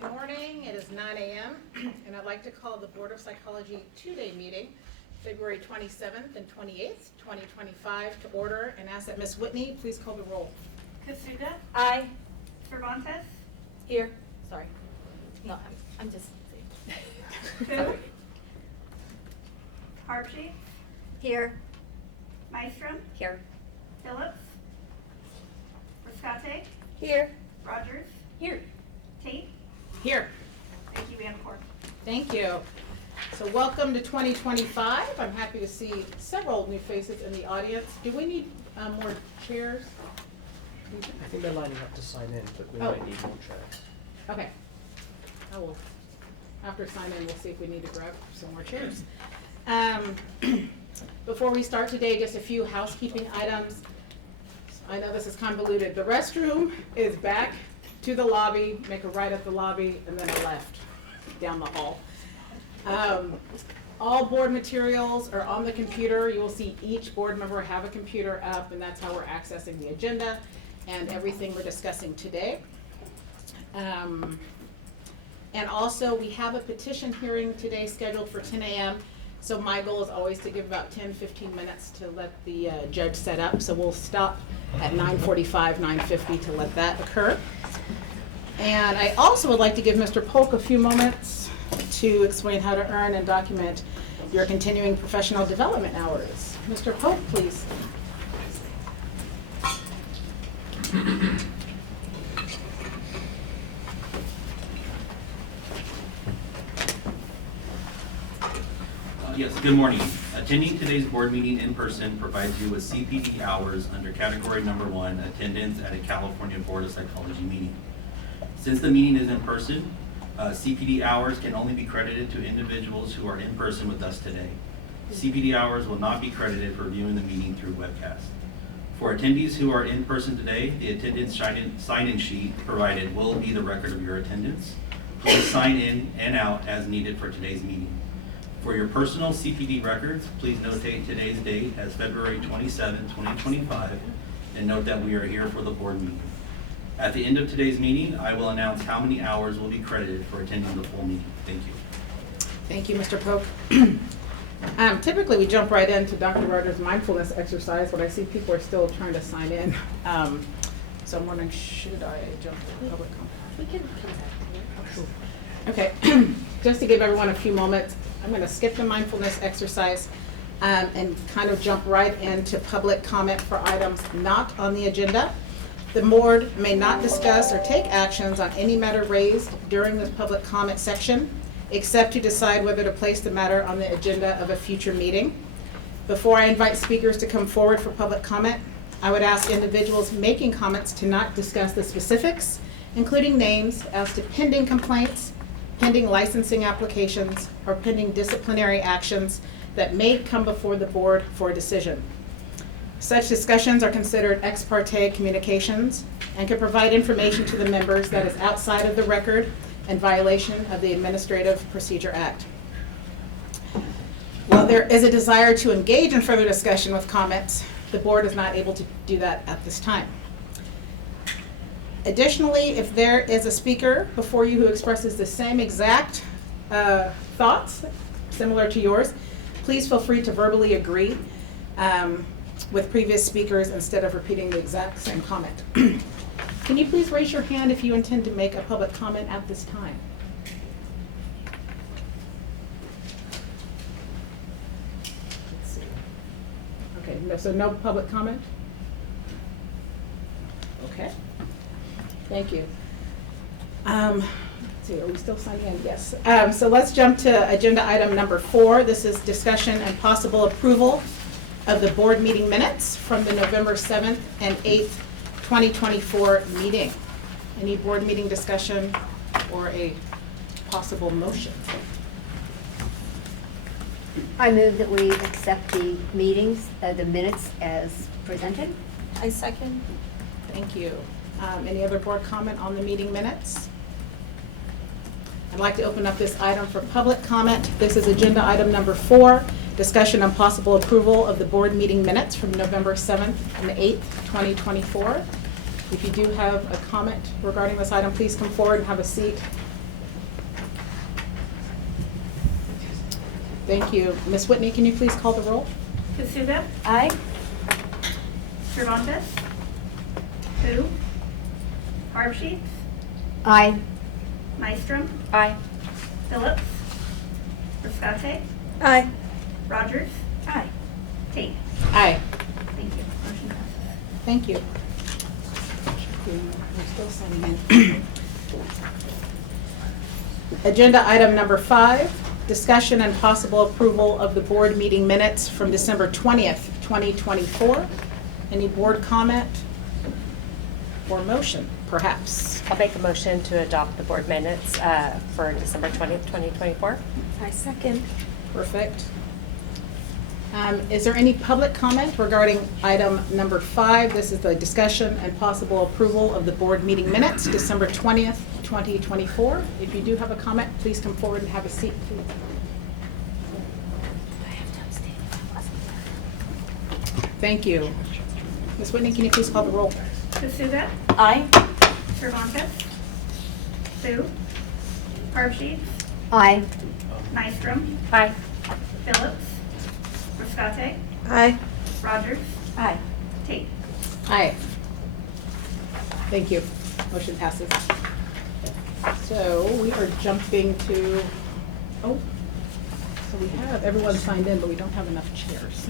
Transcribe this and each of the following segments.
Good morning. It is 9 a.m. and I'd like to call the Board of Psychology two-day meeting, February 27th and 28th, 2025, to order, and ask that Ms. Whitney please call the roll. Kasuga. Aye. Cervantes. Here. Sorry. No, I'm just. Fu. Harpshe. Here. Maestrom. Here. Phillips. Rescate. Here. Rogers. Here. Tate. Here. Thank you, we have a quorum. Thank you. So welcome to 2025. I'm happy to see several new faces in the audience. Do we need more chairs? I think they're lining up to sign in, but we Oh. might need more chairs. Okay. I will, after sign in, we'll see if we need to grab some more chairs. Before we start today, just a few housekeeping items. I know this is convoluted. The restroom is back to the lobby, make a right at the lobby, and then a left down the hall. All board materials are on the computer. You will see each board member have a computer up, and that's how we're accessing the agenda and everything we're discussing today. And also, we have a petition hearing today scheduled for 10 a.m. So my goal is always to give about 10-15 minutes to let the judge set up. So we'll stop at 9:45, 9:50 to let that occur. And I also would like to give Mr. Polk a few moments to explain how to earn and document your continuing professional development hours. Mr. Polk, please. Yes, good morning. Attending today's board meeting in person provides you with CPD hours under category number 1, attendance at a California Board of Psychology meeting. Since the meeting is in person, CPD hours can only be credited to individuals who are in person with us today. CPD hours will not be credited for viewing the meeting through webcast. For attendees who are in person today, the attendance sign-in sheet provided will be the record of your attendance. Please sign in and out as needed for today's meeting. For your personal CPD records, please notate today's date as February 27, 2025, and note that we are here for the board meeting. At the end of today's meeting, I will announce how many hours will be credited for attending the full meeting. Thank you. Thank you, Mr. Polk. Typically, we jump right into Dr. Rogers' mindfulness exercise, but I see people are still trying to sign in. So I'm wondering, should I jump to public comment? We can come back to it. Okay, just to give everyone a few moments, I'm going to skip the mindfulness exercise and kind of jump right into public comment for items not on the agenda. The board may not discuss or take actions on any matter raised during this public comment section, except to decide whether to place the matter on the agenda of a future meeting. Before I invite speakers to come forward for public comment, I would ask individuals making comments to not discuss the specifics, including names as to pending complaints, pending licensing applications, or pending disciplinary actions that may come before the board for a decision. Such discussions are considered ex parte communications and can provide information to the members that is outside of the record in violation of the Administrative Procedure Act. While there is a desire to engage in further discussion with comments, the board is not able to do that at this time. Additionally, if there is a speaker before you who expresses the same exact thoughts, similar to yours, please feel free to verbally agree with previous speakers instead of repeating the exact same comment. Can you please raise your hand if you intend to make a public comment at this time? Let's see. Okay, so no public comment? Okay. Thank you. Let's see, are we still signing in? Yes. So let's jump to agenda item number 4. This is discussion and possible approval of the board meeting minutes from the November 7th and 8th, 2024 meeting. Any board meeting discussion or a possible motion? I move that we accept the meetings, the minutes as presented. I second. Thank you. Any other board comment on the meeting minutes? I'd like to open up this item for public comment. This is agenda item number 4, discussion on possible approval of the board meeting minutes from November 7th and 8th, 2024. If you do have a comment regarding this item, please come forward and have a seat Thank you. Ms. Whitney, can you please call the roll? Kasuga. Aye. Cervantes. Fu. Harpsheets. Aye. Mystrom. Aye. Phillips. Riscate. Aye. Rogers. Aye. Tate. Aye. Thank you. Motion passes. Thank you. We're still signing in. Agenda item number 5, discussion and possible approval of the board meeting minutes from December 20th, 2024. Any board comment or motion, perhaps? I'll make a motion to adopt the board minutes for December 20th, 2024. I second. Perfect. Is there any public comment regarding item number 5? This is the discussion and possible approval of the board meeting minutes, December 20th, 2024. If you do have a comment, please come forward and have a seat, please. I have to abstain if I wasn't there. Thank you. Ms. Whitney, can you please call the roll? Kasuga. Aye. Cervantes. Fu. Harpsheets. Aye. Mystrom. Aye. Phillips. Riscate. Aye. Rogers. Aye. Tate. Aye. Thank you. Motion passes. So we are jumping to, so we have everyone signed in, but we don't have enough chairs.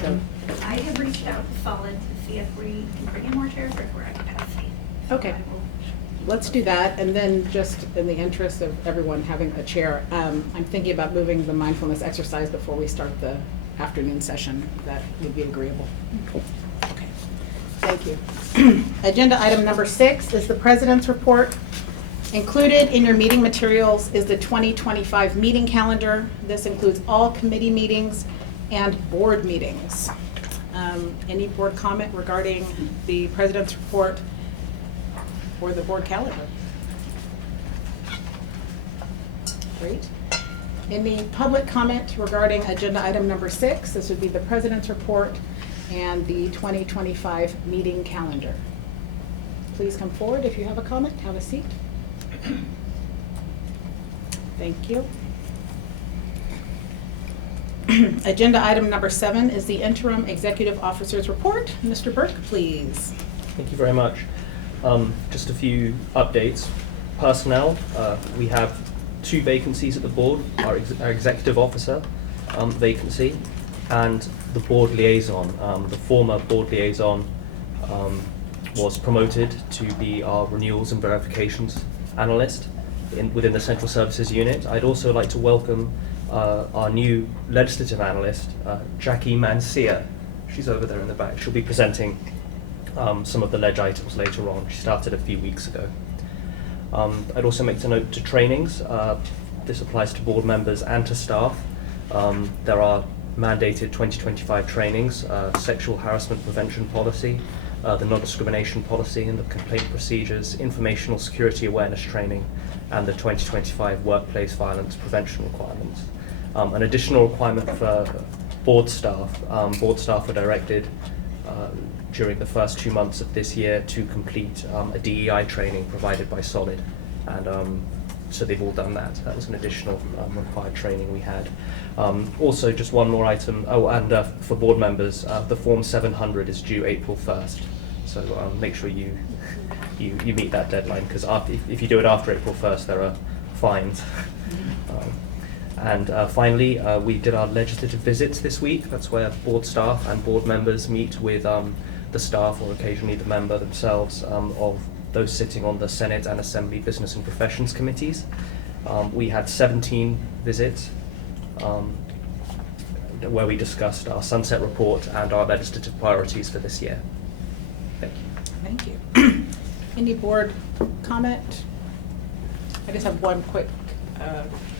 So, I have reached out to Solid to see if we can bring in more chairs or if we're at capacity. So Okay. I will- let's do that, and then just in the interest of everyone having a chair, I'm thinking about moving the mindfulness exercise before we start the afternoon session. That would be agreeable. Okay, thank you. Agenda item number 6 is the President's Report. Included in your meeting materials is the 2025 meeting calendar. This includes all committee meetings and board meetings. Any board comment regarding the President's Report or the board calendar? Great. Any public comment regarding agenda item number 6? This would be the President's Report and the 2025 meeting calendar. Please come forward if you have a comment. Have a seat. Thank you. Agenda item number 7 is the interim executive officer's report. Mr. Burke, please. Thank you very much. Just a few updates. Personnel, we have 2 vacancies at the board, our executive officer vacancy and the board liaison. The former board liaison was promoted to be our renewals and verifications analyst within the Central Services Unit. I'd also like to welcome our new legislative analyst, Jackie Mancia. She's over there in the back. She'll be presenting some of the ledge items later on. She started a few weeks ago. I'd also make a note to trainings. This applies to board members and to staff. There are mandated 2025 trainings, sexual harassment prevention policy, the non-discrimination policy and the complaint procedures, informational security awareness training, and the 2025 workplace violence prevention requirements. An additional requirement for board staff are directed during the first 2 months of this year to complete a DEI training provided by Solid, and so they've all done that. That was an additional required training we had. Also, just one more item. Oh, and for board members, the Form 700 is due April 1st, so make sure you meet that deadline, because if you do it after April 1st, there are fines. And finally, we did our legislative visits this week. That's where board staff and board members meet with the staff, or occasionally the member themselves, of those sitting on the Senate and Assembly Business and Professions Committees. We had 17 visits where we discussed our sunset report and our legislative priorities for this year. Thank you. Thank you. Any board comment? I just have one quick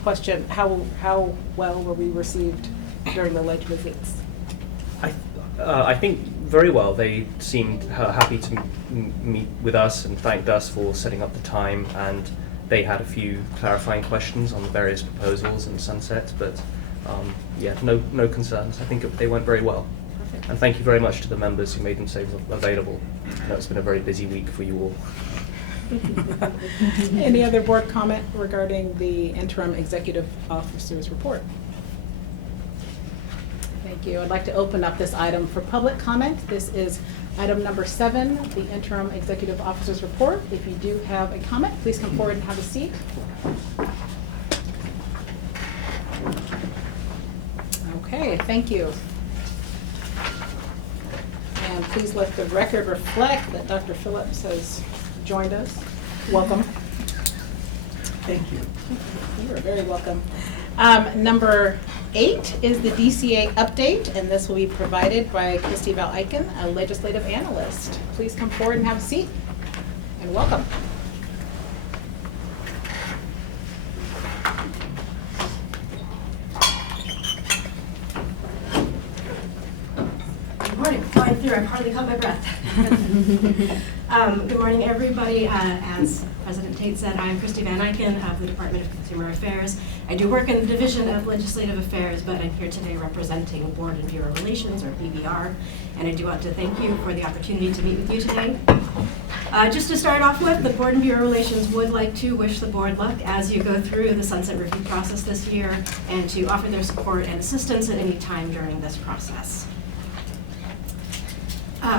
question. How well were we received during the ledge visits? I think very well. They seemed happy to meet with us and thanked us for setting up the time, and they had a few clarifying questions on the various proposals and sunsets, but yeah, no concerns. I think they went very well. Perfect. And thank you very much to the members who made themselves available. I know it's been a very busy week for you all. Any other board comment regarding the interim executive officer's report? Thank you. I'd like to open up this item for public comment. This is item number 7, the interim executive officer's report. If you do have a comment, please come forward and have a seat. Okay, thank you. And please let the record reflect that Dr. Phillips has joined us. Welcome. Thank you. You are very welcome. Number 8 is the DCA update, and this will be provided by Christy Val Eichen, a legislative analyst. Please come forward and have a seat, and welcome. Good morning. Flying through, I've hardly caught my breath. Good morning, everybody. As President Tate said, I'm Christy Van Eichen of the Department of Consumer Affairs. I do work in the Division of Legislative Affairs, but I'm here today representing Board and Bureau Relations, or BBR, and I do want to thank you for the opportunity to meet with you today. Just to start off with, the Board and Bureau Relations would like to wish the board luck as you go through the sunset review process this year, and to offer their support and assistance at any time during this process.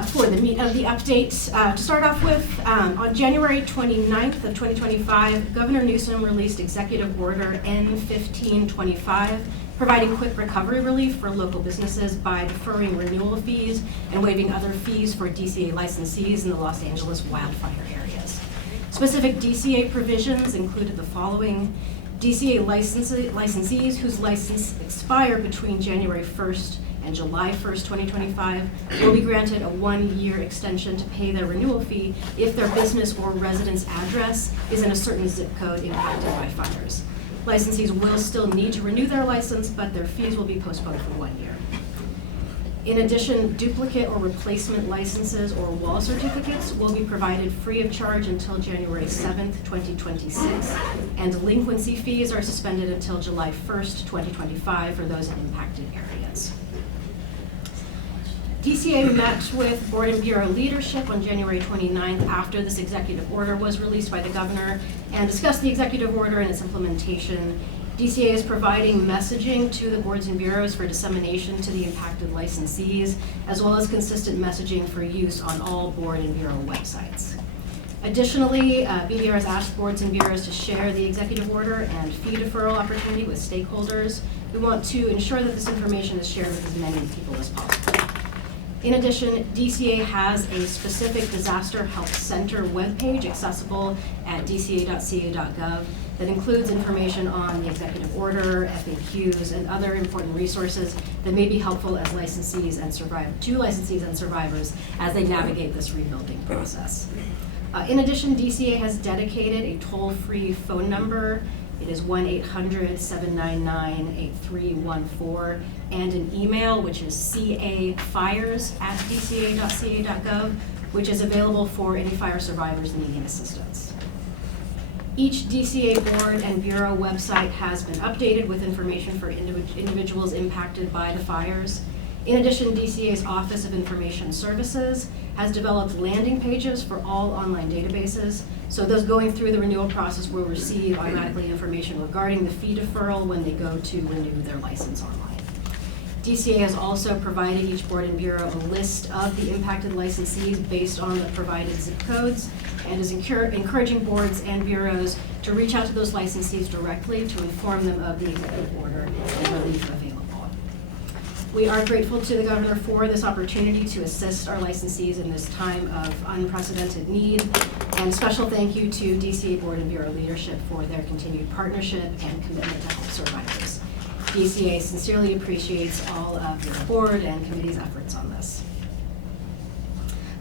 For the meat of the update, to start off with, on January 29th of 2025, Governor Newsom released Executive Order N1525, providing quick recovery relief for local businesses by deferring renewal fees and waiving other fees for DCA licensees in the Los Angeles wildfire areas. Specific DCA provisions included the following: DCA licensees whose license expired between January 1st and July 1st, 2025, will be granted a 1-year extension to pay their renewal fee if their business or residence address is in a certain zip code impacted by fires. Licensees will still need to renew their license, but their fees will be postponed for 1 year. In addition, duplicate or replacement licenses or wall certificates will be provided free of charge until January 7th, 2026, and delinquency fees are suspended until July 1st, 2025 for those in impacted areas. DCA met with Board and Bureau leadership on January 29th after this executive order was released by the governor and discussed the executive order and its implementation. DCA is providing messaging to the boards and bureaus for dissemination to the impacted licensees, as well as consistent messaging for use on all board and bureau websites. Additionally, BBR has asked boards and bureaus to share the executive order and fee deferral opportunity with stakeholders. We want to ensure that this information is shared with as many people as possible. In addition, DCA has a specific Disaster Health Center webpage accessible at dca.ca.gov that includes information on the executive order, FAQs, and other important resources that may be helpful as licensees and survivors as they navigate this rebuilding process. In addition, DCA has dedicated a toll-free phone number. It is 1-800-799-8314, and an email, which is cafires@dca.ca.gov, which is available for any fire survivors needing assistance. Each DCA board and bureau website has been updated with information for individuals impacted by the fires. In addition, DCA's Office of Information Services has developed landing pages for all online databases, so those going through the renewal process will receive automatically information regarding the fee deferral when they go to renew their license online. DCA has also provided each board and bureau a list of the impacted licensees based on the provided zip codes, and is encouraging boards and bureaus to reach out to those licensees directly to inform them of the executive order and relief available. We are grateful to the governor for this opportunity to assist our licensees in this time of unprecedented need, and special thank you to DCA Board and Bureau leadership for their continued partnership and commitment to help survivors. DCA sincerely appreciates all of your board and committee's efforts on this.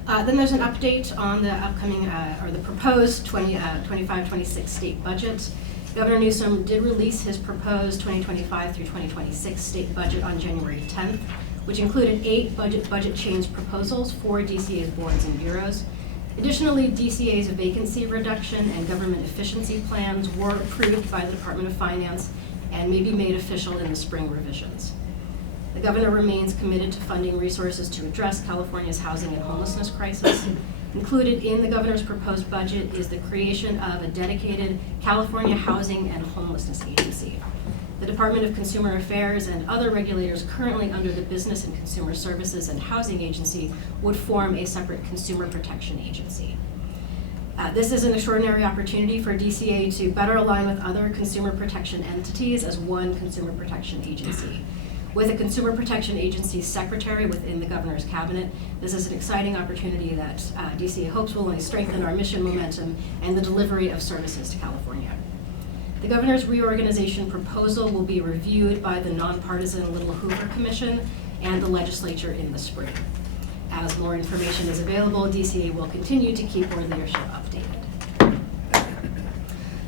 Then there's an update on the upcoming, or the proposed 25-26 state budget. Governor Newsom did release his proposed 2025 through 2026 state budget on January 10th, which included 8 budget change proposals for DCA's boards and bureaus. Additionally, DCA's vacancy reduction and government efficiency plans were approved by the Department of Finance and may be made official in the spring revisions. The governor remains committed to funding resources to address California's housing and homelessness crisis. Included in the governor's proposed budget is the creation of a dedicated California Housing and Homelessness Agency. The Department of Consumer Affairs and other regulators currently under the Business and Consumer Services and Housing Agency would form a separate consumer protection agency. This is an extraordinary opportunity for DCA to better align with other consumer protection entities as one consumer protection agency. With a Consumer Protection Agency secretary within the governor's cabinet, this is an exciting opportunity that DCA hopes will only strengthen our mission momentum and the delivery of services to California. The governor's reorganization proposal will be reviewed by the nonpartisan Little Hoover Commission and the legislature in the spring. As more information is available, DCA will continue to keep board leadership updated.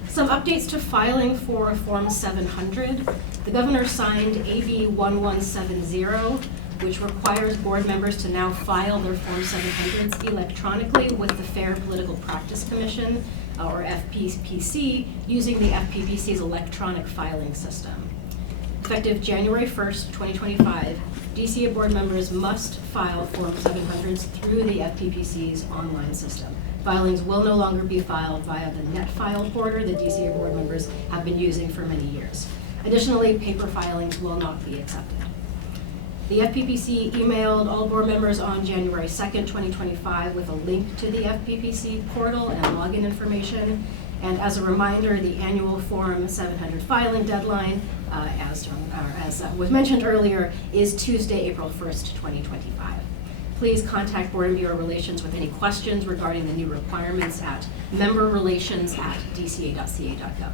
Some updates to filing for Form 700. The governor signed AB 1170, which requires board members to now file their Form 700s electronically with the Fair Political Practice Commission, or FPPC, using the FPPC's electronic filing system. Effective January 1st, 2025, DCA board members must file Form 700s through the FPPC's online system. Filings will no longer be filed via the NetFile portal that DCA board members have been using for many years. Additionally, paper filings will not be accepted. The FPPC emailed all board members on January 2nd, 2025 with a link to the FPPC portal and login information. And as a reminder, the annual Form 700 filing deadline, as was mentioned earlier, is Tuesday, April 1st, 2025. Please contact Board and Bureau Relations with any questions regarding the new requirements at memberrelations@dca.ca.gov.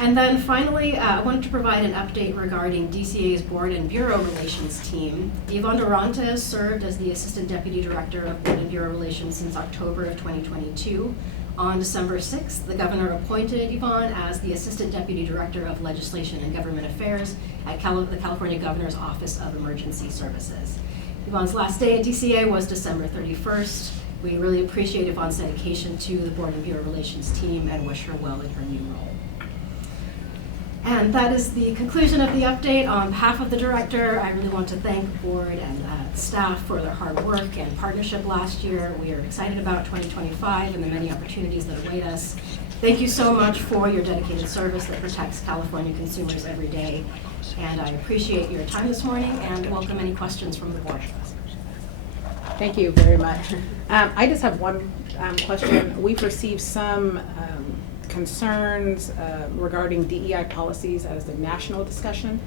And then finally, I wanted to provide an update regarding DCA's Board and Bureau Relations team. Yvonne Durantes served as the Assistant Deputy Director of Board and Bureau Relations since October of 2022. On December 6th, the governor appointed Yvonne as the Assistant Deputy Director of Legislation and Government Affairs at the California Governor's Office of Emergency Services. Yvonne's last day at DCA was December 31st. We really appreciate Yvonne's dedication to the Board and Bureau Relations team and wish her well in her new role. And that is the conclusion of the update. On behalf of the director, I really want to thank the board and staff for their hard work and partnership last year. We are excited about 2025 and the many opportunities that await us. Thank you so much for your dedicated service that protects California consumers every day. And I appreciate your time this morning and welcome any questions from the board. Thank you very much. I just have one question. We've received some concerns regarding DEI policies as the national discussion.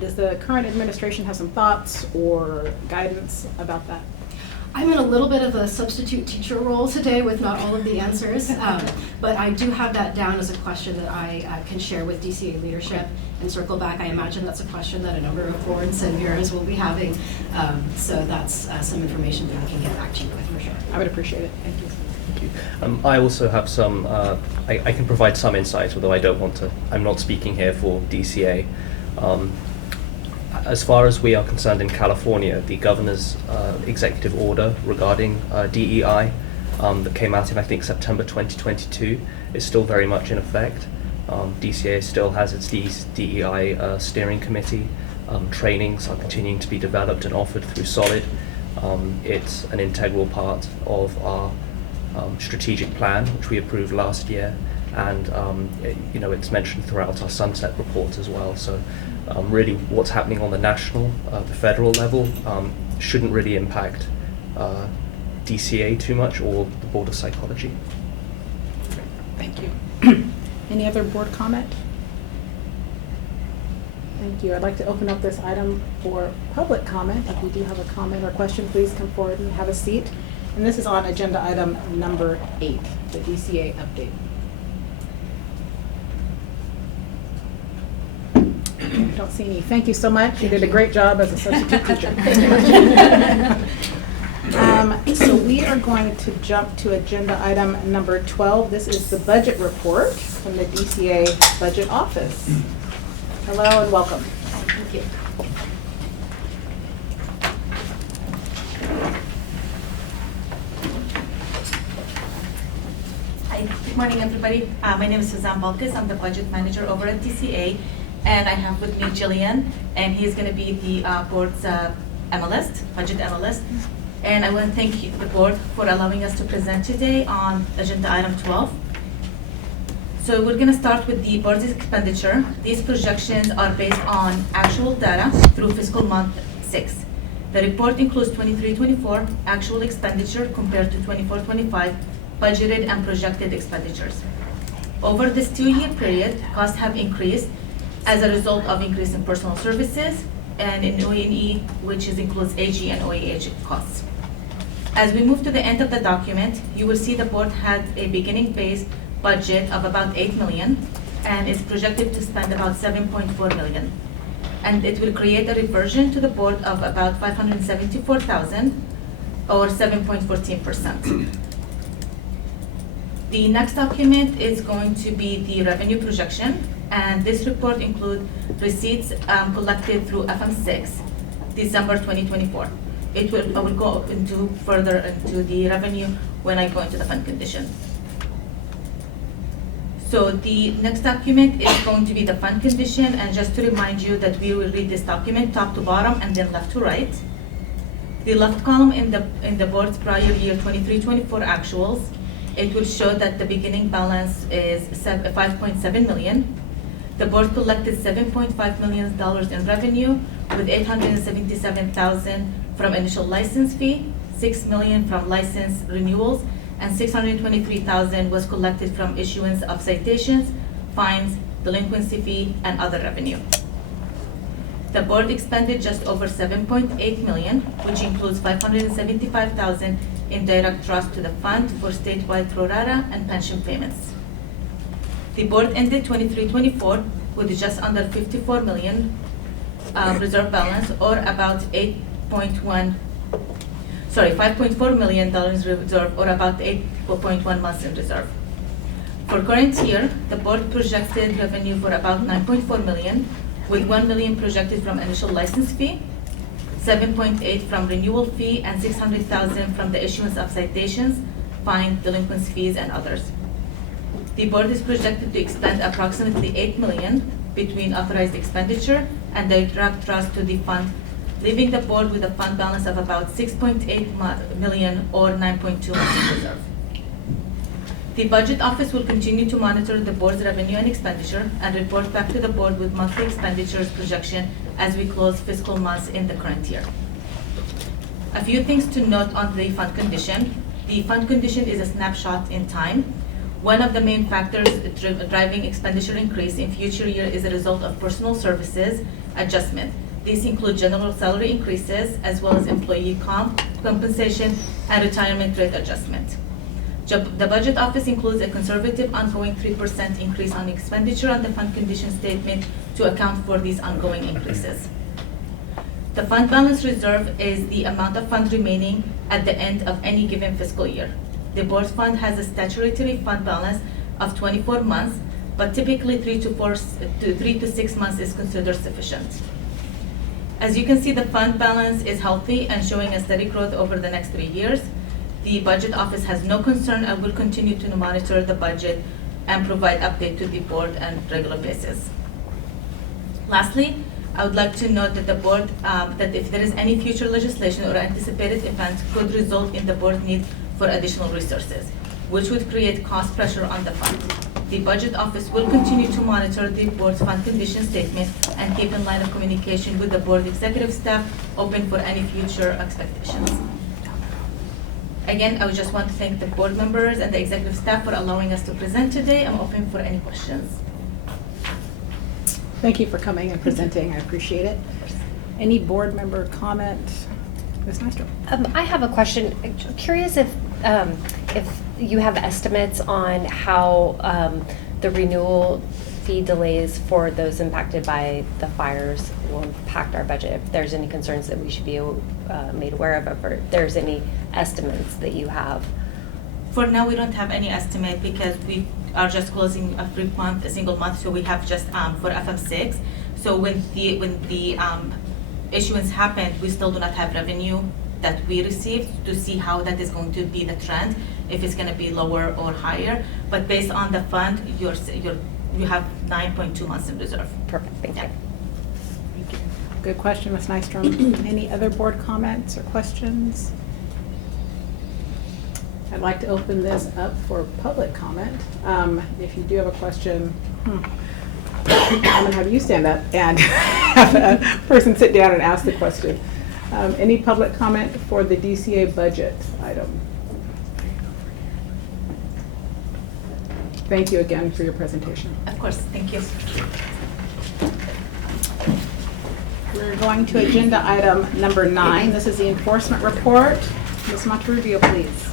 Does the current administration have some thoughts or guidance about that? I'm in a little bit of a substitute teacher role today with not all of the answers, but I do have that down as a question that I can share with DCA leadership and circle back. I imagine that's a question that a number of boards and bureaus will be having, so that's some information that I can get back to you with for sure. I would appreciate it. Thank you. Thank you. I also have some, I can provide some insight, although I don't want to, I'm not speaking here for DCA. As far as we are concerned in California, the governor's executive order regarding DEI that came out in, I think, September 2022 is still very much in effect. DCA still has its DEI steering committee. Trainings are continuing to be developed and offered through SOLID. It's an integral part of our strategic plan, which we approved last year, and it's mentioned throughout our Sunset report as well. So really what's happening on the national, the federal level shouldn't really impact DCA too much or the Board of Psychology. Thank you. Any other board comment? Thank you. I'd like to open up this item for public comment. If you do have a comment or question, please come forward and have a seat. And this is on agenda item number 8, the DCA update. I don't see any. Thank you so much. You did a great job as a substitute teacher. So we are going to jump to agenda item number 12. This is the budget report from the DCA Budget Office. Hello and welcome. Thank you. Hi, good morning, everybody. My name is Suzanne Balkis. I'm the budget manager over at DCA, and I have with me Jillian, and he's going to be the board's analyst, budget analyst. And I want to thank the board for allowing us to present today on agenda item 12. So we're gonna start with the board's expenditure. These projections are based on actual data through fiscal month 6. The report includes 23-24 actual expenditure compared to 24-25 budgeted and projected expenditures. Over this 2-year period, costs have increased as a result of increase in personal services and in OE&E, which includes AG and OEH costs. As we move to the end of the document, you will see the board had a beginning base budget of about 8 million and is projected to spend about 7.4 million. And it will create a reversion to the board of about 574,000 or 7.14%. The next document is going to be the revenue projection, and this report includes receipts collected through FM6, December 2024. I will go further into the revenue when I go into the fund condition. So the next document is going to be the fund condition, and just to remind you that we will read this document top to bottom and then left to right. The left column in the board's prior year 23-24 actuals, it will show that the beginning balance is 5.7 million. The board collected $7.5 million in revenue, with 877,000 from initial license fee, 6 million from license renewals, and 623,000 was collected from issuance of citations, fines, delinquency fee, and other revenue. The board expended just over 7.8 million, which includes 575,000 in direct trust to the fund for statewide pro rata and pension payments. The board ended 23-24 with just under 54 million reserve balance, or about 5.4 million reserve, or about 8.1 months in reserve. For current year, the board projected revenue for about 9.4 million, with 1 million projected from initial license fee, 7.8 from renewal fee, and 600,000 from the issuance of citations, fine, delinquency fees, and others. The board is projected to expend approximately 8 million between authorized expenditure and direct trust to the fund, leaving the board with a fund balance of about 6.8 million or 9.2 months in reserve. The budget office will continue to monitor the board's revenue and expenditure and report back to the board with monthly expenditures projection as we close fiscal months in the current year. A few things to note on the fund condition. The fund condition is a snapshot in time. One of the main factors driving expenditure increase in future year is a result of personal services adjustment. These include general salary increases as well as employee compensation and retirement rate adjustment. The budget office includes a conservative ongoing 3% increase on expenditure on the fund condition statement to account for these ongoing increases. The fund balance reserve is the amount of funds remaining at the end of any given fiscal year. The board's fund has a statutory fund balance of 24 months, but typically 3 to 6 months is considered sufficient. As you can see, the fund balance is healthy and showing a steady growth over the next 3 years. The budget office has no concern and will continue to monitor the budget and provide update to the board on regular basis. Lastly, I would like to note that the board, that if there is any future legislation or anticipated event could result in the board need for additional resources, which would create cost pressure on the fund. The budget office will continue to monitor the board's fund condition statement and keep in line of communication with the board executive staff, open for any future expectations. Again, I would just want to thank the board members and the executive staff for allowing us to present today. I'm open for any questions. Thank you for coming and presenting. I appreciate it. Any board member comment? Ms. Maestro? I have a question. I'm curious if you have estimates on how the renewal fee delays for those impacted by the fires will impact our budget. If there's any concerns that we should be made aware of, or if there's any estimates that you have. For now, we don't have any estimate because we are just closing a single month, so we have just for FM6. So when the issuance happened, we still do not have revenue that we received to see how that is going to be the trend, if it's going to be lower or higher. But based on the fund, you have 9.2 months in reserve. Perfect, thank you. Thank you. Good question, Ms. Nystrom. Any other board comments or questions? I'd like to open this up for public comment. If you do have a question, I'm gonna have you stand up and have a person sit down and ask the question. Any public comment for the DCA budget item? Thank you again for your presentation. Of course, thank you. We're going to agenda item number 9. This is the enforcement report. Ms. Monterrubio, please.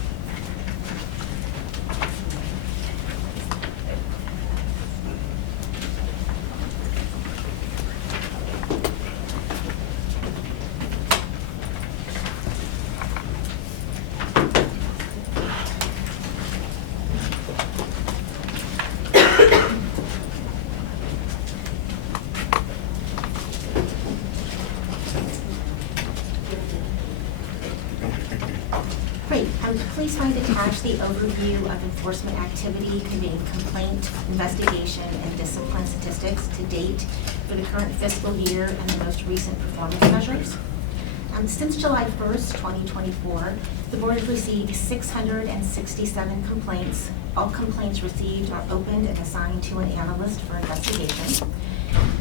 Great. Please find attached the overview of enforcement activity conveying complaint, investigation, and discipline statistics to date for the current fiscal year and the most recent performance measures. Since July 1st, 2024, the board has received 667 complaints. All complaints received are opened and assigned to an analyst for investigation.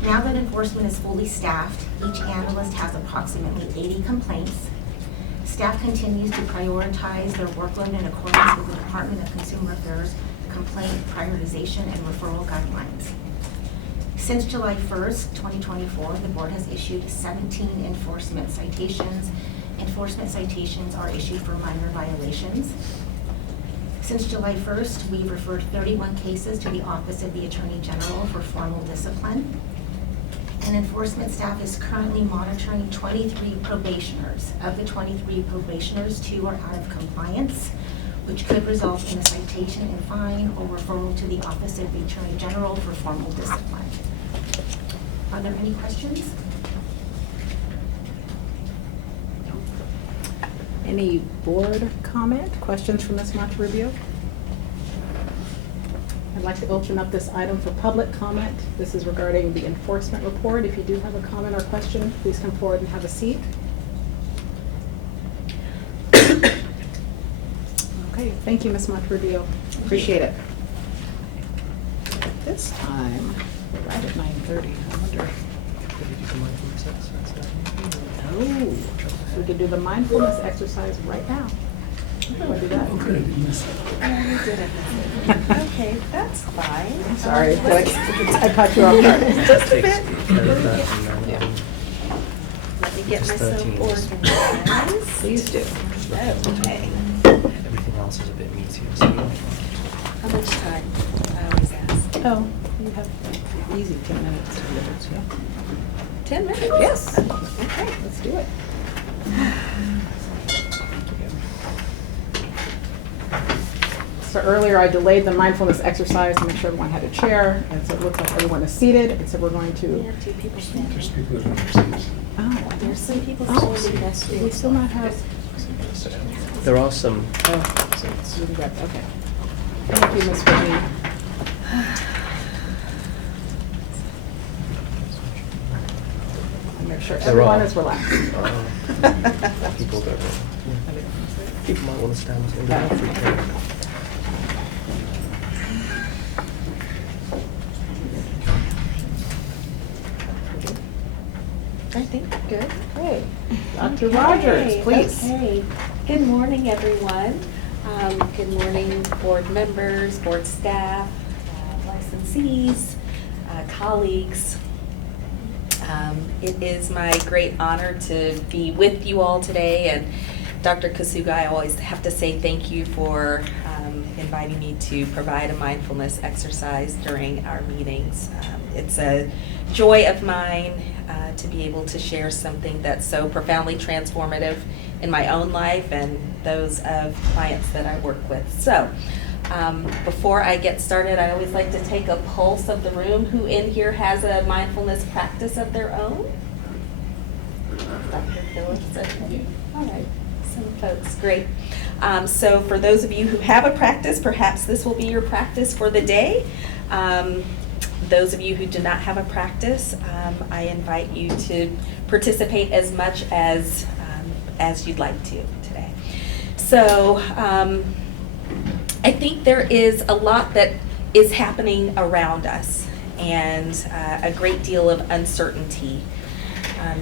Now that enforcement is fully staffed, each analyst has approximately 80 complaints. Staff continues to prioritize their workload in accordance with the Department of Consumer Affairs complaint prioritization and referral guidelines. Since July 1st, 2024, the board has issued 17 enforcement citations. Enforcement citations are issued for minor violations. Since July 1st, we've referred 31 cases to the Office of the Attorney General for formal discipline. And enforcement staff is currently monitoring 23 probationers. Of the 23 probationers, 2 are out of compliance, which could result in a citation and fine or referral to the Office of the Attorney General for formal discipline. Are there any questions? Any board comment, questions from Ms. Monterrubio? I'd like to open up this item for public comment. This is regarding the enforcement report. If you do have a comment or question, please come forward and have a seat. Okay, thank you, Ms. Monterrubio. Appreciate it. At this time, we're right at 9:30. I wonder. Oh, we could do the mindfulness exercise right now. Want to do that? Okay, that's fine. Sorry, I caught you off guard. Just a bit. Yeah. Let me get myself 13 organized. Please do. Okay. Everything else is a bit meatier, so How much time? I always ask. Oh, you have easy 10 minutes to do it, yeah. 10 minutes? Yes. Okay. Let's do it. So earlier I delayed the mindfulness exercise to make sure everyone had a chair, and so it looks like everyone is seated, and so we're going We to. have 2 people standing. There's people that don't have seats. Oh, There's some people Oh, standing next to we still not have. there are some. Oh, you can grab, okay. Thank you, Ms. Whitney. I'll make sure There everyone are. is relaxed. People that people might want to stand in the bathroom. I think good. Great. Dr. Rogers, please. Okay. Good morning, everyone. Good morning, board members, board staff, licensees, colleagues. It is my great honor to be with you all today, and Dr. Kasuga, I always have to say thank you for inviting me to provide a mindfulness exercise during our meetings. It's a joy of mine to be able to share something that's so profoundly transformative in my own life and those of clients that I work with. So, before I get started, I always like to take a pulse of the room. Who in here has a mindfulness practice of their own? Dr. Phillips, okay. All right, some folks, great. So for those of you who have a practice, perhaps this will be your practice for the day. Those of you who do not have a practice, I invite you to participate as much as you'd like to today. So I think there is a lot that is happening around us and a great deal of uncertainty.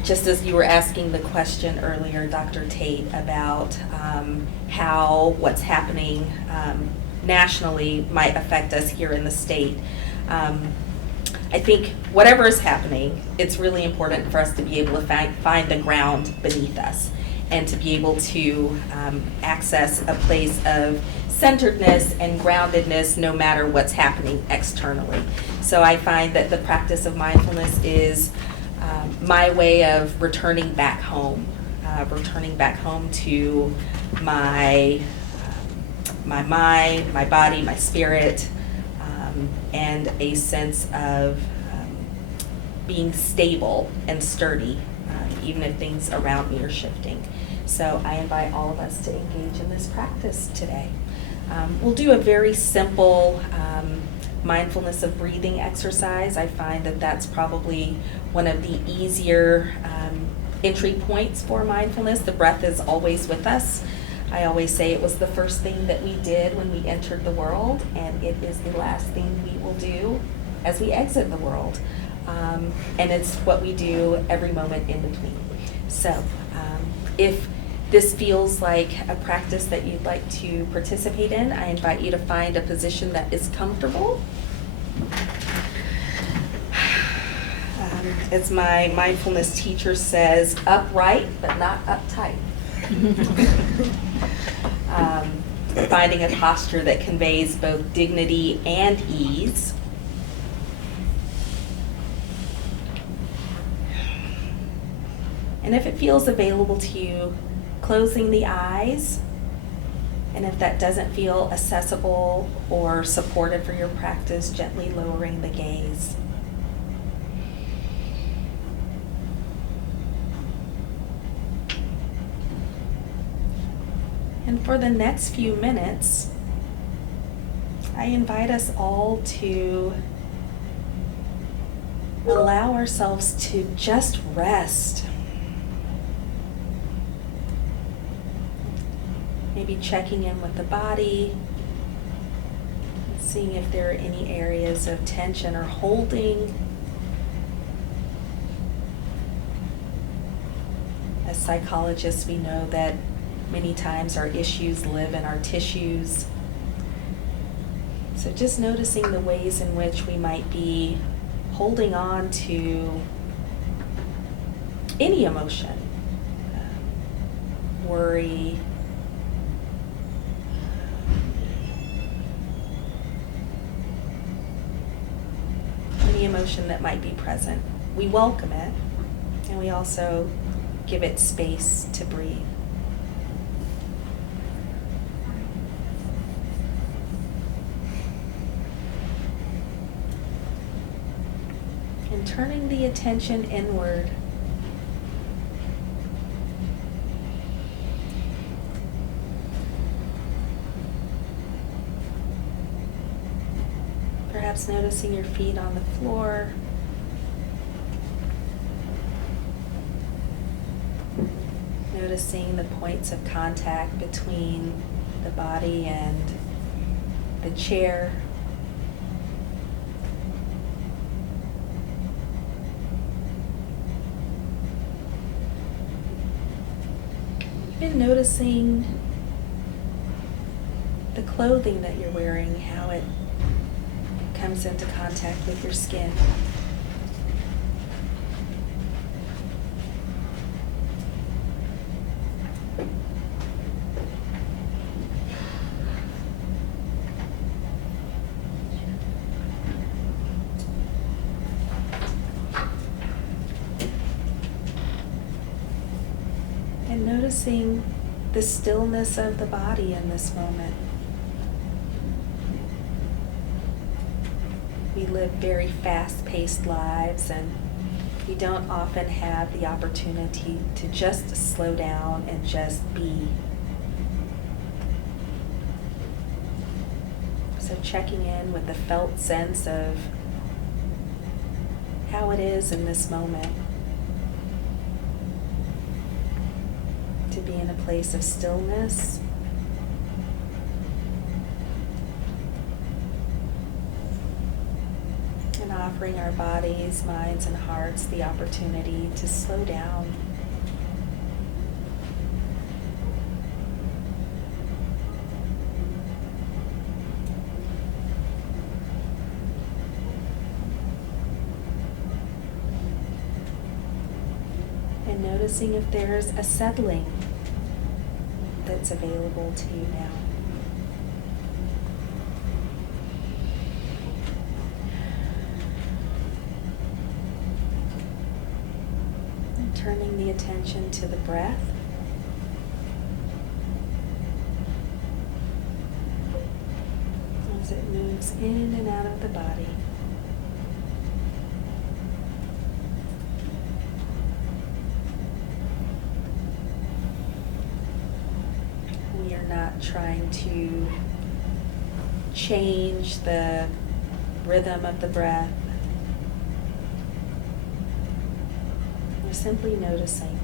Just as you were asking the question earlier, Dr. Tate, about how what's happening nationally might affect us here in the state. I think whatever is happening, it's really important for us to be able to find the ground beneath us and to be able to access a place of centeredness and groundedness no matter what's happening externally. So I find that the practice of mindfulness is my way of returning back home to my mind, my body, my spirit, and a sense of being stable and sturdy, even if things around me are shifting. So I invite all of us to engage in this practice today. We'll do a very simple mindfulness of breathing exercise. I find that that's probably one of the easier entry points for mindfulness. The breath is always with us. I always say it was the first thing that we did when we entered the world, and it is the last thing we will do as we exit the world. And it's what we do every moment in between. So if this feels like a practice that you'd like to participate in, I invite you to find a position that is comfortable. As my mindfulness teacher says, upright but not uptight. Finding a posture that conveys both dignity and ease. And if it feels available to you, closing the eyes, and if that doesn't feel accessible or supportive for your practice, gently lowering the gaze. And for the next few minutes, I invite us all to allow ourselves to just rest. Maybe checking in with the body, seeing if there are any areas of tension or holding. As psychologists, we know that many times our issues live in our tissues. So just noticing the ways in which we might be holding on to any emotion, worry, any emotion that might be present. We welcome it, and we also give it space to breathe. And turning the attention inward. Perhaps noticing your feet on the floor. Noticing the points of contact between the body and the chair. Even noticing the clothing that you're wearing, how it comes into contact with your skin. And noticing the stillness of the body in this moment. We live very fast-paced lives, and we don't often have the opportunity to just slow down and just be. So checking in with the felt sense of how it is in this moment to be in a place of stillness offering our bodies, minds, and hearts the opportunity to slow down. And noticing if there's a settling that's available to you now. And turning the attention to the breath. As it moves in and out of the body. We are not trying to change the rhythm of the breath. We're simply noticing.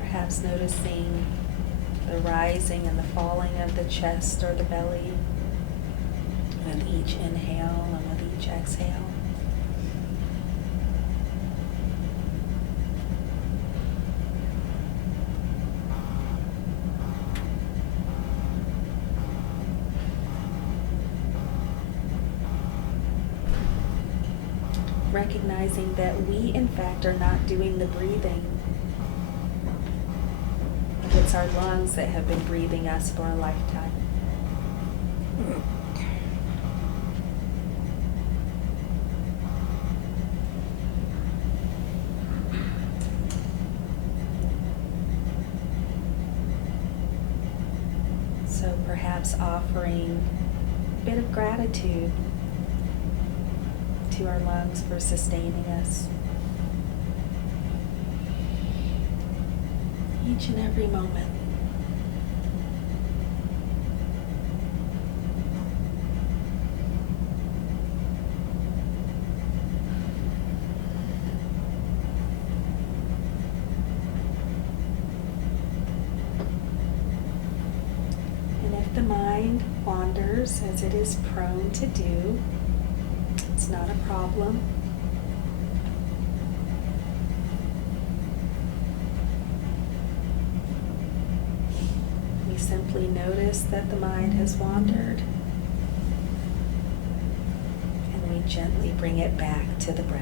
Perhaps noticing the rising and the falling of the chest or the belly with each inhale and with each exhale. Recognizing that we, in fact, are not doing the breathing. It's our lungs that have been breathing us for a lifetime. So perhaps offering a bit of gratitude to our lungs for sustaining us each and every moment. And if the mind wanders, as it is prone to do, it's not a problem. We simply notice that the mind has wandered, and we gently bring it back to the breath.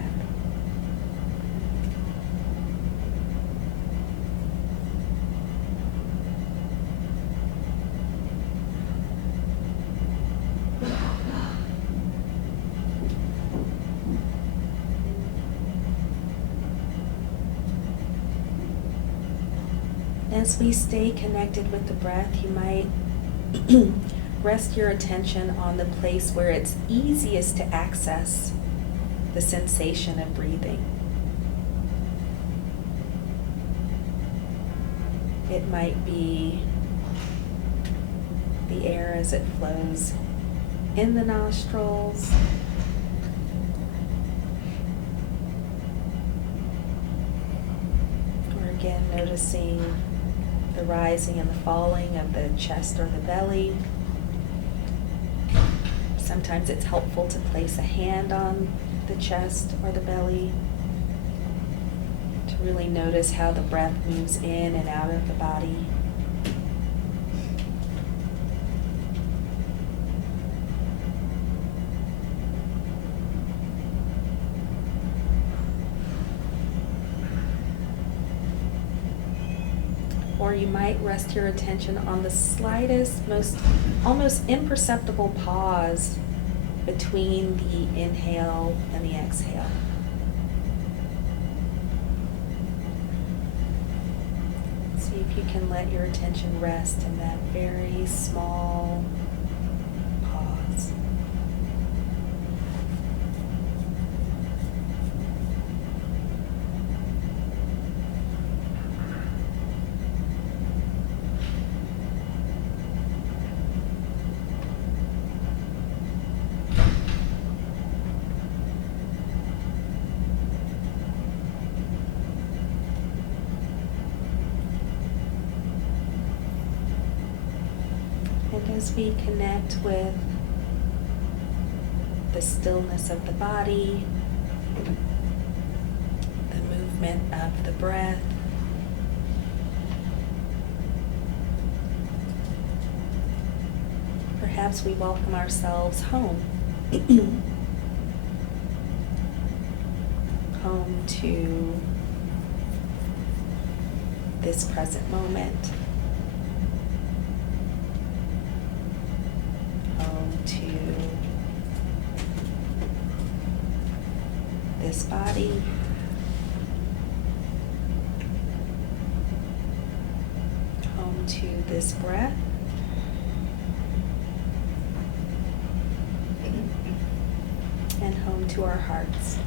As we stay connected with the breath, you might rest your attention on the place where it's easiest to access the sensation of breathing. It might be the air as it flows in the nostrils, or again noticing the rising and the falling of the chest or the belly. Sometimes it's helpful to place a hand on the chest or the belly to really notice how the breath moves in and out of the body. Or you might rest your attention on the slightest, most almost imperceptible pause between the inhale and the exhale. See if you can let your attention rest in that very small pause. as we connect with the stillness of the body, the movement of the breath, perhaps we welcome ourselves home. Home to this present moment. Home to this body. Home to this breath. And home to our hearts.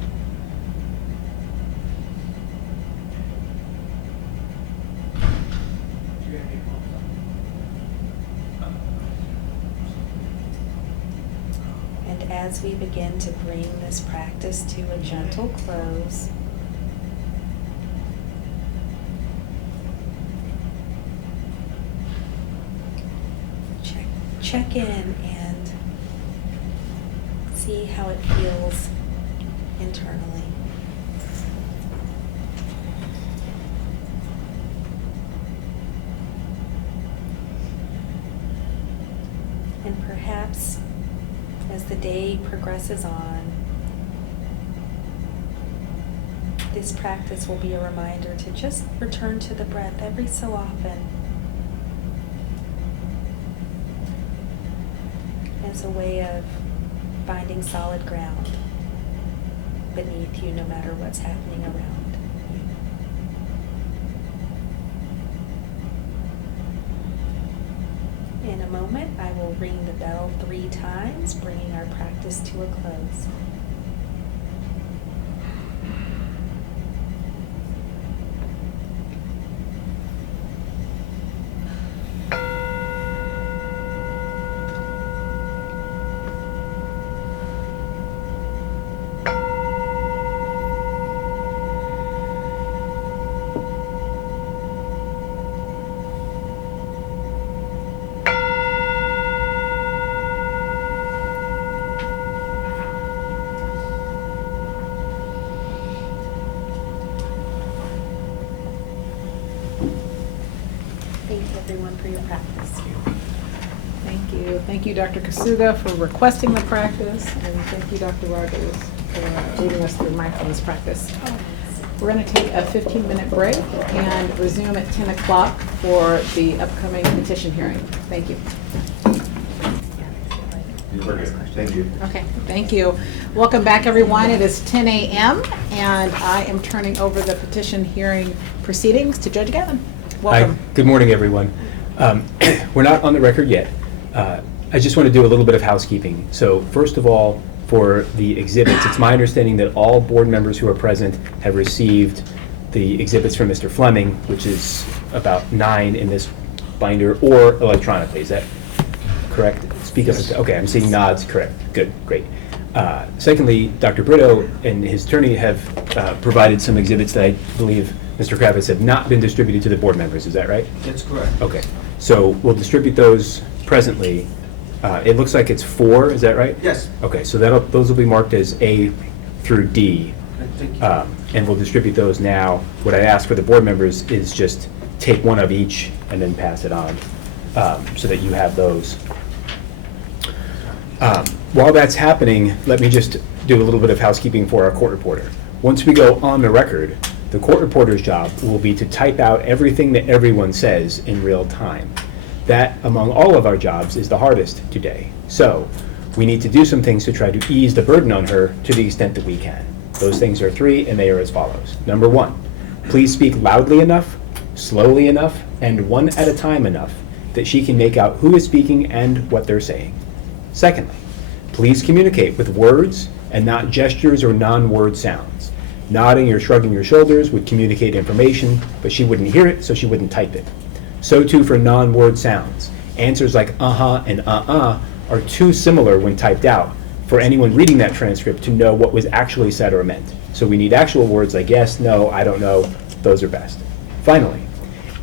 And as we begin to bring this practice to a gentle close, check in and see how it feels internally. And perhaps as the day progresses on, this practice will be a reminder to just return to the breath every so often as a way of finding solid ground beneath you no matter what's happening around you. In a moment, I will ring the bell 3 times, bringing our practice to a close. Thank you, everyone, for your practice. Thank you. Thank you, Dr. Kasuga, for requesting the practice, and thank you, Dr. Rogers, for leading us through mindfulness practice. We're going to take a 15-minute break and resume at 10 o'clock for the upcoming petition hearing. Thank you. Thank you. Okay, thank you. Welcome back, everyone. It is 10 a.m., and I am turning over the petition hearing proceedings to Judge Gavin. Welcome. Hi, good morning, everyone. We're not on the record yet. I just want to do a little bit of housekeeping. So first of all, for the exhibits, it's my understanding that all board members who are present have received the exhibits from Mr. Fleming, which is about 9 in this binder, or electronically. Is that correct? Speak up. Okay, I'm seeing nods. Correct. Good. Great. Secondly, Dr. Brito and his attorney have provided some exhibits that I believe Mr. Kravitz have not been distributed to the board members. Is that right? That's correct. Okay. So we'll distribute those presently. It looks like it's 4. Is that right? Yes. Okay. So those will be marked as A through D. Thank you. And we'll distribute those now. What I ask for the board members is just take one of each and then pass it on so that you have those. While that's happening, let me just do a little bit of housekeeping for our court reporter. Once we go on the record, the court reporter's job will be to type out everything that everyone says in real time. That, among all of our jobs, is the hardest today. So we need to do some things to try to ease the burden on her to the extent that we can. Those things are 3, and they are as follows. Number 1, please speak loudly enough, slowly enough, and one at a time enough that she can make out who is speaking and what they're saying. Secondly, please communicate with words and not gestures or non-word sounds. Nodding or shrugging your shoulders would communicate information, but she wouldn't hear it, so she wouldn't type it. So too for non-word sounds. Answers like uh-huh and uh-uh are too similar when typed out for anyone reading that transcript to know what was actually said or meant. So we need actual words like yes, no, I don't know. Those are best. Finally,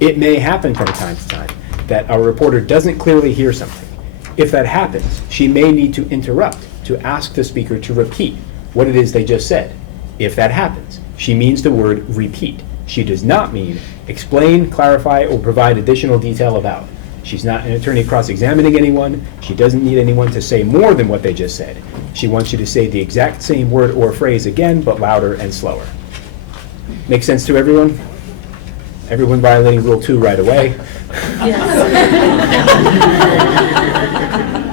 it may happen from time to time that our reporter doesn't clearly hear something. If that happens, she may need to interrupt to ask the speaker to repeat what it is they just said. If that happens, she means the word repeat. She does not mean explain, clarify, or provide additional detail about. She's not an attorney cross-examining anyone. She doesn't need anyone to say more than what they just said. She wants you to say the exact same word or phrase again, but louder and slower. Make sense to everyone? Everyone violating Rule 2 right away?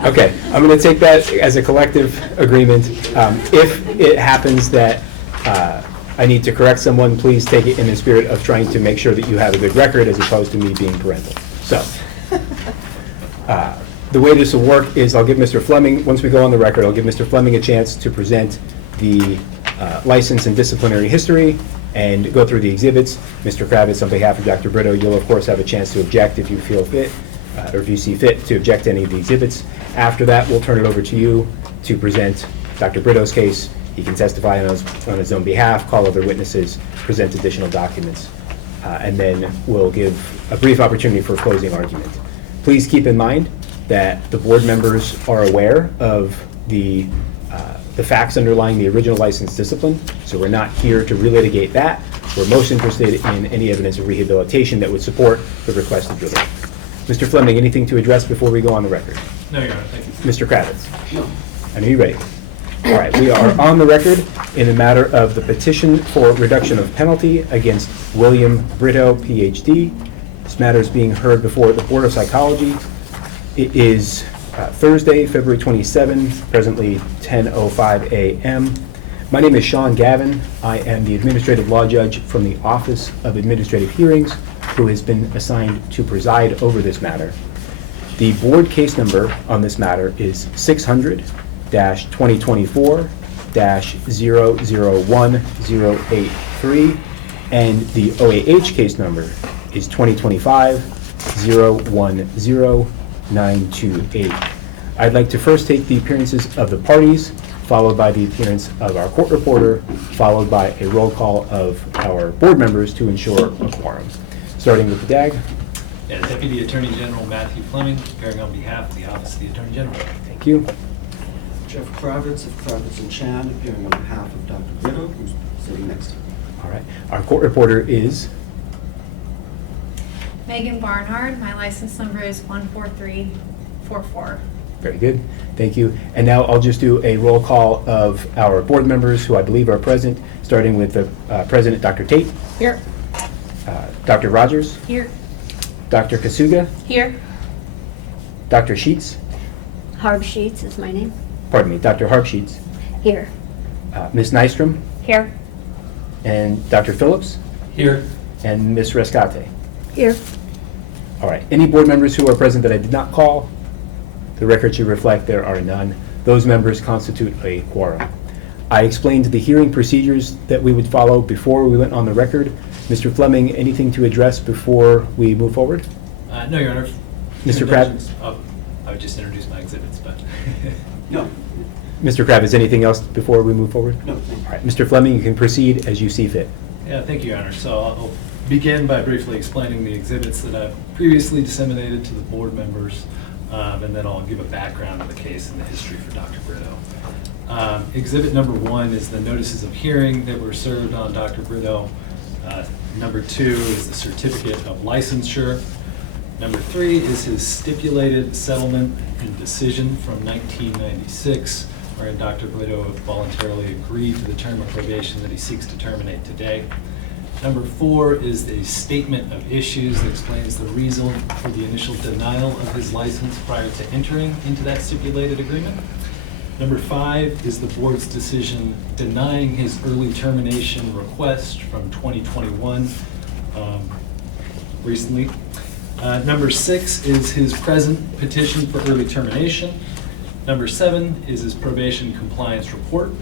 Okay, I'm going to take that as a collective agreement. If it happens that I need to correct someone, please take it in the spirit of trying to make sure that you have a good record as opposed to me being parental. So, the way this will work is I'll give Mr. Fleming, once we go on the record, I'll give Mr. Fleming a chance to present the license and disciplinary history and go through the exhibits. Mr. Kravitz, on behalf of Dr. Brito, you'll of course have a chance to object if you feel fit, or if you see fit to object to any of the exhibits. After that, we'll turn it over to you to present Dr. Brito's case. He can testify on his own behalf, call other witnesses, present additional documents, and then we'll give a brief opportunity for a closing argument. Please keep in mind that the board members are aware of the facts underlying the original license discipline, so we're not here to relitigate that. We're most interested in any evidence of rehabilitation that would support the requested relief. Mr. Fleming, anything to address before we go on the record? No, Your Honor, thank you. Mr. Kravitz? No. Are you ready? All right, we are on the record in the matter of the petition for reduction of penalty against William Brito, Ph.D. This matter is being heard before the Board of Psychology. It is Thursday, February 27, presently 10:05 a.m. My name is Sean Gavin. I am the Administrative Law Judge from the Office of Administrative Hearings, who has been assigned to preside over this matter. The board case number on this matter is 600-2024-001083, and the OAH case number is 2025-010928. I'd like to first take the appearances of the parties, followed by the appearance of our court reporter, followed by a roll call of our board members to ensure a quorum. Starting with the DAG. Yeah, Deputy Attorney General Matthew Fleming, appearing on behalf of the Office of the Attorney General. Thank you. Jeff Kravitz of Kravitz and Chan, appearing on behalf of Dr. Brito, who's sitting next to me. All right. Our court reporter is Megan Barnhart, my license number is 14344. very good. Thank you. And now I'll just do a roll call of our board members who I believe are present, starting with the President, Dr. Tate. Here. Dr. Rogers. Here. Dr. Kasuga. Here. Dr. Sheets. Harb Sheets is my name. Pardon me, Dr. Harp Sheets. Here. Ms. Nystrom. Here. And Dr. Phillips. Here. And Ms. Rescate. Here. All right. Any board members who are present that I did not call? The record should reflect there are none. Those members constitute a quorum. I explained the hearing procedures that we would follow before we went on the record. Mr. Fleming, anything to address before we move forward? No, Your Honor. Mr. Kravitz? Oh, I would just introduce my exhibits, but. No. Mr. Kravitz, anything else before we move forward? No, thank you. All right. Mr. Fleming, you can proceed as you see fit. Yeah, thank you, Your Honor. So I'll begin by briefly explaining the exhibits that I've previously disseminated to the board members, and then I'll give a background of the case and the history for Dr. Brito. Exhibit number 1 is the notices of hearing that were served on Dr. Brito. Number 2 is the certificate of licensure. Number 3 is his stipulated settlement and decision from 1996, wherein Dr. Brito voluntarily agreed to the term of probation that he seeks to terminate today. Number 4 is the statement of issues that explains the reason for the initial denial of his license prior to entering into that stipulated agreement. Number 5 is the board's decision denying his early termination request from 2021 recently. Number 6 is his present petition for early termination. Number 7 is his probation compliance report.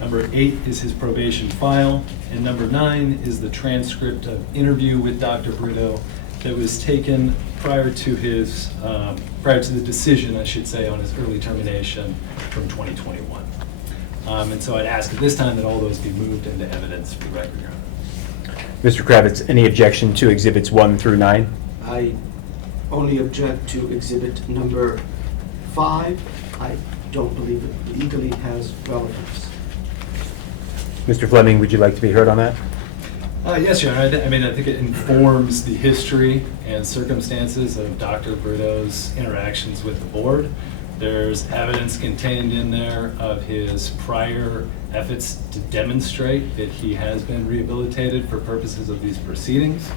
Number 8 is his probation file. And number 9 is the transcript of interview with Dr. Brito that was taken prior to his, prior to the decision, I should say, on his early termination from 2021. And so I'd ask at this time that all those be moved into evidence for the record, Your Honor. Mr. Kravitz, any objection to exhibits 1 through 9? I only object to exhibit number 5, I don't believe it legally has relevance. Mr. Fleming, would you like to be heard on that? Yes, Your Honor. I mean, I think it informs the history and circumstances of Dr. Brito's interactions with the board. There's evidence contained in there of his prior efforts to demonstrate that he has been rehabilitated for purposes of these proceedings.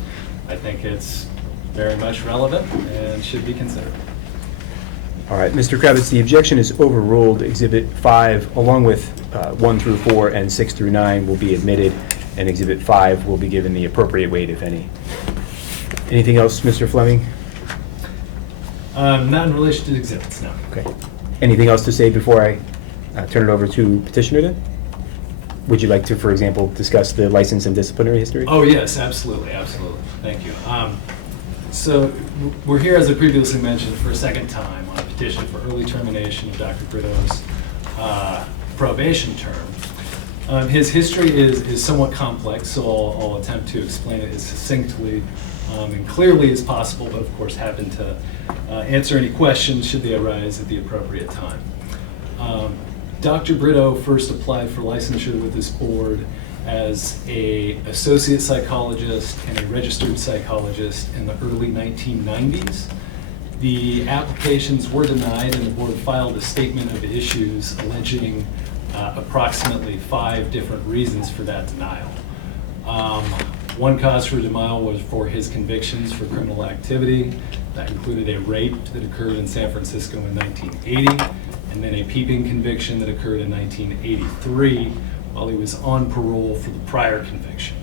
I think it's very much relevant and should be considered. All right, Mr. Kravitz, the objection is overruled. Exhibit 5, along with 1 through 4 and 6 through 9 will be admitted, and Exhibit 5 will be given the appropriate weight, if any. Anything else, Mr. Fleming? Not in relation to exhibits, no. Okay. Anything else to say before I turn it over to petitioner then? Would you like to, for example, discuss the license and disciplinary history? Oh, yes, absolutely, absolutely. Thank you. So we're here, as I previously mentioned, for a second time on a petition for early termination of Dr. Brito's probation term. His history is somewhat complex, so I'll attempt to explain it as succinctly and clearly as possible, but of course happen to answer any questions should they arise at the appropriate time. Dr. Brito first applied for licensure with this board as an associate psychologist and a registered psychologist in the early 1990s. The applications were denied, and the board filed a statement of issues alleging approximately 5 different reasons for that denial. One cause for denial was for his convictions for criminal activity. That included a rape that occurred in San Francisco in 1980, and then a peeping conviction that occurred in 1983 while he was on parole for the prior conviction.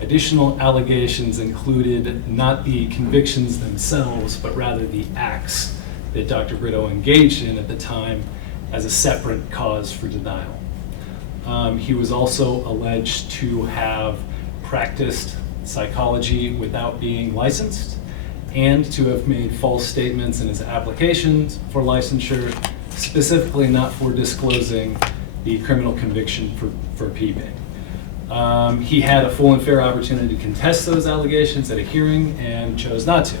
Additional allegations included not the convictions themselves, but rather the acts that Dr. Brito engaged in at the time as a separate cause for denial. He was also alleged to have practiced psychology without being licensed and to have made false statements in his applications for licensure, specifically not for disclosing the criminal conviction for peeping. He had a full and fair opportunity to contest those allegations at a hearing and chose not to.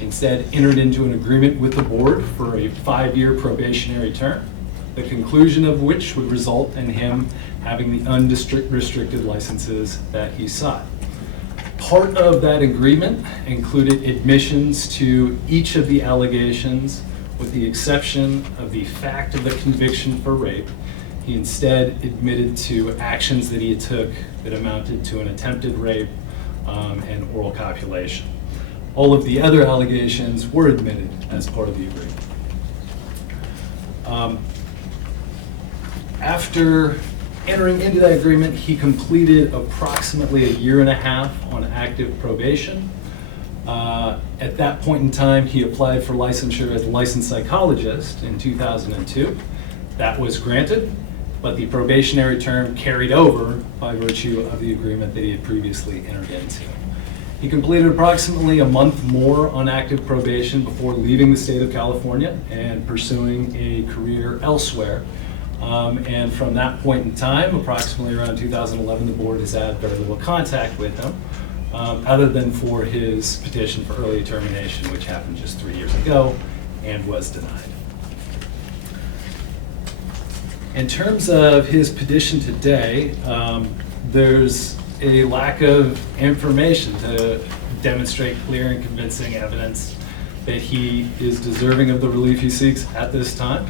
Instead, entered into an agreement with the board for a 5-year probationary term, the conclusion of which would result in him having the unrestricted licenses that he sought. Part of that agreement included admissions to each of the allegations, with the exception of the fact of the conviction for rape. He instead admitted to actions that he took that amounted to an attempted rape and oral copulation. All of the other allegations were admitted as part of the agreement. After entering into that agreement, he completed approximately 1.5 years on active probation. At that point in time, he applied for licensure as a licensed psychologist in 2002. That was granted, but the probationary term carried over by virtue of the agreement that he had previously entered into. He completed approximately a month more on active probation before leaving the state of California and pursuing a career elsewhere. And from that point in time, approximately around 2011, the board has had very little contact with him, other than for his petition for early termination, which happened just 3 years ago and was denied. In terms of his petition today, there's a lack of information to demonstrate clear and convincing evidence that he is deserving of the relief he seeks at this time.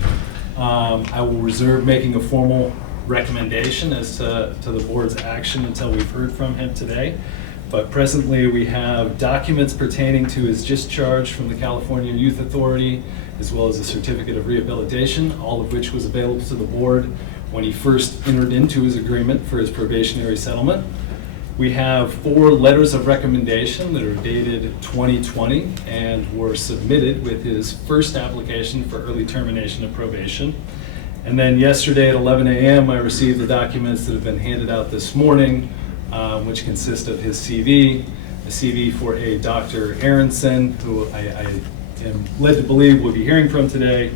I will reserve making a formal recommendation as to the board's action until we've heard from him today. But presently, we have documents pertaining to his discharge from the California Youth Authority, as well as a certificate of rehabilitation, all of which was available to the board when he first entered into his agreement for his probationary settlement. We have 4 letters of recommendation that are dated 2020 and were submitted with his first application for early termination of probation. And then yesterday at 11 a.m., I received the documents that have been handed out this morning, which consist of his CV, a CV for a Dr. Aronson, who I am led to believe we'll be hearing from today,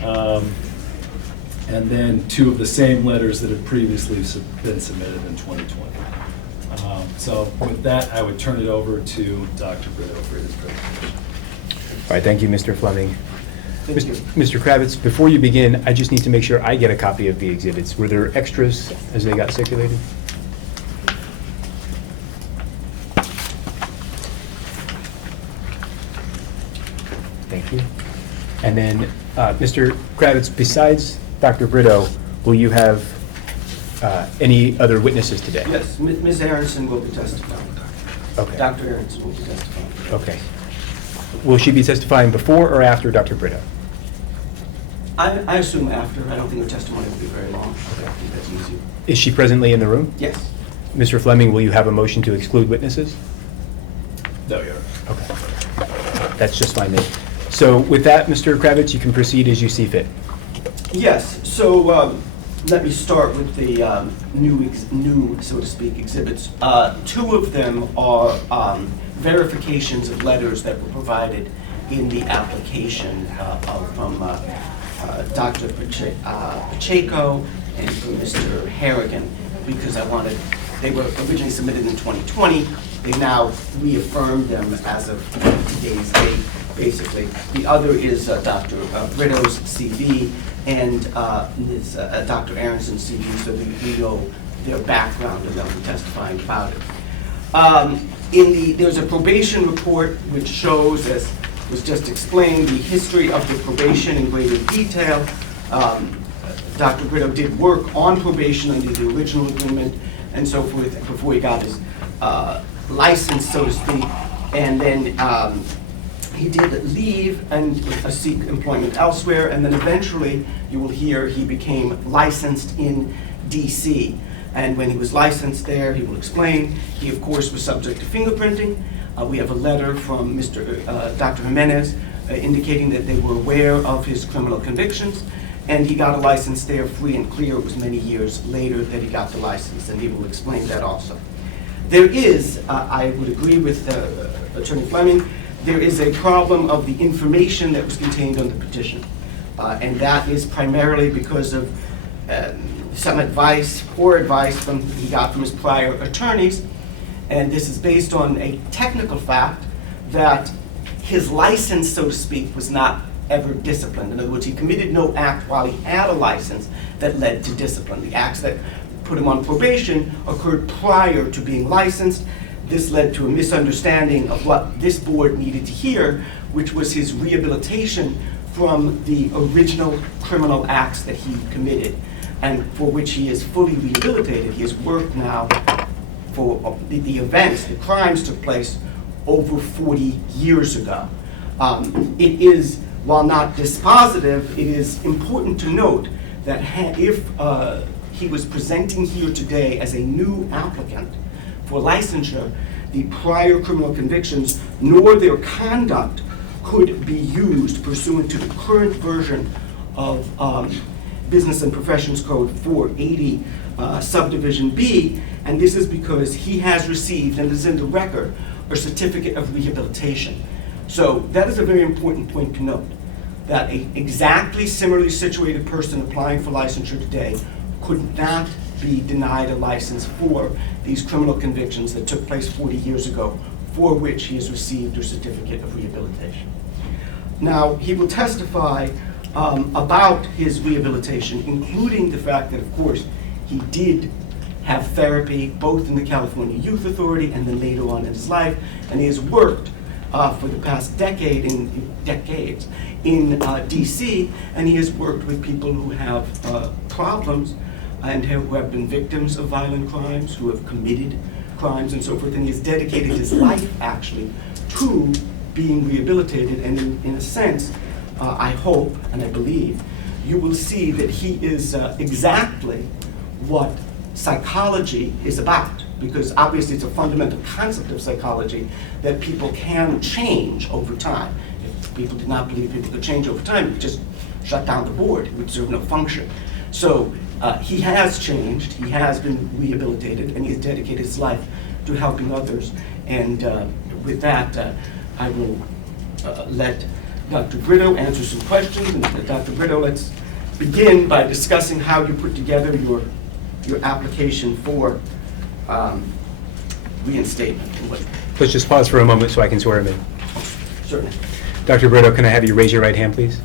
and then 2 of the same letters that have previously been submitted in 2020. So with that, I would turn it over to Dr. Brito for his presentation. All right, thank you, Mr. Fleming. Thank you. Mr. Kravitz, before you begin, I just need to make sure I get a copy of the exhibits. Were there extras as they got circulated? Thank you. And then, Mr. Kravitz, besides Dr. Brito, will you have any other witnesses today? Yes, Ms. Aronson will be testifying. Okay. Dr. Aronson will be testifying. Okay. Will she be testifying before or after Dr. Brito? I assume after. I don't think her testimony will be very long. I think that's easy. Is she presently in the room? Yes. Mr. Fleming, will you have a motion to exclude witnesses? No, Your Honor. Okay. That's just fine then. So with that, Mr. Kravitz, you can proceed as you see fit. Yes, so let me start with the new, so to speak, exhibits. Two of them are verifications of letters that were provided in the application from Dr. Pacheco and from Mr. Harrigan, because they were originally submitted in 2020. They now reaffirmed them as of today's date, basically. The other is Dr. Brito's CV and Dr. Aronson's CV, so we know their background and they'll be testifying about it. There's a probation report which shows, as was just explained, the history of the probation in greater detail. Dr. Brito did work on probation under the original agreement and so forth before he got his license, so to speak, and then he did leave and seek employment elsewhere, and then eventually, you will hear, he became licensed in DC. And when he was licensed there, he will explain, he of course was subject to fingerprinting. We have a letter from Dr. Jimenez indicating that they were aware of his criminal convictions, and he got a license there free and clear. It was many years later that he got the license, and he will explain that also. There is, I would agree with Attorney Fleming, there is a problem of the information that was contained on the petition. And that is primarily because of some advice, poor advice he got from his prior attorneys. And this is based on a technical fact that his license, so to speak, was not ever disciplined. In other words, he committed no act while he had a license that led to discipline. The acts that put him on probation occurred prior to being licensed. This led to a misunderstanding of what this board needed to hear, which was his rehabilitation from the original criminal acts that he committed, and for which he is fully rehabilitated. He has worked now for the events, the crimes took place over 40 years ago. It is, while not dispositive, it is important to note that if he was presenting here today as a new applicant for licensure, the prior criminal convictions nor their conduct could be used pursuant to the current version of Business and Professions Code 480, Subdivision B, and this is because he has received, and is in the record, a certificate of rehabilitation. So that is a very important point to note, that an exactly similarly situated person applying for licensure today could not be denied a license for these criminal convictions that took place 40 years ago, for which he has received a certificate of rehabilitation. Now, he will testify about his rehabilitation, including the fact that, of course, he did have therapy both in the California Youth Authority and then later on in his life, and he has worked for the past decades in DC, and he has worked with people who have problems and who have been victims of violent crimes, who have committed crimes and so forth, and he has dedicated his life actually to being rehabilitated, and in a sense, I hope and I believe, you will see that he is exactly what psychology is about, because obviously it's a fundamental concept of psychology that people can change over time. If people did not believe people could change over time, we'd just shut down the board, it would serve no function. So he has changed, he has been rehabilitated, and he has dedicated his life to helping others. And with that, I will let Dr. Brito answer some questions. And Dr. Brito, let's begin by discussing how you put together your application for reinstatement. Let's just pause for a moment so I can swear him in. Certainly. Dr. Brito, can I have you raise your right hand, please?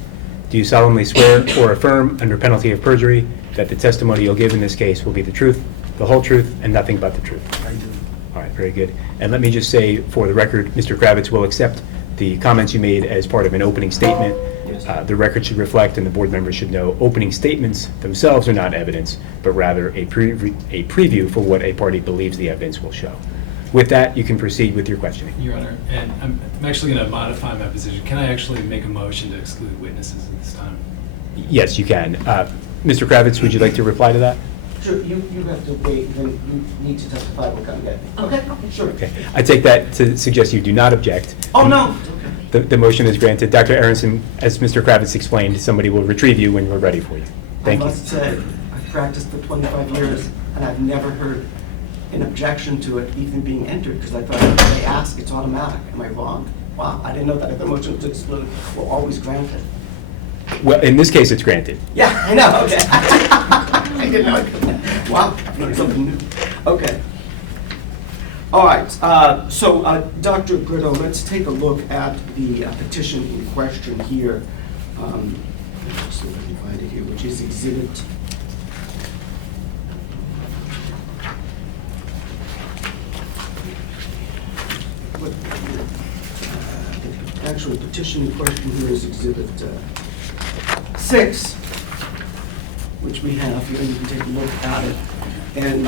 Do you solemnly swear or affirm under penalty of perjury that the testimony you'll give in this case will be the truth, the whole truth, and nothing but the truth? I do. All right, very good. And let me just say, for the record, Mr. Kravitz will accept the comments you made as part of an opening statement. The record should reflect, and the board members should know, opening statements themselves are not evidence, but rather a preview for what a party believes the evidence will show. With that, you can proceed with your questioning. Your Honor, and I'm actually going to modify my position. Can I actually make a motion to exclude witnesses at this time? Yes, you can. Mr. Kravitz, would you like to reply to that? Sure, you have to wait, then you need to testify, we'll come get it. Okay, sure. Okay. I take that to suggest you do not object. Oh, no. The motion is granted. Dr. Aronson, as Mr. Kravitz explained, somebody will retrieve you when we're ready for you. Thank you. I must say, I've practiced for 25 years, and I've never heard an objection to it even being entered, because I thought if they ask, it's automatic. Am I wrong? Wow, I didn't know that the motion to exclude were always granted. Well, in this case, it's granted. Yeah, I know, okay. I didn't know. Wow, learned something new. Okay. All right, so Dr. Brito, let's take a look at the petition in question here. Let's see if I can find it here, which is Exhibit. Actually, the petition in question here is Exhibit 6, which we have here. You can take a look at it. And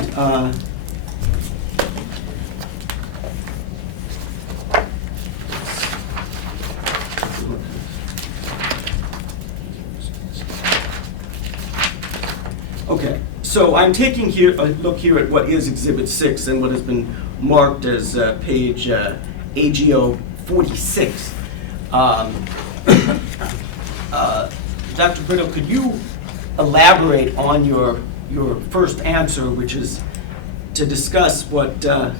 okay, so I'm taking here a look here at what is Exhibit 6 and what has been marked as page AGO 46. Dr. Brito, could you elaborate on your first answer, which is to discuss what the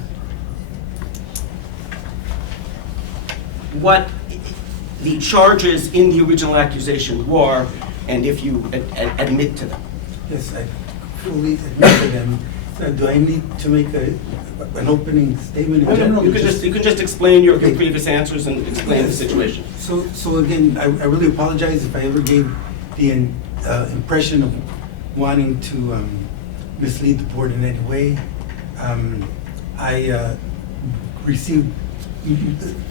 charges in the original accusation were, and if you admit to them? Yes, I fully admit to them. So do I need to make an opening statement in general? You could just explain your previous answers and explain the situation. So again, I really apologize if I ever gave the impression of wanting to mislead the board in any way. I received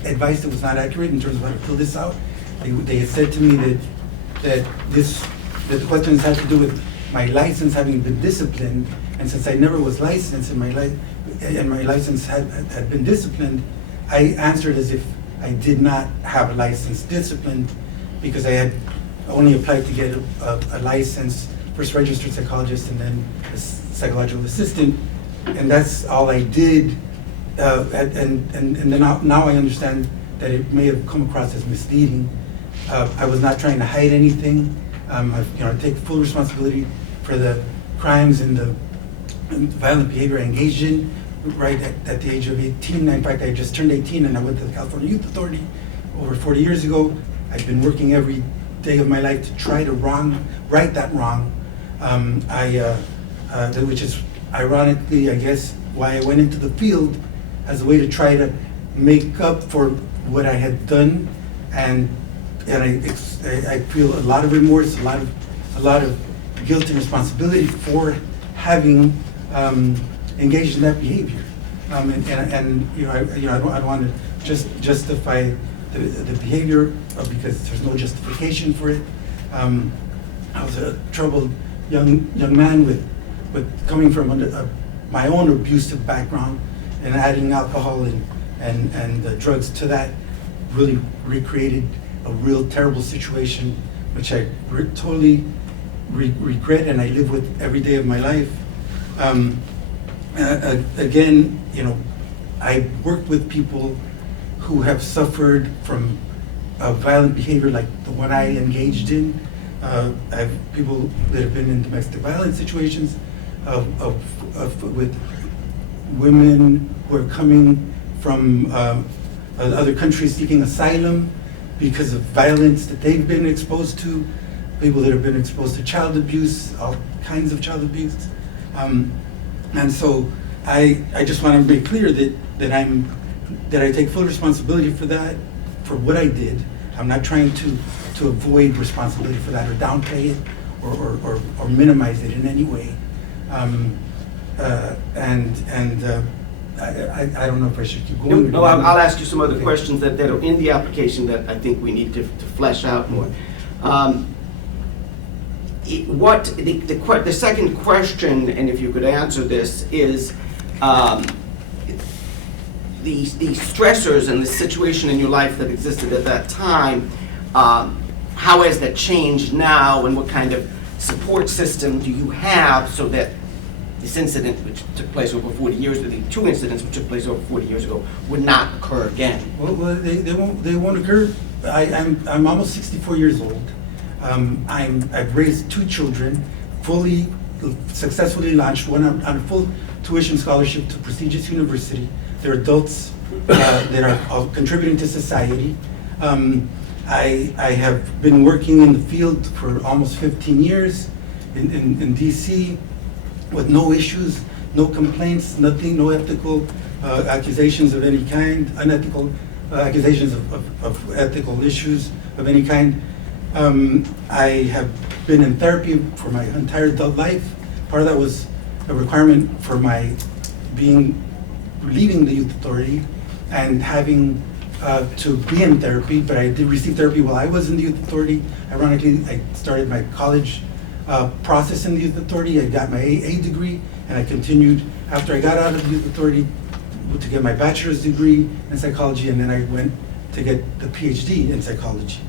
advice that was not accurate in terms of how to fill this out. They had said to me that the questions had to do with my license having been disciplined, and since I never was licensed and my license had been disciplined, I answered as if I did not have a license disciplined because I had only applied to get a license, first registered psychologist and then a psychological assistant, and that's all I did. And then now I understand that it may have come across as misleading. I was not trying to hide anything. I take full responsibility for the crimes and the violent behavior I engaged in right at the age of 18. In fact, I just turned 18 and I went to the California Youth Authority over 40 years ago. I've been working every day of my life to try to right that wrong, which is ironically, I guess, why I went into the field as a way to try to make up for what I had done, and I feel a lot of remorse, a lot of guilt and responsibility for having engaged in that behavior, I don't want to just justify the behavior because there's no justification for it. I was a troubled young man with coming from my own abusive background, and adding alcohol and drugs to that really recreated a real terrible situation, which I totally regret and I live with every day of my life. Again, I worked with people who have suffered from violent behavior like the one I engaged in. I have people that have been in domestic violence situations with women who are coming from other countries seeking asylum because of violence that they've been exposed to, people that have been exposed to child abuse, all kinds of child abuse. And so I just want to make clear that I take full responsibility for that, for what I did. I'm not trying to avoid responsibility for that or downplay it or minimize it in any way. I don't know if I should keep going. No, I'll ask you some other questions that are in the application that I think we need to flesh out more. The second question, and if you could answer this, is the stressors and the situation in your life that existed at that time, how has that changed now, and what kind of support system do you have so that this incident, which took place over 40 years, the two incidents which took place over 40 years ago, would not occur again? Well, they won't occur. I'm almost 64 years old. I've raised 2 children, successfully launched one on a full tuition scholarship to prestigious university. They're adults that are all contributing to society. I have been working in the field for almost 15 years in DC with no issues, no complaints, nothing, no ethical accusations of any kind, unethical accusations of ethical issues of any kind. I have been in therapy for my entire adult life. Part of that was a requirement for my leaving the Youth Authority and having to be in therapy, but I did receive therapy while I was in the Youth Authority. Ironically, I started my college process in the Youth Authority. I got my AA degree, and I continued after I got out of the Youth Authority to get my bachelor's degree in psychology, and then I went to get the PhD in psychology.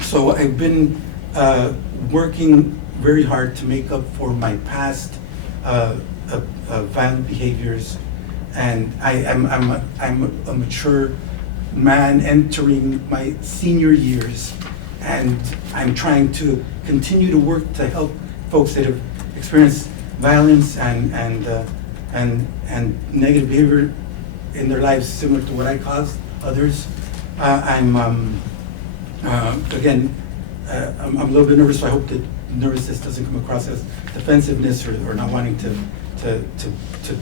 So I've been working very hard to make up for my past violent behaviors, and I'm a mature man entering my senior years, and I'm trying to continue to work to help folks that have experienced violence and negative behavior in their lives similar to what I caused others. I'm a little bit nervous, so I hope that nervousness doesn't come across as defensiveness or not wanting to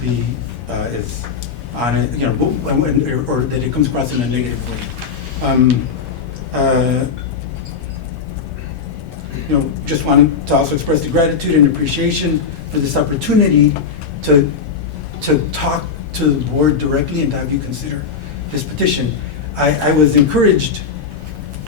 be as on it, or that it comes across in a negative way. Just wanted to also express the gratitude and appreciation for this opportunity to talk to the board directly and to have you consider this petition. I was encouraged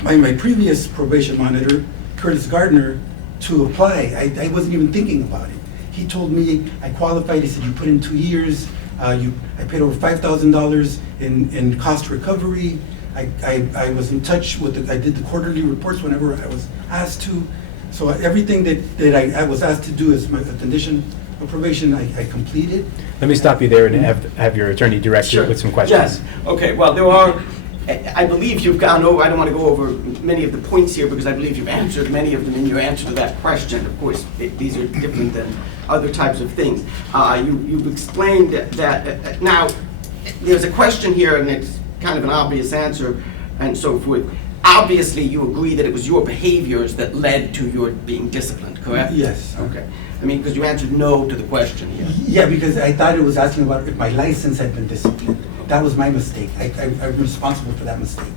by my previous probation monitor, Curtis Gardner, to apply. I wasn't even thinking about it. He told me I qualified. He said, you put in 2 years. I paid over $5,000 in cost recovery. I was in touch with I did the quarterly reports whenever I was asked to. So everything that I was asked to do as a condition of probation, I completed. Let me stop you there and have your attorney direct you with some questions. Yes. Okay. Well, there are. I believe you've gone over. I don't want to go over many of the points here because I believe you've answered many of them in your answer to that question. Of course, these are different than other types of things. You've explained that. Now, there's a question here, and it's kind of an obvious answer, and so forth. Obviously, you agree that it was your behaviors that led to your being disciplined, correct? Yes. Okay. I mean, because you answered no to the question here. Yeah, because I thought it was asking about if my license had been disciplined. That was my mistake. I'm responsible for that mistake.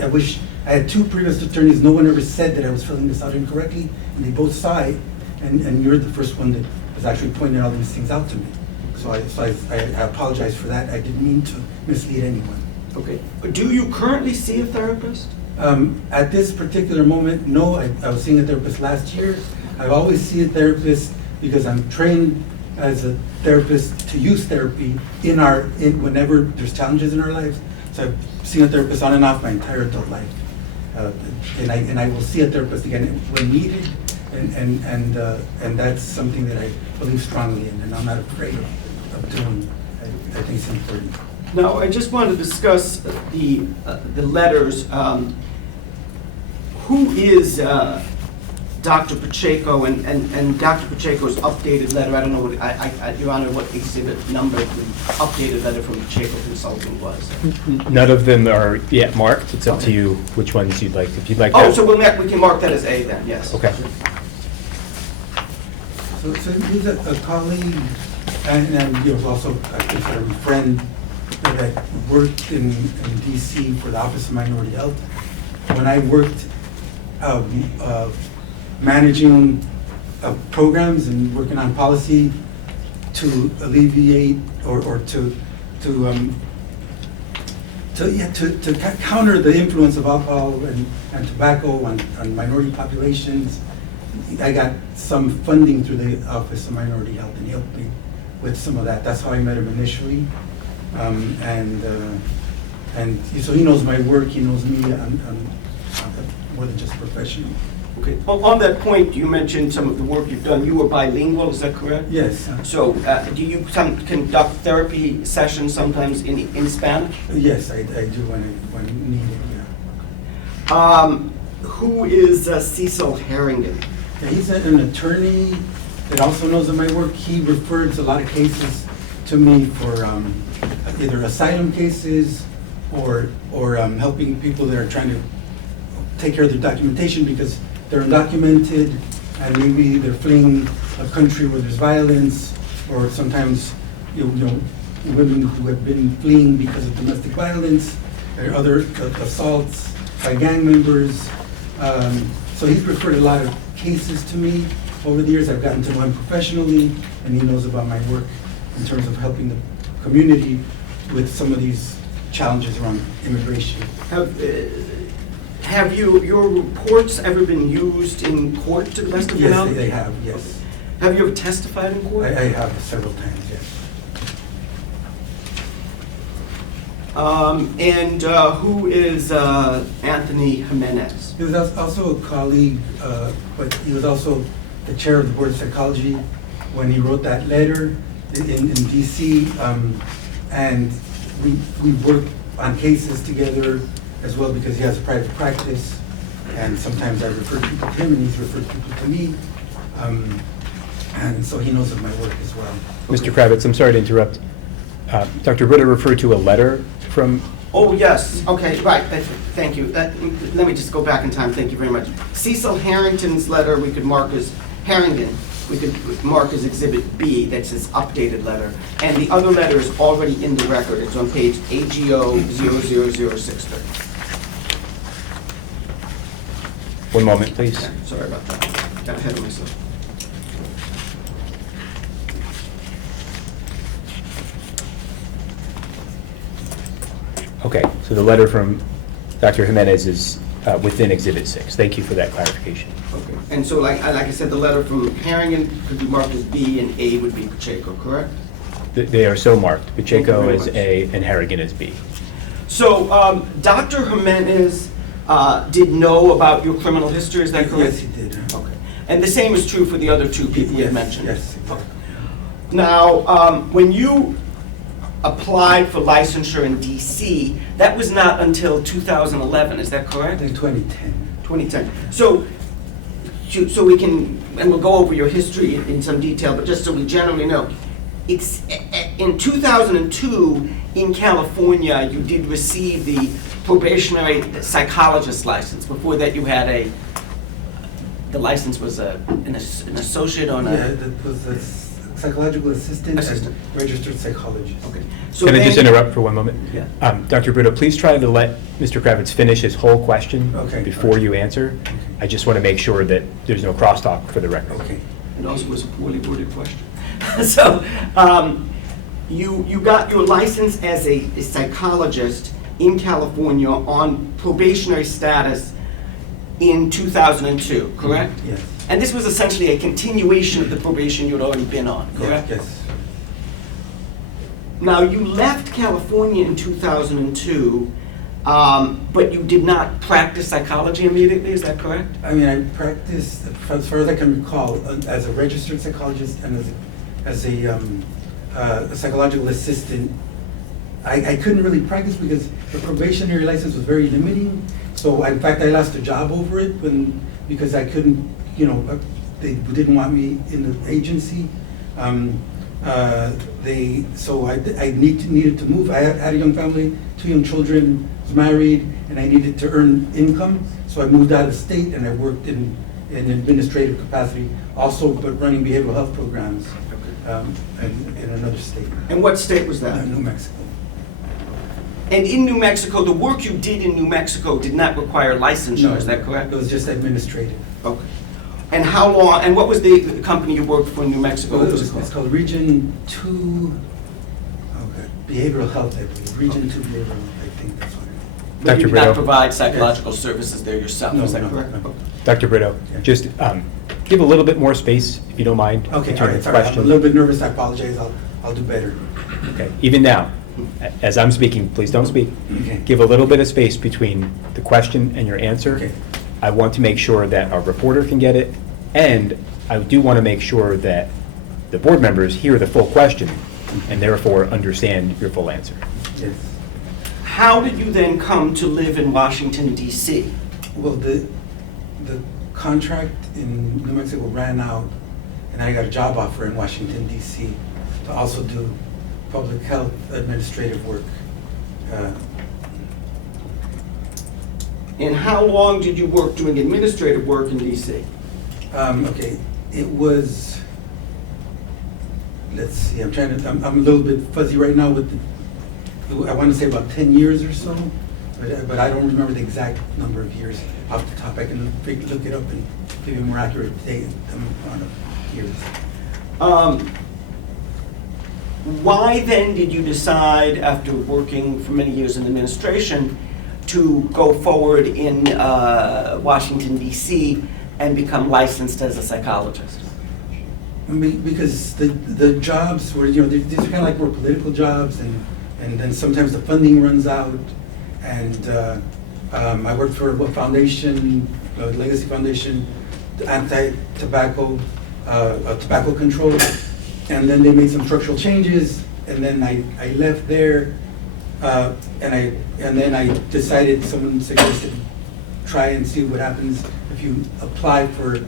I wish I had 2 previous attorneys. No one ever said that I was filling this out incorrectly, and they both saw it. And you're the first one that has actually pointed all these things out to me. So I apologize for that. I didn't mean to mislead anyone. Okay. Do you currently see a therapist? At this particular moment, no. I was seeing a therapist last year. I always see a therapist because I'm trained as a therapist to use therapy whenever there's challenges in our lives. So I've seen a therapist on and off my entire adult life, and I will see a therapist again when needed, and that's something that I believe strongly in, and I'm not afraid of doing. I think it's important. Now, I just want to discuss the letters. Who is Dr. Pacheco and Dr. Pacheco's updated letter? I don't know what, Your Honor, what exhibit number the updated letter from Pacheco Consulting was. None of them are yet marked. It's up to you which ones you'd like. If you'd like. Oh, so we can mark that as A then, yes. Okay. So he's a colleague, and he was also a friend that worked in DC for the Office of Minority Health. when I worked managing programs and working on policy to alleviate or to counter the influence of alcohol and tobacco on minority populations. I got some funding through the Office of Minority Health, and he helped me with some of that. That's how I met him initially. And so he knows my work, he knows me, I'm more than just professional. Okay. On that point, you mentioned some of the work you've done. You were bilingual, is that correct? Yes. So do you conduct therapy sessions sometimes in Spanish? Yes, I do when needed, yeah. Who is Cecil Harrington? Yeah, he's an attorney that also knows of my work. He refers a lot of cases to me for either asylum cases or helping people that are trying to take care of their documentation because they're undocumented and maybe they're fleeing a country where there's violence, or sometimes you know women who have been fleeing because of domestic violence or other assaults by gang members. So he's referred a lot of cases to me over the years. I've gotten to know him professionally, and he knows about my work in terms of helping the community with some of these challenges around immigration. Have your reports ever been used in court to the best of your knowledge? Yes, they have, yes. Have you ever testified in court? I have several times, yes. And who is Anthony Jimenez? He was also a colleague, but he was also the chair of the Board of Psychology when he wrote that letter in DC. And we worked on cases together as well because he has a private practice. And sometimes I refer people to him and he's referred people to me. And so he knows of my work as well. Mr. Kravitz, I'm sorry to interrupt. Dr. Britta referred to a letter from... Oh, yes. Okay, right. Thank you. Let me just go back in time. Thank you very much. Cecil Harrington's letter we could mark as Harrington. We could mark as Exhibit B. That's his updated letter. And the other letter is already in the record. It's on page AGO 00063. One moment, please. Okay, sorry about that. Got ahead of myself. Okay, so the letter from Dr. Jimenez is within Exhibit 6. Thank you for that clarification. Okay. And so, like I said, the letter from Harrington could be marked as B, and A would be Pacheco, correct? They are so marked. Pacheco is much. A and Harrigan is B. So, Dr. Jimenez did know about your criminal history, is that correct? Yes, he did. Okay. And the same is true for the other two people you mentioned? Yes, exactly. Now, when you applied for licensure in DC, that was not until 2011, is that correct? In 2010. 2010. So we can, and we'll go over your history in some detail, but just so we generally know, it's in 2002 in California, you did receive the probationary psychologist license. Before that, you had the license was an associate on a... Yeah, that was a psychological assistant. And registered psychologist. Okay. Can I just interrupt for one moment? Yeah. Dr. Brito, please try to let Mr. Kravitz finish his whole question before you answer. Okay. I just want to make sure that there's no crosstalk for the record. Okay. It also was a poorly worded question. So, you got your license as a psychologist in California on probationary status in 2002, correct? Yes. And this was essentially a continuation of the probation you'd already been on, correct? Yes. Now, you left California in 2002, but you did not practice psychology immediately, is that correct? I mean, I practiced, as far as I can recall, as a registered psychologist and as a psychological assistant. I couldn't really practice because the probationary license was very limiting. So, in fact, I lost a job over it because I couldn't, they didn't want me in the agency. So I needed to move. I had a young family, 2 young children, was married, and I needed to earn income. So I moved out of state and I worked in administrative capacity, also but running behavioral health programs in another state. And what state was that? New Mexico. And in New Mexico, the work you did in New Mexico did not require licensure, is that correct? It was just administrative. Okay. And how long, and what was the company you worked for in New Mexico? What was it It's called? called Region 2, Behavioral Health, I believe. Region 2 Behavioral Health, I think that's what it is. But you Dr. did not Brito. provide psychological services there yourself, No, is that no, correct? no. Dr. Brito, just give a little bit more space, if you don't mind. Okay, in all terms right, of sorry. I'm a question. little bit nervous, I apologize. I'll do better. Okay, even now, as I'm speaking, please don't speak. Okay. Give a little bit of space between the question and your answer. Okay. I want to make sure that our reporter can get it, and I do want to make sure that the board members hear the full question and therefore understand your full answer. Yes. How did you then come to live in Washington, D.C.? Well, the contract in New Mexico ran out, and I got a job offer in Washington, D.C. to also do public health administrative work. And how long did you work doing administrative work in D.C.? Okay, it was, let's see, I'm a little bit fuzzy right now with I want to say about 10 years or so, but I don't remember the exact number of years off the top. I can look it up and give you a more accurate date on the years. Why then did you decide, after working for many years in administration, to go forward in Washington, D.C. and become licensed as a psychologist? Because the jobs were, these are kind of like more political jobs, and then sometimes the funding runs out. And I worked for a foundation, a Legacy Foundation, anti-tobacco, tobacco control. And then they made some structural changes, and then I left there, and then I decided, someone suggested, try and see what happens if you apply for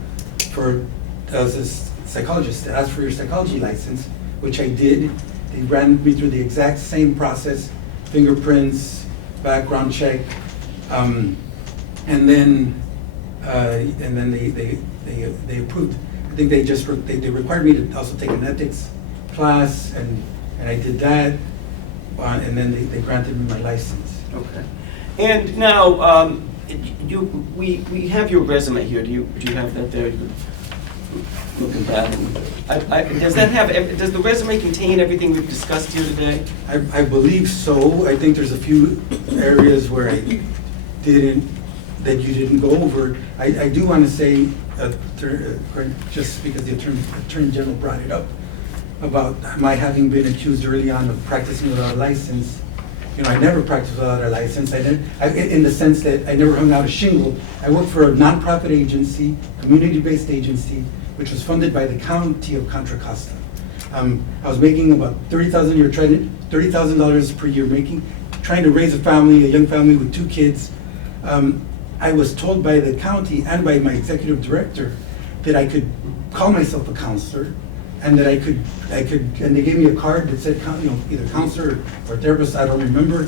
as a psychologist, ask for your psychology license, which I did. They ran me through the exact same process, fingerprints, background check, and then they approved. I think they required me to also take an ethics class, and I did that, and then they granted me my license. Okay. And now, we have your resume here. Do you have that there? Look at that. Does the resume contain everything we've discussed here today? I believe so. I think there's a few areas where that you didn't go over. I do want to say, just because the Attorney General brought it up, about my having been accused early on of practicing without a license. I never practiced without a license. In the sense that I never hung out a shingle. I worked for a nonprofit agency, community-based agency, which was funded by the county of Contra Costa. I was making about $30,000 per year, trying to raise a young family with 2 kids. I was told by the county and by my executive director that I could call myself a counselor, and that I could, and they gave me a card that said, either counselor or therapist, I don't remember.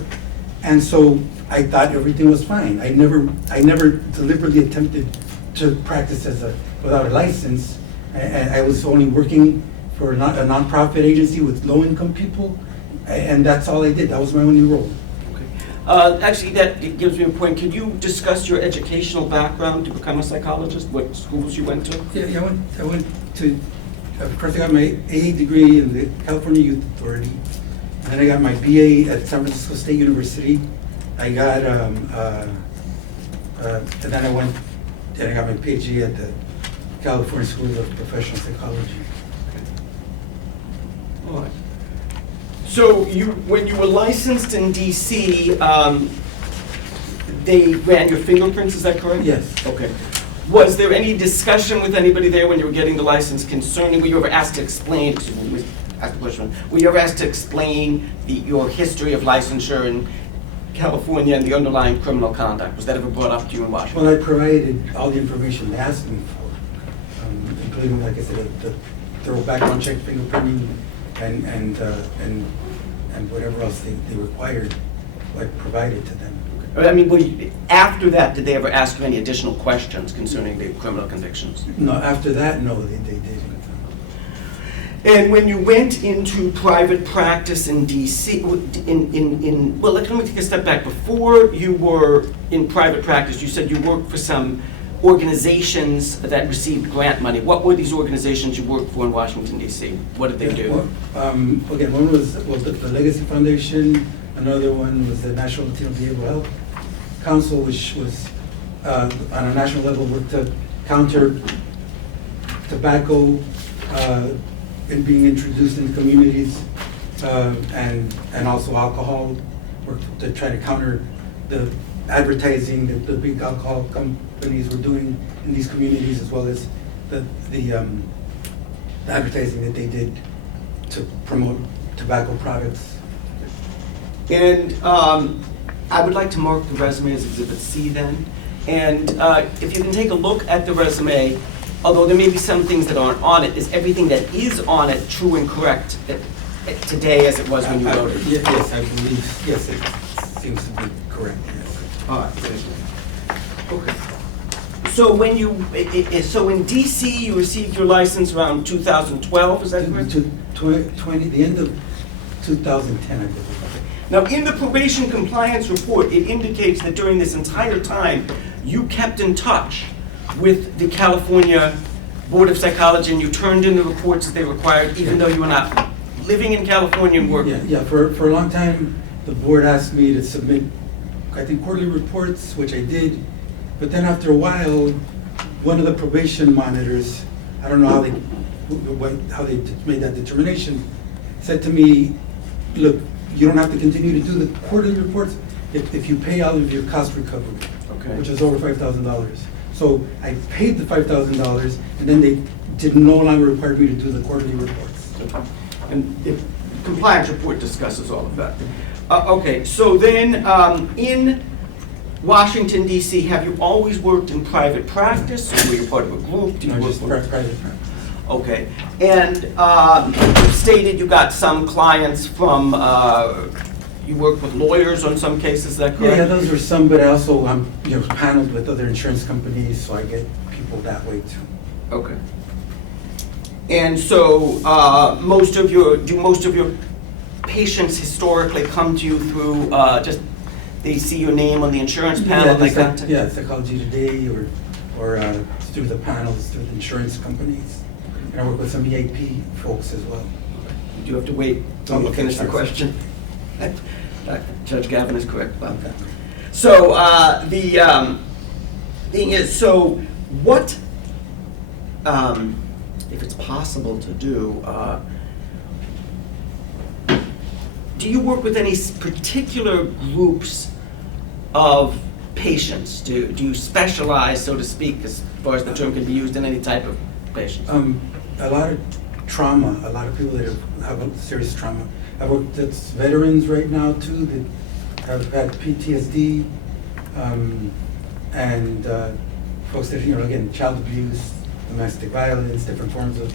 And so I thought everything was fine. I never deliberately attempted to practice without a license. I was only working for a nonprofit agency with low-income people, and that's all I did. That was my only role. Actually, that gives me a point. Could you discuss your educational background to become a psychologist? What schools you went to? Yeah, I went to, first I got my AA degree in the California Youth Authority. And then I got my BA at San Francisco State University. I got, and then I got my PhD at the California School of Professional Psychology. All right. So when you were licensed in DC, they ran your fingerprints, is that correct? Yes. Okay. Was there any discussion with anybody there when you were getting the license concerning, were you ever asked to explain, were you ever asked to explain your history of licensure in California and the underlying criminal conduct? Was that ever brought up to you in Washington? Well, I provided all the information they asked me for, including, like I said, the thorough background check, fingerprinting, and whatever else they required, I provided to them. I mean, after that, did they ever ask you any additional questions concerning the criminal convictions? No, after that, no, they didn't. And when you went into private practice in DC, well, let me take a step back. Before you were in private practice, you said you worked for some organizations that received grant money. What were these organizations you worked for in Washington, DC? What did they do? Again, one was the Legacy Foundation. Another one was the National Latino Behavioral Health Council, which was on a national level worked to counter tobacco and being introduced in communities, and also alcohol, worked to try to counter the advertising that the big alcohol companies were doing in these communities, as well as the advertising that they did to promote tobacco products. And I would like to mark the resume as Exhibit C then. And if you can take a look at the resume, although there may be some things that aren't on it, is everything that is on it true and correct today as it was when you wrote it? Yes, I believe, yes, it seems to be correct, yes. All right, very good. Okay. So when you, so in DC, you received your license around 2012, is that correct? The end of 2010, I believe. Now, in the probation compliance report, it indicates that during this entire time, you kept in touch with the California Board of Psychology, and you turned in the reports that they required, even though you were not living in California and working. Yeah, for a long time, the board asked me to submit, I think, quarterly reports, which I did. But then after a while, one of the probation monitors, I don't know how they made that determination, said to me, look, you don't have to continue to do the quarterly reports if you pay out of your cost recovery, which is over $5,000. So I paid the $5,000, and then they no longer required me to do the quarterly reports. And the compliance report discusses all of that. Okay, so then in Washington, D.C., have you always worked in private practice, or were you part of a group? Do you No, work just with- private practice. Okay, and you stated you got some clients from, you work with lawyers on some cases, is that correct? Yeah, those are some, but I also paneled with other insurance companies, so I get people that way too. Okay. And so, most of your patients historically come to you through, just, they see your name on the insurance panel, like that? Yeah, Psychology Today, or through the panels, through the insurance companies. And I work with some EAP folks as well. You do have to wait till you finish the question. Judge Gavin is correct about that. So, the thing is, so what, if it's possible to do you work with any particular groups of patients? Do you specialize, so to speak, as far as the term can be used, in any type of patients? A lot of trauma, a lot of people that have a serious trauma. I work with veterans right now too that have had PTSD, and folks that, again, child abuse, domestic violence, different forms of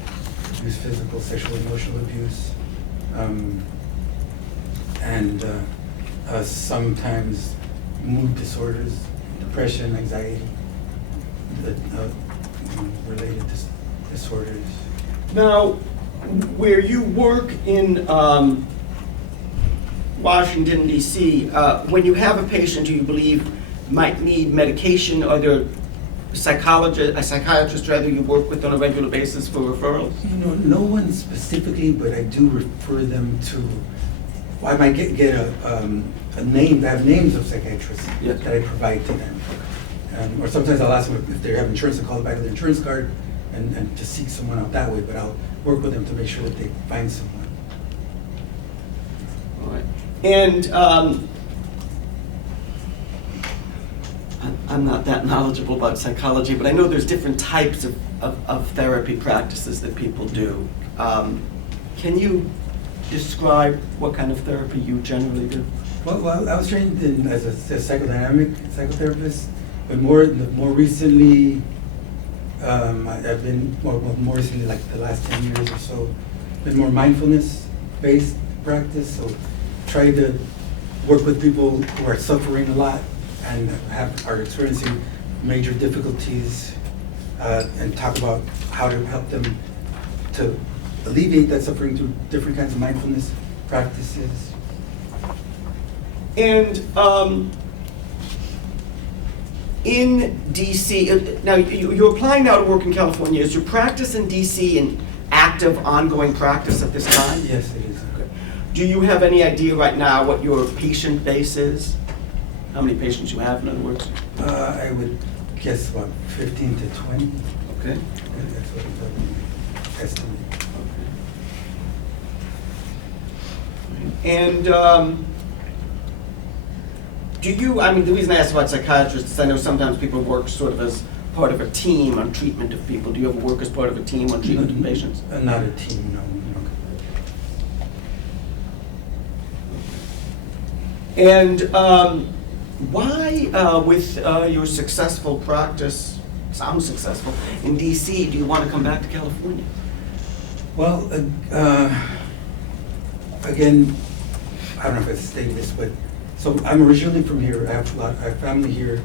abuse, physical, sexual, emotional abuse, and sometimes mood disorders, depression, anxiety, related disorders. Now, where you work in Washington, D.C., when you have a patient who you believe might need medication, are there a psychiatrist rather you work with on a regular basis for referrals? No one specifically, but I do refer them to, I might get a name, I have names of psychiatrists that I provide to them. Or sometimes I'll ask them if they have insurance, I'll call back to their insurance card and to seek someone out that way, but I'll work with them to make sure that they find someone. All right. And I'm not that knowledgeable about psychology, but I know there's different types of therapy practices that people do. Can you describe what kind of therapy you generally do? Well, I was trained as a psychodynamic psychotherapist, but more recently, I've been more recently, like the last 10 years or so, been more mindfulness-based practice. So try to work with people who are suffering a lot and are experiencing major difficulties, and talk about how to help them to alleviate that suffering through different kinds of mindfulness practices. And in DC, now you're applying now to work in California. Is your practice in DC an active, ongoing practice at this time? Yes, it is. Okay. Do you have any idea right now what your patient base is? How many patients you have, in other words? I would guess about 15 to 20. Okay. That's what I would estimate. And do you, I mean, the reason I asked about psychiatrists is I know sometimes people work sort of as part of a team on treatment of people. Do you ever work as part of a team on treatment of patients? Not a team, no. And why, with your successful practice, sounds successful, in DC, do you want to come back to California? Well, again, I don't know if I stated this, but so I'm originally from here. I have family here.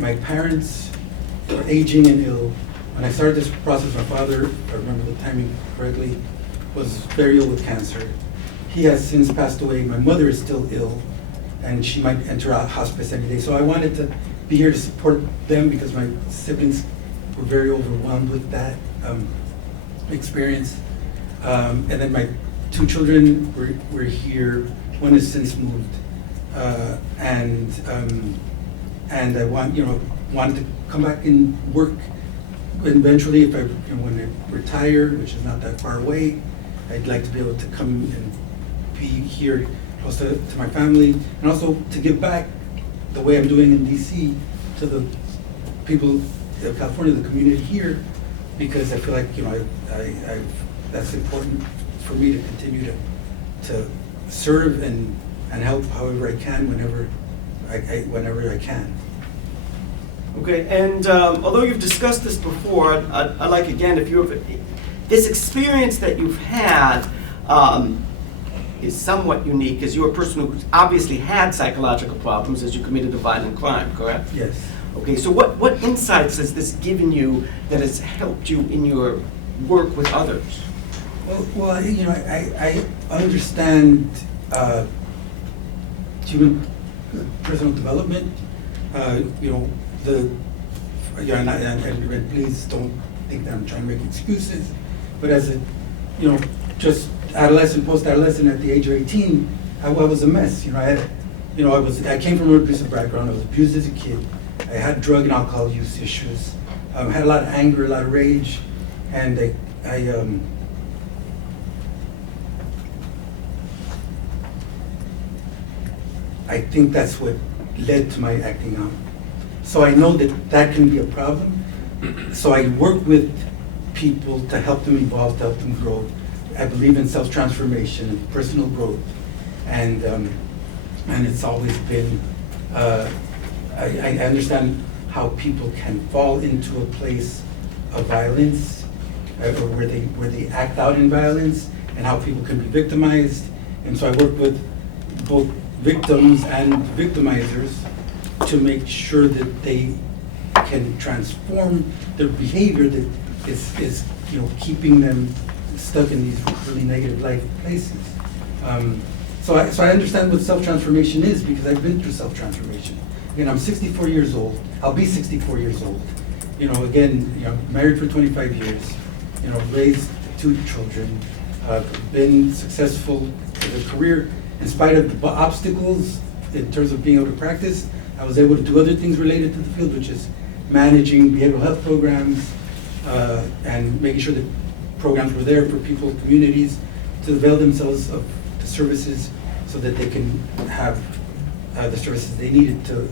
My parents are aging and ill. When I started this process, my father, if I remember the timing correctly, was very ill with cancer. He has since passed away. My mother is still ill, and she might enter a hospice any day. So I wanted to be here to support them because my siblings were very overwhelmed with that experience. And then my two children were here. One has since moved, and I wanted to come back and work. Eventually, if when I retire, which is not that far away, I'd like to be able to come and be here close to my family, and also to give back the way I'm doing in DC to the people of California, the community here, because I feel like that's important for me to continue to serve and help however I can whenever I can. Okay, and although you've discussed this before, I'd like again, if you have, this experience that you've had is somewhat unique, as you're a person who obviously had psychological problems as you committed a violent crime, correct? Yes. Okay, so what insights has this given you that has helped you in your work with others? Well, I understand human personal development. And please don't think that I'm trying to make excuses, but as a, just adolescent, post-adolescent at the age of 18, I was a mess. I came from an abusive background. I was abused as a kid. I had drug and alcohol use issues. Had a lot of anger, a lot of rage, and I think that's what led to my acting out. So I know that can be a problem. So I work with people to help them evolve, to help them grow. I believe in self-transformation and personal growth. And it's always been, I understand how people can fall into a place of violence, or where they act out in violence, and how people can be victimized. And so I work with both victims and victimizers to make sure that they can transform their behavior that is keeping them stuck in these really negative life places. So I understand what self-transformation is because I've been through self-transformation. I'm 64 years old. I'll be 64 years old. Married for 25 years. Raised 2 children. Been successful with a career in spite of the obstacles in terms of being able to practice. I was able to do other things related to the field, which is managing behavioral health programs and making sure that programs were there for people, communities, to avail themselves of the services so that they can have the services they needed to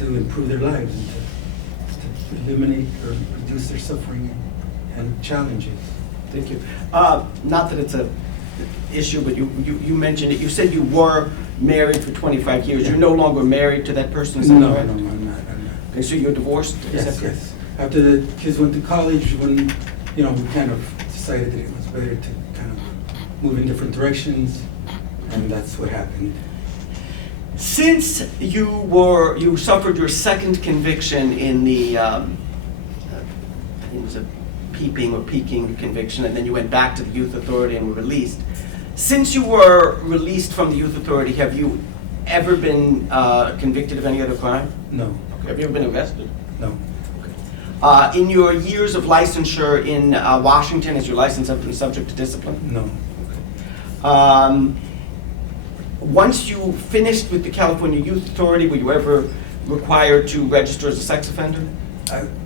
improve their lives and to eliminate or reduce their suffering and challenges. Thank you. Not that it's a issue, but you mentioned it. You said you were married for 25 years. You're no longer married to that person, is that No, correct? no, I'm not. Okay, so you're divorced? Is that Yes, correct? yes. After the kids went to college, we kind of decided that it was better to kind of move in different directions, and that's what happened. Since you suffered your second conviction in the, I think it was a peeping or peaking conviction, and then you went back to the youth authority and were released. Since you were released from the youth authority, have you ever been convicted of any other crime? No. Okay. Have you ever been arrested? No. In your years of licensure in Washington, has your license ever been subject to discipline? No. Once you finished with the California Youth Authority, were you ever required to register as a sex offender?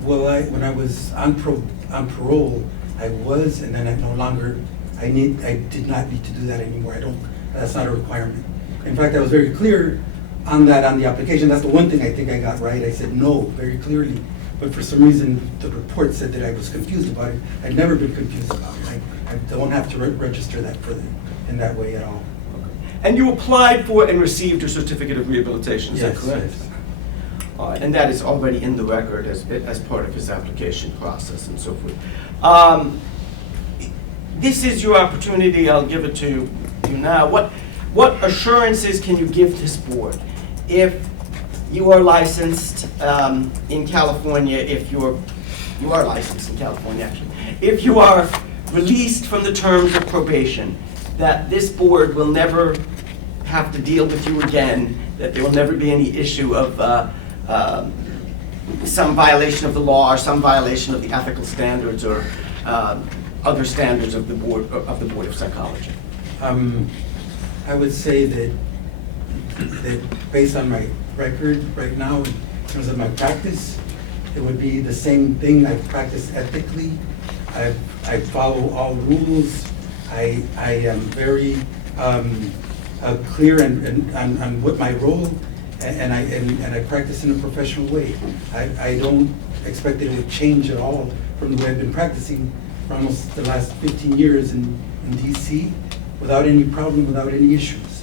When I was on parole, I was, and then I no longer. I did not need to do that anymore. That's not a requirement. In fact, I was very clear on that on the application. That's the one thing I think I got right. I said no very clearly, but for some reason the report said that I was confused about it. I'd never been confused about it. I don't have to register that in that way at all. And you applied for and received a certificate of rehabilitation, is that Yes, correct? yes. And that is already in the record as part of his application process and so forth. This is your opportunity. I'll give it to you now. What assurances can you give this board if you are licensed in California? You are licensed in California, actually. If you are released from the terms of probation, that this board will never have to deal with you again, that there will never be any issue of some violation of the law or some violation of the ethical standards or other standards of the Board of Psychology? I would say that based on my record right now, in terms of my practice, it would be the same thing. I practice ethically. I follow all rules. I am very clear on what my role, and I practice in a professional way. I don't expect that it would change at all from the way I've been practicing for almost the last 15 years in DC, without any problem, without any issues.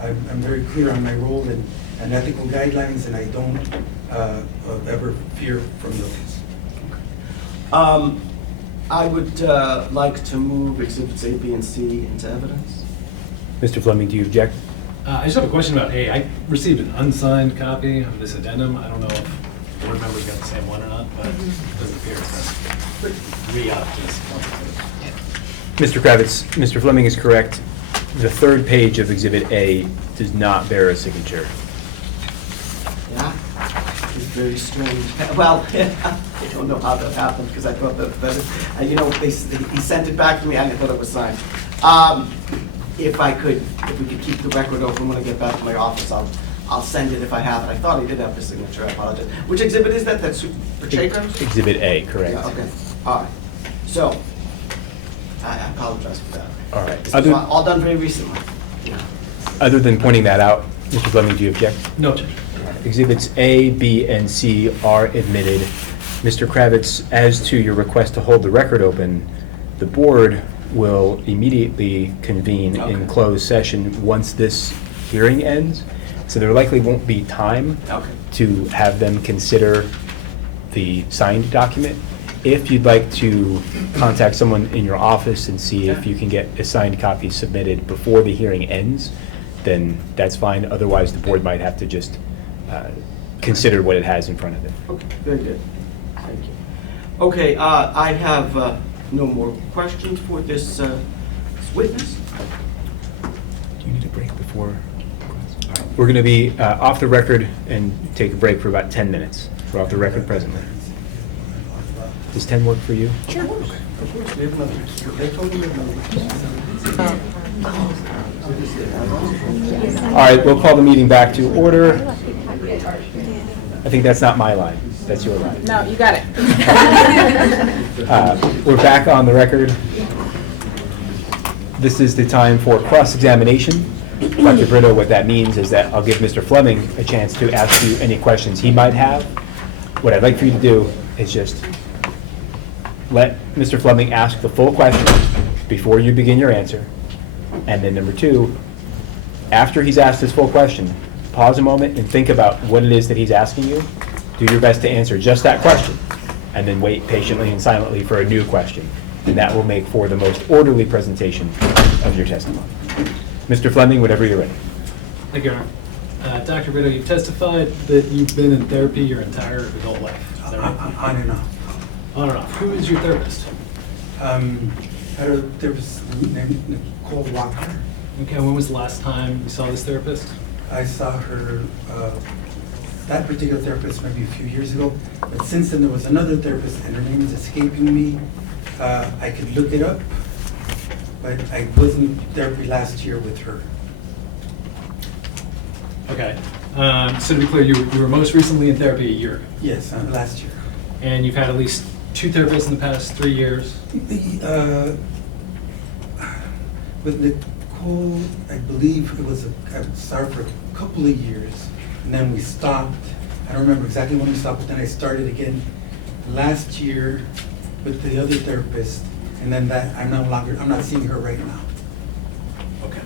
I'm very clear on my role and ethical guidelines, and I don't ever fear from those. I would like to move Exhibits A, B, and C into evidence. Mr. Fleming, do you object? I just have a question about A. I received an unsigned copy of this addendum. I don't know if board members got the same one or not, but it doesn't appear to re-up this one. Mr. Kravitz, Mr. Fleming is correct. The third page of Exhibit A does not bear a signature. Yeah, it's very strange. Well, I don't know how that happened because I thought that he sent it back to me and I thought it was signed. If we could keep the record open when I get back to my office, I'll send it if I have it. I thought I did have the signature. I apologize. Which exhibit is that? That's Pacheco? Exhibit A, correct. Yeah, okay. All right. So, I apologize for that. All right. This was all done very recently. Yeah. Other than pointing that out, Mr. Fleming, do you object? No objection. Exhibits A, B, and C are admitted. Mr. Kravitz, as to your request to hold the record open, the board will immediately convene in closed session once this hearing ends. So there likely won't be time to have them consider the signed document. If you'd like to contact someone in your office and see if you can get a signed copy submitted before the hearing ends, then that's fine. Otherwise, the board might have to just consider what it has in front of it. Okay, very good. Thank you. Okay, I have no more questions for this witness. Do you need a break before? All right. We're going to be off the record and take a break for about 10 minutes. We're off the record presently. Does 10 work for you? Sure. Okay. Of course, we have another. They told me we have another. All right, we'll call the meeting back to order. I think that's not my line. That's your line. No, you got it. We're back on the record. This is the time for cross-examination. Dr. Brito, what that means is that I'll give Mr. Fleming a chance to ask you any questions he might have. What I'd like for you to do is just let Mr. Fleming ask the full question before you begin your answer. And then number two, after he's asked his full question, pause a moment and think about what it is that he's asking you. Do your best to answer just that question, and then wait patiently and silently for a new question. And that will make for the most orderly presentation of your testimony. Mr. Fleming, whenever you're ready. Thank you, Your Honor. Dr. Brito, you testified that you've been in therapy your entire adult life. Is that right? On and off. On and off. Who is your therapist? Had a therapist named Nicole Walker. Okay, when was the last time you saw this therapist? I saw her, that particular therapist maybe a few years ago, but since then there was another therapist and her name is escaping me. I could look it up, but I was in therapy last year with her. Okay, so to be clear, you were most recently in therapy a year ago? Yes, last year. And you've had at least 2 therapists in the past 3 years? With Nicole, I believe it was, I started for a couple of years, and then we stopped. I don't remember exactly when we stopped, but then I started again last year with the other therapist, and then that, I'm not seeing her right now. Okay.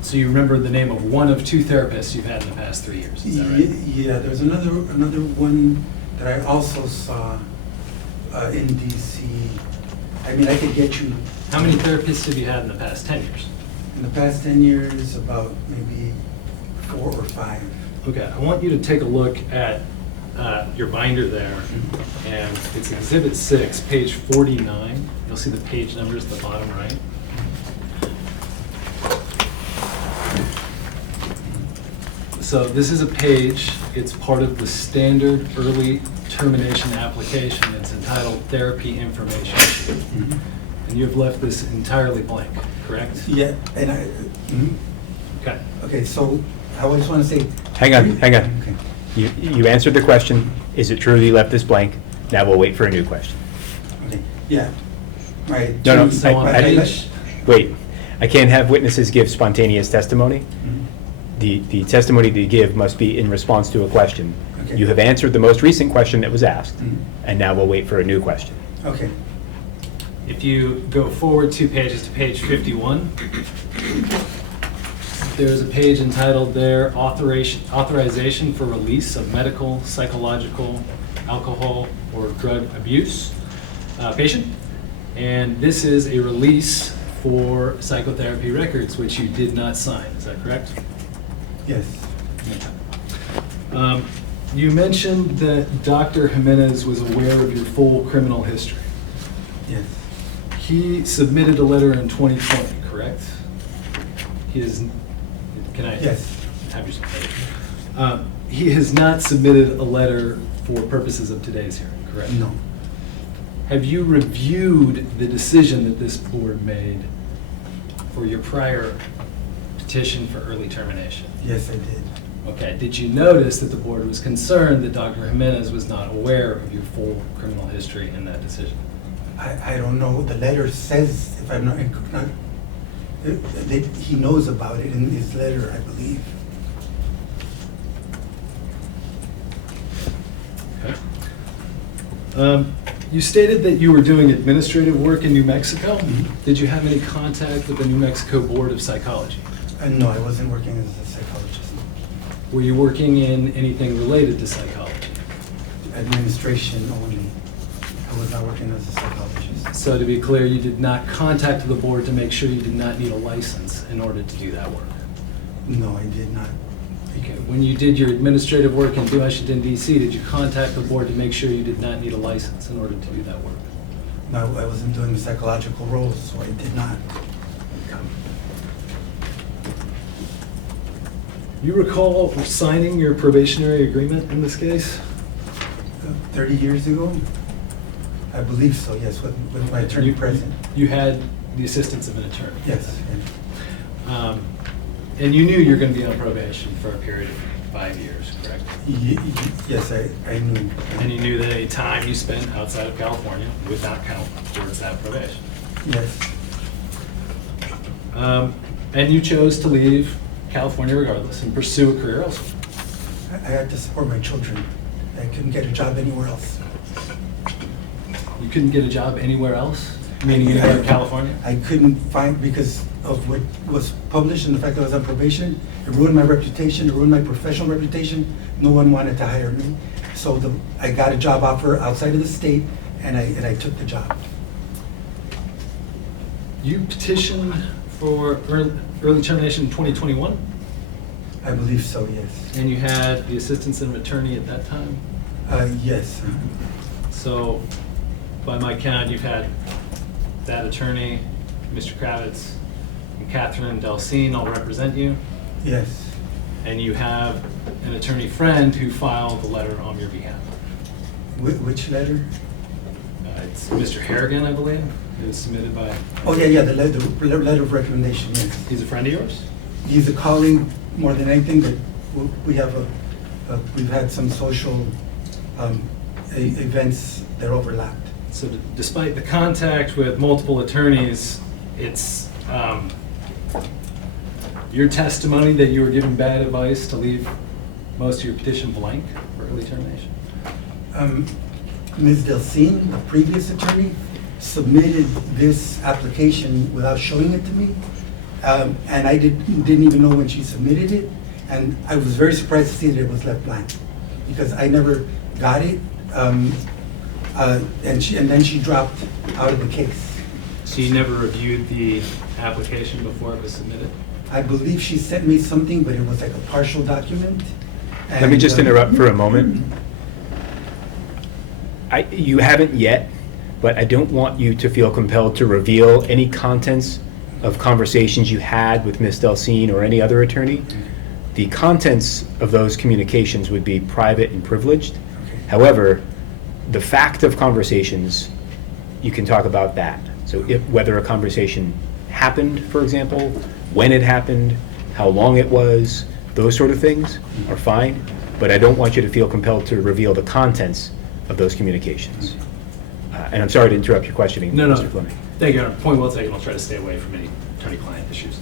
So you remember the name of one of 2 therapists you've had in the past 3 years, is that right? Yeah, there's another one that I also saw in DC. I mean, I could get you. How many therapists have you had in the past 10 years? In the past 10 years, about maybe 4 or 5. Okay, I want you to take a look at your binder there, and it's Exhibit 6, page 49. You'll see the page numbers at the bottom right. So this is a page, it's part of the standard early termination application. It's entitled Therapy Information. Mm-hmm. And you've left this entirely blank, correct? Yeah, and I, Okay. okay, so I just want to say. Hang on. Okay. You answered the question. Is it true that you left this blank? Now we'll wait for a new question. Okay, yeah. Right. No, So on page, wait. I can't have witnesses give spontaneous testimony. Mhm. The testimony they give must be in response to a question. Okay. You have answered the most recent question that was asked, Mhm. and now we'll wait for a new question. Okay. if you go forward 2 pages to page 51, there's a page entitled there, Authorization for Release of Medical, Psychological, Alcohol, or Drug Abuse Patient. And this is a release for psychotherapy records, which you did not sign. Is that correct? Yes. You mentioned that Dr. Jimenez was aware of your full criminal history. Yes. He submitted a letter in 2020, correct? He is, can I? Yes. Have your, he has not submitted a letter for purposes of today's hearing, correct? No. Have you reviewed the decision that this board made for your prior petition for early termination? Yes, I did. Okay, did you notice that the board was concerned that Dr. Jimenez was not aware of your full criminal history in that decision? I don't know. The letter says, if I'm not, that he knows about it in his letter, I believe. Okay. You stated that you were doing administrative work in New Mexico. Mhm. Did you have any contact with the New Mexico Board of Psychology? No, I wasn't working as a psychologist. Were you working in anything related to psychology? Administration only. I was not working as a psychologist. So to be clear, you did not contact the board to make sure you did not need a license in order to do that work? No, I did not. Okay. When you did your administrative work in Washington, D.C., did you contact the board to make sure you did not need a license in order to do that work? No, I wasn't doing the psychological roles, so I did not. You recall signing your probationary agreement in this case? 30 years ago? I believe so, yes, with my attorney present. You had the assistance of an attorney? Yes. And you knew you were going to be on probation for a period of 5 years, correct? Yes, I knew. And you knew that any time you spent outside of California would not count towards that probation? Yes. And you chose to leave California regardless and pursue a career elsewhere? I had to support my children. I couldn't get a job anywhere else. You couldn't get a job anywhere else? Meaning anywhere in California? I couldn't find, because of what was published and the fact that I was on probation, it ruined my reputation, it ruined my professional reputation. No one wanted to hire me. So I got a job offer outside of the state, and I took the job. You petitioned for early termination in 2021? I believe so, yes. And you had the assistance of an attorney at that time? Yes. So by my count, you've had that attorney, Mr. Kravitz, and Catherine Delcine all represent you. Yes. And you have an attorney friend who filed the letter on your behalf. Which letter? It's Mr. Harrigan, I believe. It was submitted by. Oh, yeah, the letter of recommendation, yes. He's a friend of yours? He's a colleague more than anything, but we have we've had some social events that overlapped. So despite the contact with multiple attorneys, it's your testimony that you were given bad advice to leave most of your petition blank for early termination? Ms. Delcine, the previous attorney, submitted this application without showing it to me. And I didn't even know when she submitted it. And I was very surprised to see that it was left blank because I never got it. And then she dropped out of the case. So you never reviewed the application before it was submitted? I believe she sent me something, but it was like a partial document. Let me just interrupt for a moment. You haven't yet, but I don't want you to feel compelled to reveal any contents of conversations you had with Ms. Delcine or any other attorney. The contents of those communications would be private and privileged. However, the fact of conversations, you can talk about that. So whether a conversation happened, for example, when it happened, how long it was, those sort of things are fine, but I don't want you to feel compelled to reveal the contents of those communications. And I'm sorry to interrupt your questioning, Mr. Fleming. Thank you, Your Honor. Point well taken. I'll try to stay away from any attorney-client issues.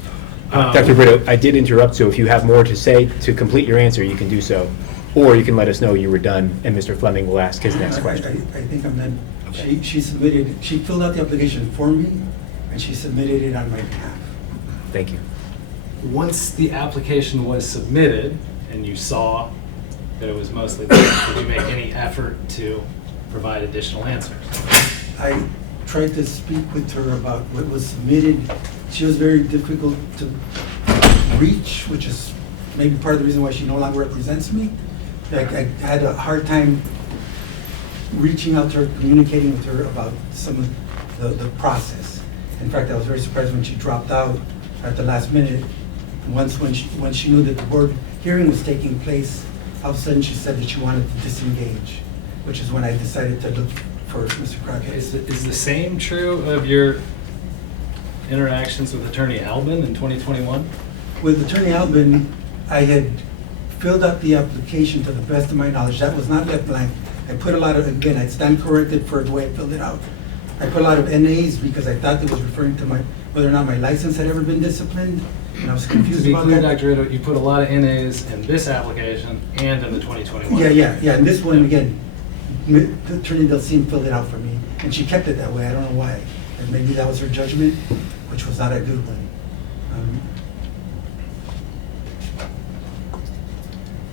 Dr. Brito, I did interrupt, so if you have more to say to complete your answer, you can do so. Or you can let us know you were done, and Mr. Fleming will ask his next question. I think I'm done. Okay. She filled out the application for me, and she submitted it on my behalf. Thank you. Once the application was submitted and you saw that it was mostly there, did you make any effort to provide additional answers? I tried to speak with her about what was submitted. She was very difficult to reach, which is maybe part of the reason why she no longer represents me. Like, I had a hard time reaching out to her, communicating with her about some of the process. In fact, I was very surprised when she dropped out at the last minute. Once when she knew that the board hearing was taking place, all of a sudden she said that she wanted to disengage, which is when I decided to look for Mr. Crockett. Is the same true of your interactions with Attorney Albin in 2021? With Attorney Albin, I had filled out the application to the best of my knowledge. That was not left blank. I put a lot of, again, I stand corrected for the way I filled it out. I put a lot of NAs because I thought it was referring to whether or not my license had ever been disciplined, and I was confused about that. To be clear, Dr. Ito, you put a lot of NAs in this application and in the 2021. Yeah, and this one, again, Attorney Delcine filled it out for me, and she kept it that way. I don't know why. And maybe that was her judgment, which was not a good one.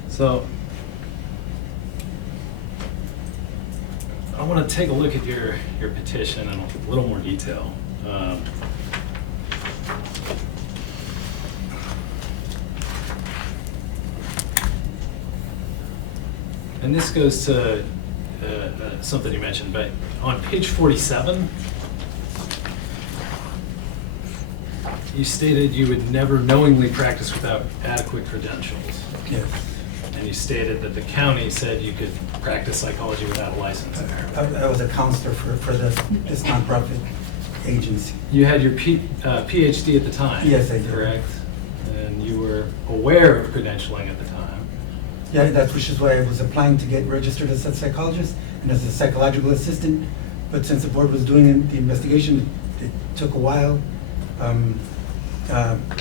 So, I want to take a look at your petition in a little more detail. And this goes to something you mentioned, but on page 47, you stated you would never knowingly practice without adequate credentials. Yes. And you stated that the county said you could practice psychology without a license. I was a counselor for this nonprofit agency. You had your PhD at the time. Yes, I did. Correct? And you were aware of credentialing at the time. Yeah, which is why I was applying to get registered as a psychologist and as a psychological assistant. But since the board was doing the investigation, it took a while.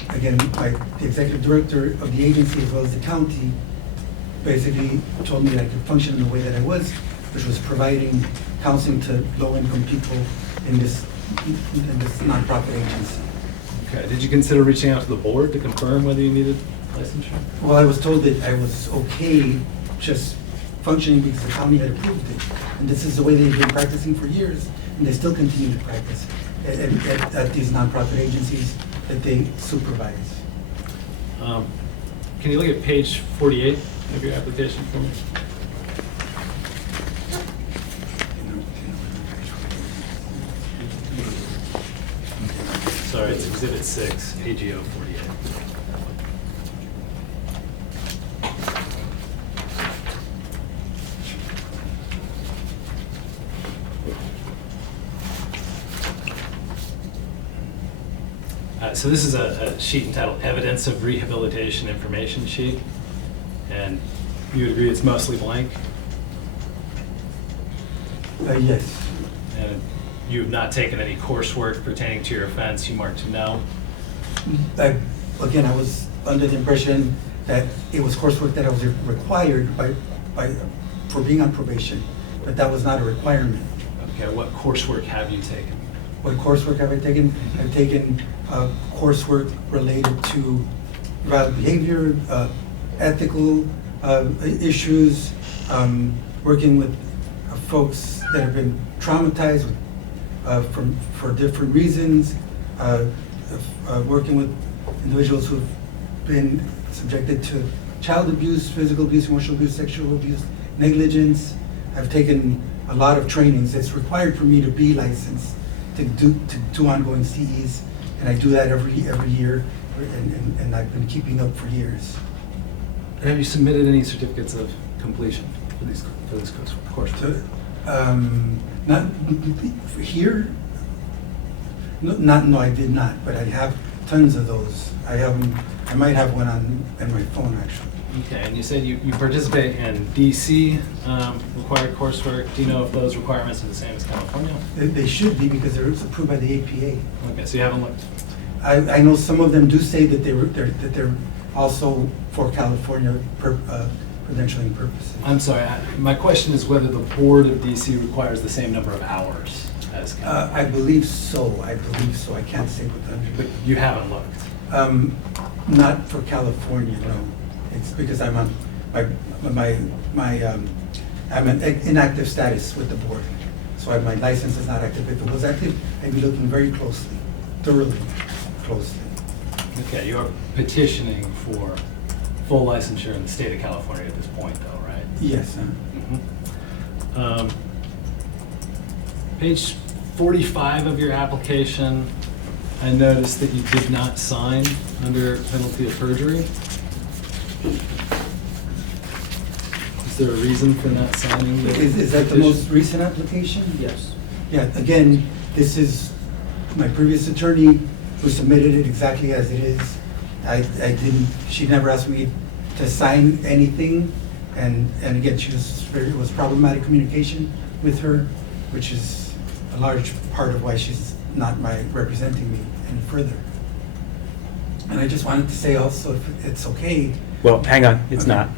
Again, the executive director of the agency as well as the county basically told me that I could function in the way that I was, which was providing counseling to low-income people in this nonprofit agency. Okay. Did you consider reaching out to the board to confirm whether you needed licensure? Well, I was told that I was okay just functioning because the county had approved it. And this is the way they've been practicing for years, and they still continue to practice at these nonprofit agencies that they supervise. Can you look at page 48 of your application for me? sorry, it's Exhibit 6, AGO 48. So this is a sheet entitled Evidence of Rehabilitation Information Sheet, and you would agree it's mostly blank? Yes. And you have not taken any coursework pertaining to your offense, you marked no? Again, I was under the impression that it was coursework that I was required for being on probation, but that was not a requirement. Okay, what coursework have you taken? What coursework have I taken? I've taken coursework related to behavior, ethical issues, working with folks that have been traumatized for different reasons, working with individuals who have been subjected to child abuse, physical abuse, emotional abuse, sexual abuse, negligence. I've taken a lot of trainings. It's required for me to be licensed to do ongoing CEs, and I do that every year, and I've been keeping up for years. Have you submitted any certificates of completion for this course? Not for here. No, I did not. But I have tons of those. I have them. I might have one on my phone actually. Okay, and you said you participate in DC required coursework. Do you know if those requirements are the same as California? They should be because they're approved by the APA. Okay, so you haven't looked. I know some of them do say that they're also for California credentialing purposes. I'm sorry. My question is whether the board of DC requires the same number of hours as California. I believe so. I can't say with 100. But you haven't looked. Not for California, no. It's because I'm on I'm an inactive status with the board. So my license is not active. If it was active, I'd be looking very closely, thoroughly closely. Okay, you're petitioning for full licensure in the state of California at this point, though, right? Yes. Page 45 of your application, I noticed that you did not sign under penalty of perjury. Is there a reason for not signing the Is that the petition? most recent application? Yes. Yeah, again, this is my previous attorney who submitted it exactly as it is. She never asked me to sign anything. And again, it was problematic communication with her, which is a large part of why she's not representing me any further. And I just wanted to say also, if it's okay. Well, hang on, it's Okay. not.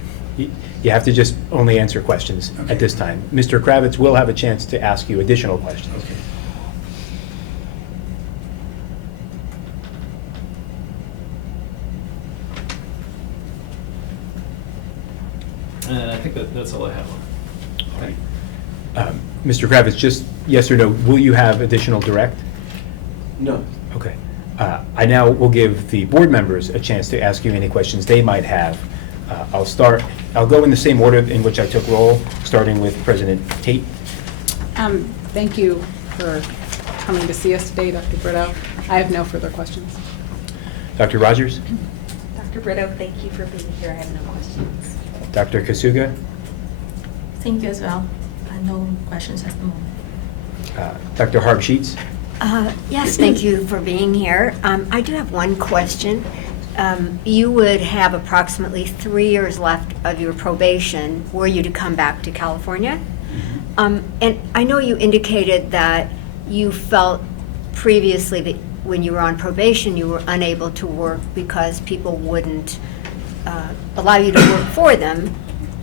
You have to just only answer questions Okay. at this time. Mr. Kravitz will have a chance to ask you additional questions. Okay. And I think that's all I have. All right. Mr. Kravitz, just yes or no, will you have additional direct? No. Okay. I now will give the board members a chance to ask you any questions they might have. I'll go in the same order in which I took roll, starting with President Tate. Thank you for coming to see us today, Dr. Brito. I have no further questions. Dr. Rogers? Dr. Brito, thank you for being here. I have no questions. Dr. Kasuga? Thank you as well. No questions at the moment. Dr. Harb Sheets? Yes, thank you for being here. I do have one question. You would have approximately 3 years left of your probation were you to come back to California. And I know you indicated that you felt previously that when you were on probation, you were unable to work because people wouldn't allow you to work for them.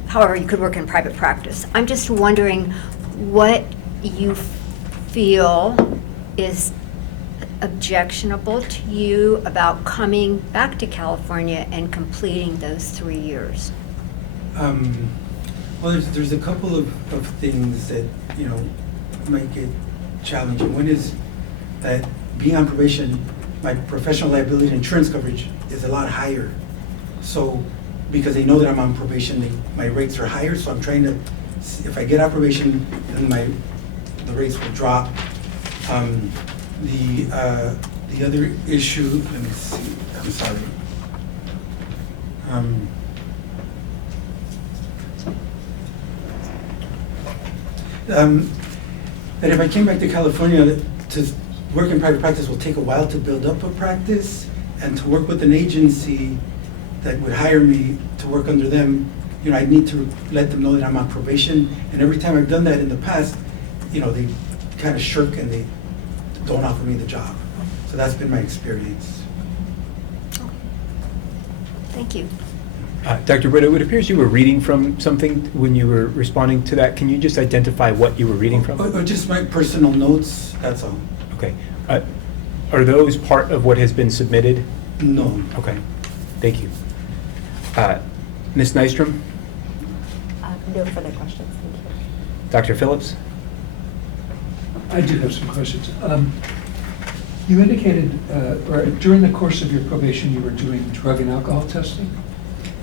However, you could work in private practice. I'm just wondering what you feel is objectionable to you about coming back to California and completing those 3 years? Well, there's a couple of things that, make it challenging. One is that being on probation, my professional liability insurance coverage is a lot higher. So, because they know that I'm on probation, my rates are higher, so I'm trying to, if I get out probation, then the rates will drop. The other issue, let me see, I'm sorry. That if I came back to California, to work in private practice will take a while to build up a practice, and to work with an agency that would hire me to work under them, you know, I need to let them know that I'm on probation. And every time I've done that in the past, you know, they kind of shirk and they don't offer me the job. So that's been my experience. Thank you. Dr. Brito, it appears you were reading from something when you were responding to that. Can you just identify what you were reading from? Or just my personal notes, that's all. Okay. Are those part of what has been submitted? No. Okay. Thank you. Ms. Nystrom? No further questions, thank you. Dr. Phillips? I do have some questions. You indicated, or during the course of your probation, you were doing drug and alcohol testing?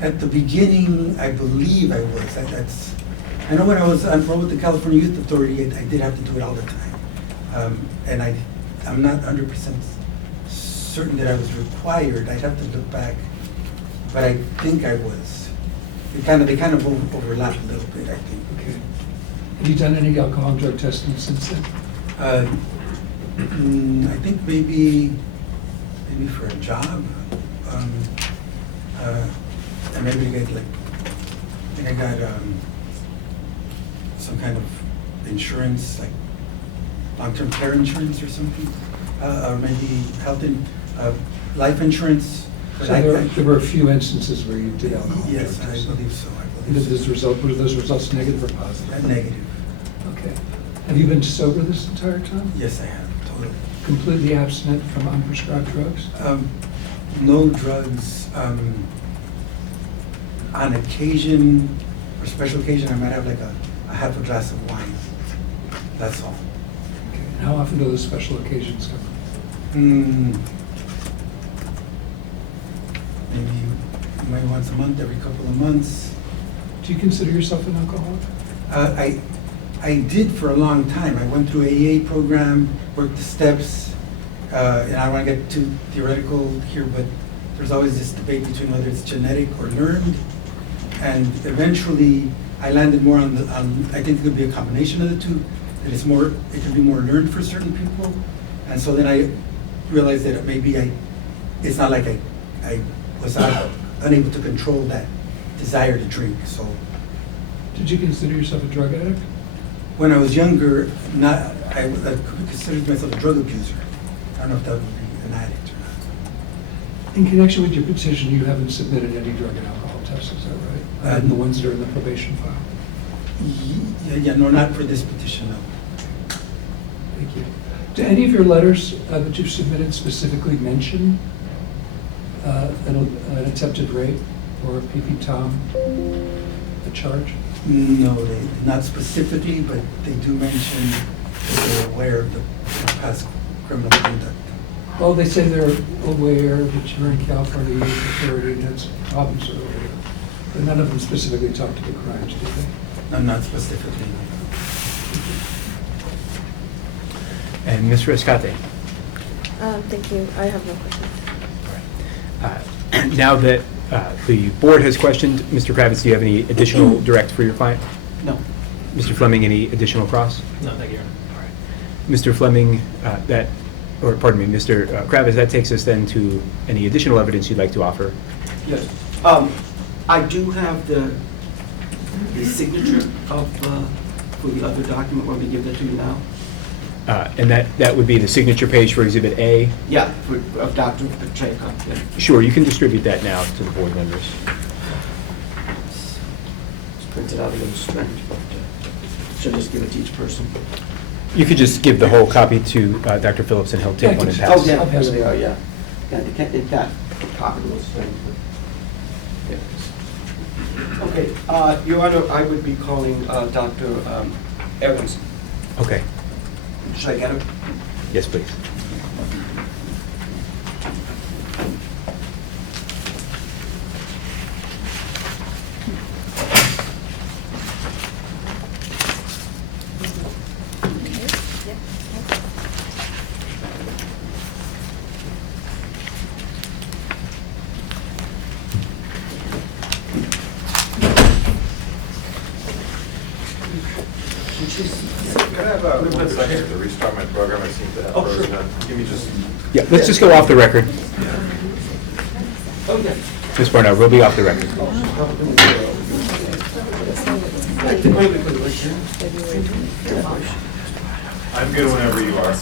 At the beginning, I believe I was. I know when I was on parole with the California Youth Authority, I did have to do it all the time. And I'm not 100% certain that I was required. I'd have to look back, but I think I was. They kind of overlap a little bit, I think. Okay. Have you done any alcohol and drug testing since then? I think maybe for a job. And maybe I think I got some kind of insurance, like long-term care insurance or something, or maybe life insurance. So there were a few instances where you did alcohol. Yes, I believe so. And were those results negative or positive? Negative. Okay. Have you been sober this entire time? Yes, I have, totally. Completely abstinent from unprescribed drugs? No drugs. On occasion, or special occasion, I might have like a half a glass of wine. That's all. Okay. And how often do those special occasions come? Maybe once a month, every couple of months. Do you consider yourself an alcoholic? I did for a long time. I went through AA program, worked the steps, and I don't want to get too theoretical here, but there's always this debate between whether it's genetic or learned. And eventually, I landed more on I think it could be a combination of the two. That it could be more learned for certain people. And so then I realized that maybe it's not like I was unable to control that desire to drink. So, did you consider yourself a drug addict? When I was younger, I considered myself a drug abuser. I don't know if that would be an addict or not. In connection with your petition, you haven't submitted any drug and alcohol tests, is that right? The ones that are in the probation file? Yeah, no, not for this petition, no. Thank you. Do any of your letters that you've submitted specifically mention an attempted rape or a PP Tom, a charge? No, not specifically, but they do mention that they're aware of the past criminal conduct. Well, they say they're aware that you're in California Youth Authority, and that's problems are aware. But none of them specifically talk to the crimes, do they? No, not specifically. And Ms. Rescate? Thank you. I have no questions. Now that the board has questioned, Mr. Kravitz, do you have any additional direct for your client? No. Mr. Fleming, any additional cross? No, thank you. All right. Mr. Fleming, Mr. Kravitz, that takes us then to any additional evidence you'd like to offer. Yes. I do have the signature for the other document. Want me to give that to you now? And that would be the signature page for Exhibit A? Yeah, of Dr. Pacheco. Yeah. Sure, you can distribute that now to the board members. It's printed out a little strange, but should I just give it to each person? You could just give the whole copy to Dr. Phillips and he'll take one and pass. Oh, yeah, here they are, yeah. It got copied a little strange. Yeah. Okay, Your Honor, I would be calling Dr. Evans. Okay. Should I get her? Yes, please. Can I have one second to restart my program? I seem to have frozen up. Give me just... Yeah, let's just go off the record. Okay. Ms. Barnell, we'll be off the record. I'm good whenever you are.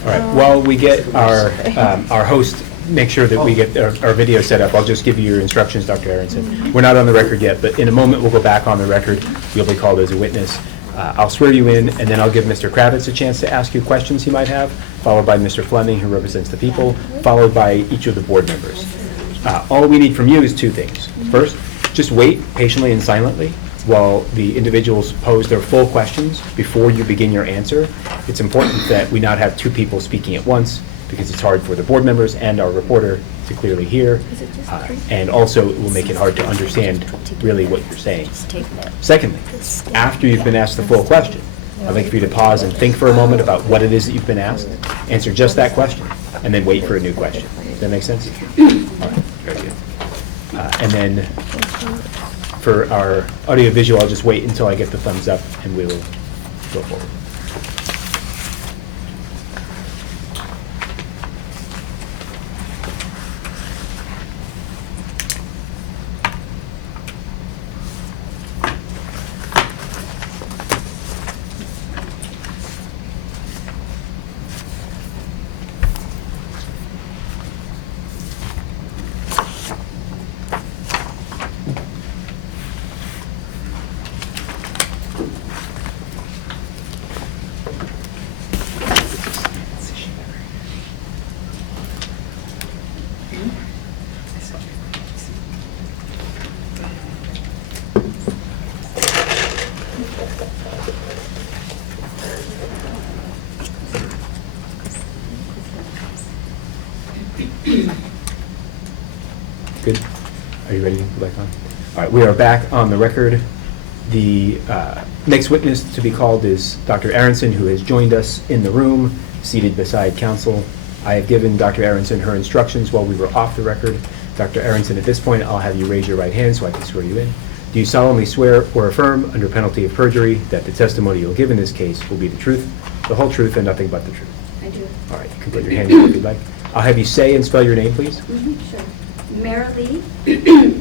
All right, while we get our host, make sure that we get our video set up, I'll just give you your instructions, Dr. Aronson. We're not on the record yet, but in a moment we'll go back on the record. You'll be called as a witness. I'll swear you in, and then I'll give Mr. Kravitz a chance to ask you questions he might have, followed by Mr. Fleming, who represents the people, followed by each of the board members. All we need from you is two things. First, just wait patiently and silently while the individuals pose their full questions before you begin your answer. It's important that we not have two people speaking at once, because it's hard for the board members and our reporter to clearly hear, and also it will make it hard to understand really what you're saying. Secondly, after you've been asked the full question, I'd like for you to pause and think for a moment about what it is that you've been asked, answer just that question, and then wait for a new question. Does that make sense? All right, very good. And then for our audio-visual, I'll just wait until I get the thumbs up, and we will go forward. Good. Are you ready to go back on? All right, we are back on the record. The next witness to be called is Dr. Aronson, who has joined us in the room, seated beside counsel. I have given Dr. Aronson her instructions while we were off the record. Dr. Aronson, at this point, I'll have you raise your right hand so I can swear you in. Do you solemnly swear or affirm, under penalty of perjury, that the testimony you'll give in this case will be the truth, the whole truth, and nothing but the truth? I do. All right, you can put your hand up if you'd like. I'll have you say and spell your name, please. Sure. Marilee,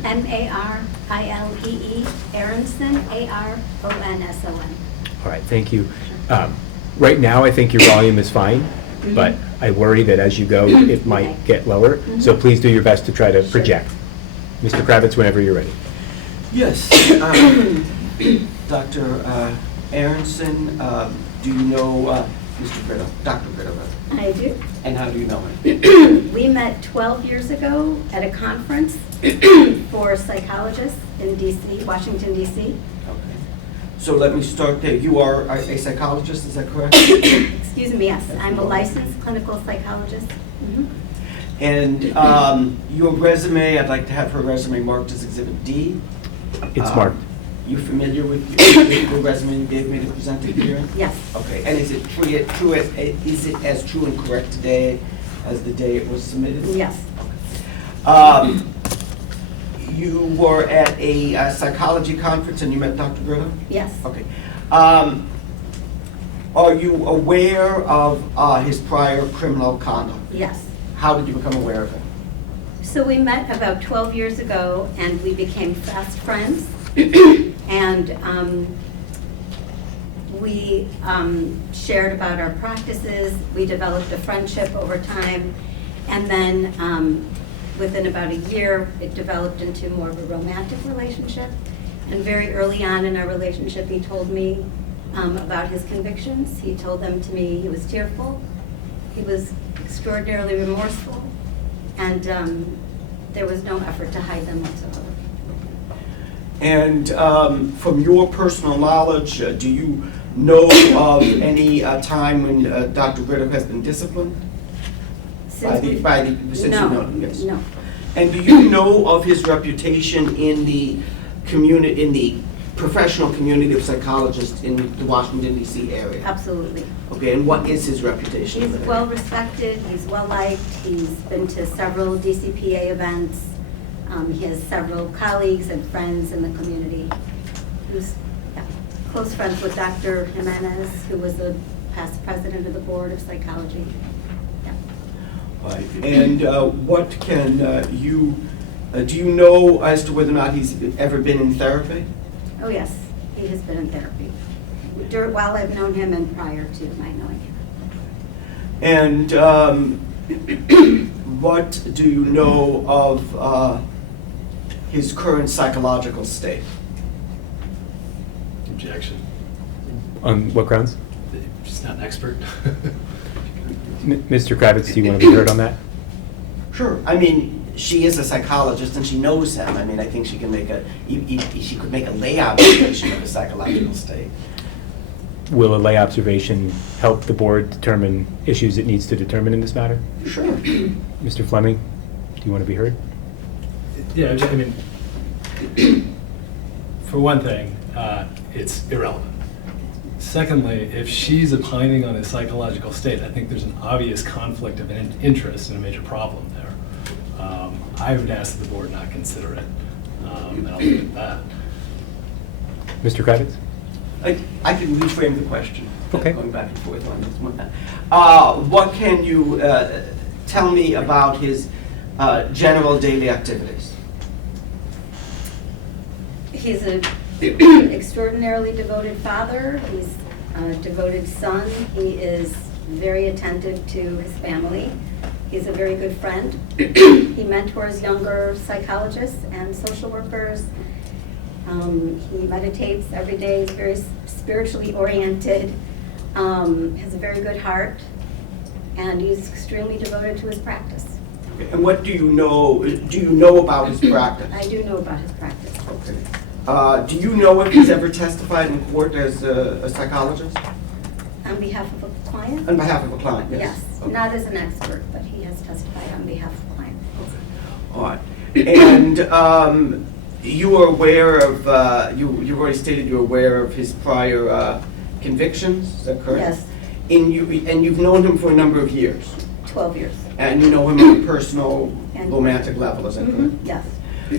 M-A-R-I-L-E-E, Aronson, A-R-O-N-S-O-N. All right, thank you. Right now, I think your volume is fine, but I worry that as you go, it might get lower. So please do your best to try to project. Mr. Kravitz, whenever you're ready. Yes. Dr. Aronson, do you know Mr. Brito, Dr. Brito? I do. And how do you know him? We met 12 years ago at a conference for psychologists in D.C., Washington, D.C. Okay. So let me start there. You are a psychologist, is that correct? Excuse me, yes. I'm a licensed clinical psychologist. And your resume, I'd like to have her resume marked as Exhibit D. It's marked. You familiar with the resume you gave me to present it here? Yes. Okay, and is it is it as true and correct today as the day it was submitted? Yes. You were at a psychology conference and you met Dr. Brito? Yes. Okay. Are you aware of his prior criminal conduct? Yes. How did you become aware of it? So we met about 12 years ago and we became fast friends. And we shared about our practices. We developed a friendship over time. And then within about a year, it developed into more of a romantic relationship. And very early on in our relationship, he told me about his convictions. He told them to me. He was tearful. He was extraordinarily remorseful. And there was no effort to hide them whatsoever. And from your personal knowledge, do you know of any time when Dr. Brito has been disciplined? Since you know him, yes. No. And do you know of his reputation in the community, in the professional community of psychologists in the Washington DC area? Absolutely. Okay, and what is his reputation? He's well respected, he's well liked, he's been to several DCPA events. He has several colleagues and friends in the community. He's close friends with Dr. Jimenez, who was the past president of the Board of Psychology. And what can do you know as to whether or not he's ever been in therapy? Oh yes, he has been in therapy while I've known him and prior to my knowing him. And what do you know of his current psychological state? Objection. On what grounds? Just not an expert. Mr. Kravitz, do you want to be heard on that? Sure. I mean, she is a psychologist and she knows him. I mean, I think she can make she could make a lay observation of his psychological state. Will a lay observation help the board determine issues it needs to determine in this matter? Sure. Mr. Fleming, do you want to be heard? Yeah, I mean, for one thing, it's irrelevant. Secondly, if she's opining on his psychological state, I think there's an obvious conflict of interest and a major problem there. I would ask that the board not consider it, and I'll leave it at that. Mr. Kravitz? I can reframe the question. Okay. Going back and forth on this one. What can you tell me about his general daily activities? He's an extraordinarily devoted father. He's a devoted son. He is very attentive to his family. He's a very good friend. He mentors younger psychologists and social workers. He meditates every day. He's very spiritually oriented. Has a very good heart, and he's extremely devoted to his practice. Okay. And what do you know about his practice? I do know about his practice. Okay. Do you know if he's ever testified in court as a psychologist? On behalf of a client? On behalf of a client, yes. Yes, Okay. not as an expert, but he has testified on behalf of a client. All right. And you are aware of, you've already stated you're aware of his prior convictions, is that correct? Yes. And you've known him for a number of years? 12 years. And you know him on a personal, And- romantic level, is that correct? Yes.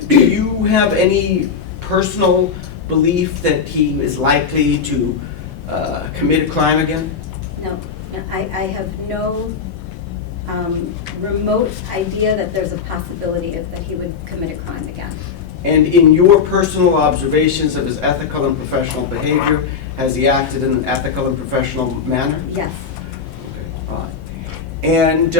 Do you have any personal belief that he is likely to commit a crime again? No, I have no remote idea that there's a possibility that he would commit a crime again. And in your personal observations of his ethical and professional behavior, has he acted in an ethical and professional manner? Yes. Okay, all right. And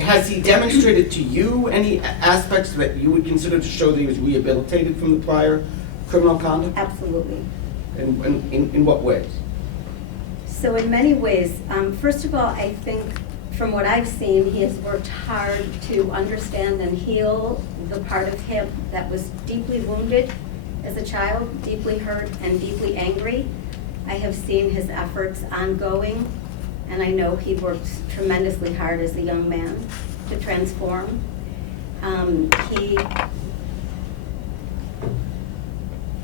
has he demonstrated to you any aspects that you would consider to show that he was rehabilitated from the prior criminal conduct? Absolutely. In what ways? So in many ways, first of all, I think from what I've seen, he has worked hard to understand and heal the part of him that was deeply wounded as a child, deeply hurt and deeply angry. I have seen his efforts ongoing, and I know he worked tremendously hard as a young man to transform.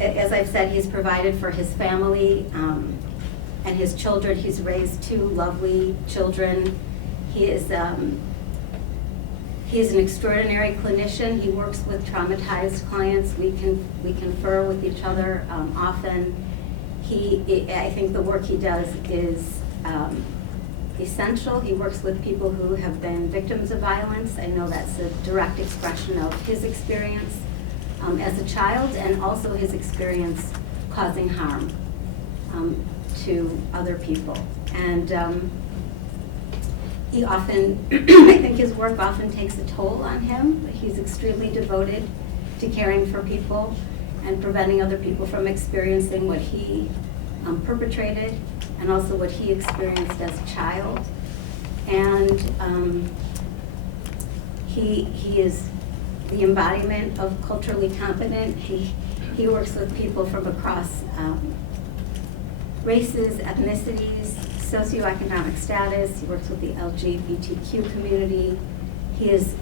As I've said, he's provided for his family and his children. He's raised 2 lovely children. He's an extraordinary clinician. He works with traumatized clients. We confer with each other often. I think the work he does is essential. He works with people who have been victims of violence. I know that's a direct expression of his experience as a child, and also his experience causing harm to other people. And he often, I think his work often takes a toll on him. He's extremely devoted to caring for people and preventing other people from experiencing what he perpetrated, and also what he experienced as a child. And he is the embodiment of culturally competent. He works with people from across races, ethnicities, socioeconomic status. He works with the LGBTQ community. He is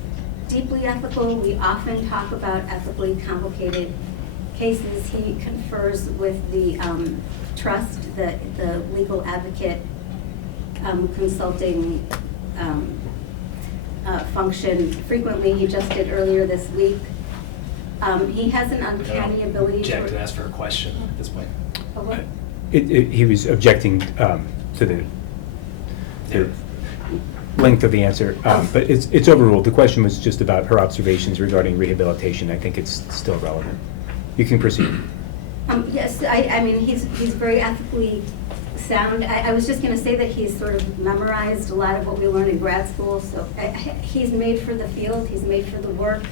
deeply ethical. We often talk about ethically complicated cases. He confers with the trust, the legal advocate consulting function frequently. He just did earlier this week. He has an uncanny ability to... Object and ask for a question at this point. Oh, what? He was objecting to the length of the answer, but it's overruled. The question was just about her observations regarding rehabilitation. I think it's still relevant. You can proceed. Yes, I mean, he's very ethically sound. I was just going to say that he's sort of memorized a lot of what we learned in grad school, so he's made for the field, he's made for the work,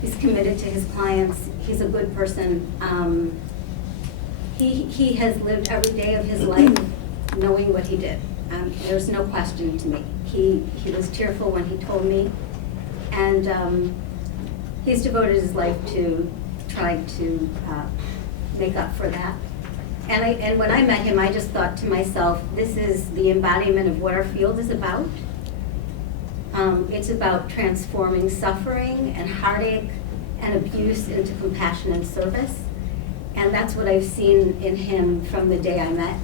he's committed to his clients, he's a good person. He has lived every day of his life knowing what he did. There's no question to me. He was tearful when he told me, and he's devoted his life to trying to make up for that. And when I met him, I just thought to myself, this is the embodiment of what our field is about. It's about transforming suffering and heartache and abuse into compassion and service. And that's what I've seen in him from the day I met.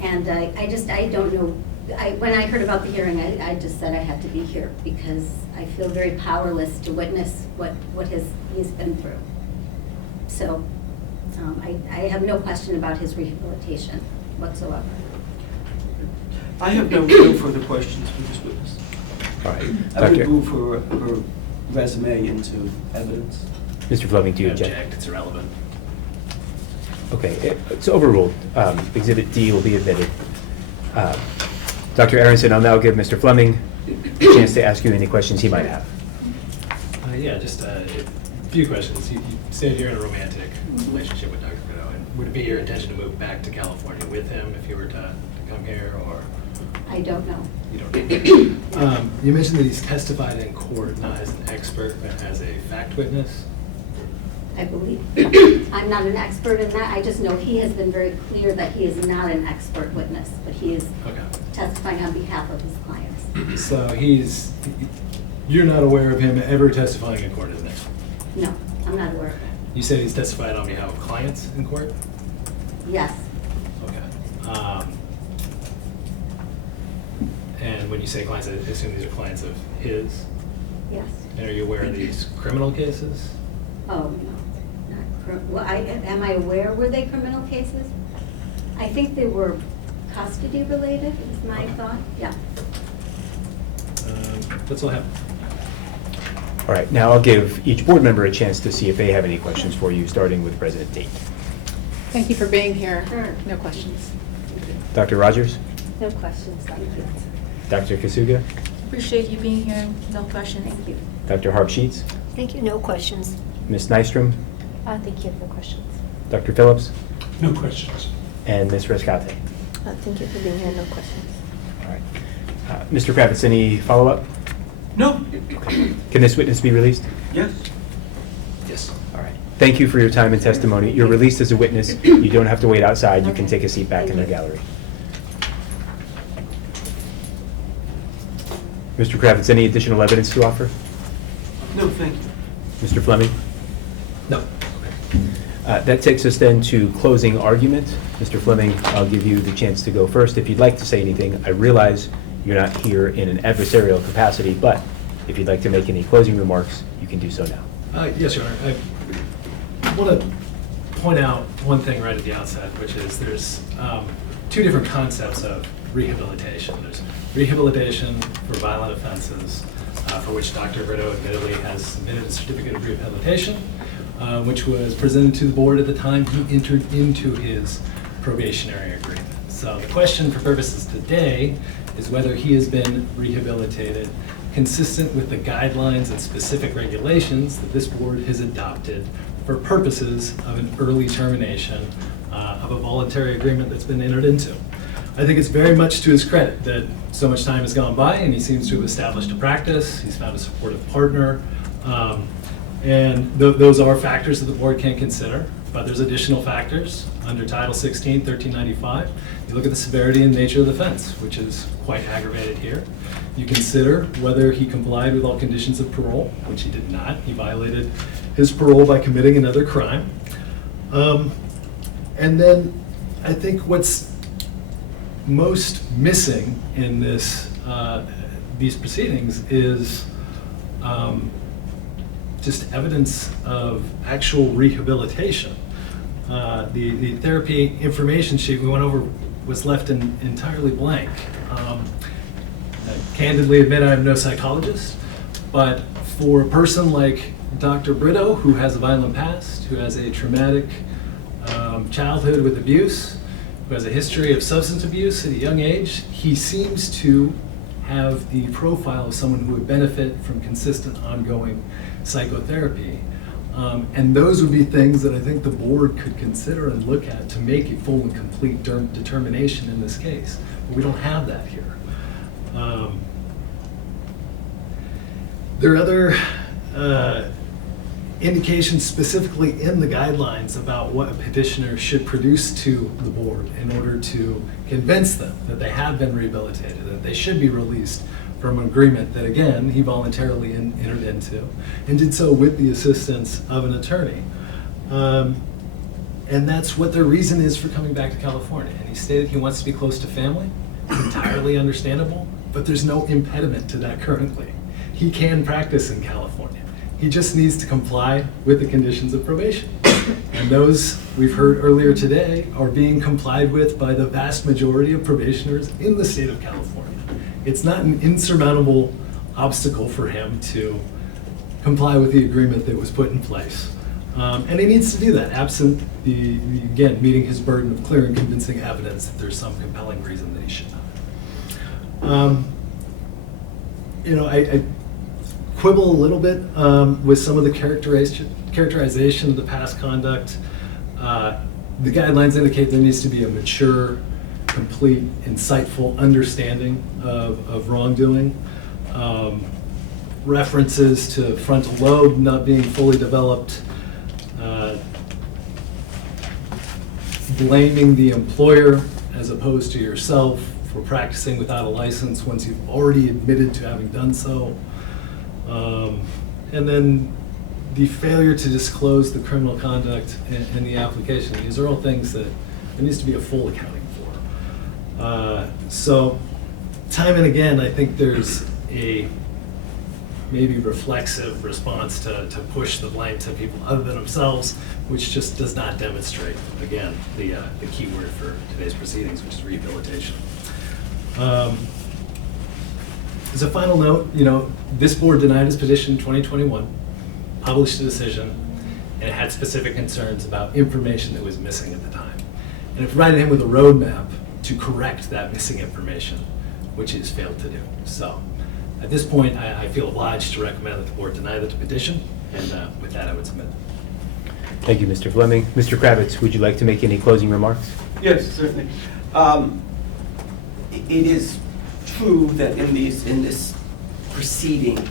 And I don't know, when I heard about the hearing, I just said I had to be here because I feel very powerless to witness what he's been through. So I have no question about his rehabilitation whatsoever. I have no further questions for this witness. All right. I would move her resume into evidence. Mr. Fleming, do you I object? It's irrelevant. Okay, it's overruled. Exhibit D will be admitted. Dr. Aronson, I'll now give Mr. Fleming a chance to ask you any questions he might have. Yeah, just a few questions. You said you're in a romantic relationship with Dr. Brito, and would it be your intention to move back to California with him if you were to come here, or? I don't know. You don't know. You mentioned that he's testified in court not as an expert, but as a fact witness. I believe. I'm not an expert in that. I just know he has been very clear that he is not an expert witness, but he is testifying on behalf of his clients. So you're not aware of him ever testifying in court as an expert? No, I'm not aware of that. You said he's testified on behalf of clients in court? Yes. Okay. And when you say clients, I assume these are clients of his? Yes. And are you aware of these criminal cases? Oh, no. Well, am I aware, were they criminal cases? I think they were custody related, is my thought. Yeah. That's all I have. All right, now I'll give each board member a chance to see if they have any questions for you, starting with President Tate. Thank you for being here. Sure. No questions. Dr. Rogers? No questions, thank you. Dr. Kasuga? Appreciate you being here. No questions. Thank you. Dr. Harb Sheets? Thank you, no questions. Ms. Nystrom? Thank you, no questions. Dr. Phillips? No questions. And Ms. Rescate? Thank you for being here, no questions. All right. Mr. Kravitz, any follow-up? No. Okay. Can this witness be released? Yes. Yes. All right. Thank you for your time and testimony. You're released as a witness. You don't have to wait outside. You can take a seat back in the gallery. Mr. Kravitz, any additional evidence to offer? No, thank you. Mr. Fleming? No. That takes us then to closing argument. Mr. Fleming, I'll give you the chance to go first. If you'd like to say anything, I realize you're not here in an adversarial capacity, but if you'd like to make any closing remarks, you can do so now. Yes, Your Honor. I want to point out one thing right at the outset, which is there's two different concepts of rehabilitation. There's rehabilitation for violent offenses, for which Dr. Brito admittedly has submitted a certificate of rehabilitation, which was presented to the board at the time he entered into his probationary agreement. So the question for purposes today is whether he has been rehabilitated consistent with the guidelines and specific regulations that this board has adopted for purposes of an early termination of a voluntary agreement that's been entered into. I think it's very much to his credit that so much time has gone by and he seems to have established a practice. He's found a supportive partner. And those are factors that the board can consider, but there's additional factors under Title 16, 1395. You look at the severity and nature of the offense, which is quite aggravated here. You consider whether he complied with all conditions of parole, which he did not. He violated his parole by committing another crime. And then I think what's most missing in these proceedings is just evidence of actual rehabilitation. The therapy information sheet we went over was left entirely blank. I candidly admit I'm no psychologist, but for a person like Dr. Brito, who has a violent past, who has a traumatic childhood with abuse, who has a history of substance abuse at a young age, he seems to have the profile of someone who would benefit from consistent ongoing psychotherapy. And those would be things that I think the board could consider and look at to make a full and complete determination in this case. But we don't have that here. There are other indications specifically in the guidelines about what a petitioner should produce to the board in order to convince them that they have been rehabilitated, that they should be released from an agreement that, again, he voluntarily entered into, and did so with the assistance of an attorney. And that's what their reason is for coming back to California. And he stated he wants to be close to family. It's entirely understandable, but there's no impediment to that currently. He can practice in California. He just needs to comply with the conditions of probation. And those, we've heard earlier today, are being complied with by the vast majority of probationers in the state of California. It's not an insurmountable obstacle for him to comply with the agreement that was put in place. And he needs to do that, absent again, meeting his burden of clear and convincing evidence that there's some compelling reason that he should not. I quibble a little bit with some of the characterization of the past conduct. The guidelines indicate there needs to be a mature, complete, insightful understanding of wrongdoing. References to frontal lobe not being fully developed. Blaming the employer as opposed to yourself for practicing without a license once you've already admitted to having done so. And then the failure to disclose the criminal conduct in the application. These are all things that there needs to be a full accounting for. So time and again, I think there's a maybe reflexive response to push the blame to people other than themselves, which just does not demonstrate, again, the key word for today's proceedings, which is rehabilitation. As a final note, this board denied his petition in 2021, published a decision, and it had specific concerns about information that was missing at the time. And it provided him with a roadmap to correct that missing information, which he has failed to do. So at this point, I feel obliged to recommend that the board deny the petition, and with that, I would submit. Thank you, Mr. Fleming. Mr. Kravitz, would you like to make any closing remarks? Yes, certainly. It is true that in this proceeding,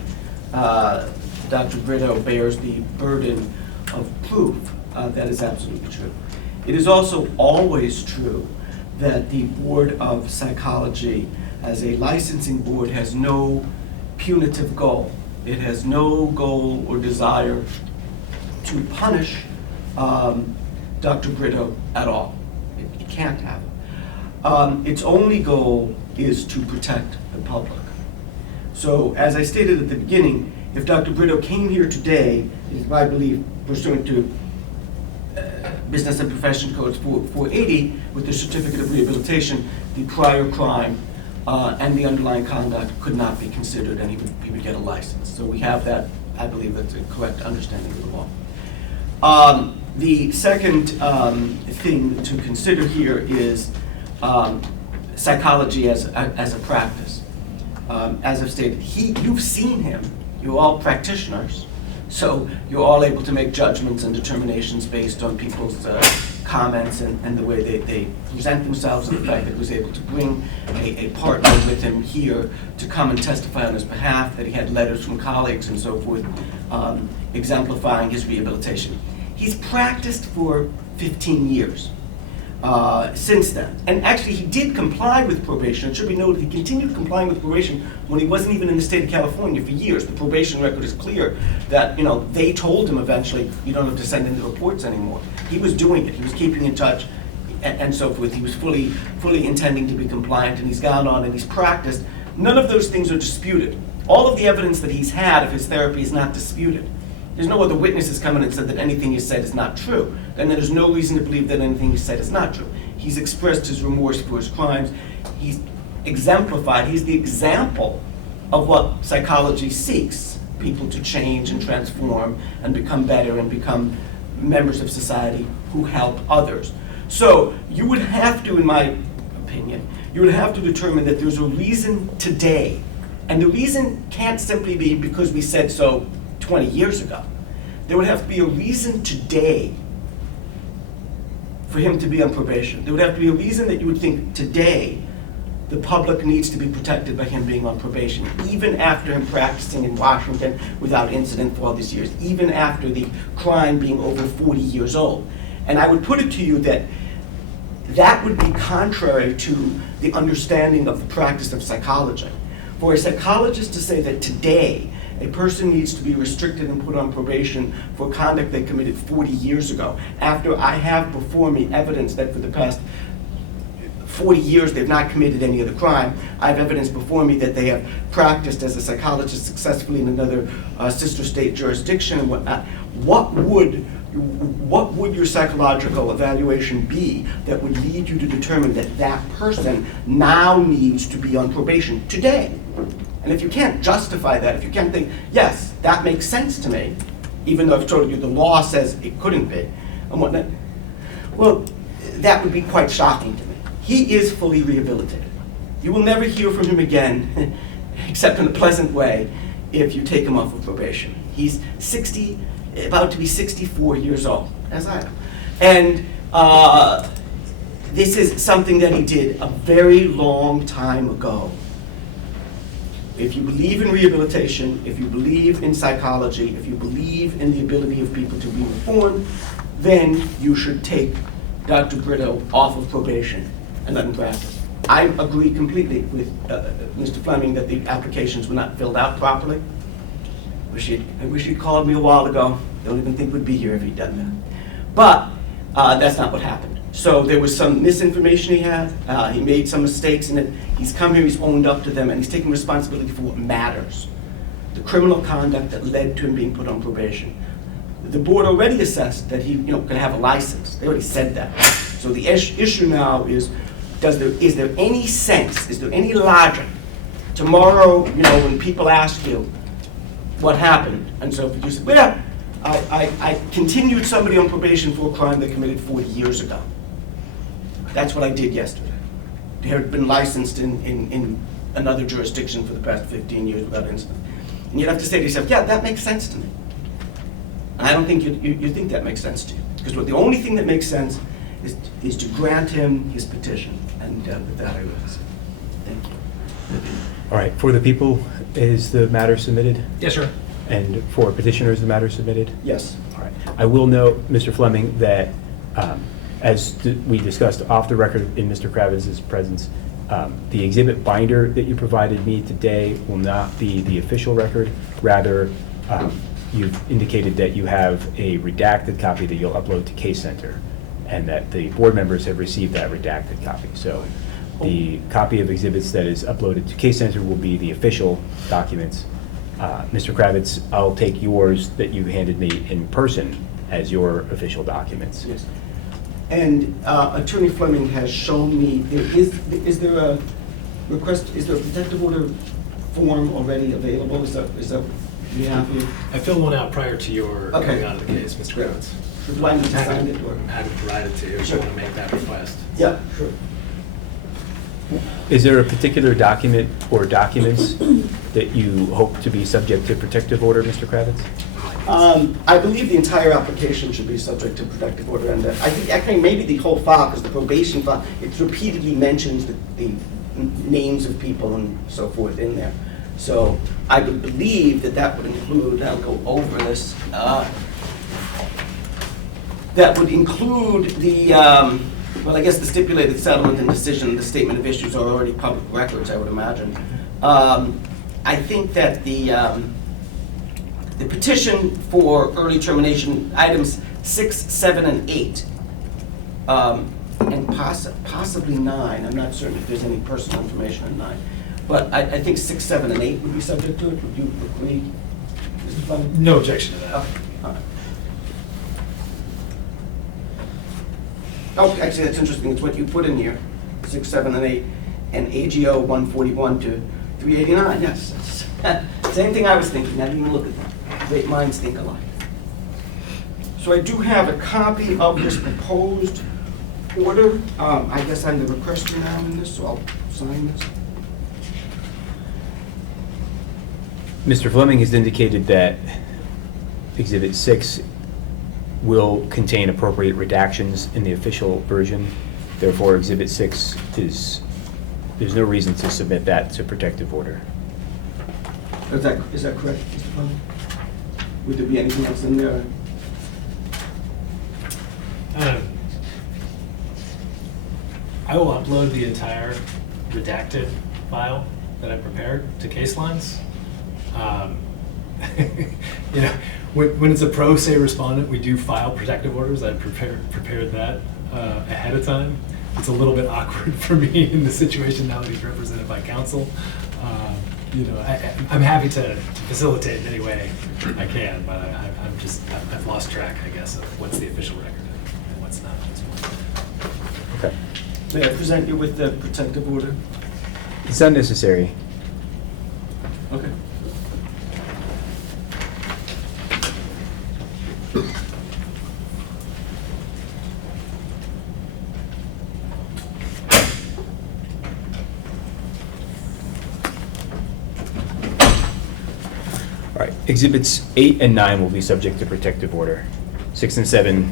Dr. Brito bears the burden of proof. That is absolutely true. It is also always true that the Board of Psychology, as a licensing board, has no punitive goal. It has no goal or desire to punish Dr. Brito at all. It can't have it. Its only goal is to protect the public. So, as I stated at the beginning, if Dr. Brito came here today, I believe pursuant to Business and Profession Codes 480, with the certificate of rehabilitation, the prior crime and the underlying conduct could not be considered, and he would get a license. So we have that. I believe that's a correct understanding of the law. The second thing to consider here is psychology as a practice. As I've stated, you've seen him. You're all practitioners, so you're all able to make judgments and determinations based on people's comments and the way they present themselves, and the fact that he was able to bring a partner with him here to come and testify on his behalf, that he had letters from colleagues and so forth, exemplifying his rehabilitation. He's practiced for 15 years. since then. And actually, he did comply with probation. It should be noted, he continued complying with probation when he wasn't even in the state of California for years. The probation record is clear that, they told him eventually, you don't have to send in the reports anymore. He was doing it. He was keeping in touch and so forth. He was fully intending to be compliant, and he's gone on and he's practiced. None of those things are disputed. All of the evidence that he's had of his therapy is not disputed. There's no other witnesses come in and said that anything he said is not true. Then there's no reason to believe that anything he said is not true. He's expressed his remorse for his crimes. He's exemplified, he's the example of what psychology seeks, people to change and transform and become better and become members of society who help others. So you would have to, in my opinion, you would have to determine that there's a reason today. And the reason can't simply be because we said so 20 years ago. There would have to be a reason today for him to be on probation. There would have to be a reason that you would think today the public needs to be protected by him being on probation, even after him practicing in Washington without incident for all these years, even after the crime being over 40 years old. And I would put it to you that that would be contrary to the understanding of the practice of psychology. For a psychologist to say that today a person needs to be restricted and put on probation for conduct they committed 40 years ago, after I have before me evidence that for the past 40 years they've not committed any other crime. I have evidence before me that they have practiced as a psychologist successfully in another sister state jurisdiction and whatnot. What would your psychological evaluation be that would lead you to determine that that person now needs to be on probation today? And if you can't justify that, if you can't think, yes, that makes sense to me, even though I've told you the law says it couldn't be, and whatnot, well, that would be quite shocking to me. He is fully rehabilitated. You will never hear from him again, except in a pleasant way, if you take him off of probation. He's about to be 64 years old, as I am. And this is something that he did a very long time ago. If you believe in rehabilitation, if you believe in psychology, if you believe in the ability of people to be reformed, then you should take Dr. Brito off of probation and let him practice. I agree completely with Mr. Fleming that the applications were not filled out properly. I wish he'd called me a while ago. Don't even think we'd be here if he'd done that. But that's not what happened. So there was some misinformation he had. He made some mistakes in it. He's come here, he's owned up to them, and he's taking responsibility for what matters. The criminal conduct that led to him being put on probation. The board already assessed that he could have a license. They already said that. So the issue now is, is there any sense, is there any logic tomorrow, when people ask you what happened, and so if you say, well, I continued somebody on probation for a crime they committed 40 years ago. That's what I did yesterday. They had been licensed in another jurisdiction for the past 15 years without incident. And you'd have to say to yourself, yeah, that makes sense to me. And I don't think you think that makes sense to you. Because the only thing that makes sense is to grant him his petition. And with that, I will say, thank you. All right, for the people, is the matter submitted? Yes, sir. And for petitioners, the matter submitted? Yes. All right. I will note, Mr. Fleming, that as we discussed off the record in Mr. Kravitz's presence, the exhibit binder that you provided me today will not be the official record. Rather, you've indicated that you have a redacted copy that you'll upload to Case Center, and that the board members have received that redacted copy. So the copy of exhibits that is uploaded to Case Center will be the official documents. Mr. Kravitz, I'll take yours that you handed me in person as your official documents. Yes. And Attorney Fleming has shown me, is there a request, is there a protective order form already available? Is that you have here? I filled one out prior to your coming on to the case, Mr. Kravitz. Do I need to sign it, or? I'm happy to provide it to you if you want to make that request. Yeah, sure. Is there a particular document or documents that you hope to be subject to protective order, Mr. Kravitz? I believe the entire application should be subject to protective order, and I think maybe the whole file, because the probation file, it repeatedly mentions the names of people and so forth in there. So I would believe that would include, I'll go over this, that would include the Well, I guess the stipulated settlement and decision and the statement of issues are already public records, I would imagine. I think that the petition for early termination, items 6, 7, and 8, and possibly 9, I'm not certain if there's any personal information on 9, but I think 6, 7, and 8 would be subject to it. Would you agree, Mr. Fleming? No objection to that. Okay, all right. Oh, actually, that's interesting. It's what you put in here, 6, 7, and 8, and AGO 141 to 389. Yes, same thing I was thinking. I didn't even look at that. Great minds think alike. So I do have a copy of this proposed order. I guess I'm the requester now in this, so I'll sign this. Mr. Fleming has indicated that Exhibit 6 will contain appropriate redactions in the official version. Therefore, Exhibit 6 there's no reason to submit that to protective order. Is that correct, Mr. Fleming? Would there be anything else in there? I will upload the entire redacted file that I prepared to Case Lines. You know, when it's a pro se respondent, we do file protective orders. I prepared that ahead of time. It's a little bit awkward for me in the situation now that he's represented by counsel. You know, I'm happy to facilitate in any way I can, but I've lost track, I guess, of what's the official record and what's not at this point. Okay. May I present you with the protective order? It's unnecessary. Okay. All right, Exhibits 8 and 9 will be subject to protective order. 6 and 7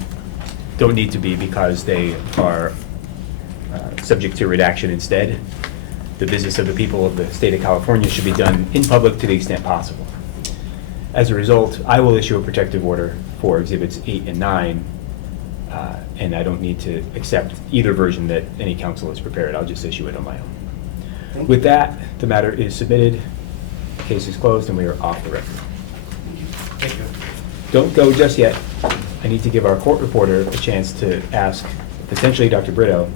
don't need to be because they are subject to redaction instead. The business of the people of the state of California should be done in public to the extent possible. As a result, I will issue a protective order for Exhibits 8 and 9, and I don't need to accept either version that any counsel has prepared. I'll just issue it on my own. With that, the matter is submitted, the case is closed, and we are off the record. Thank you. Don't go just yet. I need to give our court reporter a chance to ask potentially Dr. Brito,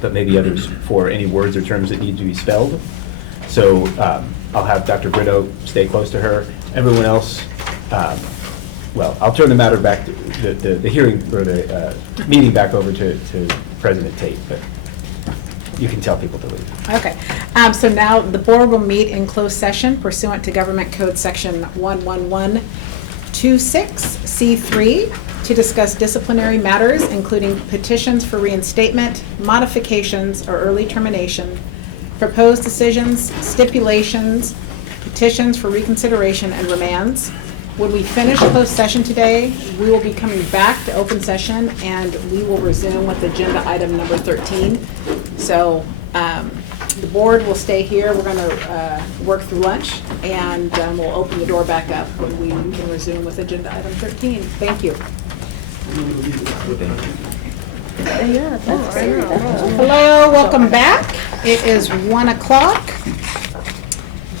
but maybe others, for any words or terms that need to be spelled. So I'll have Dr. Brito stay close to her. Everyone else, well, I'll turn the matter back, the hearing, or the meeting back over to President Tate, but you can tell people to leave. Okay, so now the board will meet in closed session pursuant to Government Code Section 11126C3 to discuss disciplinary matters, including petitions for reinstatement, modifications, or early termination, proposed decisions, stipulations, petitions for reconsideration, and remands. When we finish closed session today, we will be coming back to open session, and we will resume with agenda item number 13. So the board will stay here. We're going to work through lunch, and we'll open the door back up when we can resume with agenda item 13. Thank you. Hello, welcome back. It is 1 o'clock,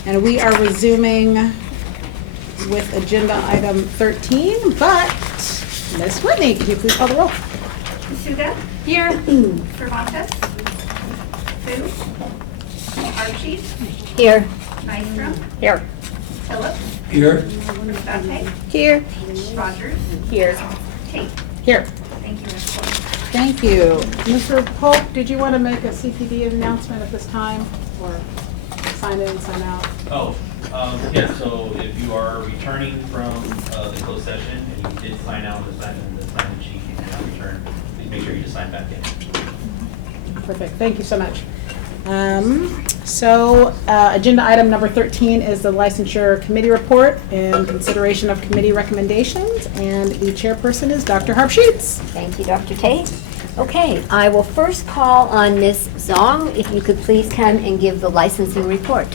and we are resuming with agenda item 13, but Ms. Whitney, can you please call the roll? Suda? Here. Cervantes? Fu? Archie? Here. Nystrom? Here. Phillips? Here. Dante? Here. Rogers? Here. Tate? Here. Thank you, Ms. Polk. Thank you. Mr. Polk, did you want to make a CPD announcement at this time, or sign in, sign out? Oh, yeah, so if you are returning from the closed session and you did sign out the sign sheet and you're not returned, please make sure you just sign back in. Perfect, thank you so much. Agenda item number 13 is the licensure committee report in consideration of committee recommendations, and the chairperson is Dr. Harp Sheets. Thank you, Dr. Tate. Okay, I will first call on Ms. Zong, if you could please come and give the licensing report.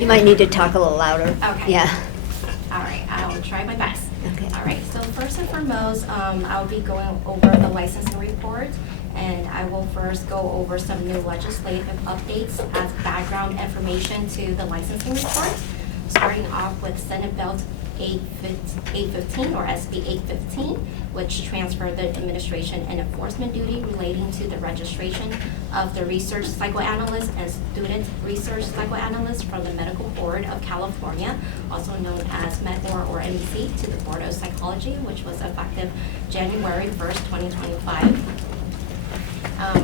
You might need to talk a little louder. Okay. Yeah. All right, I will try my best. Okay. All right, so first and foremost, I'll be going over the licensing report, and I will first go over some new legislative updates as background information to the licensing report, starting off with Senate Bill 815 or SB 815, which transferred the administration and enforcement duty relating to the registration of the research psychoanalyst and student research psychoanalyst from the Medical Board of California, also known as MedBoard or MEC, to the Board of Psychology, which was effective January 1st, 2025.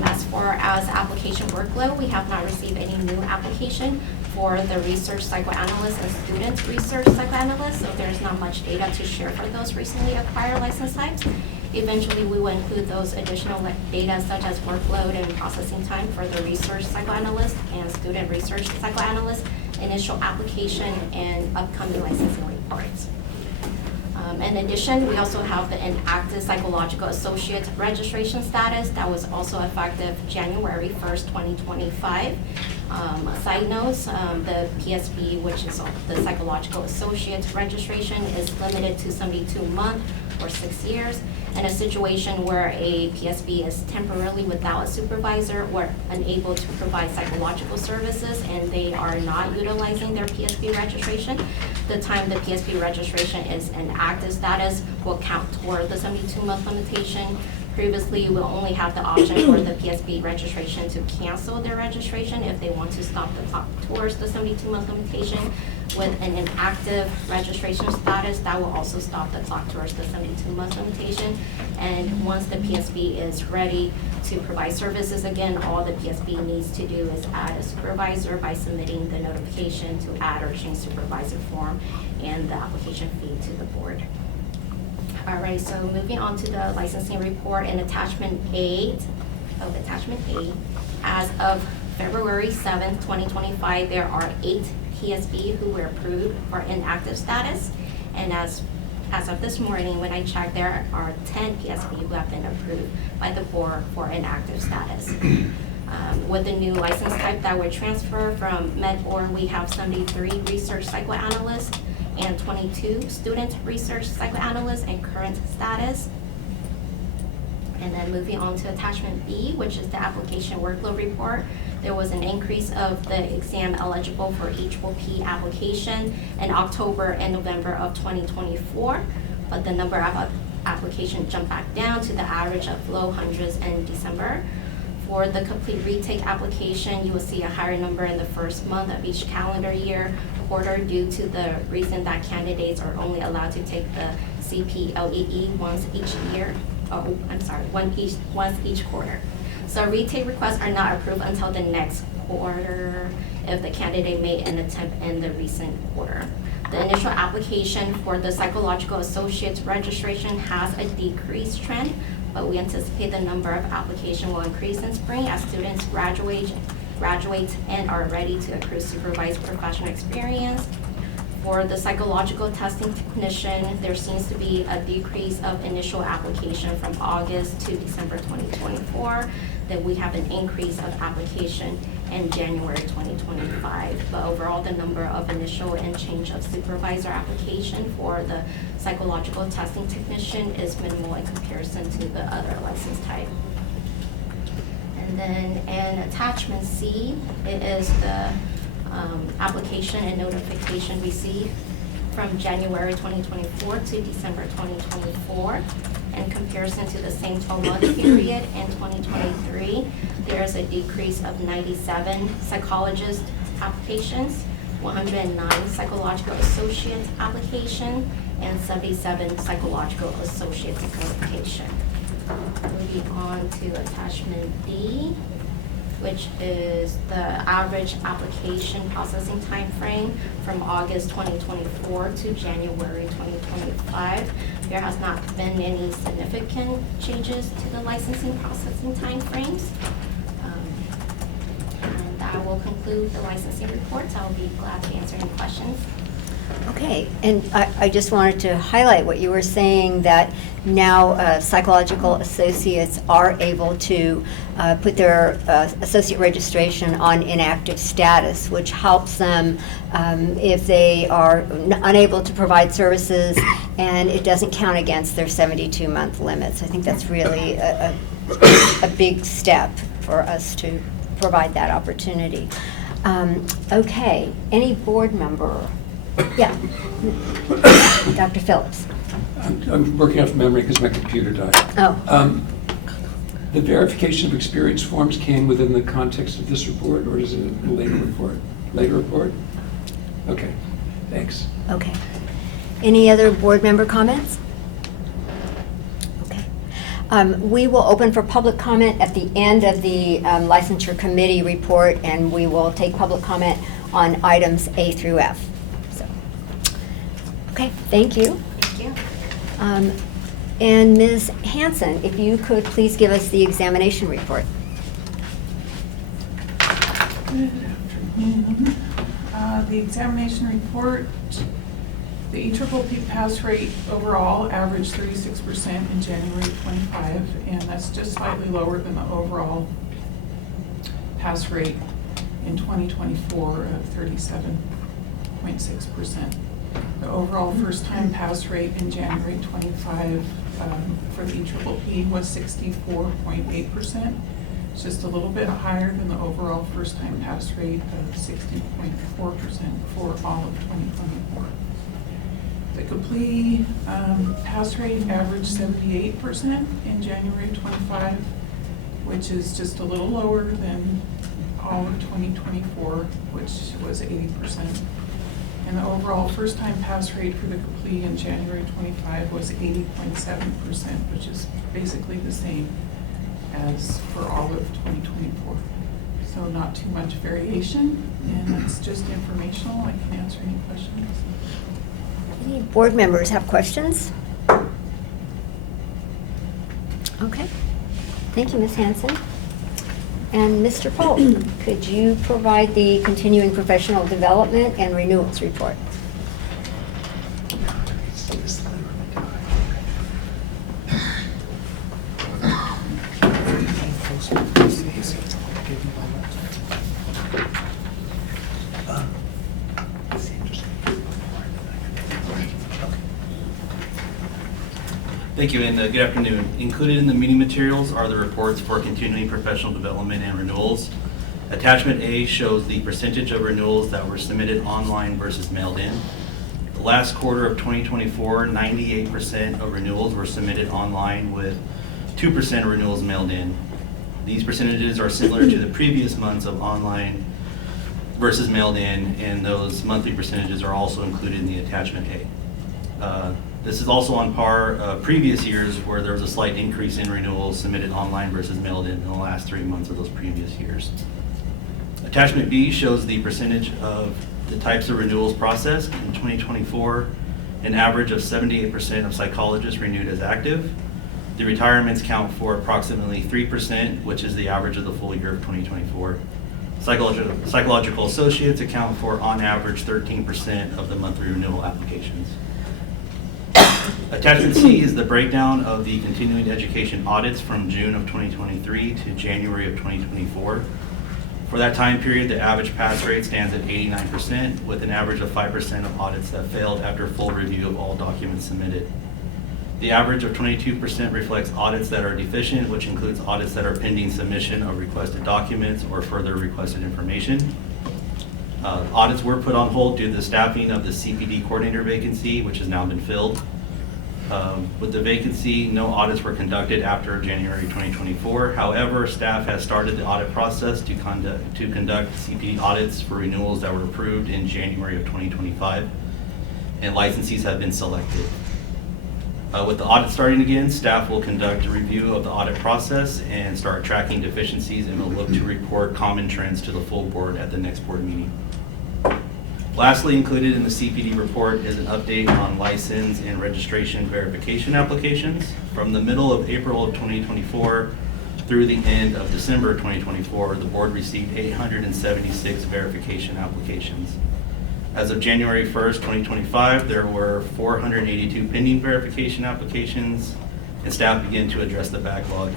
As far as application workload, we have not received any new application for the research psychoanalyst and student research psychoanalyst, so there's not much data to share for those recently acquired license types. Eventually, we will include those additional data such as workload and processing time for the research psychoanalyst and student research psychoanalyst, initial application, and upcoming licensing reports. In addition, we also have the inactive psychological associate registration status that was also effective January 1st, 2025. Side notes, the PSB, which is the psychological associate registration, is limited to 72 months or 6 years. In a situation where a PSB is temporarily without a supervisor or unable to provide psychological services and they are not utilizing their PSB registration, the time the PSB registration is in active status will count toward the 72-month limitation. Previously, we'll only have the option for the PSB registration to cancel their registration if they want to stop the clock towards the 72-month limitation. With an inactive registration status, that will also stop the clock towards the 72-month limitation. And once the PSB is ready to provide services again, all the PSB needs to do is add a supervisor by submitting the notification to add or change supervisor form and the application fee to the board. All right, so moving on to the licensing report and attachment A. As of February 7th, 2025, there are 8 PSB who were approved for inactive status. And as of this morning, when I checked, there are 10 PSB who have been approved by the board for inactive status. With the new license type that were transferred from MedBoard, we have 73 research psychoanalysts and 22 student research psychoanalysts in current status. And then moving on to attachment B, which is the application workload report. There was an increase of the exam eligible for each OP application in October and November of 2024, but the number of applications jumped back down to the average of low hundreds in December. For the complete retake application, you will see a higher number in the first month of each calendar year quarter due to the reason that candidates are only allowed to take the CPLEE once each year. Once each quarter. So retake requests are not approved until the next quarter if the candidate made an attempt in the recent quarter. The initial application for the psychological associates registration has a decreased trend, but we anticipate the number of applications will increase in spring as students graduate and are ready to accrue supervised professional experience. For the psychological testing technician, there seems to be a decrease of initial application from August to December 2024. Then we have an increase of application in January 2025. But overall, the number of initial and change of supervisor application for the psychological testing technician is minimal in comparison to the other license type. And then in attachment C, it is the application and notification received from January 2024 to December 2024. In comparison to the same 12-month period in 2023, there is a decrease of 97 psychologist applications, 109 psychological associate application, and 77 psychological associate certification. Moving on to attachment D, which is the average application processing time frame from August 2024 to January 2025. There has not been any significant changes to the licensing processing time frames. And that will conclude the licensing reports. I'll be glad to answer any questions. Okay, and I just wanted to highlight what you were saying, that now psychological associates are able to put their associate registration on inactive status, which helps them if they are unable to provide services, and it doesn't count against their 72-month limits. I think that's really a big step for us to provide that opportunity. Okay, any board member? Yeah. Dr. Phillips. I'm working off memory because my computer died. Oh. The verification of experience forms came within the context of this report, or is it a later report? Later report? Okay, thanks. Okay. Any other board member comments? Okay. We will open for public comment at the end of the licensure committee report, and we will take public comment on items A through F. Okay, thank you. Thank you. And Ms. Hanson, if you could please give us the examination report. Good afternoon. The examination report, the ECCP pass rate overall averaged 36% in January 25, and that's just slightly lower than the overall pass rate in 2024 of 37.6%. The overall first-time pass rate in January 25 for the ECCP was 64.8%. It's just a little bit higher than the overall first-time pass rate of 60.4% for all of 2024. The complete pass rate averaged 78% in January 25, which is just a little lower than all of 2024, which was 80%. And the overall first-time pass rate for the complete in January 25 was 80.7%, which is basically the same as for all of 2024. So not too much variation, and that's just informational. I can answer any questions. Any board members have questions? Okay. Thank you, Ms. Hanson. And Mr. Polk, could you provide the continuing professional development and renewals report? Thank you, and good afternoon. Included in the meeting materials are the reports for continuing professional development and renewals. Attachment A shows the percentage of renewals that were submitted online versus mailed in. The last quarter of 2024, 98% of renewals were submitted online, with 2% of renewals mailed in. These percentages are similar to the previous months of online versus mailed in, and those monthly percentages are also included in the attachment A. This is also on par previous years, where there was a slight increase in renewals submitted online versus mailed in the last 3 months of those previous years. Attachment B shows the percentage of the types of renewals processed in 2024. An average of 78% of psychologists renewed as active. The retirements count for approximately 3%, which is the average of the full year of 2024. Psychological associates account for, on average, 13% of the monthly renewal applications. Attachment C is the breakdown of the continuing education audits from June of 2023 to January of 2024. For that time period, the average pass rate stands at 89%, with an average of 5% of audits that failed after full review of all documents submitted. The average of 22% reflects audits that are deficient, which includes audits that are pending submission of requested documents or further requested information. Audits were put on hold due to the staffing of the CPD coordinator vacancy, which has now been filled. With the vacancy, no audits were conducted after January 2024. However, staff has started the audit process to conduct CPD audits for renewals that were approved in January of 2025, and licensees have been selected. With the audit starting again, staff will conduct a review of the audit process and start tracking deficiencies, and will look to report common trends to the full board at the next board meeting. Lastly, included in the CPD report is an update on license and registration verification applications. From the middle of April of 2024 through the end of December 2024, the board received 876 verification applications. As of January 1st, 2025, there were 482 pending verification applications, and staff began to address the backlog.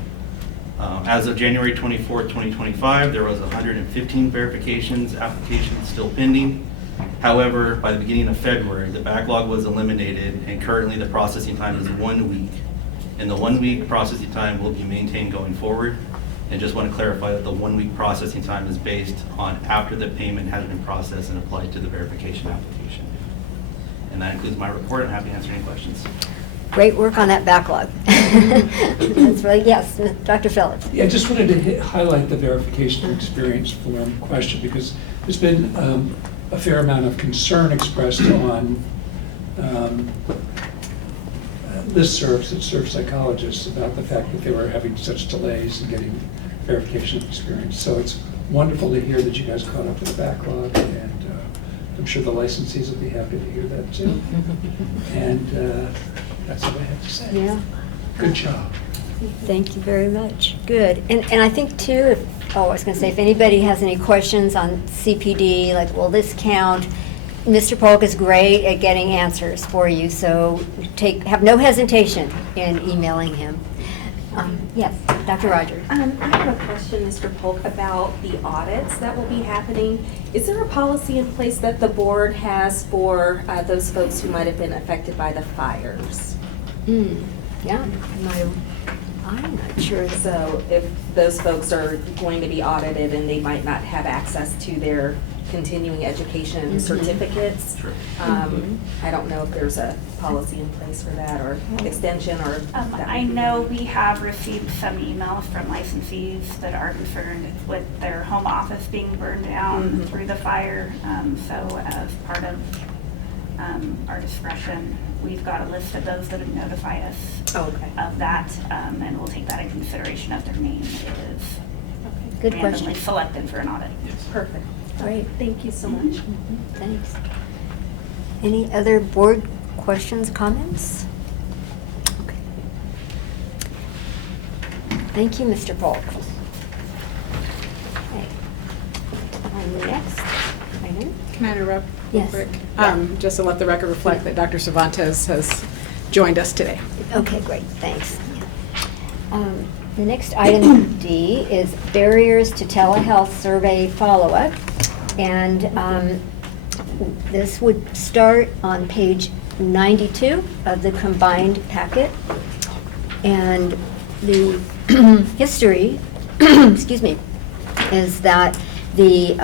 As of January 24th, 2025, there was 115 verifications applications still pending. However, by the beginning of February, the backlog was eliminated, and currently the processing time is 1 week. And the 1 week processing time will be maintained going forward. And just want to clarify that the 1 week processing time is based on after the payment has been processed and applied to the verification application. And that includes my report. I'm happy to answer any questions. Great work on that backlog. That's really, yes, Dr. Phillips. Yeah, I just wanted to highlight the verification experience form question, because there's been a fair amount of concern expressed on listservs that serve psychologists about the fact that they were having such delays in getting verification experience. So it's wonderful to hear that you guys caught up to the backlog, and I'm sure the licensees will be happy to hear that too. And that's what I have to say. Yeah. Good job. Thank you very much. Good. And I think too, I was going to say, if anybody has any questions on CPD, like, will this count? Mr. Polk is great at getting answers for you, so have no hesitation in emailing him. Yes, Dr. Rogers. I have a question, Mr. Polk, about the audits that will be happening. Is there a policy in place that the board has for those folks who might have been affected by the fires? Yeah, I'm not sure. So if those folks are going to be audited and they might not have access to their continuing education certificates, I don't know if there's a policy in place for that, or extension, or I know we have received some email from licensees that are concerned with their home office being burned down through the fire. So as part of our discretion, we've got a list of those that have notified us of that, and we'll take that in consideration if their name is Good randomly question. selected for an audit. Perfect. Great. Thank you so much. Thanks. Any other board questions, comments? Okay. Thank you, Mr. Polk. Okay. Next item. Can I interrupt? Yes. Real quick? Just to let the record reflect that Dr. Cervantes has joined us today. Okay, great, thanks. The next item, D, is barriers to telehealth survey follow-up. And this would start on page 92 of the combined packet. And the history, excuse me, is that the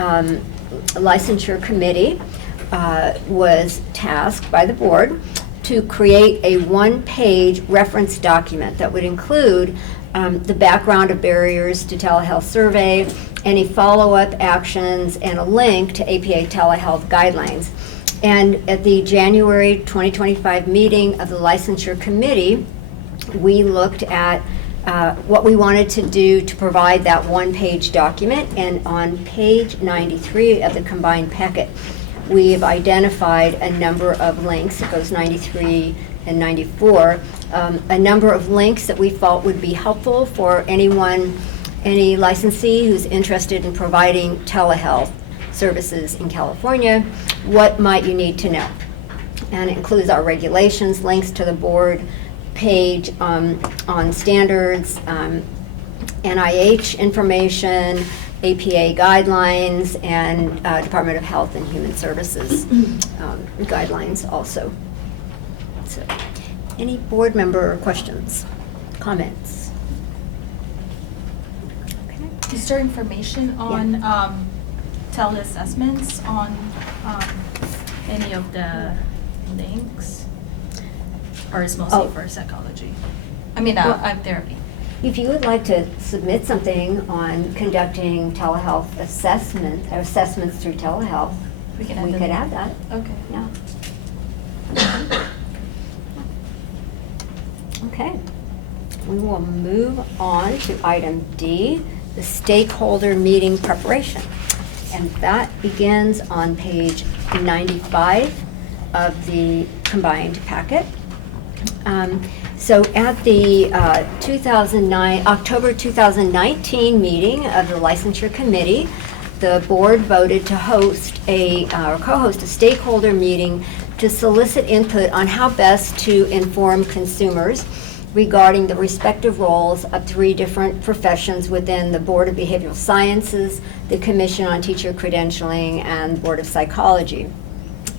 licensure committee was tasked by the board to create a one-page reference document that would include the background of barriers to telehealth survey, any follow-up actions, and a link to APA telehealth guidelines. And at the January 2025 meeting of the licensure committee, we looked at what we wanted to do to provide that one-page document. And on page 93 of the combined packet, we have identified a number of links. It goes 93 and 94. A number of links that we felt would be helpful for any licensee who's interested in providing telehealth services in California. What might you need to know? And it includes our regulations, links to the board page on standards, NIH information, APA guidelines, and Department of Health and Human Services guidelines also. So, any board member questions, comments? Is there information on teleassessments on any of the links? Or is mostly for psychology? I mean, therapy. If you would like to submit something on conducting telehealth assessments through telehealth, we could add that. Okay. Yeah. Okay. We will move on to item D, the stakeholder meeting preparation. And that begins on page 95 of the combined packet. So at the October 2019 meeting of the licensure committee, the board voted to host or co-host a stakeholder meeting to solicit input on how best to inform consumers regarding the respective roles of 3 different professions within the Board of Behavioral Sciences, the Commission on Teacher Credentialing, and Board of Psychology.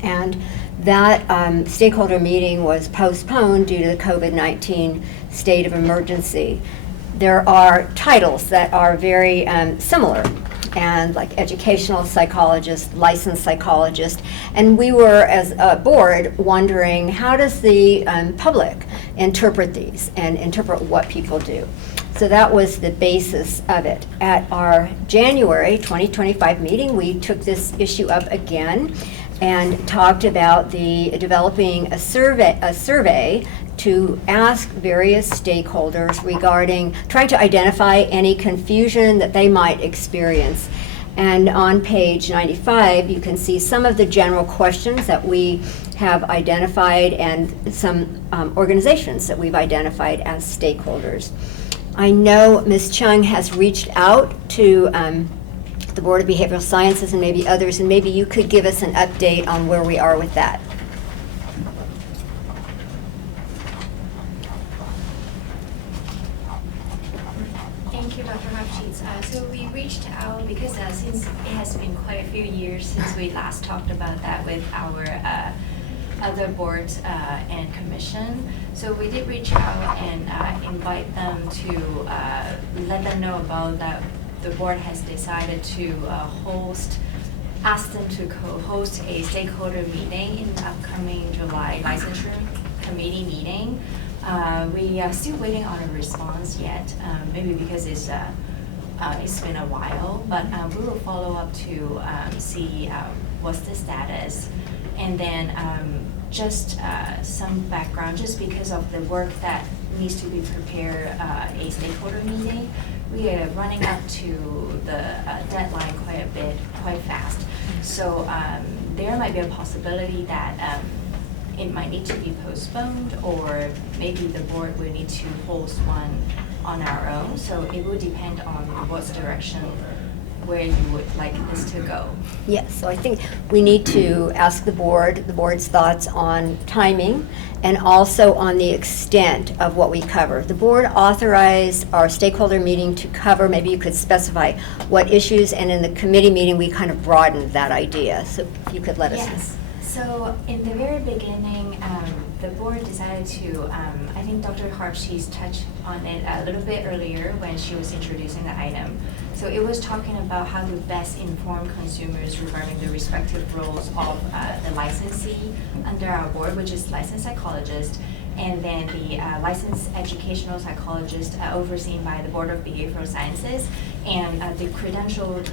And that stakeholder meeting was postponed due to the COVID-19 state of emergency. There are titles that are very similar, and like educational psychologist, licensed psychologist, and we were, as a board, wondering how does the public interpret these and interpret what people do. So that was the basis of it. At our January 2025 meeting, we took this issue up again and talked about developing a survey to ask various stakeholders regarding trying to identify any confusion that they might experience. And on page 95, you can see some of the general questions that we have identified and some organizations that we've identified as stakeholders. I know Ms. Chung has reached out to the Board of Behavioral Sciences and maybe others, and maybe you could give us an update on where we are with that. Thank you, Dr. Hopkins. So we reached out because since it has been quite a few years since we last talked about that with our other boards and commission. So we did reach out and invite them to let them know about that the board has decided to ask them to host a stakeholder meeting in the upcoming July licensure committee meeting. We are still waiting on a response yet, maybe because it's been a while, but we will follow up to see what's the status. And then just some background, just because of the work that needs to be prepared a stakeholder meeting, we are running up to the deadline quite fast. So there might be a possibility that it might need to be postponed, or maybe the board will need to host one on our own. So it will depend on what direction where you would like this to go. Yes, so I think we need to ask the board's thoughts on timing and also on the extent of what we cover. The board authorized our stakeholder meeting to cover, maybe you could specify what issues, and in the committee meeting we kind of broadened that idea. So if you could let us know. Yes. So in the very beginning, the board decided to, I think Dr. Harpshe's touched on it a little bit earlier when she was introducing the item. So it was talking about how to best inform consumers regarding the respective roles of the licensee under our board, which is licensed psychologist, and then the licensed educational psychologist overseen by the Board of Behavioral Sciences, and the credentialed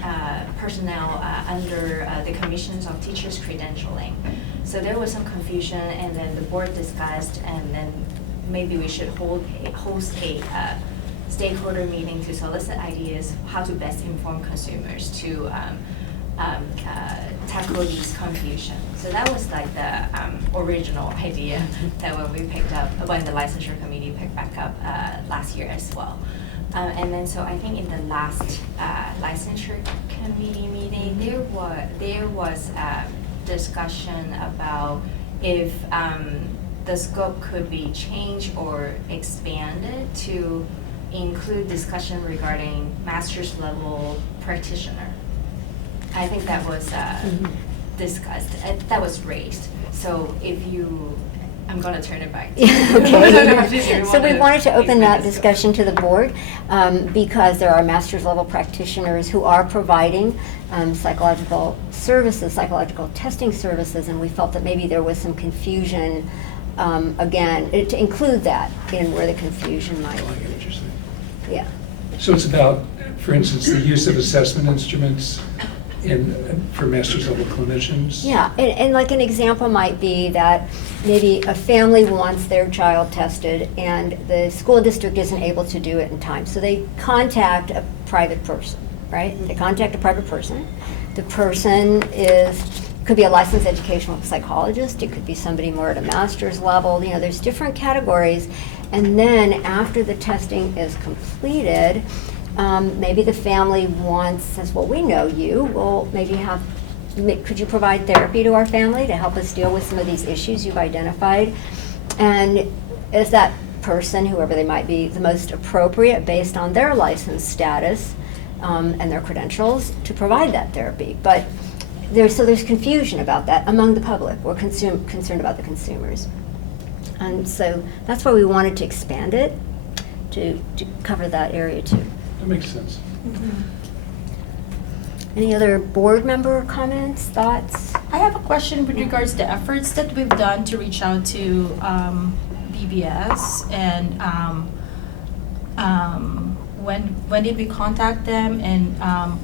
personnel under the commissions of teachers credentialing. So there was some confusion, and then the board discussed, and then maybe we should host a stakeholder meeting to solicit ideas how to best inform consumers to tackle these confusion. So that was like the original idea that when the licensure committee picked back up last year as well. And then so I think in the last licensure committee meeting, there was discussion about if the scope could be changed or expanded to include discussion regarding master's level practitioner. I think that was discussed, that was raised. So I'm going to turn it back to you. Okay. So we wanted to open that discussion to the board because there are master's level practitioners who are providing psychological services, psychological testing services, and we felt that maybe there was some confusion, again, to include that in where the confusion might be. Yeah. So it's about, for instance, the use of assessment instruments for master's level clinicians? Yeah, and like an example might be that maybe a family wants their child tested and the school district isn't able to do it in time. So they contact a private person, right? They contact a private person. The person could be a licensed educational psychologist. It could be somebody more at a master's level. There's different categories. And then after the testing is completed, maybe the family says, well, we know you, we'll maybe could you provide therapy to our family to help us deal with some of these issues you've identified? And is that person, whoever they might be, the most appropriate based on their license status and their credentials to provide that therapy? But there's confusion about that among the public. We're concerned about the consumers. And so that's why we wanted to expand it to cover that area too. That makes sense. Any other board member comments, thoughts? I have a question with regards to efforts that we've done to reach out to BBS, and when did we contact them, and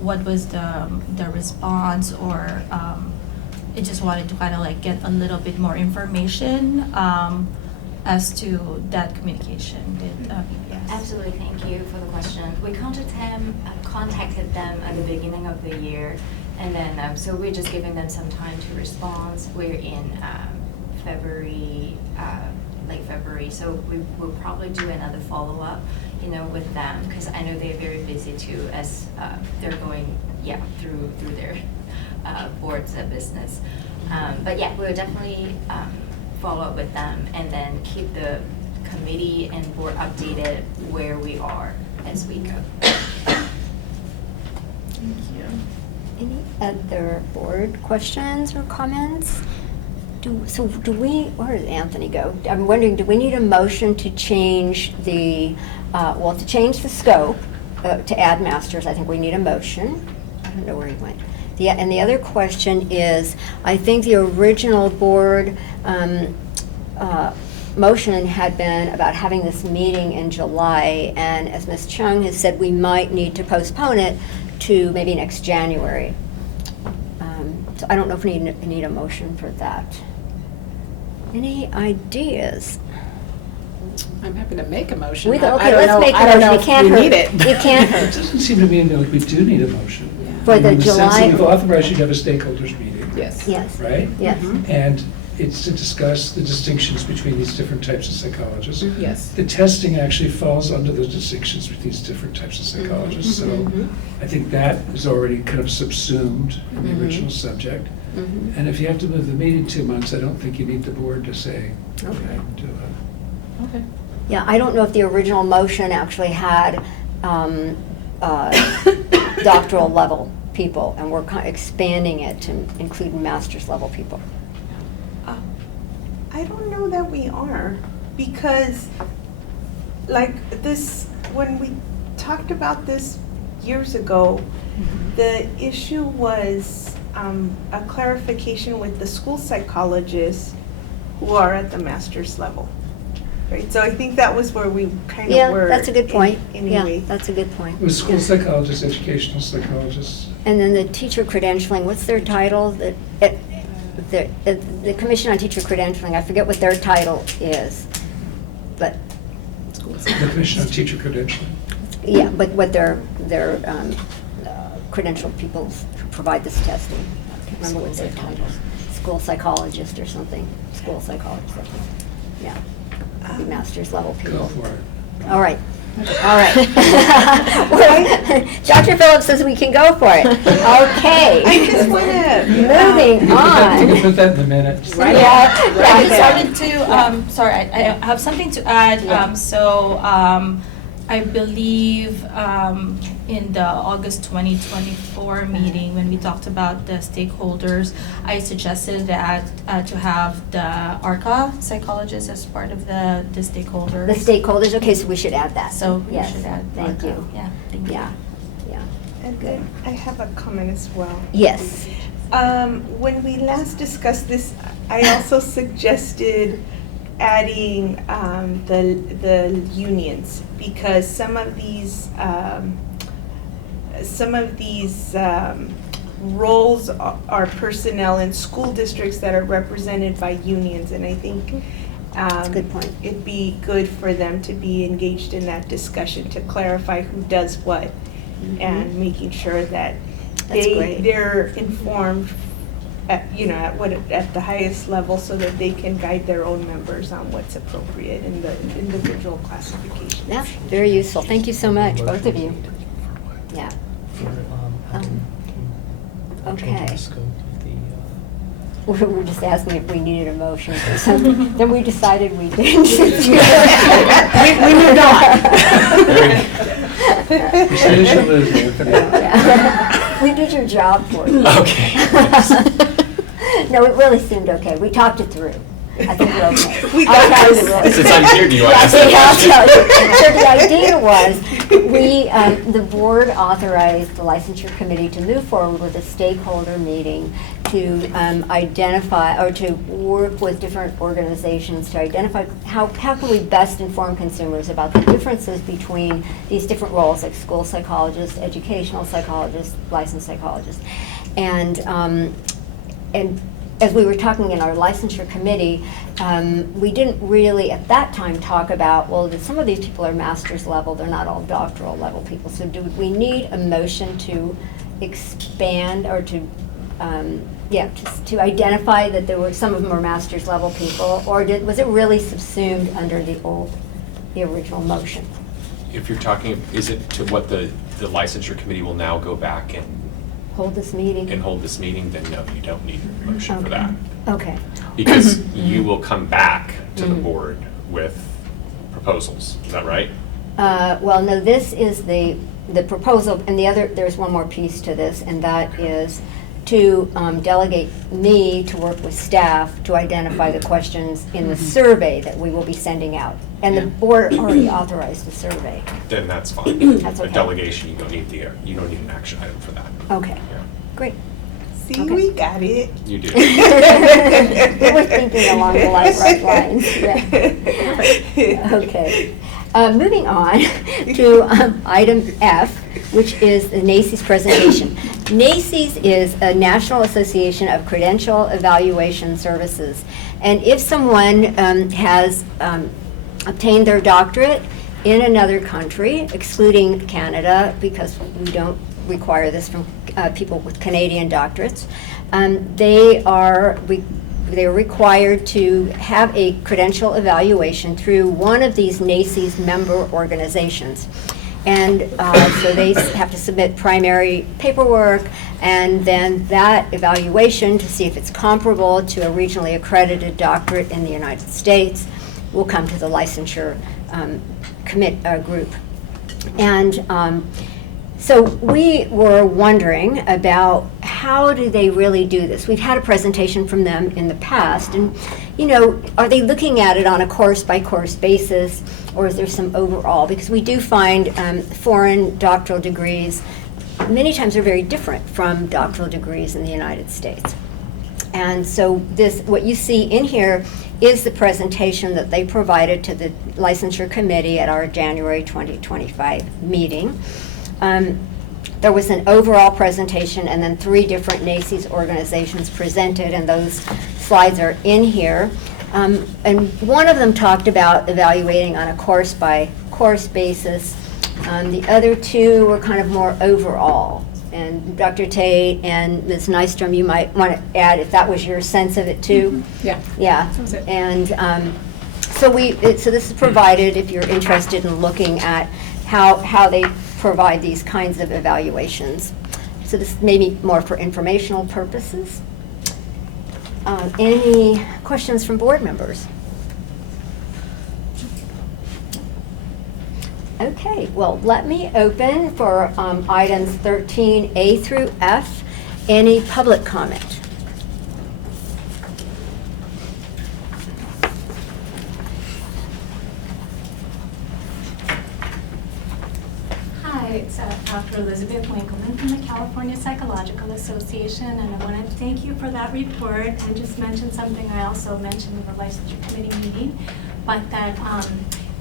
what was the response, or I just wanted to kind of like get a little bit more information as to that communication with BBS. Absolutely, thank you for the question. We contacted them at the beginning of the year, and then so we're just giving them some time to respond. We're in February, late February, so we will probably do another follow-up, with them, because I know they're very busy too, as they're going, through their boards of business. But yeah, we'll definitely follow up with them, and then keep the committee and board updated where we are as we go. Thank you. Any other board questions or comments? Where did Anthony go? I'm wondering, do we need a motion to change the scope, to add masters? I think we need a motion. I don't know where he went. And the other question is, I think the original board motion had been about having this meeting in July, and as Ms. Chung has said, we might need to postpone it to maybe next January. So I don't know if we need a motion for that. Any ideas? I'm happy to make a motion. Okay, I don't let's know- make a I don't motion. know It if can't we hurt. need it. It can't hurt. It doesn't seem to me like we do need a motion. For the In the sense that July- we've authorized you to have a stakeholders meeting. Yes. Yes. Right? Yes. And it's to discuss the distinctions between these different types of psychologists. Yes. The testing actually falls under those distinctions between these different types of psychologists. So I think that is already kind of subsumed in the original subject. And if you have to move the meeting 2 months, I don't think you need the board to say, okay, do it. Okay. Yeah, I don't know if the original motion actually had doctoral level people, and we're kind of expanding it to include master's level people. I don't know that we are, because like this, when we talked about this years ago, the issue was a clarification with the school psychologists who are at the master's level. Right, so I think that was where we kind of were. Yeah, that's a good point. Anyway. Yeah, that's a good point. It was school psychologists, educational psychologists. And then the teacher credentialing, what's their title? The Commission on Teacher Credentialing, I forget what their title is, but. The Commission on Teacher Credentialing. Yeah, but what their credentialed people who provide this testing. I can't remember what their title is. School psychologist or something. School psychologist, I think. Yeah. Master's level people. Go for it. All right. All right. Dr. Phillips says we can go for it. Okay. I just want to. Moving on. You can put that in the minutes. Right. I just wanted to, sorry, I have something to add. I believe in the August 2024 meeting, when we talked about the stakeholders, I suggested that to have the ARCA psychologists as part of the stakeholders. The stakeholders, okay, so we should add that. So we Yes, should add thank ARCA. you. Yeah, thank you. Yeah, yeah. And then I have a comment as well. Yes. When we last discussed this, I also suggested adding the unions, because some of these roles are personnel in school districts that are represented by unions, and I think That's a good point. it'd be good for them to be engaged in that discussion to clarify who does what, and making sure that That's great. they're informed at the highest level, so that they can guide their own members on what's appropriate in the individual classifications. Yeah, very useful. Thank you so much, both of you. Yeah. for adding changing Okay. the scope of the. We were just asking if we needed a motion for something. Then we decided we didn't. We moved on. Decision is Anthony. Yeah. We did your job for you. Okay. No, it really seemed okay. We talked it through. I think we're okay. We I'll got tell this. you really. Since I'm here, do you want to Yeah, ask that I'll tell you. So the idea was, question? the board authorized the licensure committee to move forward with a stakeholder meeting to identify, or to work with different organizations to identify how can we best inform consumers about the differences between these different roles, like school psychologists, educational psychologists, licensed psychologists. And as we were talking in our licensure committee, we didn't really at that time talk about, well, some of these people are master's level, they're not all doctoral level people. So do we need a motion to expand or to, just to identify that there were, some of them were master's level people, or was it really subsumed under the original motion? If you're talking, is it to what the licensure committee will now go back and Hold this meeting? hold this meeting, then no, you don't need a motion for that. Okay. Because you will come back to the board with proposals, is that right? Well, no, this is the proposal, and there's one more piece to this, and that is to delegate me to work with staff to identify the questions in the survey that we will be sending out. And the board already authorized the survey. Then that's fine. That's A okay. delegation, you don't need an action item for that. Okay, Yeah. great. See, we got it. You do. We were thinking along the right lines. Yeah. Okay. Moving on to item F, which is the NACCES presentation. NACCES is a National Association of Credential Evaluation Services. And if someone has obtained their doctorate in another country, excluding Canada, because we don't require this from people with Canadian doctorates, they are required to have a credential evaluation through one of these NACCES member organizations. And so they have to submit primary paperwork, and then that evaluation to see if it's comparable to a regionally accredited doctorate in the United States will come to the licensure group. And so we were wondering about how do they really do this? We've had a presentation from them in the past, and are they looking at it on a course-by-course basis, or is there some overall? Because we do find foreign doctoral degrees many times are very different from doctoral degrees in the United States. And so what you see in here is the presentation that they provided to the licensure committee at our January 2025 meeting. There was an overall presentation and then 3 different NACCES organizations presented, and those slides are in here. And one of them talked about evaluating on a course-by-course basis. The other 2 were kind of more overall. And Dr. Tate and Ms. Nystrom, you might want to add if that was your sense of it too. Yeah. Yeah. That was it. And so this is provided if you're interested in looking at how they provide these kinds of evaluations. So this may be more for informational purposes. Any questions from board members? Okay, well, let me open for items 13A through F. Any public comment? Hi, it's Dr. Elizabeth Winkleman from the California Psychological Association, and I want to thank you for that report and just mention something I also mentioned in the licensure committee meeting, but that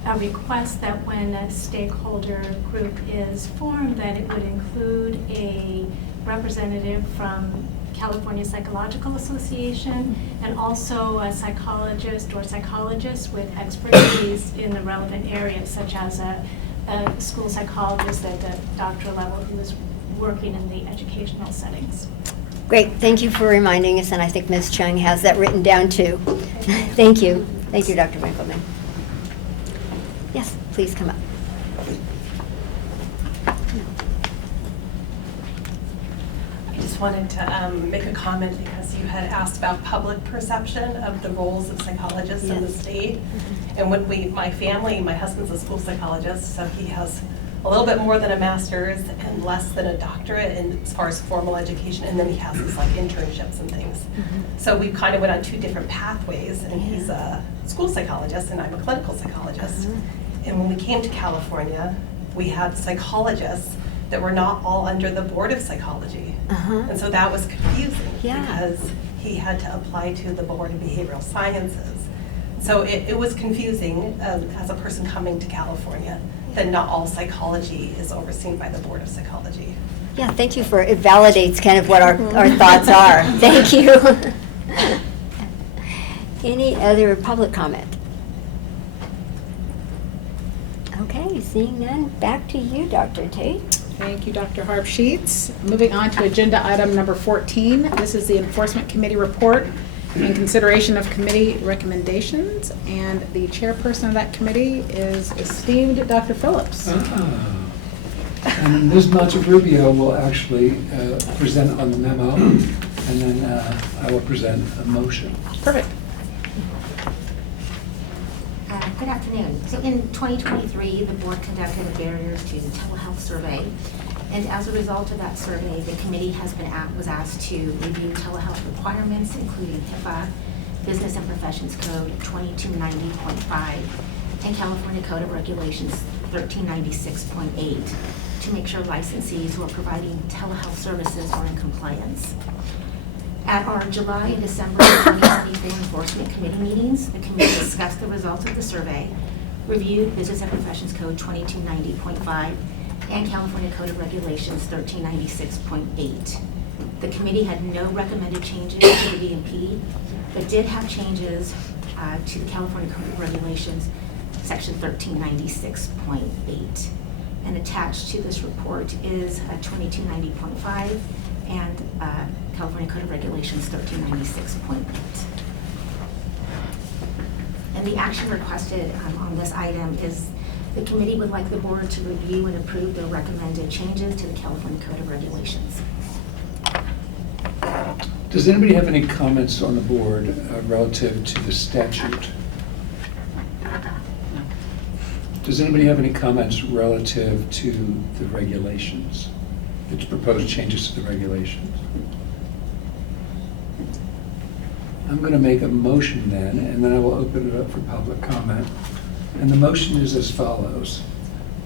a request that when a stakeholder group is formed, that it would include a representative from California Psychological Association and also a psychologist or psychologists with expertise in the relevant areas, such as a school psychologist at the doctoral level who is working in the educational settings. Great, thank you for reminding us, and I think Ms. Chung has that written down too. Thank you. Thank you, Dr. Winkleman. Yes, please come up. just wanted to make a comment because you had asked about public perception of the roles of psychologists in the state. And when my family, my husband's a school psychologist, so he has a little bit more than a master's and less than a doctorate in as far as formal education, and then he has his like internships and things. So we kind of went on 2 different pathways, and he's a school psychologist and I'm a clinical psychologist. And when we came to California, we had psychologists that were not all under the Board of Psychology. And so that was confusing because he had to apply to the Board of Behavioral Sciences. So it was confusing as a person coming to California that not all psychology is overseen by the Board of Psychology. Yeah, thank you for, it validates kind of what our thoughts are. Thank you. Any other public comment? Okay, seeing none, back to you, Dr. Tate. Thank you, Dr. Harb Sheets. Moving on to agenda item number 14. This is the Enforcement Committee report in consideration of committee recommendations. And the chairperson of that committee is esteemed Dr. Phillips. And Ms. Monterrubio will actually present on the memo, and then I will present a motion. Perfect. Good afternoon. So in 2023, the board conducted a barriers to telehealth survey. And as a result of that survey, the committee was asked to review telehealth requirements, including HIPAA, Business and Professions Code 2290.5, and California Code of Regulations 1396.8, to make sure licensees who are providing telehealth services are in compliance. At our July and December 2023 Enforcement Committee meetings, the committee discussed the results of the survey, reviewed Business and Professions Code 2290.5 and California Code of Regulations 1396.8. The committee had no recommended changes to the BMP, but did have changes to the California Code of Regulations, Section 1396.8. And attached to this report is 2290.5 and California Code of Regulations 1396.8. And the action requested on this item is the committee would like the board to review and approve the recommended changes to the California Code of Regulations. Does anybody have any comments on the board relative to the statute? Does anybody have any comments relative to the regulations, the proposed changes to the regulations? I'm going to make a motion then, and then I will open it up for public comment. And the motion is as follows.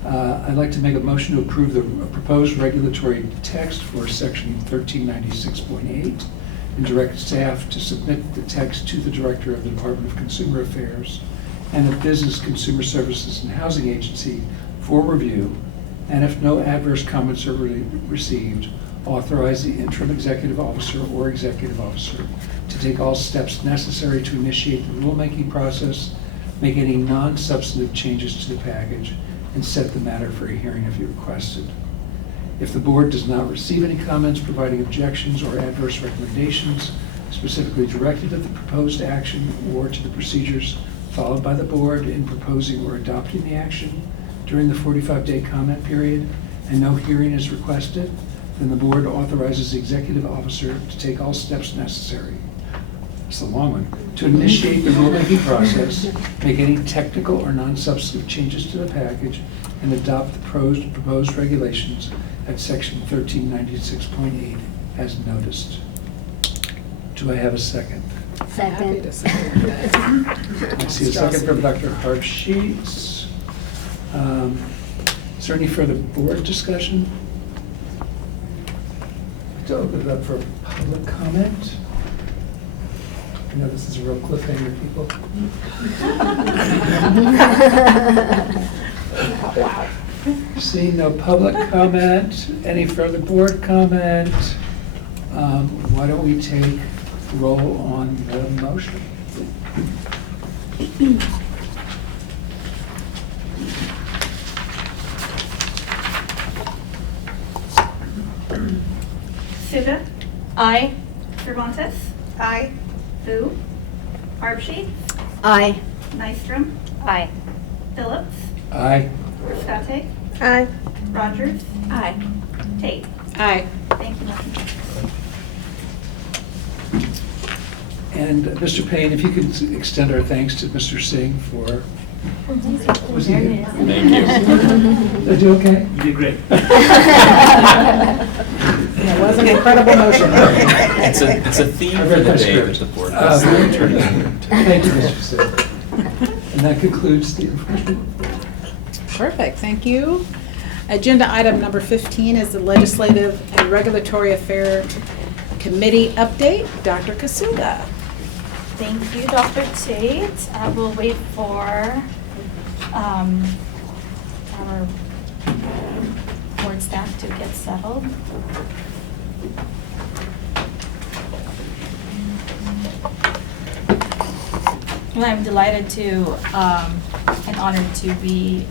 I'd like to make a motion to approve the proposed regulatory text for Section 1396.8 and direct staff to submit the text to the Director of the Department of Consumer Affairs and the Business, Consumer Services, and Housing Agency for review, and if no adverse comments are received, authorize the interim executive officer or executive officer to take all steps necessary to initiate the rulemaking process, make any non-substantive changes to the package, and set the matter for a hearing if you requested. If the board does not receive any comments providing objections or adverse recommendations specifically directed at the proposed action or to the procedures followed by the board in proposing or adopting the action during the 45-day comment period, and no hearing is requested, then the board authorizes the executive officer to take all steps necessary. It's a long one. To initiate the rulemaking process, make any technical or non-substantive changes to the package, and adopt the proposed regulations at Section 1396.8 as noticed. Do I have a second? Second. Happy to second that. I see a second from Dr. Harb Sheets. Is there any further board discussion? I'd like to open it up for public comment. I know this is a real cliffhanger, people. Wow. Seeing no public comment, any further board comment, why don't we take roll on the motion? Suda? Aye. Cervantes? Aye. Fu? Arbsheet? Aye. Nystrom? Aye. Phillips? Aye. Scotty? Aye. Rogers? Aye. Tate? Aye. Thank you, motion carries. And Mr. Payne, if you could extend our thanks to Mr. Singh for, was he here? Thank you. Did I do okay? You did great. It was an incredible motion. It's a theme for the day that the board does. Thank you, Mr. Singh. And that concludes the enforcement report. Perfect, thank you. Agenda item number 15 is the Legislative and Regulatory Affair Committee update. Dr. Kasuga. Thank you, Dr. Tate. I will wait for our board staff to get settled. Well, I'm delighted to and honored to be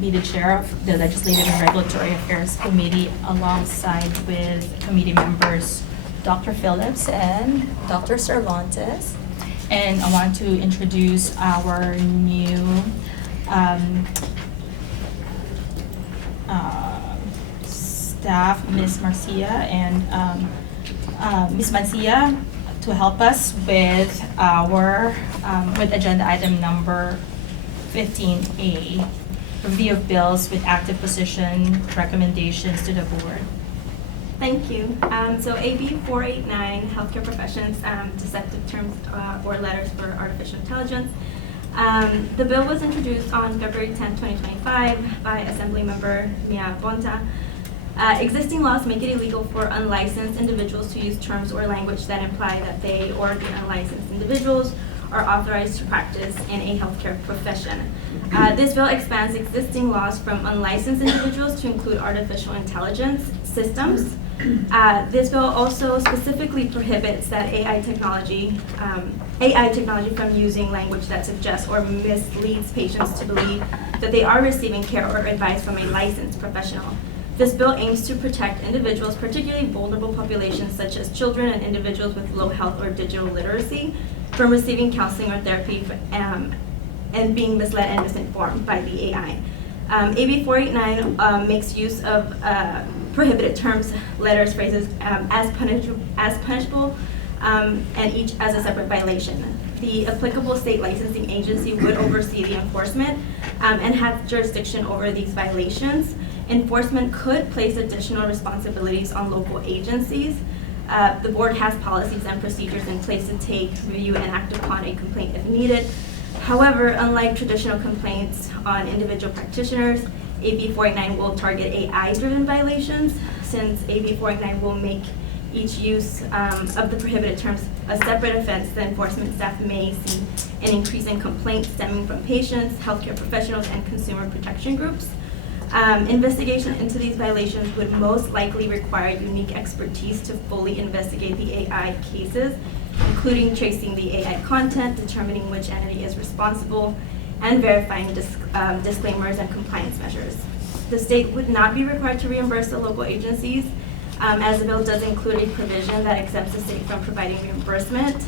be the chair of the Legislative and Regulatory Affairs Committee alongside with committee members Dr. Phillips and Dr. Cervantes. And I want to introduce our new staff, Ms. Marcia and Ms. Mancia, to help us with our with agenda item number 15A, review of bills with active position recommendations to the board. Thank you. So AB 489, healthcare professions, deceptive terms or letters for artificial intelligence. The bill was introduced on February 10, 2025 by Assemblymember Mia Bonta. Existing laws make it illegal for unlicensed individuals to use terms or language that imply that they or the unlicensed individuals are authorized to practice in a healthcare profession. This bill expands existing laws from unlicensed individuals to include artificial intelligence systems. This bill also specifically prohibits that AI technology from using language that suggests or misleads patients to believe that they are receiving care or advice from a licensed professional. This bill aims to protect individuals, particularly vulnerable populations such as children and individuals with low health or digital literacy, from receiving counseling or therapy and being misled and misinformed by the AI. AB 489 makes use of prohibited terms, letters, phrases as punishable, and each as a separate violation. The applicable state licensing agency would oversee the enforcement and have jurisdiction over these violations. Enforcement could place additional responsibilities on local agencies. The board has policies and procedures in place to take, review, and act upon a complaint if needed. However, unlike traditional complaints on individual practitioners, AB 489 will target AI-driven violations, since AB 489 will make each use of the prohibited terms a separate offense. The enforcement staff may see an increase in complaints stemming from patients, healthcare professionals, and consumer protection groups. Investigation into these violations would most likely require unique expertise to fully investigate the AI cases, including tracing the AI content, determining which entity is responsible, and verifying disclaimers and compliance measures. The state would not be required to reimburse the local agencies, as the bill does include a provision that exempts the state from providing reimbursement.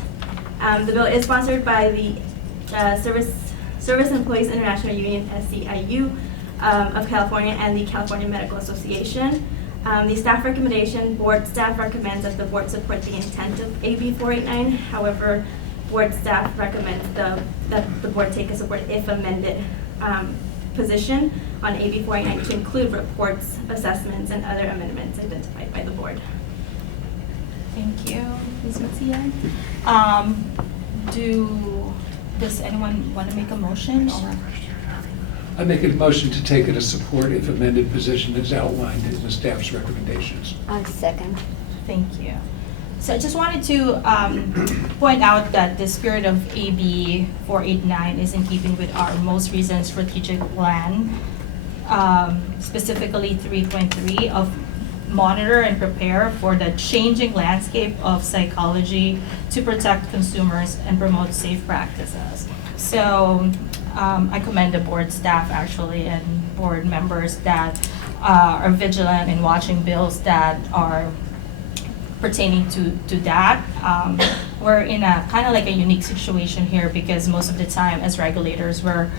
The bill is sponsored by the Service Employees International Union, SEIU, of California, and the California Medical Association. The staff recommendation, board staff recommends that the board support the intent of AB 489. However, board staff recommends that the board take a support if amended position on AB 489 to include reports, assessments, and other amendments identified by the board. Thank you, Ms. Matia. Does anyone want to make a motion? Or? I make a motion to take it as support if amended position as outlined in the staff's recommendations. I second. Thank you. So I just wanted to point out that the spirit of AB 489 is in keeping with our most recent strategic plan, specifically 3.3 of monitor and prepare for the changing landscape of psychology to protect consumers and promote safe practices. So I commend the board staff actually and board members that are vigilant in watching bills that are pertaining to that. We're in a kind of like a unique situation here because most of the time as regulators we're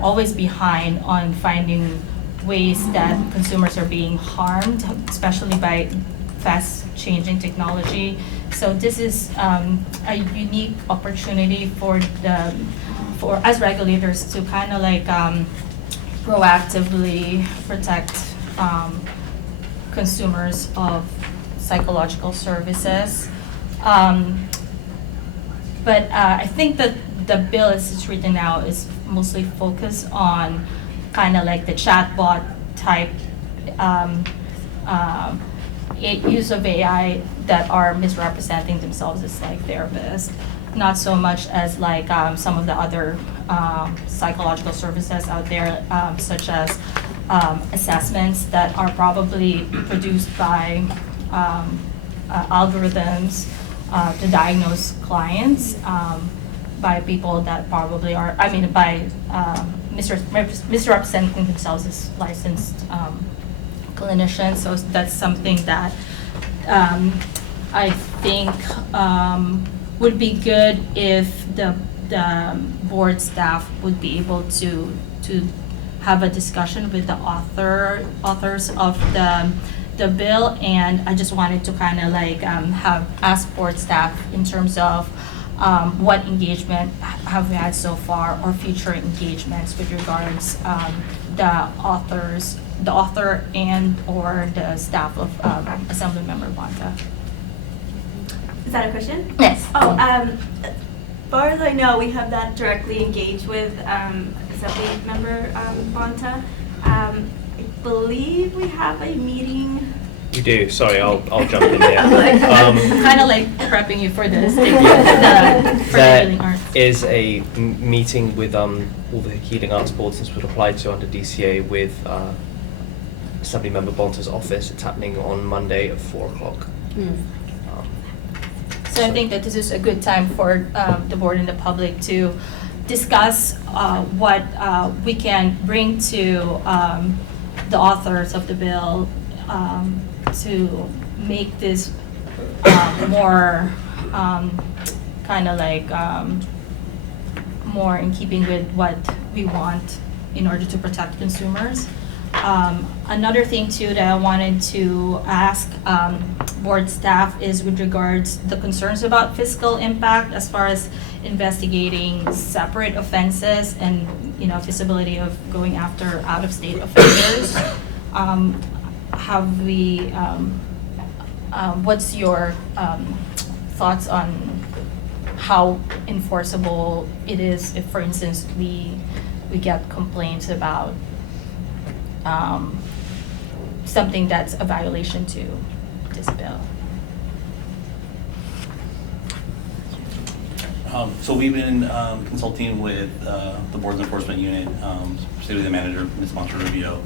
always behind on finding ways that consumers are being harmed, especially by fast-changing technology. So this is a unique opportunity for us regulators to kind of like proactively protect consumers of psychological services. But I think that the bill as it's written now is mostly focused on kind of like the chatbot type use of AI that are misrepresenting themselves as like therapists, not so much as like some of the other psychological services out there, such as assessments that are probably produced by algorithms to diagnose clients by people that probably are, by misrepresenting themselves as licensed clinicians. So that's something that I think would be good if the board staff would be able to have a discussion with the authors of the bill. And I just wanted to kind of like ask board staff in terms of what engagement have we had so far, or future engagements with regards the author and or the staff of Assemblymember Bonta. Is that a question? Yes. Oh, as far as I know, we have not directly engaged with Assemblymember Bonta. I believe we have a meeting. We do. Sorry, I'll jump in there. Kind of like prepping you for this. There is a meeting with all the healing arts boards that's been applied to under DCA with Assemblymember Bonta's office. It's happening on Monday at 4:00. So I think that this is a good time for the board and the public to discuss what we can bring to the authors of the bill to make this more kind of like more in keeping with what we want in order to protect consumers. Another thing too that I wanted to ask board staff is with regards the concerns about fiscal impact as far as investigating separate offenses and feasibility of going after out-of-state offenders. Have we? What's your thoughts on how enforceable it is if, for instance, we get complaints about something that's a violation to this bill? So we've been consulting with the board's enforcement unit, specifically the manager, Ms. Monterrubio,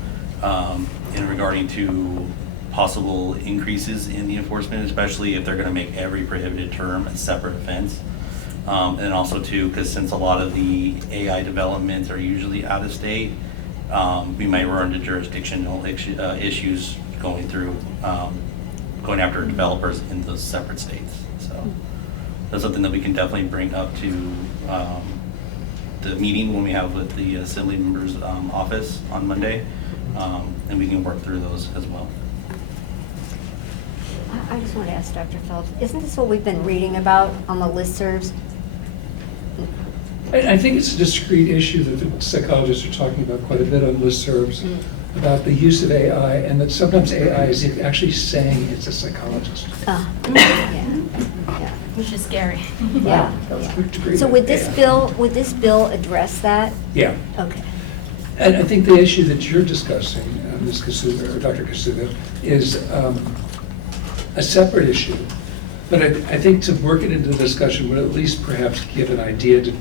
in regarding to possible increases in the enforcement, especially if they're going to make every prohibited term a separate offense. And also too, because since a lot of the AI developments are usually out of state, we might run into jurisdictional issues going through, going after developers in those separate states. So that's something that we can definitely bring up to the meeting when we have with the Assembly members' office on Monday, and we can work through those as well. I just want to ask Dr. Phillips, isn't this what we've been reading about on the listservs? I think it's a discrete issue that the psychologists are talking about quite a bit on listservs, about the use of AI, and that sometimes AI is actually saying it's a psychologist. Which is scary. Yeah. So would this bill address that? Yeah. Okay. And I think the issue that you're discussing, Ms. Kasuga, or Dr. Kasuga, is a separate issue. But I think to work it into the discussion would at least perhaps give an idea to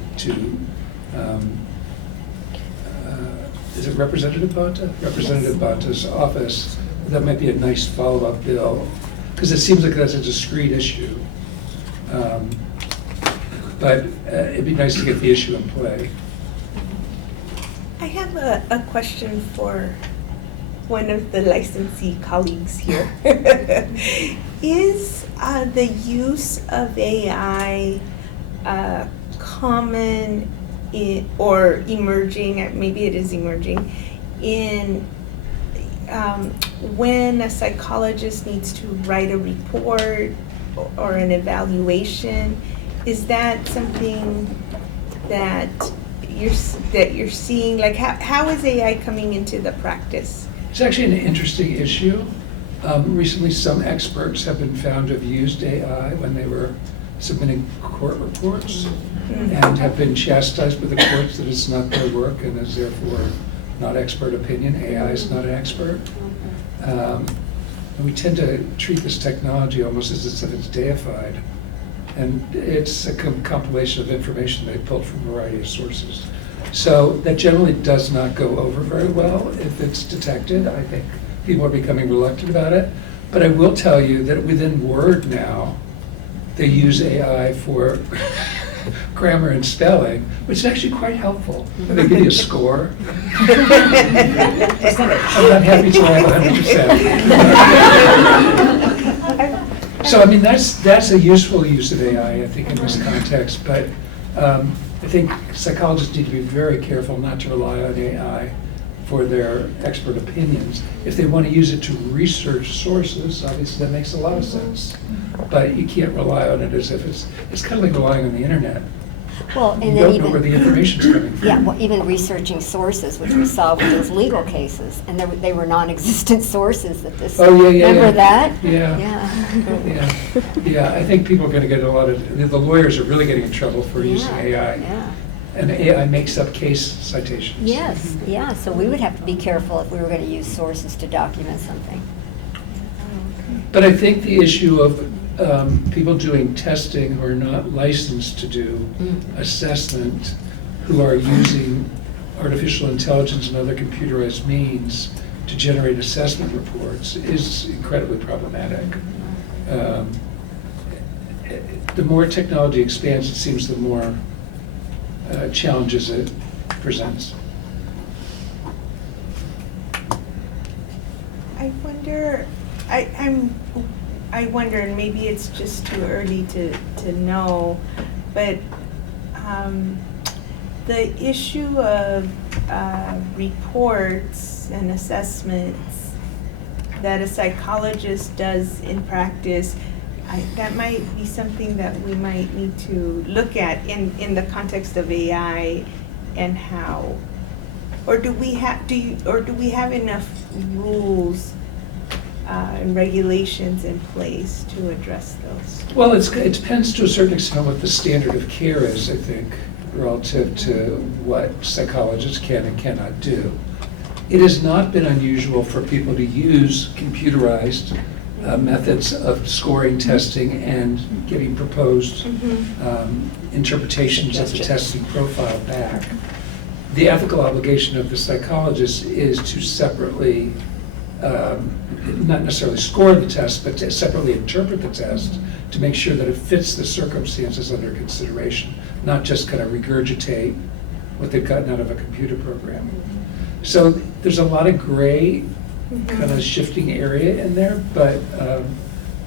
is it Representative Bonta? Representative Bonta's office. That might be a nice follow-up bill, because it seems like that's a discrete issue. But it'd be nice to get the issue in play. I have a question for one of the licensee colleagues here. Is the use of AI common or emerging, maybe it is emerging, in when a psychologist needs to write a report or an evaluation, is that something that you're seeing? Like, how is AI coming into the practice? It's actually an interesting issue. Recently, some experts have been found to have used AI when they were submitting court reports and have been chastised by the courts that it's not their work and is therefore not expert opinion. AI is not an expert. And we tend to treat this technology almost as if it's deified. And it's a compilation of information they pulled from a variety of sources. So that generally does not go over very well if it's detected. I think people are becoming reluctant about it. But I will tell you that within Word now, they use AI for grammar and spelling, which is actually quite helpful. And they give you a score. I'm not happy till I have 100%. So I mean, that's a useful use of AI, I think, in this context. But I think psychologists need to be very careful not to rely on AI for their expert opinions. If they want to use it to research sources, obviously that makes a lot of sense. But you can't rely on it as if it's kind of like relying on the internet. Well, and You then don't even know where the information's coming from. Yeah, well, even researching sources, which we saw with those legal cases, and they were non-existent sources that this. Oh, yeah. Remember that? Yeah. Yeah, I think people are going to get a lot of, the lawyers are really getting in trouble for using AI. Yeah. And AI makes up case citations. Yes, yeah, so we would have to be careful if we were going to use sources to document something. But I think the issue of people doing testing who are not licensed to do assessment, who are using artificial intelligence and other computerized means to generate assessment reports is incredibly problematic. The more technology expands, it seems the more challenges it presents. I wonder, I wonder, and maybe it's just too early to know, but the issue of reports and assessments that a psychologist does in practice, that might be something that we might need to look at in the context of AI and how, or do we have enough rules and regulations in place to address those? Well, it depends to a certain extent what the standard of care is, I think, relative to what psychologists can and cannot do. It has not been unusual for people to use computerized methods of scoring testing and giving proposed interpretations of the testing profile back. The ethical obligation of the psychologist is to separately, not necessarily score the test, but to separately interpret the test to make sure that it fits the circumstances under consideration, not just kind of regurgitate what they've gotten out of a computer program. So there's a lot of gray kind of shifting area in there, but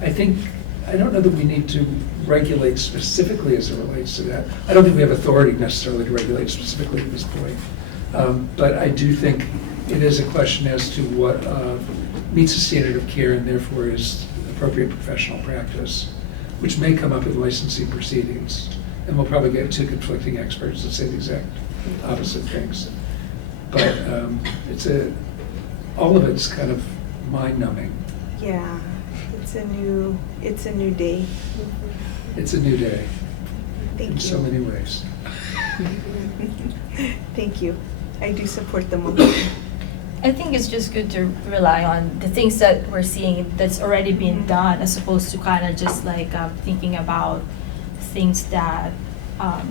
I don't know that we need to regulate specifically as it relates to that. I don't think we have authority necessarily to regulate specifically at this point. But I do think it is a question as to what meets the standard of care and therefore is appropriate professional practice, which may come up in licensing proceedings. And we'll probably get two conflicting experts that say the exact opposite things. But all of it's kind of mind-numbing. Yeah, it's a new day. It's a new day. Thank in you. so many ways. Thank you. I do support the motion. I think it's just good to rely on the things that we're seeing that's already been done, as opposed to kind of just like thinking about things that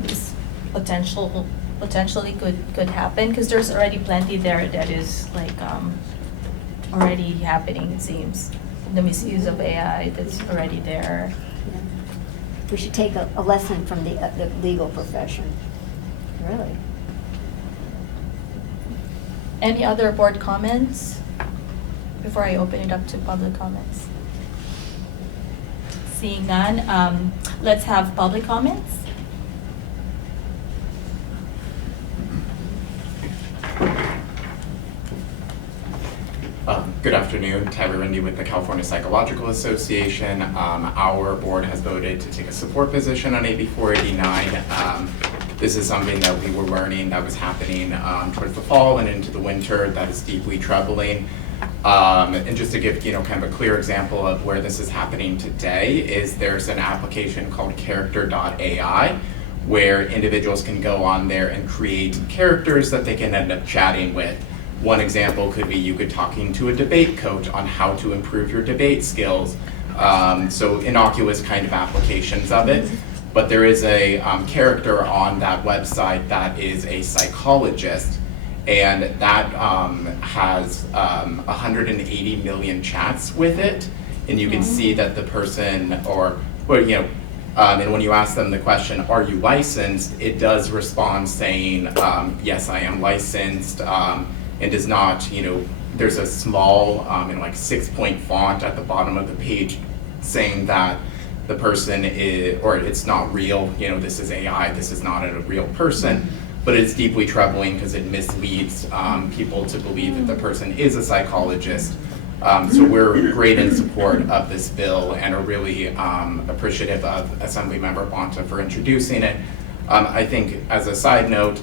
is potentially could happen, because there's already plenty there that is like already happening, it seems. The misuse of AI that's already there. We should take a lesson from the legal profession, really. Any other board comments before I open it up to public comments? Seeing none, let's have public comments. Good afternoon, Tyler Rindy with the California Psychological Association. Our board has voted to take a support position on AB 489. This is something that we were learning that was happening towards the fall and into the winter that is deeply troubling. And just to give kind of a clear example of where this is happening today is there's an application called Character.ai where individuals can go on there and create characters that they can end up chatting with. One example could be you could talking to a debate coach on how to improve your debate skills. So innocuous kind of applications of it. But there is a character on that website that is a psychologist, and that has 180 million chats with it. And you can see that the person, and when you ask them the question, are you licensed? It does respond saying, yes, I am licensed. It does not, there's a small, 6-point font at the bottom of the page saying that the person is, or it's not real, this is AI, this is not a real person. But it's deeply troubling because it misleads people to believe that the person is a psychologist. So we're great in support of this bill and are really appreciative of Assemblymember Bonta for introducing it. I think as a side note,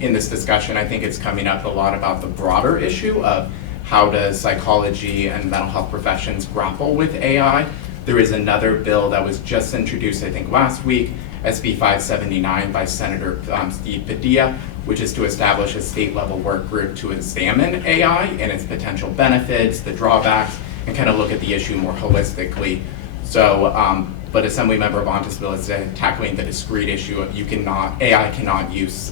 in this discussion, I think it's coming up a lot about the broader issue of how does psychology and mental health professions grapple with AI. There is another bill that was just introduced, I think last week, SB 579 by Senator Steve Padilla, which is to establish a state-level work group to examine AI and its potential benefits, the drawbacks, and kind of look at the issue more holistically. So, but Assemblymember Bonta's bill is tackling the discrete issue of AI cannot use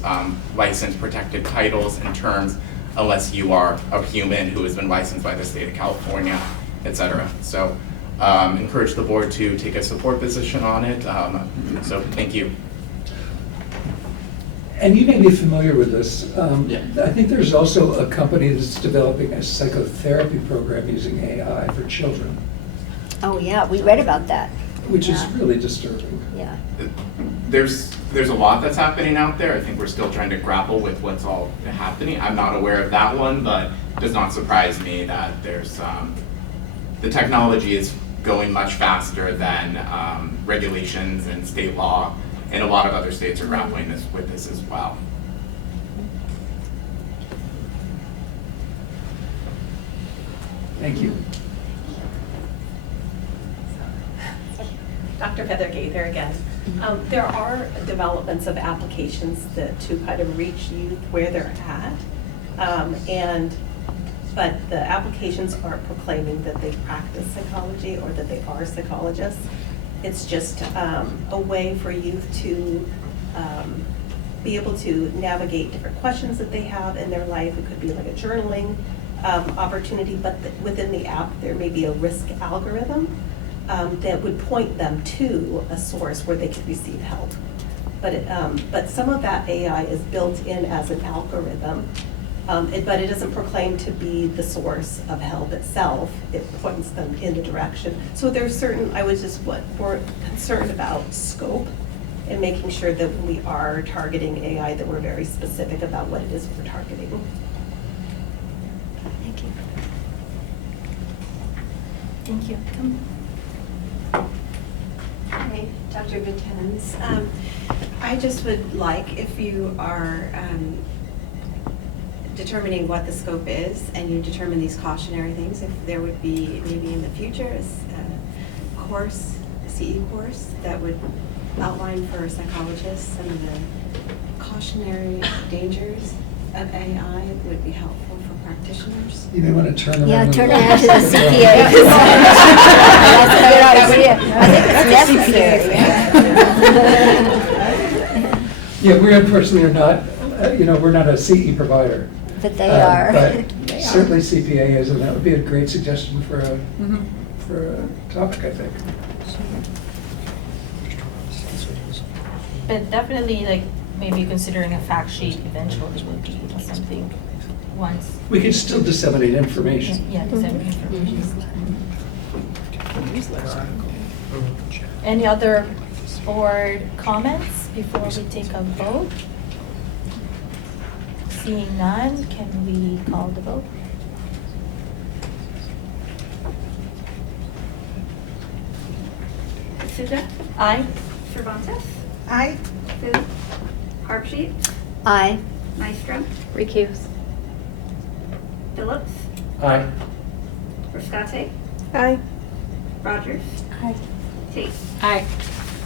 license protected titles and terms unless you are a human who has been licensed by the state of California, et cetera. So, encourage the board to take a support position on it. So thank you. And you may be familiar with this. I think there's also a company that's developing a psychotherapy program using AI for children. Oh, yeah, we read about that. Which is really disturbing. Yeah. There's a lot that's happening out there. I think we're still trying to grapple with what's all happening. I'm not aware of that one, but it does not surprise me that there's the technology is going much faster than regulations and state law, and a lot of other states are grappling with this as well. Thank you. Dr. Heather Gaither again. There are developments of applications to kind of reach youth where they're at. But the applications aren't proclaiming that they practice psychology or that they are psychologists. It's just a way for youth to be able to navigate different questions that they have in their life. It could be like a journaling opportunity, but within the app there may be a risk algorithm that would point them to a source where they could receive help. But some of that AI is built in as an algorithm. But it doesn't proclaim to be the source of help itself. It points them in the direction. So there's I was just more concerned about scope and making sure that when we are targeting AI that we're very specific about what it is we're targeting. Thank you. Thank you. Hi, Dr. Vitens. I just would like, if you are determining what the scope is and you determine these cautionary things, if there would be maybe in the future a course, a CE course that would outline for psychologists some of the cautionary dangers of AI would be helpful for practitioners. You may want to turn around. Yeah, turn around to the CPA. That's a good idea. I think it's necessary. Yeah, we unfortunately are not, we're not a CE provider. But they are. But They are. certainly CPA is, and that would be a great suggestion for a topic, I think. But definitely, like, maybe considering a fact sheet eventually would be something once. We could still disseminate information. Yeah, disseminate information. Any other board comments before we take a vote? Seeing none, can we call the vote? Suda? Aye. Cervantes? Aye. Fu? Harpsheet? Aye. Nystrom? Recuse. Phillips? Aye. Frascati? Aye. Rogers? Aye. Tate? Aye.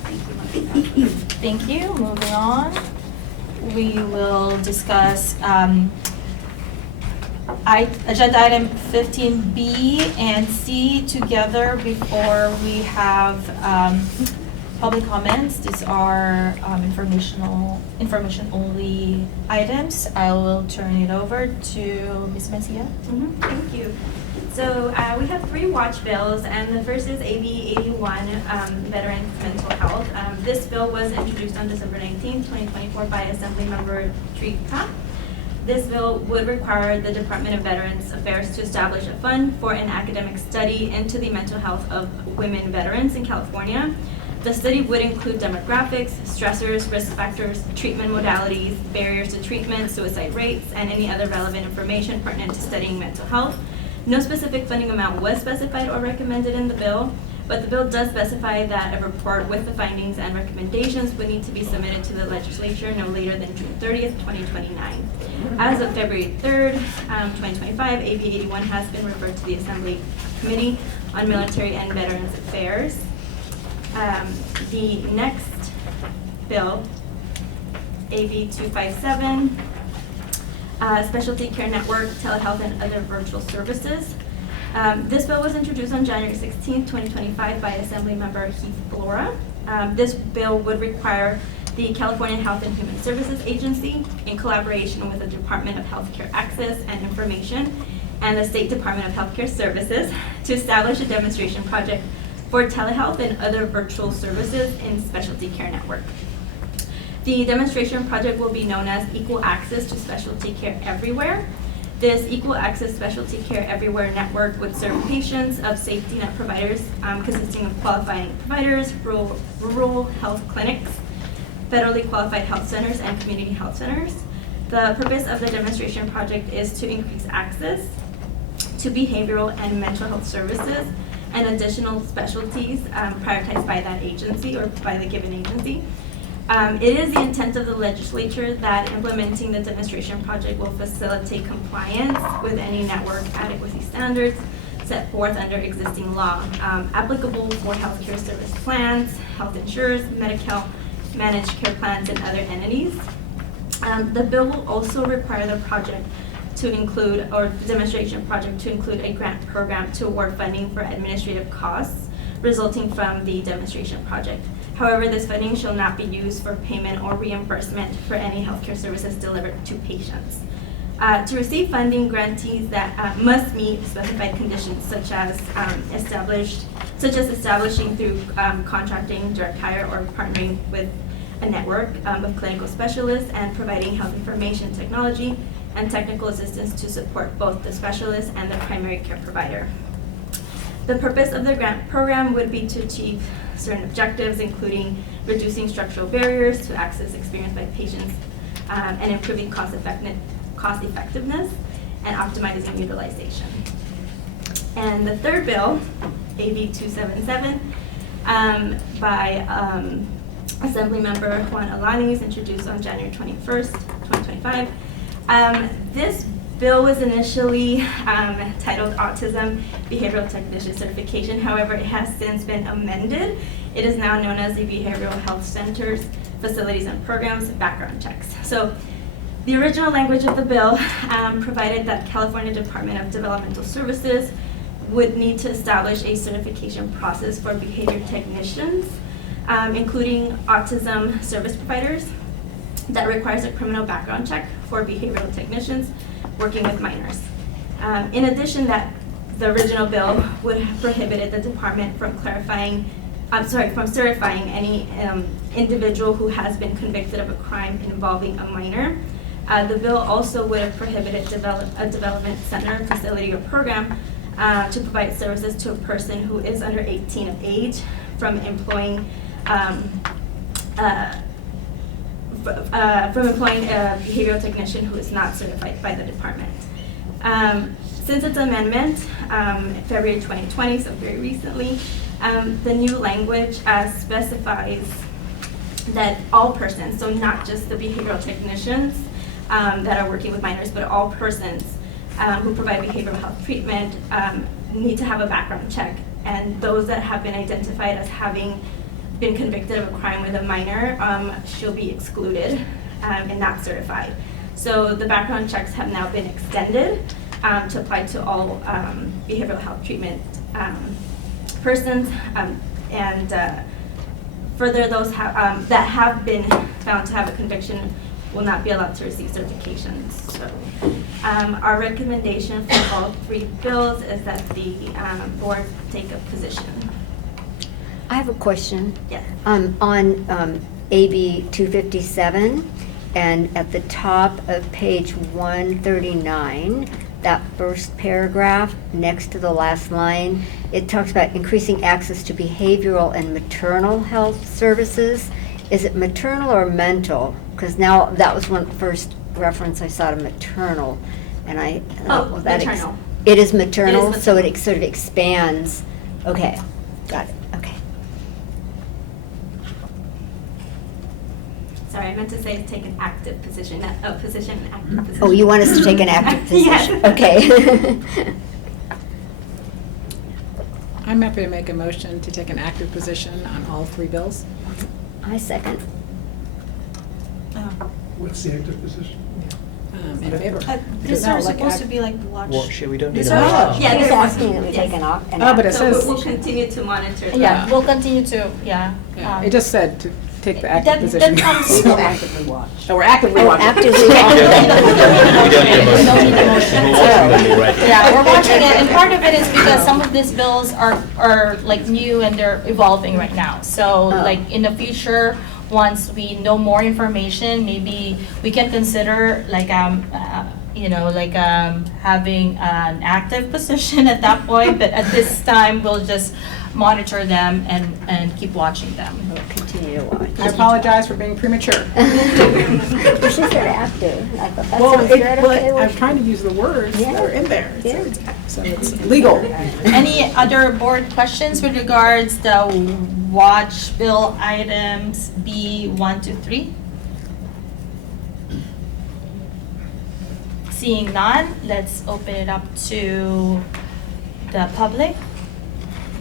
Thank you, motion passes. Thank you. Moving on. We will discuss agenda item 15B and C together before we have public comments. These are information only items. I will turn it over to Ms. Mencia. Thank you. So we have 3 watch bills, and the first is AB 81, Veterans Mental Health. This bill was introduced on December 19, 2024 by Assemblymember Trika. This bill would require the Department of Veterans Affairs to establish a fund for an academic study into the mental health of women veterans in California. The study would include demographics, stressors, risk factors, treatment modalities, barriers to treatment, suicide rates, and any other relevant information pertinent to studying mental health. No specific funding amount was specified or recommended in the bill, but the bill does specify that a report with the findings and recommendations would need to be submitted to the legislature no later than June 30th, 2029. As of February 3rd, 2025, AB 81 has been referred to the Assembly Committee on Military and Veterans Affairs. The next bill, AB 257, Specialty Care Network, Telehealth, and Other Virtual Services. This bill was introduced on January 16, 2025 by Assemblymember Heath Flora. This bill would require the California Health and Human Services Agency, in collaboration with the Department of Healthcare Access and Information and the State Department of Healthcare Services, to establish a demonstration project for telehealth and other virtual services in Specialty Care Network. The demonstration project will be known as Equal Access to Specialty Care Everywhere. This Equal Access Specialty Care Everywhere network would serve patients of safety net providers consisting of qualifying providers, rural health clinics, federally qualified health centers, and community health centers. The purpose of the demonstration project is to increase access to behavioral and mental health services and additional specialties prioritized by that agency or by the given agency. It is the intent of the legislature that implementing the demonstration project will facilitate compliance with any network adequacy standards set forth under existing law, applicable for healthcare service plans, health insurers, Medi-Cal, managed care plans, and other entities. The bill will also require the project to include, or the demonstration project to include, a grant program to award funding for administrative costs resulting from the demonstration project. However, this funding shall not be used for payment or reimbursement for any healthcare services delivered to patients. To receive funding, grantees that must meet specified conditions such as establishing through contracting, direct hire, or partnering with a network of clinical specialists, and providing health information technology and technical assistance to support both the specialist and the primary care provider. The purpose of the grant program would be to achieve certain objectives, including reducing structural barriers to access experienced by patients and improving cost effectiveness and optimizing utilization. And the third bill, AB 277, by Assemblymember Juan Alanis, introduced on January 21st, 2025. This bill was initially titled Autism Behavioral Technician Certification. However, it has since been amended. It is now known as the Behavioral Health Centers, Facilities and Programs Background Checks. So the original language of the bill provided that California Department of Developmental Services would need to establish a certification process for behavior technicians, including autism service providers, that requires a criminal background check for behavioral technicians working with minors. In addition, that the original bill would have prohibited the department from certifying any individual who has been convicted of a crime involving a minor. The bill also would have prohibited a development center, facility, or program to provide services to a person who is under 18 of age from employing a behavioral technician who is not certified by the department. Since its amendment, February 2020, so very recently, the new language specifies that all persons, so not just the behavioral technicians that are working with minors, but all persons who provide behavioral health treatment need to have a background check. And those that have been identified as having been convicted of a crime with a minor shall be excluded and not certified. So the background checks have now been extended to apply to all behavioral health treatment persons, and further, those that have been found to have a conviction will not be allowed to receive certifications. So our recommendation for all three bills is that the board take a position. I have a question. Yes. On AB 257, and at the top of page 139, that first paragraph next to the last line, it talks about increasing access to behavioral and maternal health services. Is it maternal or mental? Because now that was one first reference I saw to maternal, and I thought, well, that maternal. It is maternal, It is so maternal. it sort of expands. Okay, got it. Okay. Sorry, I meant to say take an active position, not a position, an active position. Oh, you want us to take an active position? Yes. Okay. I'm happy to make a motion to take an active position on all three bills. I second. What's the active position? In favor. These No, are like supposed act- to be like watch. What, shall we don't need These a are- motion? Yeah, He's there is. asking that we Yes. take an off. Oh, but it So says, we'll continue to monitor. Yeah, we'll continue to, yeah. yeah, it just said to take the That- active position. that comes- So actively watch. So we're actively watching. actively We don't need a motion. We don't need a motion. We're watching them already. Yeah, we're watching it, and part of it is because some of these bills are like new and they're evolving right now. So like in the future, once we know more information, maybe we can consider like having an active position at that point. But at this time, we'll just monitor them and keep watching them. We'll continue to watch. I apologize for being premature. She said active. I thought that Well, sounds good. Okay, I'm trying to use the words that Yeah. are in there. Yeah. So it's legal. Any other board questions with regards the watch bill items B1 to 3? Seeing none, let's open it up to the public.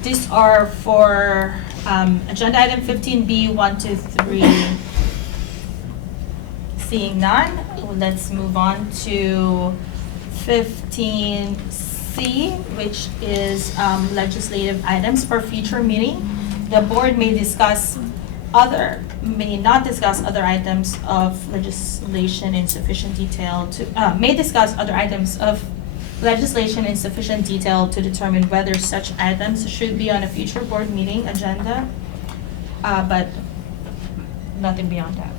These are for agenda item 15B 1 to 3. Seeing none, let's move on to 15C, which is legislative items for future meeting. The board may not discuss other items of legislation in sufficient detail may discuss other items of legislation in sufficient detail to determine whether such items should be on a future board meeting agenda, but nothing beyond that.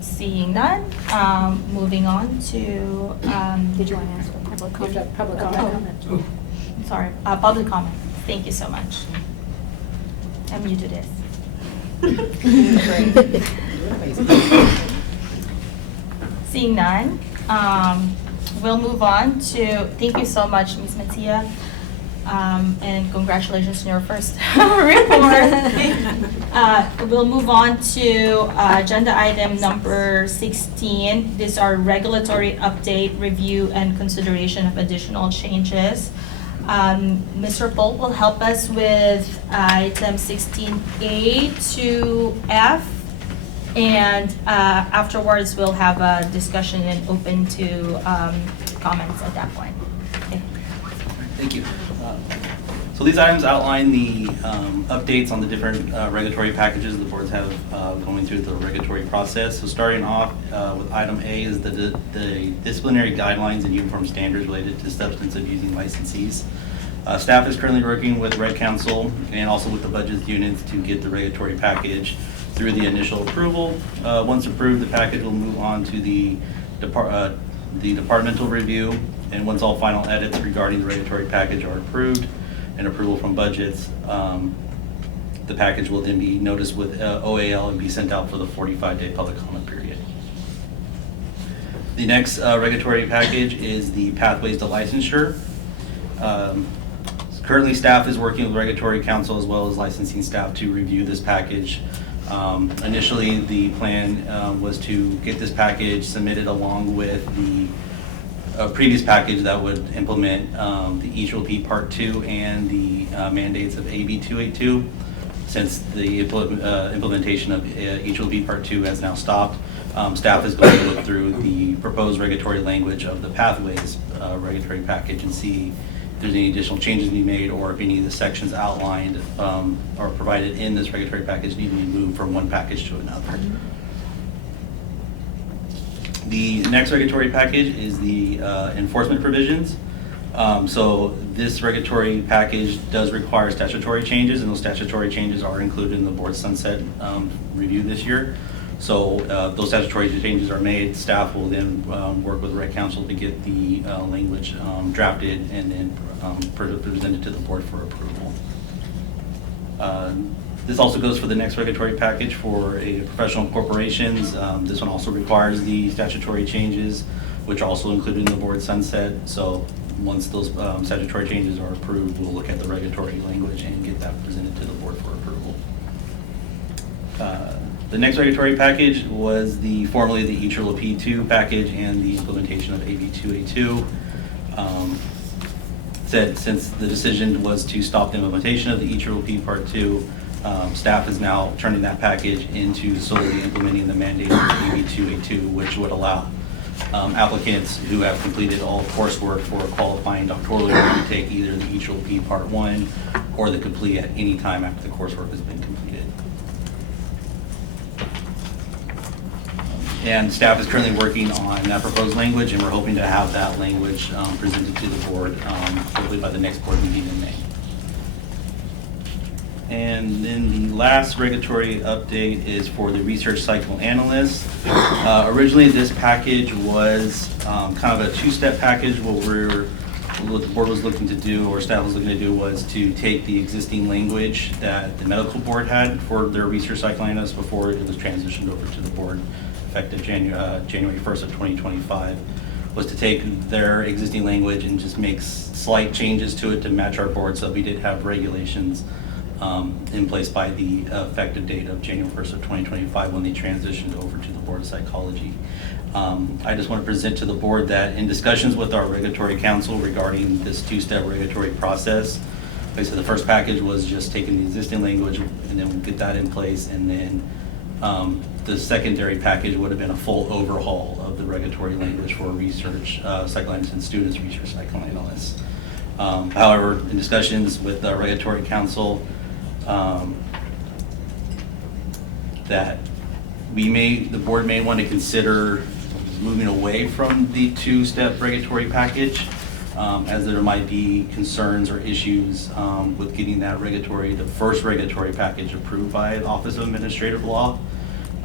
Seeing none, moving on to, Did you want to ask for public comment? Public comment. Oh, sorry, public comment. Thank you so much. I'm new to this. Seeing none, we'll move on to, thank you so much, Ms. Mattia, and congratulations on your first report. We'll move on to agenda item number 16. These are regulatory update, review, and consideration of additional changes. Mr. Polk will help us with item 16A to F. And afterwards, we'll have a discussion and open to comments at that point. Okay. Thank you. So these items outline the updates on the different regulatory packages the boards have going through the regulatory process. So starting off with item A is the disciplinary guidelines and uniform standards related to substance abusing licensees. Staff is currently working with Reg Council and also with the budget units to get the regulatory package through the initial approval. Once approved, the package will move on to the departmental review, and once all final edits regarding the regulatory package are approved and approval from budgets, The package will then be noticed with OAL and be sent out for the 45-day public comment period. The next regulatory package is the Pathways to Licensure. Currently, staff is working with regulatory counsel as well as licensing staff to review this package. Initially, the plan was to get this package submitted along with the previous package that would implement the EAAA Part 2 and the mandates of AB 282. Since the implementation of EAAA Part 2 has now stopped, staff is going to look through the proposed regulatory language of the Pathways regulatory package and see if there's any additional changes to be made, or if any of the sections outlined or provided in this regulatory package need to be moved from one package to another. The next regulatory package is the enforcement provisions. So this regulatory package does require statutory changes, and those statutory changes are included in the board sunset review this year. So those statutory changes are made. Staff will then work with Reg Council to get the language drafted and then presented to the board for approval. This also goes for the next regulatory package for professional corporations. This one also requires the statutory changes, which are also included in the board sunset. So once those statutory changes are approved, we'll look at the regulatory language and get that presented to the board for approval. The next regulatory package was formerly the EAAA 2 package and the implementation of AB 282. Since the decision was to stop the implementation of the EAAA Part 2, staff is now turning that package into solely implementing the mandate of AB 282, which would allow applicants who have completed all coursework for a qualifying doctoral degree to take either the EAAA Part 1 or the complete at any time after the coursework has been completed. And staff is currently working on that proposed language, and we're hoping to have that language presented to the board hopefully by the next board meeting in May. And then the last regulatory update is for the research cycle analyst. Originally, this package was kind of a two-step package. What the board was looking to do, or staff was looking to do, was to take the existing language that the medical board had for their research cycle analyst before it was transitioned over to the board effective January 1st of 2025, was to take their existing language and just make slight changes to it to match our board, so we did have regulations in place by the effective date of January 1st of 2025 when they transitioned over to the Board of Psychology. I just want to present to the board that in discussions with our regulatory counsel regarding this two-step regulatory process, basically the first package was just taking the existing language and then we'll get that in place, and then the secondary package would have been a full overhaul of the regulatory language for research psychoanalysts and students research psychoanalysts. However, in discussions with the regulatory counsel, that the board may want to consider moving away from the two-step regulatory package, as there might be concerns or issues with getting the first regulatory package approved by the Office of Administrative Law.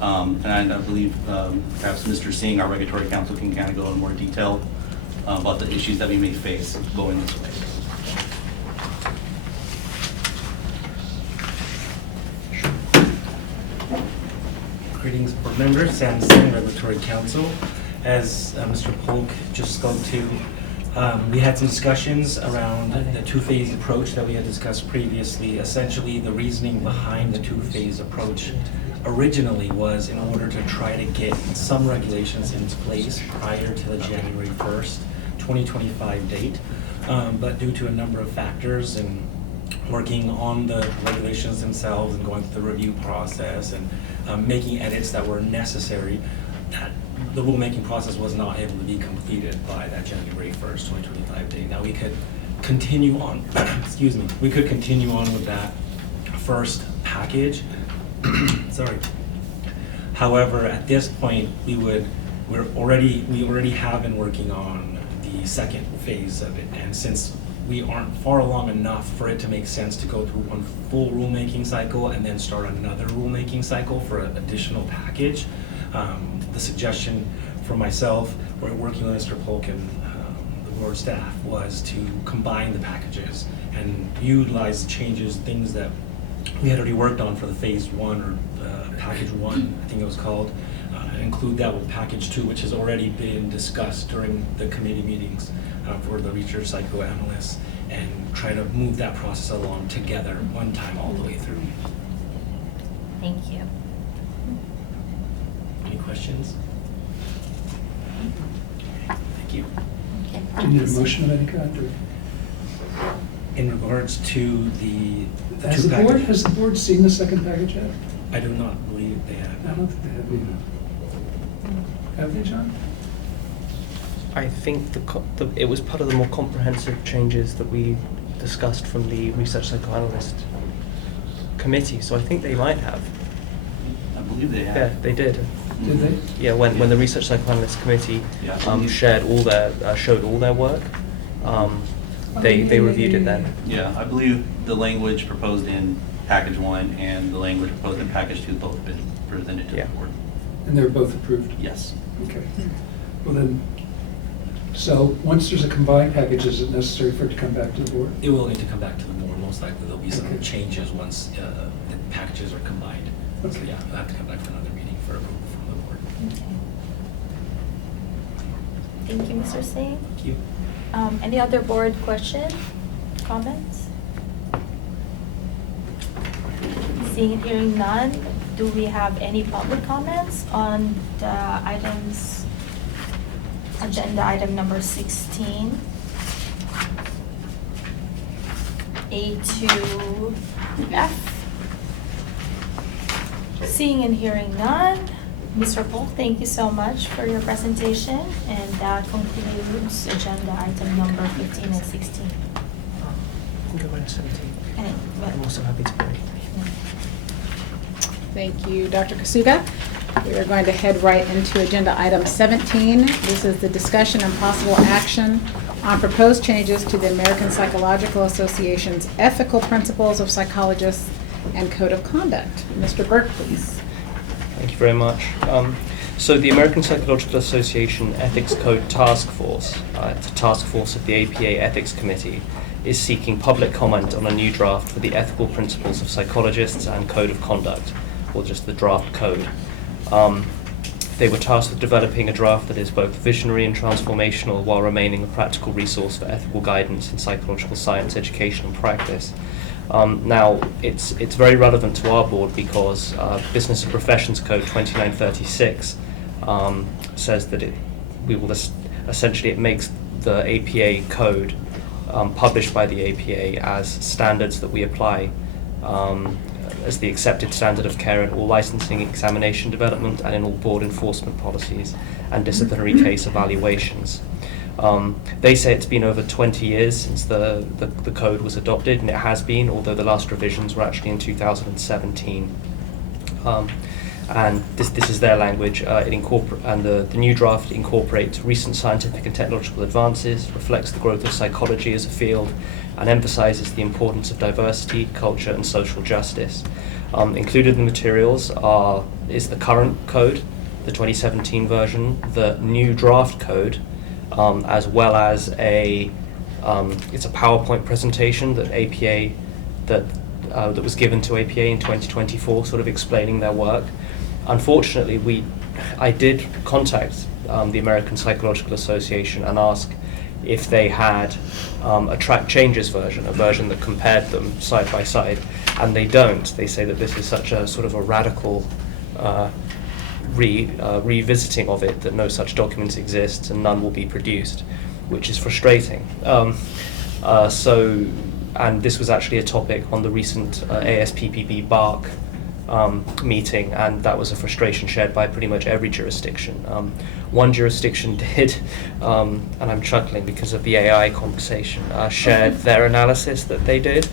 And I believe perhaps Mr. Singh, our regulatory counsel, can kind of go in more detail about the issues that we may face going this way. Greetings, board members. Sam Singh, Regulatory Counsel. As Mr. Polk just spoke to, we had some discussions around the two-phase approach that we had discussed previously. Essentially, the reasoning behind the two-phase approach originally was in order to try to get some regulations into place prior to the January 1st, 2025 date. But due to a number of factors and working on the regulations themselves and going through the review process and making edits that were necessary, the rulemaking process was not able to be completed by that January 1st, 2025 date. Now we could continue on, excuse me, we could continue on with that first package. Sorry. However, at this point, we already have been working on the second phase of it, and since we aren't far along enough for it to make sense to go through one full rulemaking cycle and then start another rulemaking cycle for an additional package, the suggestion from myself, we're working with Mr. Polk and the board staff, was to combine the packages and utilize changes, things that we had already worked on for the phase 1 or package 1, I think it was called, and include that with package 2, which has already been discussed during the committee meetings for the research psychoanalysts, and try to move that process along together one time all the way through. Thank you. Any questions? Thank you. Do you need a motion of any kind, or? In regards to the Has two packages. has the board seen the second package yet? I do not believe they have. I don't think they have either. Have they, John? I think it was part of the more comprehensive changes that we discussed from the research psychoanalyst committee, so I think they might have. I believe they have. Yeah, they did. Did they? Yeah, when the research psychoanalyst committee showed all their work, they reviewed it then. Yeah, I believe the language proposed in package 1 and the language proposed in package 2 both been presented to the board. And they're both approved? Yes. Okay. Well then, so once there's a combined package, is it necessary for it to come back to the board? It will need to come back to the board. Most likely there'll be some changes once the packages are combined. So Okay. yeah, it'll have to come back for another meeting for approval from the board. Thank you, Mr. Singh. Thank you. Any other board questions, comments? Seeing and hearing none, do we have any public comments on the items, agenda item number 16? A to F? Seeing and hearing none, Mr. Polk, thank you so much for your presentation, and that concludes agenda item number 15 and 16. I think I went to 17. And, I'm also happy to wait. Thank you, Dr. Kasuga. We are going to head right into agenda item 17. This is the discussion and possible action on proposed changes to the American Psychological Association's ethical principles of psychologists and code of conduct. Mr. Burke, please. Thank you very much. So the American Psychological Association Ethics Code Task Force, it's a task force of the APA Ethics Committee, is seeking public comment on a new draft for the ethical principles of psychologists and code of conduct, or just the draft code. They were tasked with developing a draft that is both visionary and transformational while remaining a practical resource for ethical guidance in psychological science, education and practice. Now, it's very relevant to our board because Business and Professions Code 2936 says that it makes the APA code published by the APA as standards that we apply as the accepted standard of care in all licensing, examination development, and in all board enforcement policies and disciplinary case evaluations. They say it's been over 20 years since the code was adopted, and it has been, although the last revisions were actually in 2017. And this is their language. The new draft incorporates recent scientific and technological advances, reflects the growth of psychology as a field, and emphasizes the importance of diversity, culture, and social justice. Included in the materials is the current code, the 2017 version, the new draft code, as well as it's a PowerPoint presentation that that was given to APA in 2024, sort of explaining their work. Unfortunately, I did contact the American Psychological Association and ask if they had a track changes version, a version that compared them side by side, and they don't. They say that this is such a sort of a radical revisiting of it that no such documents exist and none will be produced, which is frustrating. And this was actually a topic on the recent ASPPB BARC meeting, and that was a frustration shared by pretty much every jurisdiction. One jurisdiction did, and I'm chuckling because of the AI conversation, shared their analysis that they did.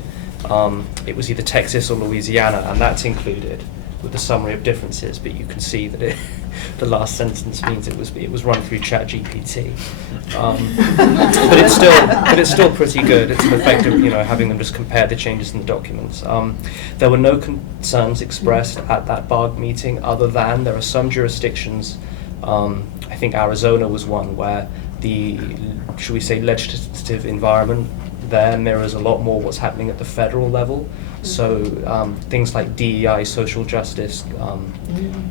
It was either Texas or Louisiana, and that's included with the summary of differences, but you can see that the last sentence means it was run through ChatGPT. But it's still pretty good. It's an effective, having them just compare the changes in the documents. There were no concerns expressed at that BARC meeting, other than there are some jurisdictions. I think Arizona was one where the, should we say, legislative environment there mirrors a lot more what's happening at the federal level. So things like DEI, social justice,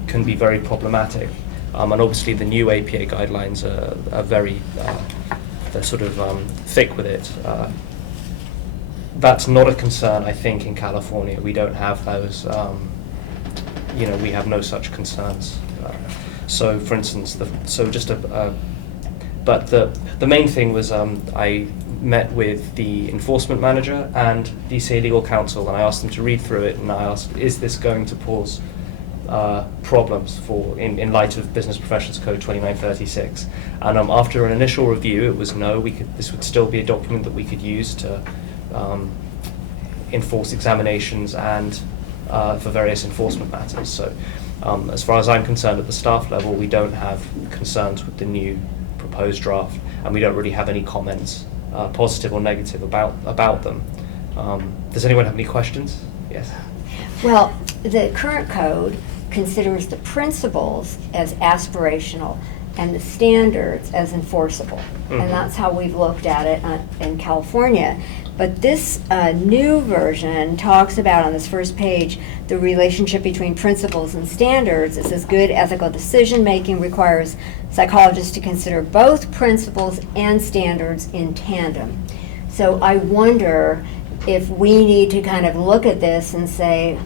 can be very problematic. And obviously the new APA guidelines are very, they're sort of thick with it. That's not a concern, I think, in California. We don't have those, we have no such concerns. So for instance, but the main thing was I met with the enforcement manager and DCA legal counsel, and I asked them to read through it, and I asked, is this going to cause problems in light of Business Professions Code 2936? And after an initial review, it was no. This would still be a document that we could use to enforce examinations and for various enforcement matters. So as far as I'm concerned, at the staff level, we don't have concerns with the new proposed draft, and we don't really have any comments, positive or negative, about them. Does anyone have any questions? Yes. Well, the current code considers the principles as aspirational and the standards as enforceable. Mhm. And that's how we've looked at it in California. But this new version talks about, on this first page, the relationship between principles and standards. It says good ethical decision-making requires psychologists to consider both principles and standards in tandem. So I wonder if we need to kind of look at this and say,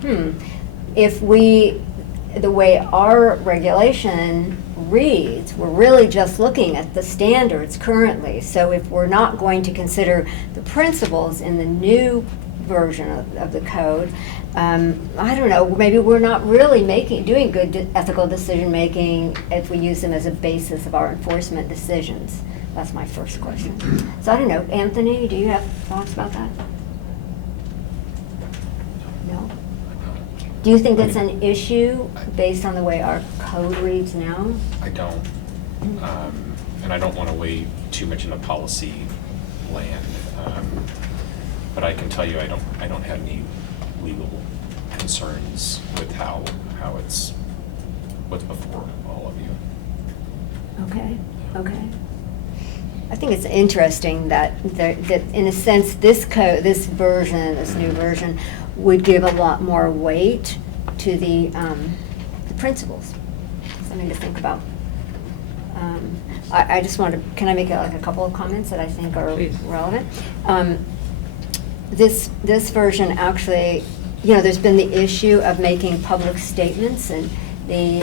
if the way our regulation reads, we're really just looking at the standards currently. So if we're not going to consider the principles in the new version of the code, I don't know, maybe we're not really doing good ethical decision making if we use them as a basis of our enforcement decisions. That's my first question. So I don't know, Anthony, do you have thoughts about that? No? Do you think that's an issue based on the way our code reads now? I don't. And I don't want to wade too much into policy land. But I can tell you I don't have any legal concerns with how it's what's before all of you. Okay. I think it's interesting that in a sense this new version would give a lot more weight to the principles. Something to think about. I just want to, can I make a couple of comments that I think are relevant? This version actually, there's been the issue of making public statements, and the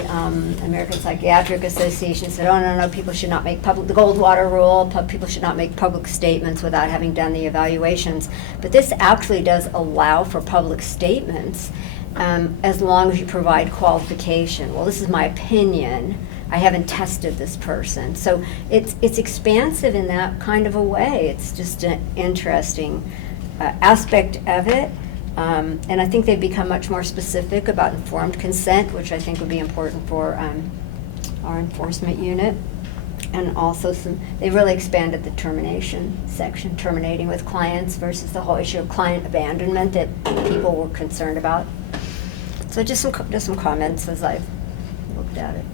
American Psychiatric Association said, oh, no, people should not make the Goldwater rule, people should not make public statements without having done the evaluations. But this actually does allow for public statements as long as you provide qualification. Well, this is my opinion. I haven't tested this person. So it's expansive in that kind of a way. It's just an interesting aspect of it. And I think they've become much more specific about informed consent, which I think would be important for our enforcement unit. And also they really expanded the termination section, terminating with clients versus the whole issue of client abandonment that people were concerned about. So just some comments as I've looked at it.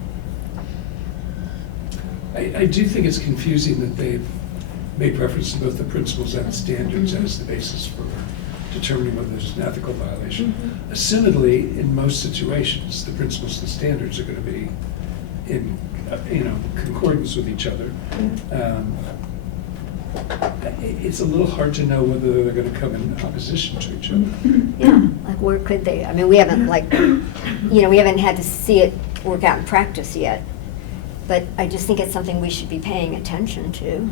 I do think it's confusing that they've made reference to both the principles and the standards as the basis for determining whether there's an ethical violation. Assumedly, in most situations, the principles and standards are going to be in concordance with each other. It's a little hard to know whether they're going to come in opposition to each other. Yeah, like where could they? I mean, we haven't we haven't had to see it work out in practice yet. But I just think it's something we should be paying attention to.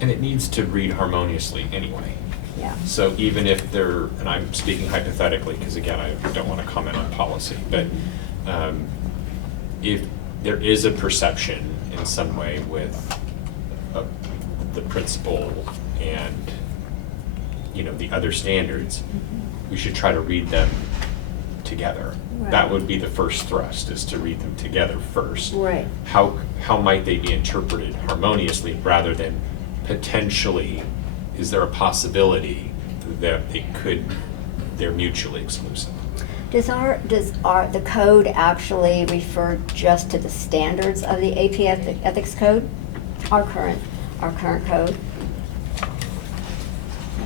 And it needs to read harmoniously anyway. Yeah. So even if they're, and I'm speaking hypothetically, because again, I don't want to comment on policy, but if there is a perception in some way with the principle and the other standards, we should try to read them together. Right. That would be the first thrust, is to read them together first. Right. How might they be interpreted harmoniously rather than potentially, is there a possibility that they're mutually exclusive? Does the code actually refer just to the standards of the APA ethics code? Our our current code?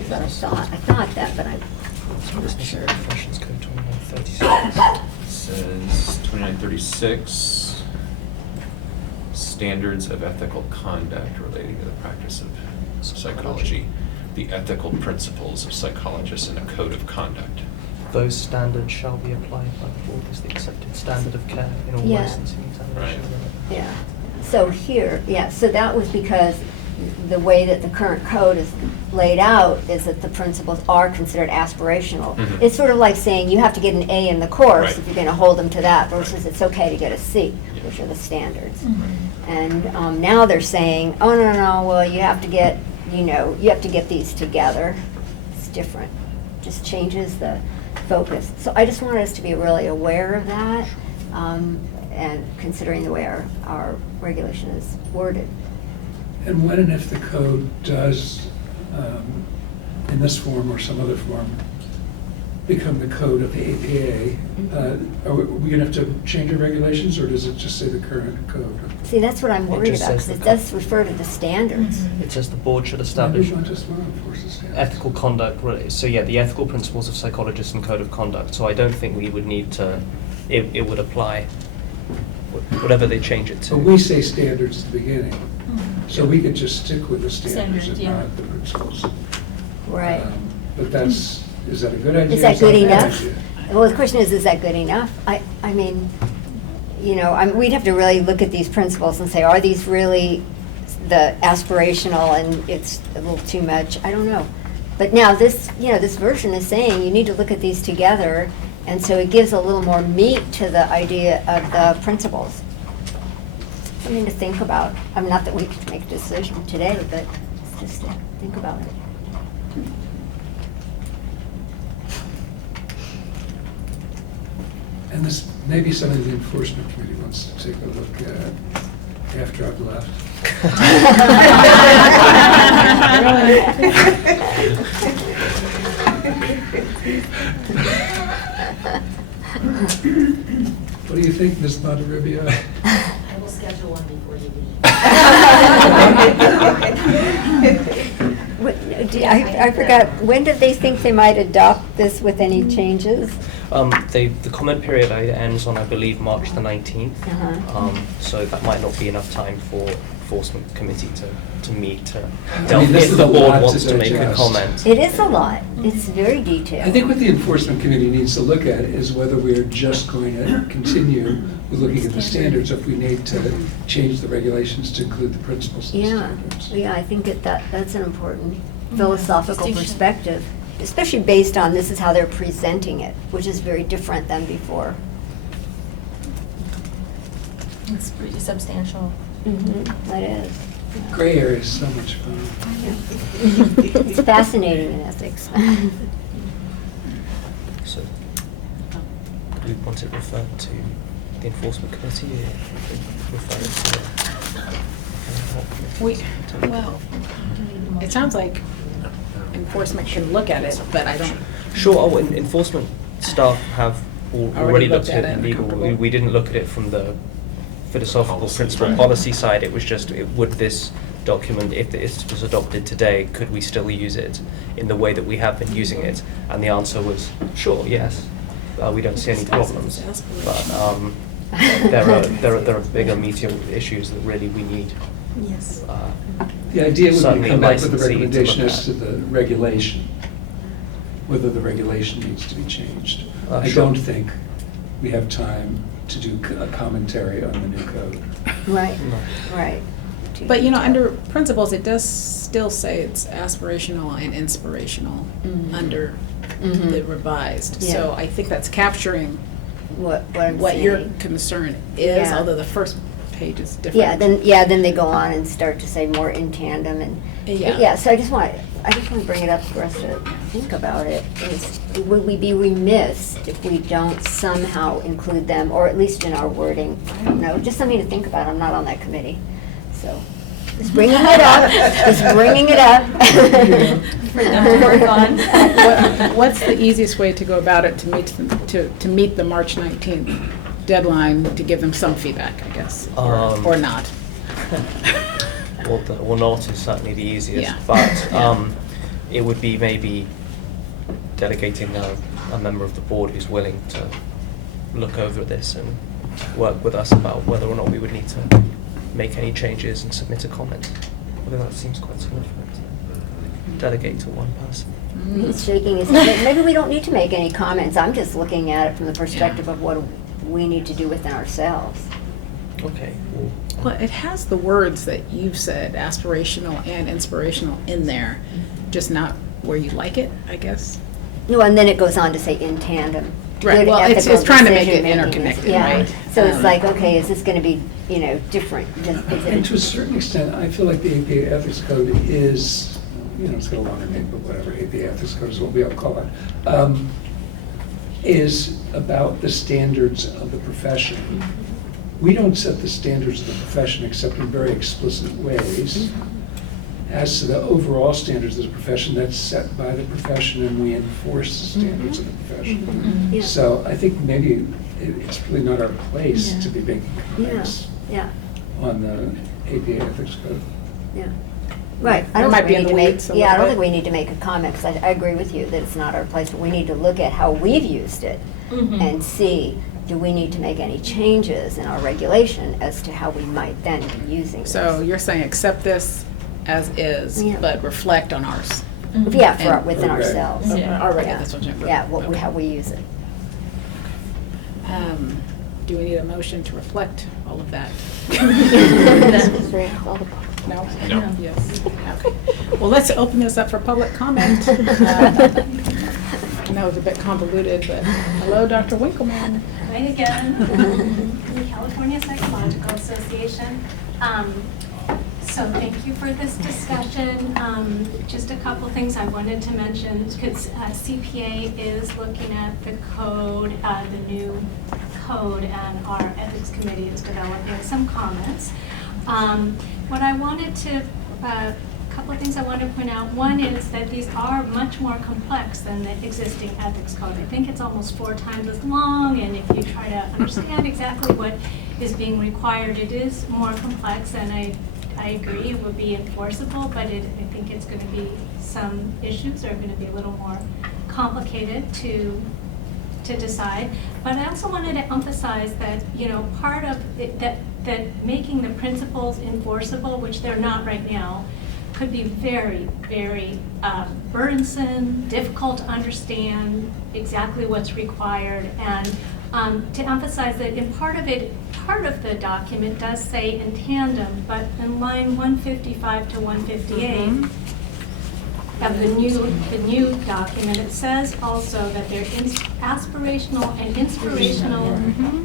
That's what I thought that, but I'm not sure. Professions Code 2936. Says 2936, standards of ethical conduct relating to the practice of psychology, the ethical principles of psychologists and a code of conduct. Those standards shall be applied by the board as the accepted standard of care in all Yeah. licensing examinations. Yeah, so here, yeah, so that was because the way that the current code is laid out is that the principles are considered aspirational. Mhm. It's sort of like saying you have to get an A in the course Right. if you're gonna hold them to that versus it's okay to get a C, which are the standards. And now they're saying, oh, no, well, you have to get, you have to get these together. It's different, just changes the focus. So I just wanted us to be really aware of that, and considering the way our regulation is worded. And when and if the code does, in this form or some other form, become the code of the APA, are we going to have to change our regulations, or does it just say the current code? See, that's what I'm It worried just about, says because it the does refer to the standards. It says the board should establish Maybe not just want to enforce the standards. ethical conduct. So yeah, the ethical principles of psychologists and code of conduct. So I don't think we would need to. It would apply whatever they change it to. But we say standards at the beginning, so we could just stick with the standards Standards, and yeah. not the principles. Right. But is that a good idea? Is that It's good not a bad enough? idea. Well, the question is that good enough? I mean, we'd have to really look at these principles and say, are these really the aspirational and it's a little too much? I don't know. But now this version is saying you need to look at these together, and so it gives a little more meat to the idea of the principles. Something to think about. I mean, not that we could make a decision today, but it's just to think about it. And this, maybe something the enforcement committee wants to take a look at after I've left. What do you think, Ms. Monterrubio? I will schedule one before you leave. I forgot, when did they think they might adopt this with any changes? The comment period ends on, I believe, March the 19th. Uh-huh. So that might not be enough time for enforcement committee to meet to mean, this if is the a board lot wants to to make a digest. comment. It is a lot. It's very detailed. I think what the enforcement committee needs to look at is whether we are just going to continue with looking at the standards, if we need to change the regulations to include the principles and Yeah, standards. yeah, I think that's an important philosophical Distinction. perspective, especially based on this is how they're presenting it, which is very different than before. It's pretty substantial. That is. Gray area is so much fun. It's fascinating in ethics. So, do we want it referred to the enforcement committee or refer it to Well, it sounds like enforcement can look at it, but I don't. Sure, enforcement staff have already looked at it and legal. comfortable. We didn't look at it from the philosophical Policy, principle right. policy side. It was just, would this document, if it was adopted today, could we still use it in the way that we have been using it? And the answer was, sure, yes. We don't see any problems. But there are bigger, meatier issues that really we need. Yes. The idea would be to Certainly come back with a licensee to recommendation look as at. to the regulation, whether the regulation needs to be changed. I Sure. don't think we have time to do a commentary on the new code. Right, right. But under principles, it does still say it's aspirational and inspirational under the revised. So Yeah. I think that's capturing What I'm what your saying. concern is, Yeah. although the first page is different. Then they go on and start to say more in tandem and, Yeah. so I just want to bring it up for us to think about it, is would we be remiss if we don't somehow include them, or at least in our wording? I don't know, just something to think about. I'm not on that committee, so just bringing it up, just bringing it up. For them to work on. What's the easiest way to go about it to meet the March 19th deadline, to give them some feedback, I guess, or not? Well, not is certainly the easiest, Yeah. but Yeah. it would be maybe delegating a member of the board who's willing to look over this and work with us about whether or not we would need to make any changes and submit a comment. Although that seems quite significant. Delegate to one person. He's shaking his head. Maybe we don't need to make any comments. I'm just looking at it from the perspective of what we need to do within ourselves. Okay. Well, it has the words that you've said, aspirational and inspirational, in there, just not where you like it, I guess. No, and then it goes on to say in tandem. Right, Good well, it's ethical trying to make it decision-making is- interconnected, yeah. right? So it's like, okay, is this going to be, different? And to a certain extent, I feel like the APA Ethics Code is, it's got a longer name, but whatever, APA Ethics Code is what we all call it, is about the standards of the profession. We don't set the standards of the profession except in very explicit ways. As to the overall standards of the profession, that's set by the profession, and we enforce the standards of the profession. Yeah. So I think maybe it's really not our place Yeah. to be making comments Yeah, on the APA Ethics Code. yeah. Right. I It don't might think be we in need the to make, weeds a yeah, I little don't bit. think we need to make a comment, because I agree with you that it's not our place, but we need to look at how we've used it and see, do we need to make any changes in our regulation as to how we might then be using this? So you're saying accept this as is, Yeah. but reflect on ours. Yeah, for And- within Okay. ourselves. Already, Yeah. that's what you're. Yeah, okay. how we use it. Do we need a motion to reflect all of that? No? No. Yes. Okay. Well, let's open this up for public comment. I know it's a bit convoluted, but hello, Dr. Winkleman. Right again, from the California Psychological Association. So thank you for this discussion. Just a couple things I wanted to mention, because CPA is looking at the code, the new code, and our ethics committee is developing some comments. What I wanted to, a couple of things I wanted to point out. One is that these are much more complex than the existing ethics code. I think it's almost 4 times as long, and if you try to understand exactly what is being required, it is more complex, and I agree it would be enforceable, but I think it's going to be, some issues are going to be a little more complicated to decide. But I also wanted to emphasize that, part of it, that making the principles enforceable, which they're not right now, could be very, very burdensome, difficult to understand exactly what's required. And to emphasize that in part of the document does say in tandem, but in line 155 to 158 of the new document, it says also that they're aspirational and inspirational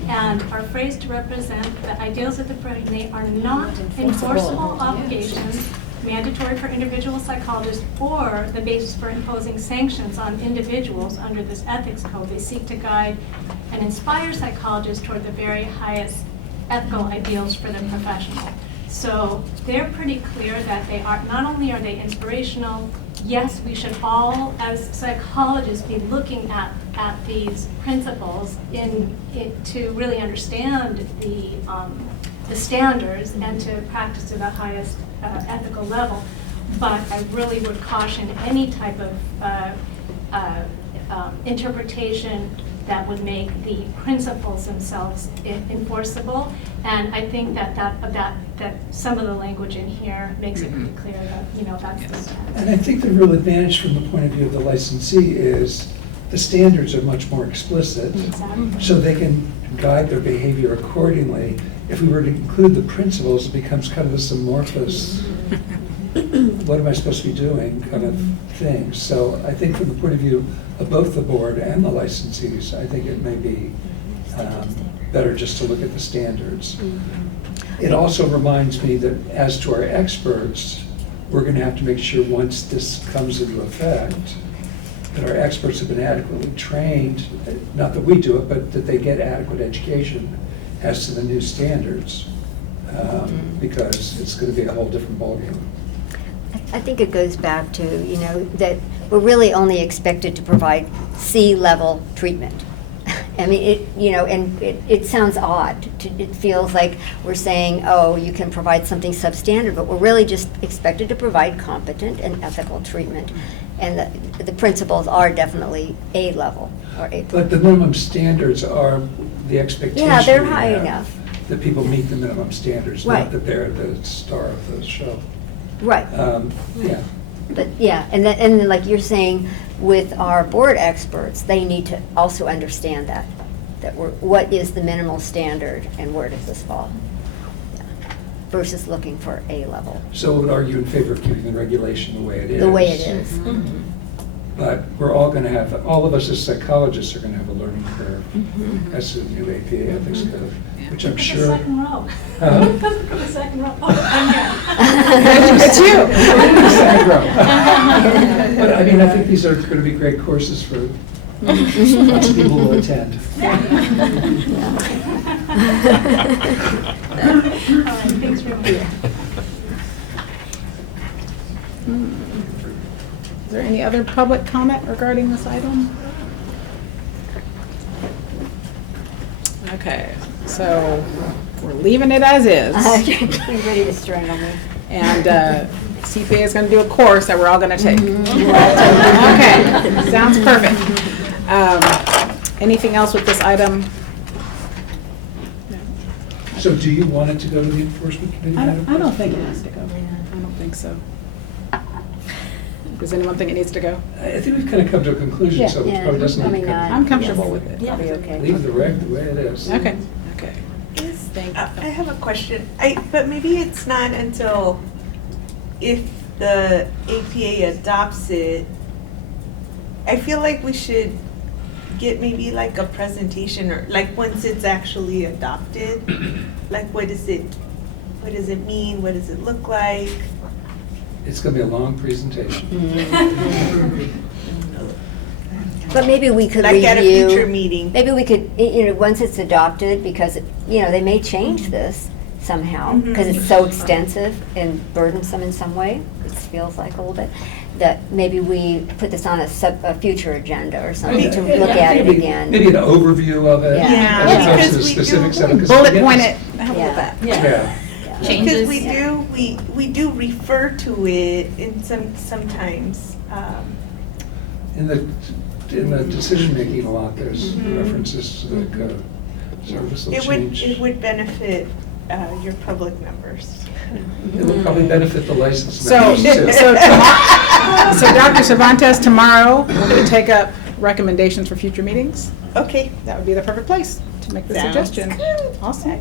and are phrased to represent the ideals of the brain. They are not enforceable obligations, mandatory for individual psychologists, or the basis for imposing sanctions on individuals under this ethics code. They seek to guide and inspire psychologists toward the very highest ethical ideals for the professional. So they're pretty clear that they are, not only are they inspirational, yes, we should all, as psychologists, be looking at these principles to really understand the standards and to practice to the highest ethical level. But I really would caution any type of interpretation that would make the principles themselves enforceable. And I think that some of the language in here makes it pretty clear that, that's the intent. And I think the real advantage from the point of view of the licensee is the standards are much more explicit. Exactly. So they can guide their behavior accordingly. If we were to include the principles, it becomes kind of this amorphous, what am I supposed to be doing kind of thing. So I think from the point of view of both the board and the licensees, I think it may be better just to look at the standards. It also reminds me that as to our experts, we're going to have to make sure once this comes into effect, that our experts have been adequately trained, not that we do it, but that they get adequate education as to the new standards, because it's going to be a whole different ballgame. I think it goes back to, that we're really only expected to provide C-level treatment. I mean, it sounds odd. It feels like we're saying, oh, you can provide something substandard, but we're really just expected to provide competent and ethical treatment. And the principles are definitely A level or A+. But the minimum standards are the expectation. Yeah, they're we high have, enough. That people meet the minimum standards, Right. not that they're the star of the show. Right. Yeah. But, yeah, and then like you're saying, with our board experts, they need to also understand that what is the minimal standard and where does this fall? Yeah. Versus looking for A level. So I would argue in favor of keeping the regulation the way it is. The way it is. Mm-hmm. But we're all going to have, all of us as psychologists are going to have a learning curve. That's the new APA ethics code, which I'm sure. The second row. Huh? The second row. Oh, I'm here. It's you. Second row. But I mean, I think these are going to be great courses for lots of people will attend. All right, thanks very much. Is there any other public comment regarding this item? Okay, so we're leaving it as is. You're ready to strangle me. And CPA is going to do a course that we're all going to take. Mm-hmm. Okay, sounds perfect. Anything else with this item? So do you want it to go to the enforcement committee? I Madam don't think it President? has to go. I don't think so. Does anyone think it needs to go? I think we've kind of come to a conclusion, so it probably doesn't need to come. I'm comfortable with it. Probably okay. Leave the reg the way it is. Okay, okay. I have a question, but maybe it's not until if the APA adopts it. I feel like we should get maybe like a presentation or like once it's actually adopted, like what does it mean? What does it look like? It's going to be a long presentation. But maybe we could Like review. at a future meeting. Maybe we could, once it's adopted, because, they may change this somehow, because it's so extensive and burdensome in some way, it feels like a little bit, that maybe we put this on a future agenda or something to look at it again. Maybe an overview of it. Yeah. As opposed to the Because we specifics of it. 'cause Bullet again, point it's- it. How about that? Yeah. Because we do refer to it in sometimes. In the decision-making a lot, there's Mhm. references to the code. So this will It change. would benefit your public members. It will probably benefit the licensed So, members too. so Dr. Cervantes, tomorrow, we're going to take up recommendations for future meetings. Okay. That would be the perfect place to make the Sounds suggestion. Awesome.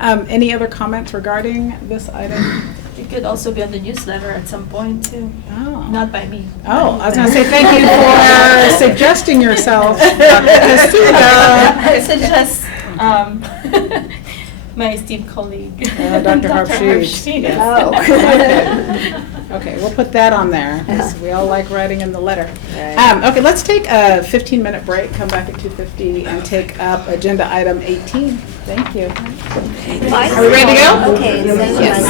Any other comments regarding this item? It could also be on the newsletter at some point too. Oh. Not by me. Oh, I was going to say thank you for suggesting yourself, Dr. Castillo. I suggest my esteemed colleague, Dr. Harpsheets. Harpsheets. Oh. Okay, we'll put that on there, 'cause we all like writing in the letter. Right. Okay, let's take a 15-minute break, come back at 2:50, and take up agenda item 18. Thank you. Are we ready to go? Okay. Yes.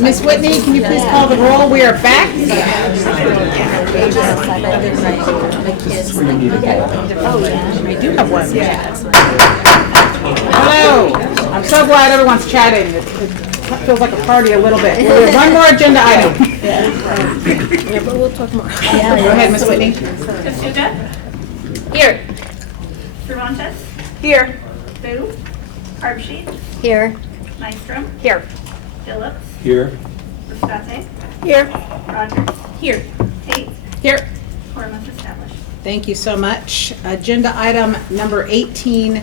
Miss Whitney, can you please call the roll? We are back. Oh, yeah. I do have one. Hello. I'm so glad everyone's chatting. It feels like a party a little bit. We have one more agenda item. Yeah, but we'll talk more. Go ahead, Miss Whitney. Kastuga, Here. Cervantes, Here. Boo, Harpsheet, Here. Nystrom, Here. Phillips, Here. Ruscate, Here. Rogers, Here. Tate, Here. quorum is established. Thank you so much. Agenda item number 18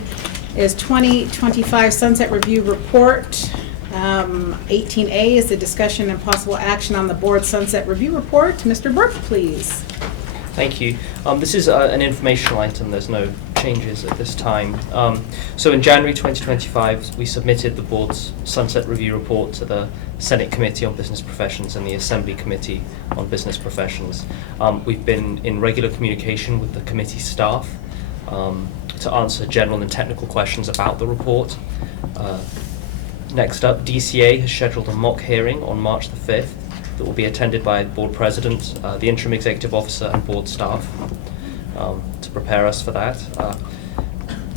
is 2025 Sunset Review Report. 18A is the discussion and possible action on the board Sunset Review Report. Mr. Burke, please. Thank you. This is an informational item. There's no changes at this time. So in January 2025, we submitted the board's Sunset Review Report to the Senate Committee on Business Professions and the Assembly Committee on Business Professions. We've been in regular communication with the committee staff to answer general and technical questions about the report. Next up, DCA has scheduled a mock hearing on March the 5th that will be attended by board president, the interim executive officer and board staff. to prepare us for that.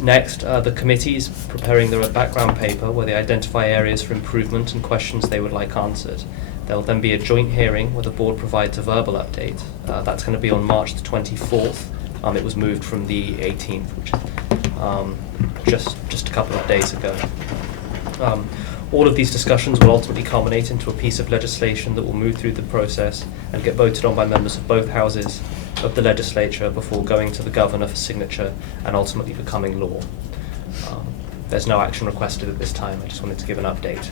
Next, the committee's preparing their background paper where they identify areas for improvement and questions they would like answered. There'll then be a joint hearing where the board provides a verbal update. That's going to be on March the 24th. It was moved from the 18th, which is just a couple of days ago. All of these discussions will ultimately culminate into a piece of legislation that will move through the process and get voted on by members of both houses of the legislature before going to the governor for signature and ultimately becoming law. There's no action requested at this time. I just wanted to give an update.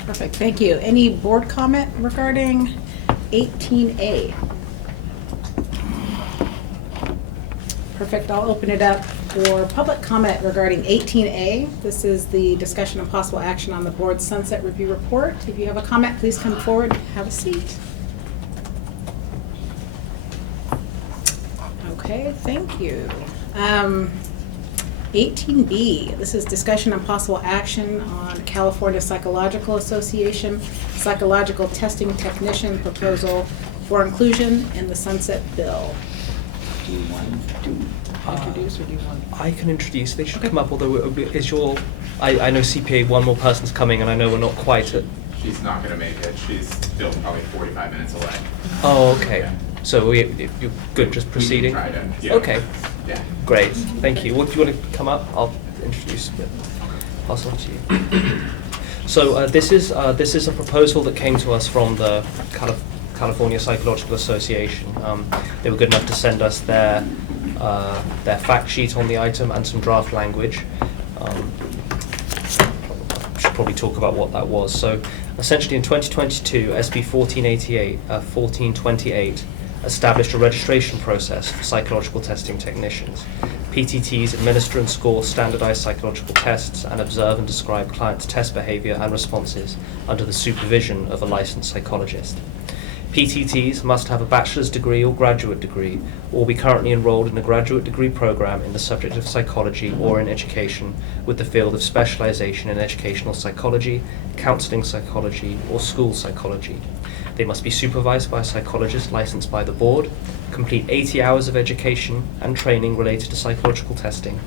Perfect, thank you. Any board comment regarding 18A? Perfect, I'll open it up for public comment regarding 18A. This is the discussion of possible action on the board's sunset review report. If you have a comment, please come forward, have a seat. Okay, thank you. 18B, this is discussion and possible action on California Psychological Association psychological testing technician proposal for inclusion in the sunset bill. Do you want to introduce or do you want? I can introduce. They should come up, although is your... I know CPA, one more person's coming, and I know we're not quite at... She's not going to make it. She's still probably 45 minutes away. Oh, okay. Yeah. So you're good, just proceeding? We can try to, yeah. Okay. Yeah. Great, thank you. What, do you want to come up? I'll introduce it. Pass on to you. So this is a proposal that came to us from the California Psychological Association. They were good enough to send us their fact sheet on the item and some draft language. Should probably talk about what that was. So essentially in 2022, SB 1428 established a registration process for psychological testing technicians. PTTs administer and score standardized psychological tests and observe and describe clients' test behavior and responses under the supervision of a licensed psychologist. PTTs must have a bachelor's degree or graduate degree, or be currently enrolled in a graduate degree program in the subject of psychology or in education with the field of specialization in educational psychology, counseling psychology, or school psychology. They must be supervised by a psychologist licensed by the board, complete 80 hours of education and training related to psychological testing,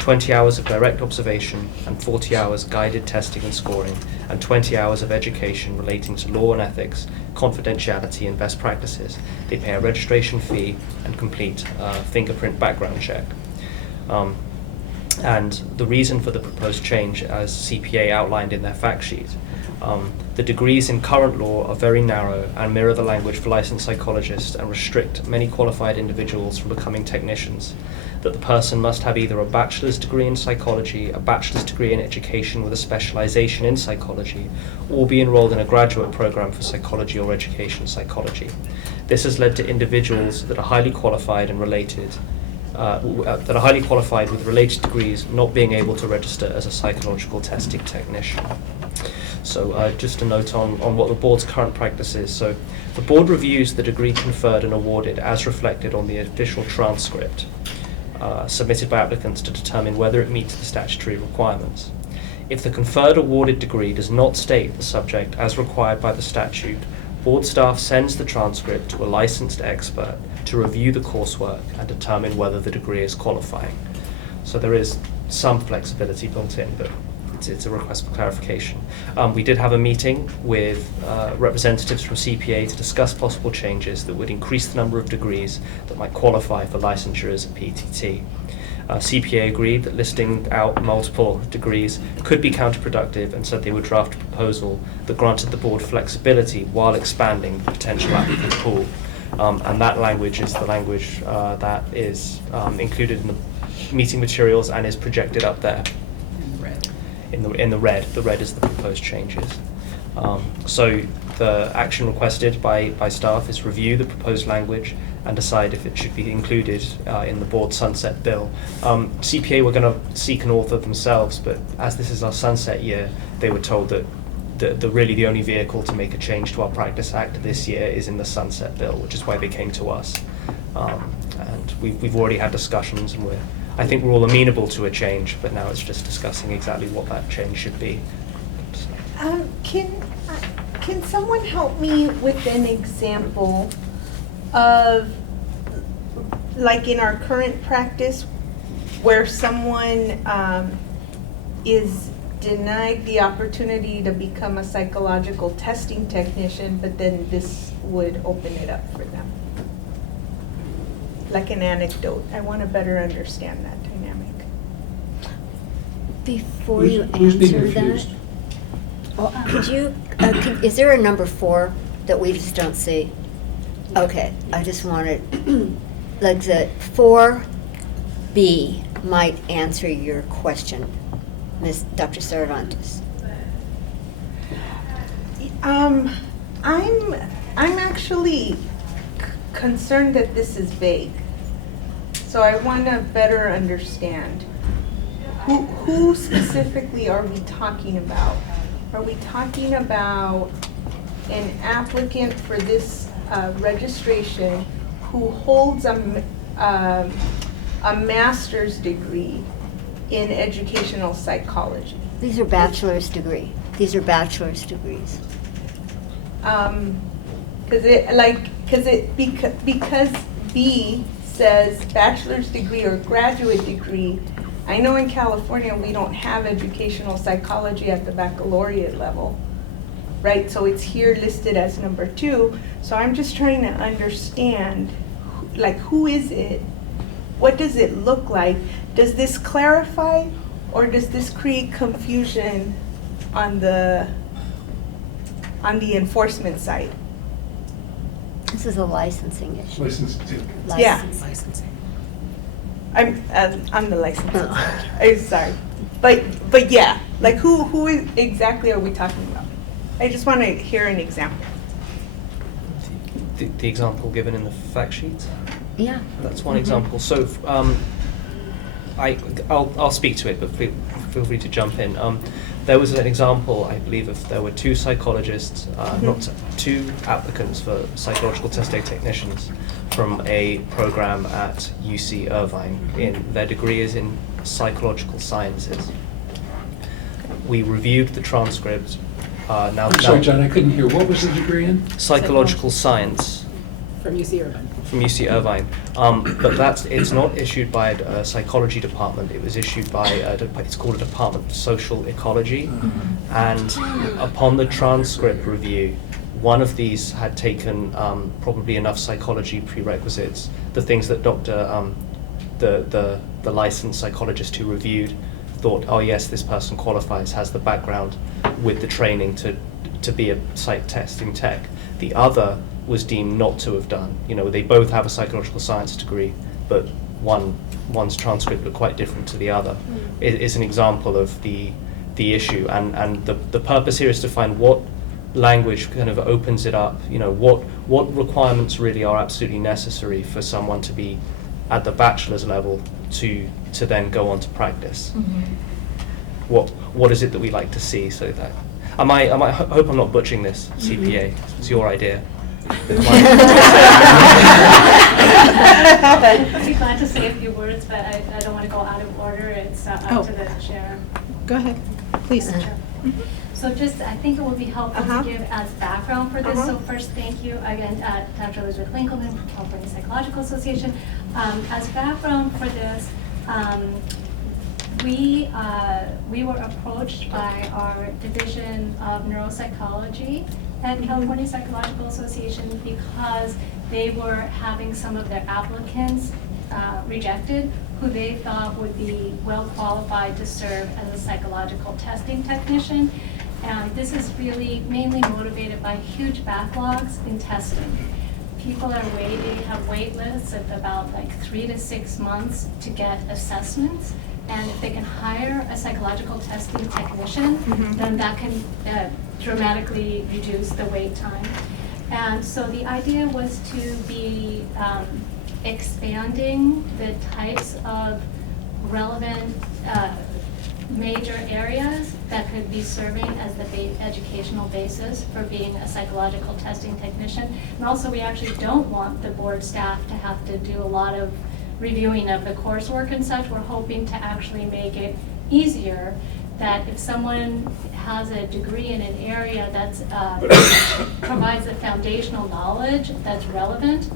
20 hours of direct observation and 40 hours guided testing and scoring, and 20 hours of education relating to law and ethics, confidentiality and best practices. They pay a registration fee and complete a fingerprint background check. And the reason for the proposed change, as CPA outlined in their fact sheet, the degrees in current law are very narrow and mirror the language for licensed psychologists and restrict many qualified individuals from becoming technicians. That the person must have either a bachelor's degree in psychology, a bachelor's degree in education with a specialization in psychology, or be enrolled in a graduate program for psychology or education psychology. This has led to individuals that are highly qualified and related with related degrees not being able to register as a psychological testing technician. So just a note on what the board's current practice is. So the board reviews the degree conferred and awarded as reflected on the official transcript submitted by applicants to determine whether it meets the statutory requirements. If the conferred awarded degree does not state the subject as required by the statute, board staff sends the transcript to a licensed expert to review the coursework and determine whether the degree is qualifying. So there is some flexibility built in, but it's a request for clarification. We did have a meeting with representatives from CPA to discuss possible changes that would increase the number of degrees that might qualify for licensure as a PTT. CPA agreed that listing out multiple degrees could be counterproductive and said they would draft a proposal that granted the board flexibility while expanding the potential applicant pool. And that language is the language that is included in the meeting materials and is projected up there. In the red. The red is the proposed changes. So the action requested by staff is review the proposed language and decide if it should be included in the board sunset bill. CPA were going to seek an author themselves, but as this is our sunset year, they were told that really the only vehicle to make a change to our Practice Act this year is in the sunset bill, which is why they came to us. And we've already had discussions, and I think we're all amenable to a change, but now it's just discussing exactly what that change should be. Can someone help me with an example of like in our current practice, where someone is denied the opportunity to become a psychological testing technician, but then this would open it up for them? Like an anecdote. I want to better understand that dynamic. Before you Who's being answer that, refused? could you, is there a number 4 that we just don't see? Okay, I just wanted, like the 4B might answer your question, Ms. Dr. Cervantes. I'm actually concerned that this is vague. So I want to better understand. Who specifically are we talking about? Are we talking about an applicant for this registration who holds a master's degree in educational psychology? These are bachelor's degree. These are bachelor's degrees. Because B says bachelor's degree or graduate degree. I know in California we don't have educational psychology at the baccalaureate level, right? So it's here listed as number 2. So I'm just trying to understand, like, who is it? What does it look like? Does this clarify, or does this create confusion on the enforcement side? This is a licensing issue. Licensing. Yeah. Licensing. I'm the licensing. I'm sorry, but yeah, like who exactly are we talking about? I just want to hear an example. The example given in the fact sheet? Yeah. That's one example. So I'll speak to it, but feel free to jump in. There was an example, I believe, of there were 2 psychologists, not 2 applicants for psychological testing technicians from a program at UC Irvine. Their degree is in psychological sciences. We reviewed the transcript. I'm sorry, John, I couldn't hear. What was the degree in? Psychological science. From UC Irvine. From UC Irvine. But it's not issued by a psychology department. It was issued by, it's called a Department of Social Ecology. And upon the transcript review, one of these had taken probably enough psychology prerequisites, the things that the licensed psychologist who reviewed thought, oh yes, this person qualifies, has the background with the training to be a psych testing tech. The other was deemed not to have done. You know, they both have a psychological science degree, but one's transcript looked quite different to the other. It's an example of the issue, and the purpose here is to find what language kind of opens it up. You know, what requirements really are absolutely necessary for someone to be at the bachelor's level to then go on to practice. What is it that we like to see, so that I hope I'm not butchering this. CPA, it's your idea. I'd be glad to say a few words, but I don't want to go out of order. It's up to the chair. Go ahead, please. Sure. So just, I think it would be helpful to give as background for this. So first, thank you again, Dr. Elizabeth Winkleman from California Psychological Association. As background for this, we were approached by our Division of Neuropsychology at California Psychological Association because they were having some of their applicants rejected who they thought would be well qualified to serve as a psychological testing technician. And this is really mainly motivated by huge backlogs in testing. People are waiting, have wait lists of about like 3 to 6 months to get assessments. And if they can hire a psychological testing technician, then that can dramatically reduce the wait time. And so the idea was to be expanding the types of relevant major areas that could be serving as the educational basis for being a psychological testing technician. And also, we actually don't want the board staff to have to do a lot of reviewing of the coursework and such. We're hoping to actually make it easier that if someone has a degree in an area that's provides the foundational knowledge that's relevant,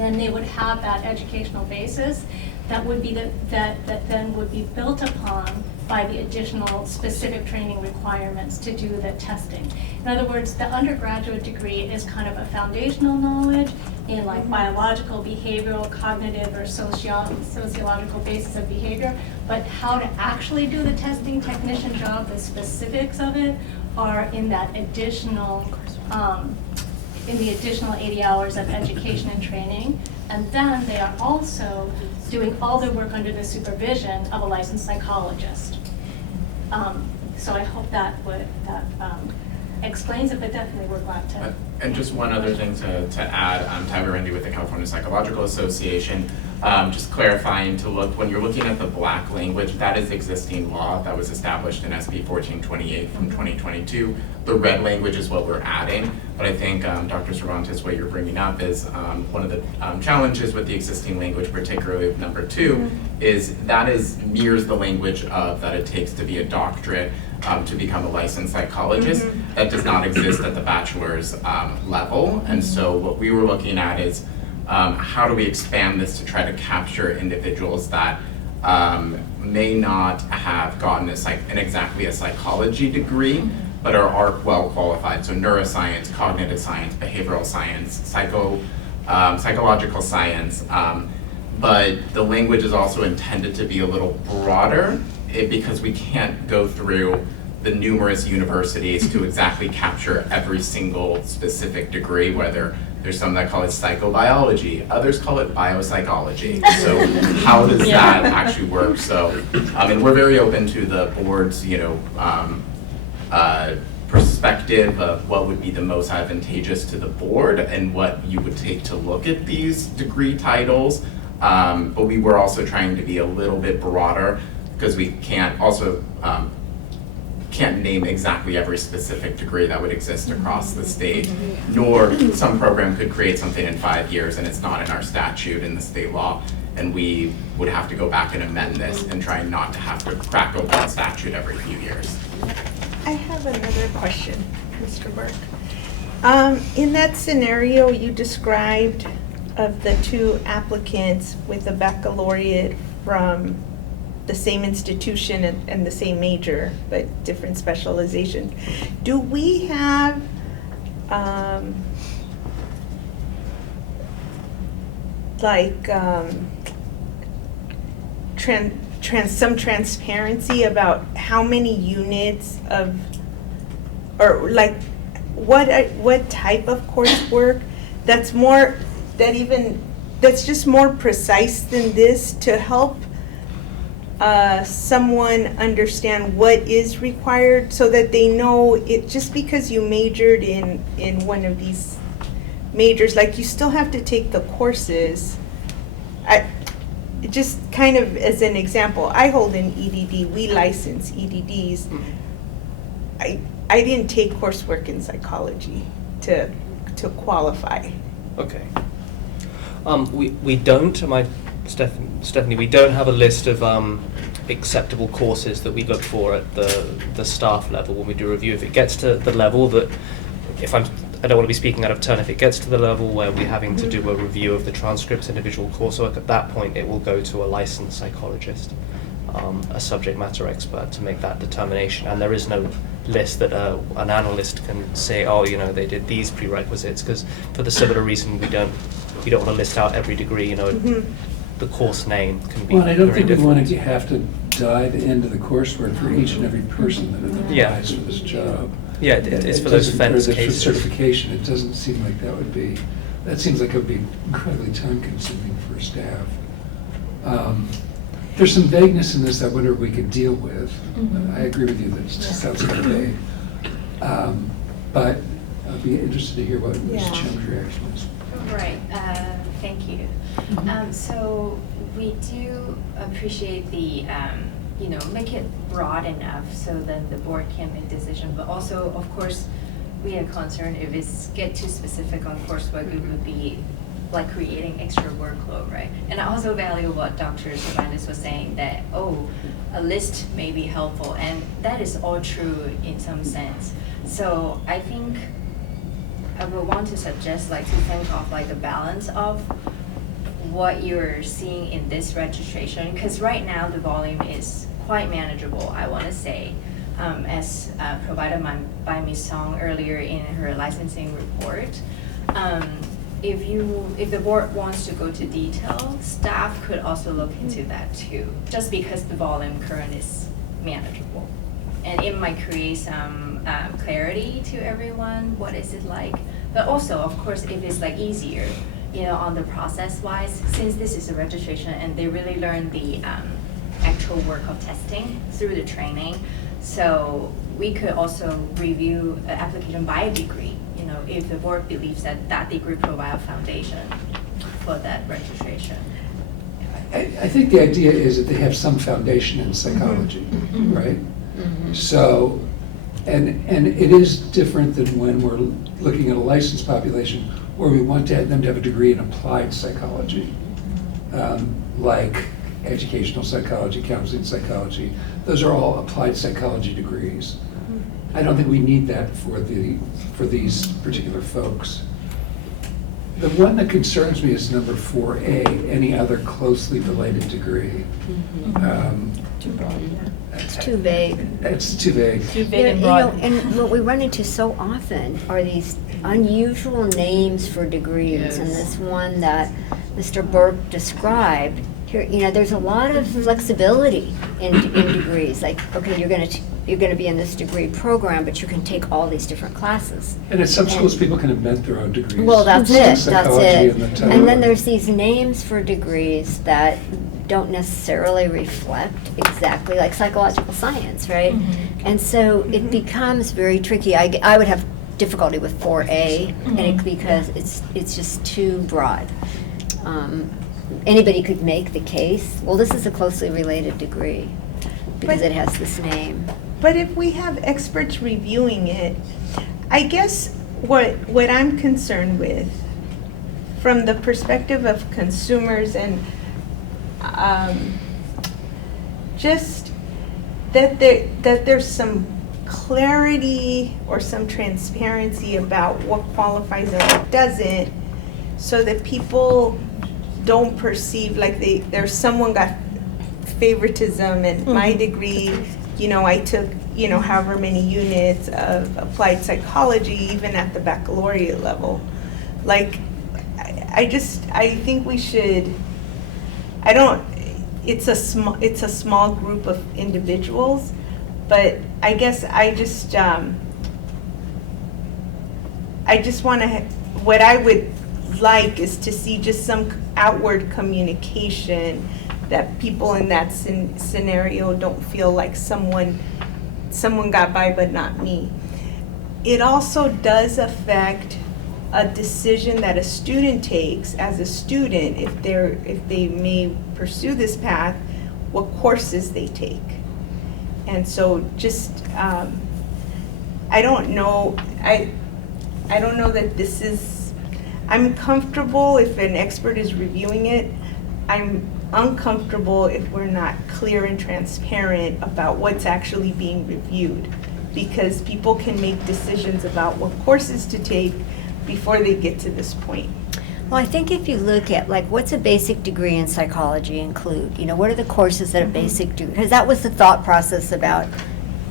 then they would have that educational basis that would be that then would be built upon by the additional specific training requirements to do the testing. In other words, the undergraduate degree is kind of a foundational knowledge in like biological, behavioral, cognitive, or sociological basis of behavior, but how to actually do the testing technician job, the specifics of it, are in that additional, in the additional 80 hours of education and training. And then they are also doing all their work under the supervision of a licensed psychologist. So I hope that explains it, but definitely we're glad to. And just one other thing to add, Tyler Rendy with the California Psychological Association, just clarifying to look, when you're looking at the black language, that is existing law that was established in SB 1428 from 2022. The red language is what we're adding, but I think Dr. Cervantes, what you're bringing up is one of the challenges with the existing language, particularly with number 2, is that mirrors the language of that it takes to be a doctorate to become a licensed psychologist. That does not exist at the bachelor's level, and so what we were looking at is how do we expand this to try to capture individuals that may not have gotten in exactly a psychology degree, but are well qualified. So neuroscience, cognitive science, behavioral science, psychological science, but the language is also intended to be a little broader because we can't go through the numerous universities to exactly capture every single specific degree, whether there's some that call it psychobiology, others call it biopsychology. So how does that actually work? So, and we're very open to the board's, perspective of what would be the most advantageous to the board and what you would take to look at these degree titles. But we were also trying to be a little bit broader because we can't name exactly every specific degree that would exist across the state, nor some program could create something in 5 years and it's not in our statute in the state law, and we would have to go back and amend this and try not to have to crack open the statute every few years. I have another question, Mr. Burke. In that scenario you described of the 2 applicants with a baccalaureate from the same institution and the same major, but different specialization, do we have some transparency about how many units of, or like what type of coursework that's just more precise than this to help someone understand what is required, so that they know it, just because you majored in one of these majors, like you still have to take the courses. Just kind of as an example, I hold an EDD, we license EDDs. I didn't take coursework in psychology to qualify. Okay. We don't, Stephanie, we don't have a list of acceptable courses that we look for at the staff level when we do a review. If it gets to the level that, I don't want to be speaking out of turn, if it gets to the level where we're having to do a review of the transcripts, individual coursework, at that point it will go to a licensed psychologist, a subject matter expert, to make that determination. And there is no list that an analyst can say, oh, they did these prerequisites, because for the similar reason we don't want to list out every degree, the course name can be Well, I don't very think we different. want to have to dive into the coursework for each and every person that applies for this job. Yeah, it's for those fence For cases. certification, it doesn't seem like that seems like it would be incredibly time consuming for staff. There's some vagueness in this I wonder if we could deal with. I agree with you that it just sounds kind of vague. But I'd be interested to hear what Ms. Chung's reaction is. Right, thank you. So we do appreciate the, make it broad enough so that the board can make decision, but also, of course, we are concerned if it's get too specific on coursework, it would be like creating extra workload, right? And I also value what Dr. Cervantes was saying, that, a list may be helpful, and that is all true in some sense. So I think I would want to suggest to think of a balance of what you're seeing in this registration, because right now the volume is quite manageable, I want to say, as provided by Ms. Song earlier in her licensing report. If the board wants to go to detail, staff could also look into that too, just because the volume current is manageable. And it might create some clarity to everyone, what is it like? But also, of course, if it's like easier, on the process-wise, since this is a registration and they really learn the actual work of testing through the training, so we could also review an application by a degree, if the board believes that that degree provides a foundation for that registration. I think the idea is that they have some foundation in psychology, right? So, and it is different than when we're looking at a licensed population where we want them to have a degree in applied psychology, like educational psychology, counseling psychology. Those are all applied psychology degrees. I don't think we need that for these particular folks. The one that concerns me is number 4A, any other closely related degree. Too broad. It's too vague. It's too vague. Too vague and broad. And what we run into so often are these unusual names for degrees, and this one that Mr. Burke described. Here, there's a lot of flexibility in degrees. Like, okay, you're going to be in this degree program, but you can take all these different classes. And at some schools, people can invent their own degrees. Well, that's it. Psychology That's it. And then there's these names for degrees that don't necessarily reflect exactly like psychological science, right? And so it becomes very tricky. I would have difficulty with 4A, and because it's just too broad. Anybody could make the case, well, this is a closely related degree because it has this name. But if we have experts reviewing it, I guess what I'm concerned with from the perspective of consumers and just that there's some clarity or some transparency about what qualifies and what doesn't, so that people don't perceive like there's someone got favoritism and my degree, I took, however many units of applied psychology, even at the baccalaureate level. Like, I think we should, it's a small group of individuals, but I guess I just want to, what I would like is to see just some outward communication that people in that scenario don't feel like someone got by but not me. It also does affect a decision that a student takes as a student if they may pursue this path, what courses they take. And so just I don't know that this is, I'm comfortable if an expert is reviewing it. I'm uncomfortable if we're not clear and transparent about what's actually being reviewed, because people can make decisions about what courses to take before they get to this point. Well, I think if you look at, like, what's a basic degree in psychology include? What are the courses that a basic degree, because that was the thought process about,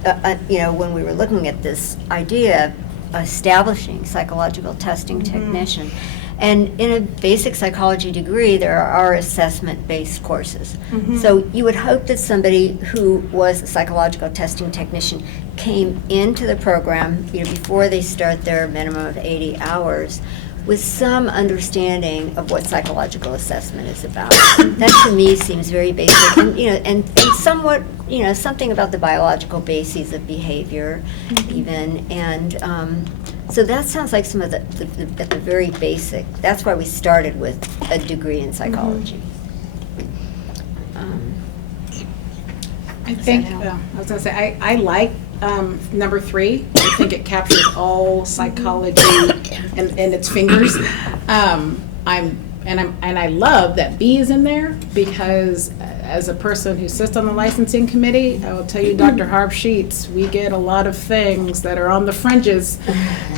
when we were looking at this idea of establishing psychological testing technician. And in a basic psychology degree, there are assessment-based courses. So you would hope that somebody who was a psychological testing technician came into the program, before they start their minimum of 80 hours, with some understanding of what psychological assessment is about. That to me seems very basic, and somewhat, something about the biological bases of behavior, even, and so that sounds like some of the very basic. That's why we started with a degree in psychology. I think, I was going to say, I like number 3. I think it captures all psychology in its fingers. And And I love that B is in there, because as a person who sits on the licensing committee, I will tell you, Dr. Harb Sheets, we get a lot of things that are on the fringes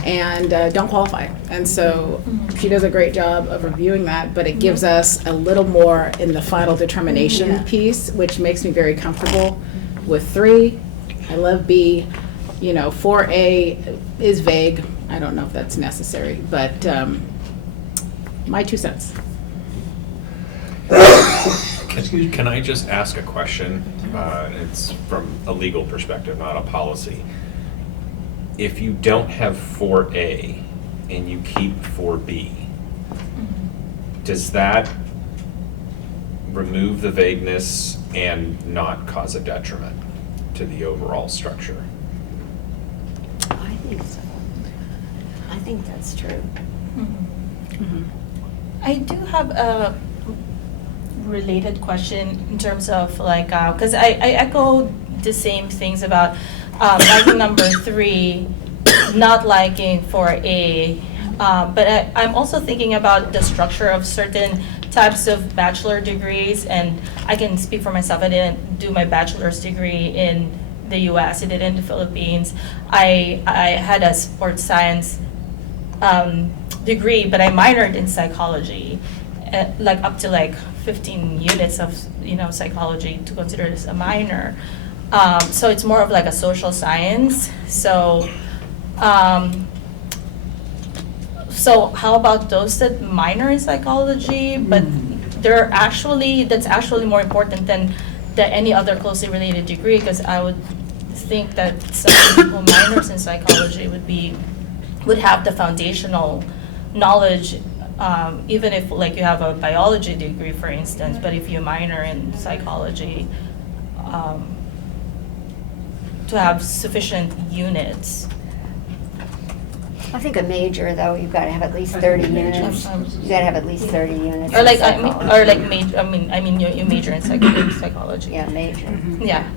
and don't qualify. And so she does a great job of reviewing that, but it gives us a little more in the final determination piece, which makes me very comfortable with 3. I love B. 4A is vague. I don't know if that's necessary, but my 2 cents. Can I just ask a question? It's from a legal perspective, not a policy. If you don't have 4A and you keep 4B, does that remove the vagueness and not cause a detriment to the overall structure? I think so. I think that's true. I do have a related question in terms of like, because I echo the same things about liking number 3, not liking 4A, but I'm also thinking about the structure of certain types of bachelor degrees, and I can speak for myself. I didn't do my bachelor's degree in the US, I did it in the Philippines. I had a sports science degree, but I minored in psychology, like up to like 15 units of psychology to consider this a minor. So it's more of like a social science. So so how about those that minor in psychology, but that's actually more important than any other closely related degree, because I would think that some people minors in psychology would have the foundational knowledge, even if like you have a biology degree, for instance, but if you minor in psychology, to have sufficient units. I think a major, though, you've got to have at least 30 units. You've got to have at least 30 units. Or like, you major in psychology. Yeah, major. Yeah.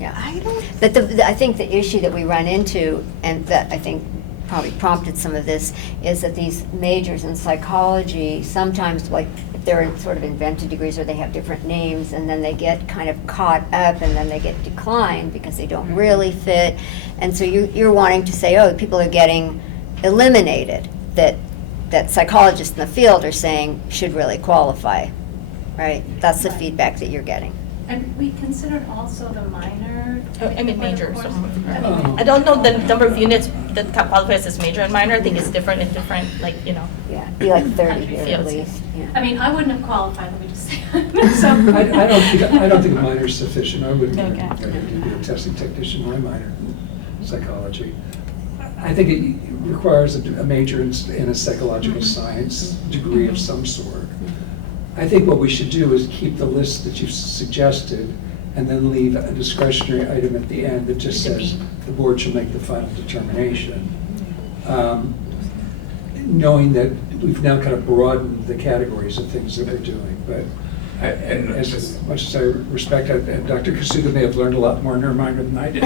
Yeah. But I think the issue that we run into, and that I think probably prompted some of this, is that these majors in psychology, sometimes like if they're in sort of invented degrees or they have different names, and then they get kind of caught up and then they get declined because they don't really fit. And so you're wanting to say, oh, people are getting eliminated, that psychologists in the field are saying should really qualify, right? That's the feedback that you're getting. And we considered also the minor. Major. So I don't know the number of units that qualifies as major and minor. I think it's different in different, Yeah, be like 30 here at fields. least. Yeah. I mean, I wouldn't have qualified, let me just say. I don't think a minor is sufficient. I wouldn't Okay. be a testing technician. I minor in psychology. I think it requires a major in a psychological science degree of some sort. I think what we should do is keep the list that you've suggested and then leave a discretionary item at the end that just says the board shall make the final determination. Knowing that we've now kind of broadened the categories of things that we're doing, but as much as I respect it, and Dr. Kasuga may have learned a lot more in her minor than I did.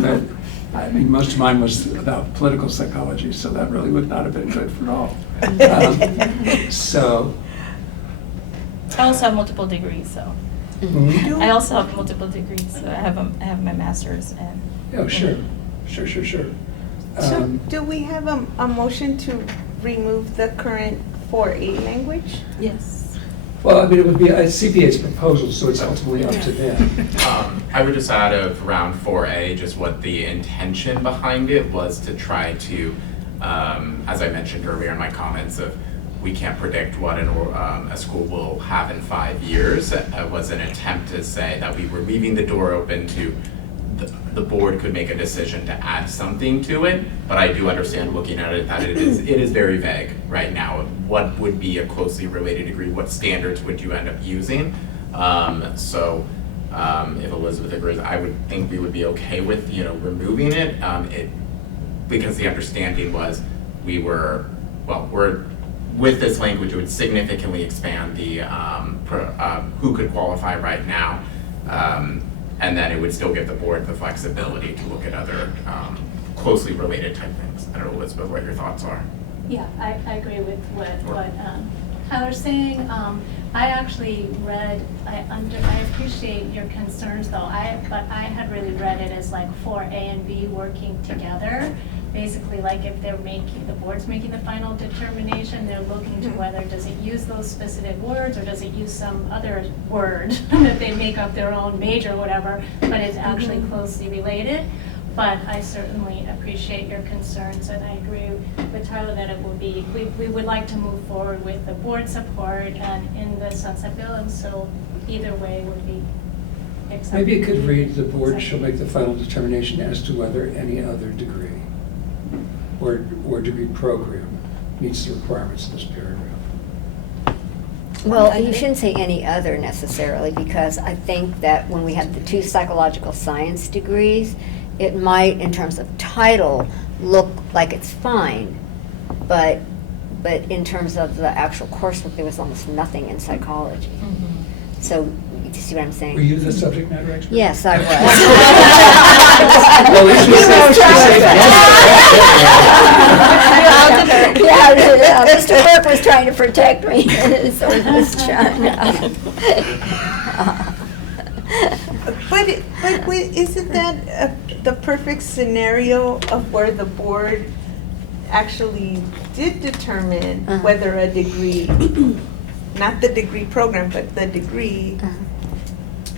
But I mean, most of mine was about political psychology, so that really would not have been good for all. So. I also have multiple degrees, so. Mm-hmm. I also have multiple degrees. So I have my master's and. Oh, sure. So do we have a motion to remove the current 4A language? Yes. Well, I mean, it would be CPA's proposal, so it's ultimately up to them. I would just add of around 4A, just what the intention behind it was to try to, as I mentioned earlier in my comments, of we can't predict what a school will have in 5 years. It was an attempt to say that we were leaving the door open to the board could make a decision to add something to it, but I do understand looking at it that it is very vague right now. What would be a closely related degree? What standards would you end up using? So if Elizabeth agrees, I would think we would be okay with removing it. Because the understanding was we're with this language, it would significantly expand the who could qualify right now. And then it would still give the board the flexibility to look at other closely related type things. I don't know, Elizabeth, what your thoughts are. Yeah, I agree with what I was saying, I actually read, I appreciate your concerns though, but I had really read it as like for A and B working together. Basically, like if they're making, the board's making the final determination, they're looking to whether does it use those specific words or does it use some other word that they make up their own major or whatever, but it's actually closely related. But I certainly appreciate your concerns, and I agree with Tyler that it will be, we would like to move forward with the board support and in the sunset bill, and so either way would be acceptable. Maybe it could read, the board shall make the final determination as to whether any other degree or degree program meets the requirements of this paragraph. Well, you shouldn't say any other necessarily, because I think that when we have the 2 psychological science degrees, it might, in terms of title, look like it's fine, but in terms of the actual coursework, there was almost nothing in psychology. So, you see what I'm saying? Were you the subject matter expert? Yes, I was. Well, at least you Yeah, Mr. Burke was trying to protect me, so was trying. But wait, isn't that the perfect scenario of where the board actually did determine whether a degree, not the degree program, but the degree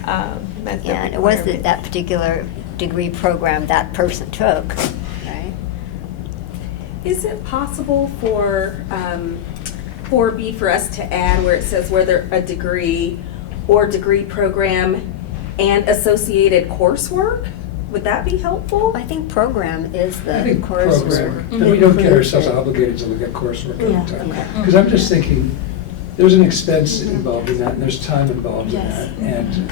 met the Yeah, and it was requirement? that particular degree program that person took, right? Is it possible for 4B for us to add where it says whether a degree or degree program and associated coursework? Would that be helpful? I think program is the I think coursework. program, then we don't get ourselves obligated to look at coursework all Yeah, the time. okay. Because I'm just thinking, there's an expense involved in that, and there's time involved in Yes. that, and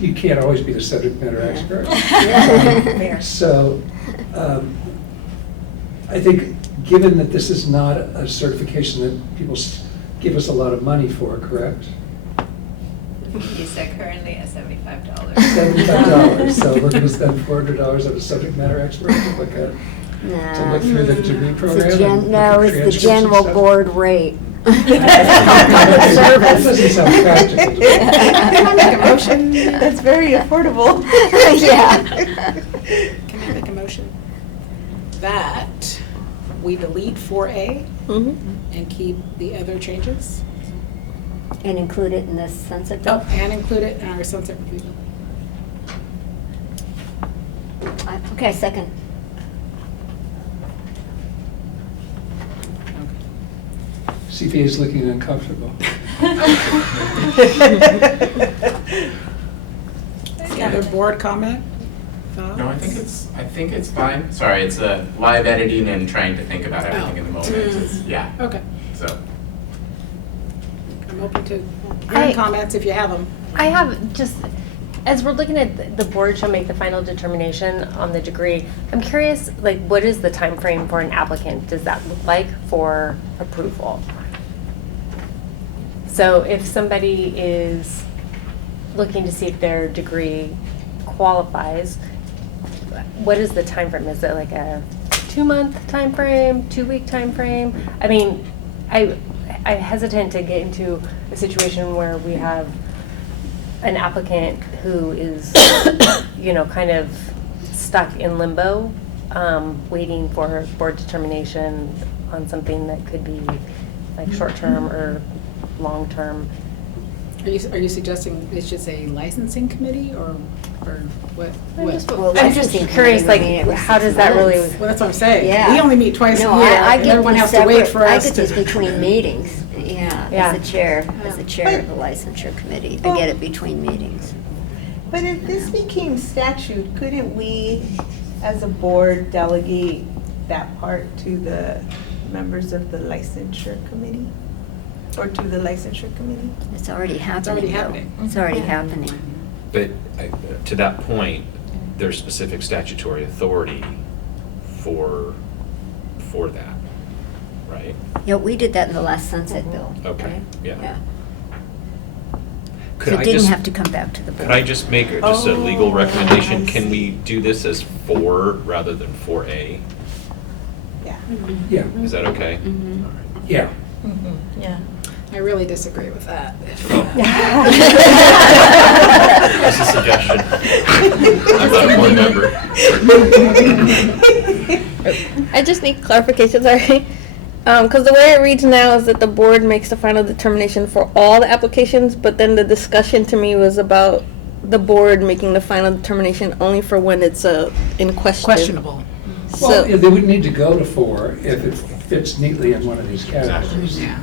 you can't always be the subject matter expert. Fair. So, I think, given that this is not a certification that people give us a lot of money for, correct? Is that currently at $75? $75, so we're gonna spend $400 on a subject matter expert to look at, to look through the degree It's program? the and look no, at it's the transcripts and general stuff? board rate. That doesn't sound practical to me. Can I make a motion? That's very affordable. Yeah. Can I make a motion? That we delete 4A and keep the other changes? And include it in the sunset bill? Oh, and include it in our sunset review. Okay, second. CPA is looking uncomfortable. Any other board comment? No, I think it's fine. Sorry, it's live editing and trying to think about everything in the moment. Yeah. Okay. So. I'm open to I- hearing comments if you have them. I have just, as we're looking at the board shall make the final determination on the degree, I'm curious, like, what is the time frame for an applicant? Does that look like for approval? So if somebody is looking to see if their degree qualifies, what is the time frame? Is it like a 2-month time frame, 2-week time frame? I mean, I'm hesitant to get into a situation where we have an applicant who is, kind of stuck in limbo, waiting for board determination on something that could be like short-term or long-term. Are you suggesting it should say licensing committee or what? I'm just curious, like, how does that really? Well, that's what I'm saying. Yeah. We only meet twice a No, year, I and get everyone these has to wait separate- for us I get to. these between meetings, yeah, Yeah. as the chair of the licensure committee. I get it between meetings. But if this became statute, couldn't we, as a board, delegate that part to the members of the licensure committee? Or to the licensure committee? It's already happening. It's already though. happening. It's already happening. But to that point, there's specific statutory authority for that, right? Yeah, we did that in the last sunset bill. Okay, right? yeah. So Could it I didn't just- have to come back to the board. Could I just make just a legal Oh, recommendation? I Can see. we do this as 4 rather than 4A? Yeah. Yeah, Is that okay? Mhm. All right. yeah. Yeah. I really disagree with that. That's a suggestion. I'm not a board member. I just need clarification, sorry. Because the way it reads now is that the board makes the final determination for all the applications, but then the discussion to me was about the board making the final determination only for when it's in question. Questionable. Well, they wouldn't need to go to 4 if it fits neatly in one of these categories. Yeah.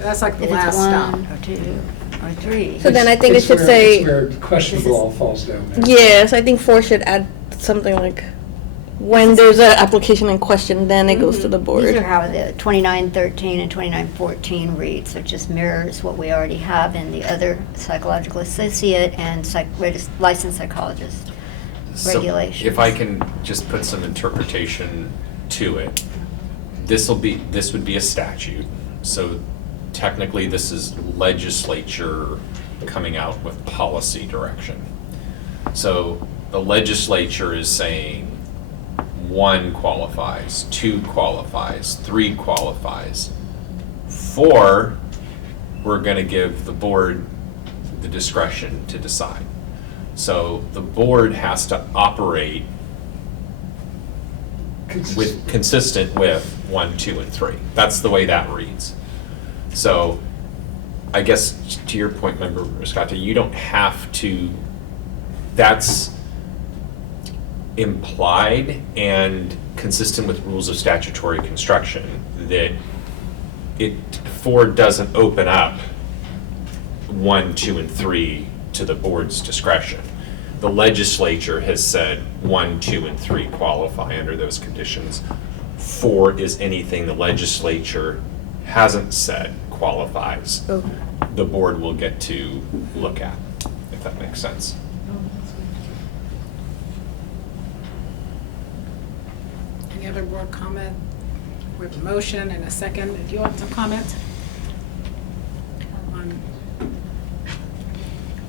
That's like the If last it's stop. 1 or 2 or 3. So then I think it It's should where- say. It's where questionable all falls down there. Yes, I think 4 should add something like, when there's an application in question, then it goes to the board. These are how the 2913 and 2914 reads. It just mirrors what we already have in the other psychological associate and licensed psychologist So, regulations. if I can just put some interpretation to it, this would be a statute. So technically, this is legislature coming out with policy direction. So the legislature is saying 1 qualifies, 2 qualifies, 3 qualifies. 4, we're going to give the board the discretion to decide. So the board has to operate consistent with 1, 2, and 3. That's the way that reads. So I guess to your point, Member Riscotta, you don't have to, that's implied and consistent with rules of statutory construction, that 4 doesn't open up 1, 2, and 3 to the board's discretion. The legislature has said 1, 2, and 3 qualify under those conditions. 4 is anything the legislature hasn't said qualifies. The board will get to look at, if that makes sense. Any other board comment? We have a motion and a second. Do you want some comment?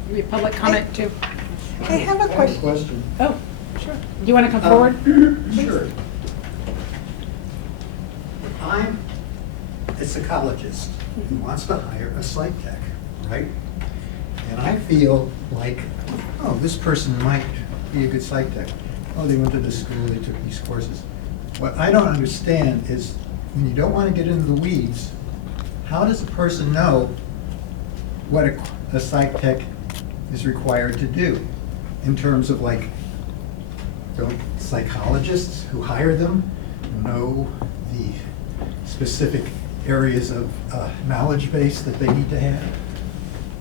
Maybe public comment too? I have a question. Oh, sure. Do you want to come forward? Sure. I'm a psychologist who wants to hire a psych tech, right? And I feel like, oh, this person might be a good psych tech. Oh, they went to this school, they took these courses. What I don't understand is, when you don't want to get into the weeds, how does a person know what a psych tech is required to do? In terms of like, don't psychologists who hire them know the specific areas of knowledge base that they need to have?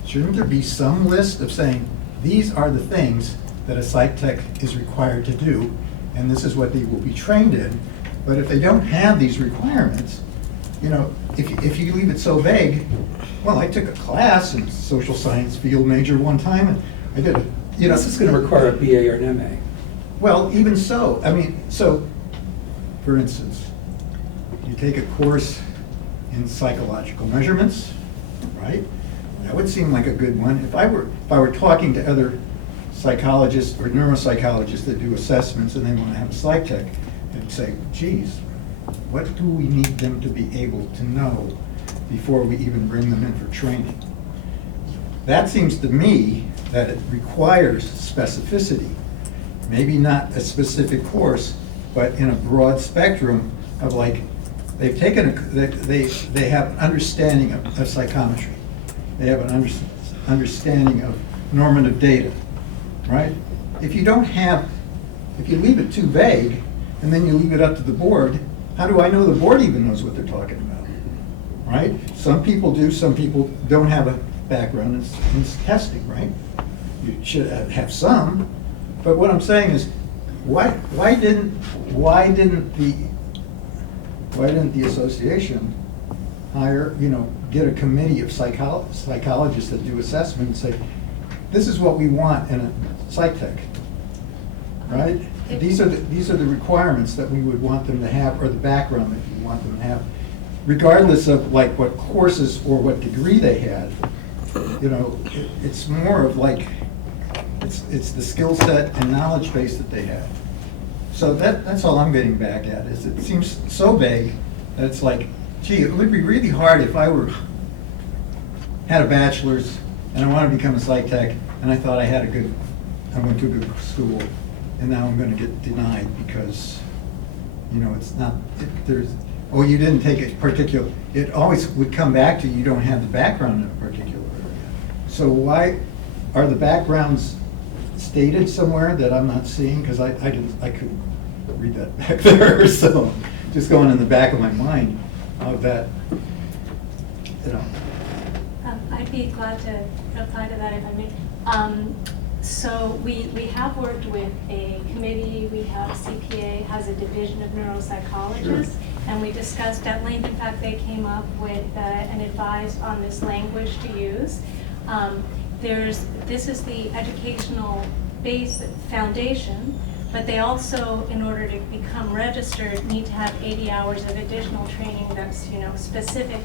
Shouldn't there be some list of saying, these are the things that a psych tech is required to do, and this is what they will be trained in? But if they don't have these requirements, you know, if you leave it so vague, well, I took a class in social science field major one time, and I did a, you know. This is going to require a BA or an MA. Well, even so, I mean, so, for instance, you take a course in psychological measurements, right? That would seem like a good one. If I were talking to other psychologists or neuropsychologists that do assessments and they want to have a psych tech, I'd say, geez, what do we need them to be able to know before we even bring them in for training? That seems to me that it requires specificity. Maybe not a specific course, but in a broad spectrum of like, they've taken, they have an understanding of psychometry. They have an understanding of normative data, right? If you don't have, if you leave it too vague, and then you leave it up to the board, how do I know the board even knows what they're talking about, right? Some people do, some people don't have a background in testing, right? You should have some, but what I'm saying is, why didn't the association hire, you know, get a committee of psychologists that do assessment and say, this is what we want in a psych tech, right? These are the requirements that we would want them to have, or the background that you want them to have, regardless of like what courses or what degree they had. You know, it's more of like, it's the skill set and knowledge base that they have. So that's all I'm getting back at, is it seems so vague that it's like, gee, it would be really hard if I were had a bachelor's, and I wanted to become a psych tech, and I thought I went to a good school, and now I'm gonna get denied because, it's not, you didn't take a particular, it always would come back to you don't have the background in a particular area. So why, are the backgrounds stated somewhere that I'm not seeing? Because I couldn't read that back there, so just going in the back of my mind of that, I'd be glad to reply to that if I may. So we have worked with a committee, we have CPA has a division of neuropsychologists, and we discussed at length, in fact, they came up with and advised on this language to use. This is the educational base foundation, but they also, in order to become registered, need to have 80 hours of additional training that's, specific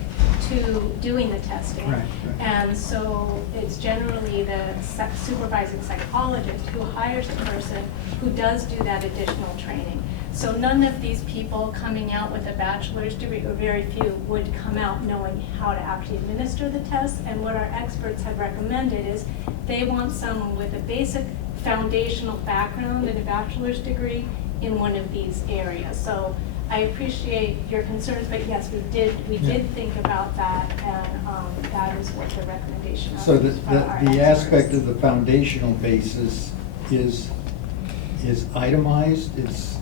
to doing the testing. Right. And so it's generally the supervising psychologist who hires the person who does do that additional training. So none of these people coming out with a bachelor's degree, or very few, would come out knowing how to actually administer the test. And what our experts have recommended is they want someone with a basic foundational background and a bachelor's degree in one of these areas. So I appreciate your concerns, but yes, we did think about that, and that is what the recommendation So is by our the experts. aspect of the foundational basis is itemized, it's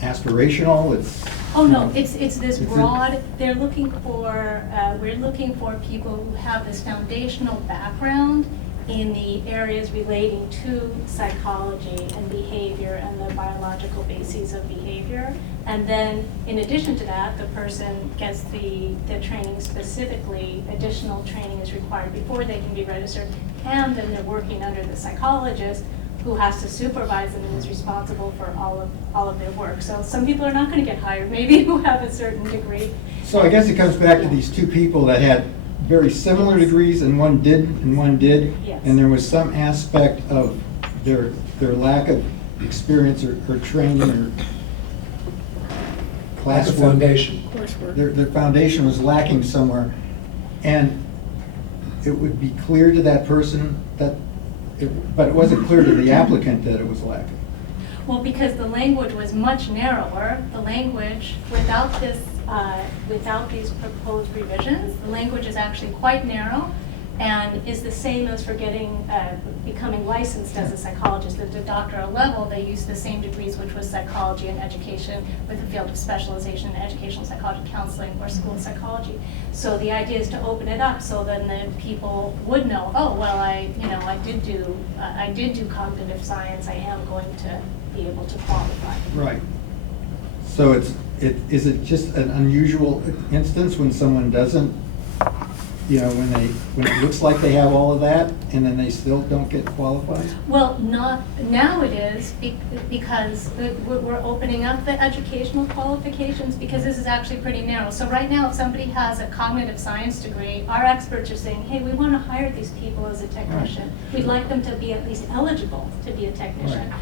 aspirational, it's. Oh, no, it's this it's a- broad, we're looking for people who have this foundational background in the areas relating to psychology and behavior and the biological bases of behavior. And then, in addition to that, the person gets the training specifically, additional training is required before they can be registered, and then they're working under the psychologist who has to supervise them and is responsible for all of their work. So some people are not going to get hired, maybe who have a certain degree. So I guess it comes back to these two people that had very similar degrees, and one didn't and one did. Yes. And there was some aspect of their lack of experience or training or Lack of foundation. Their foundation was lacking somewhere. And it would be clear to that person but it wasn't clear to the applicant that it was lacking. Well, because the language was much narrower, the language, without these proposed revisions, the language is actually quite narrow and is the same as for becoming licensed as a psychologist. At the doctoral level, they use the same degrees, which was psychology and education with a field of specialization in educational psychology, counseling, or school psychology. So the idea is to open it up so then the people would know, oh, well, I did do cognitive science, I am going to be able to qualify. Right. So is it just an unusual instance when someone doesn't, when it looks like they have all of that and then they still don't get qualified? Well, not, now it is, because we're opening up the educational qualifications, because this is actually pretty narrow. So right now, if somebody has a cognitive science degree, our experts are saying, hey, we want to hire these people as a technician. We'd like them to be at least eligible to be a technician.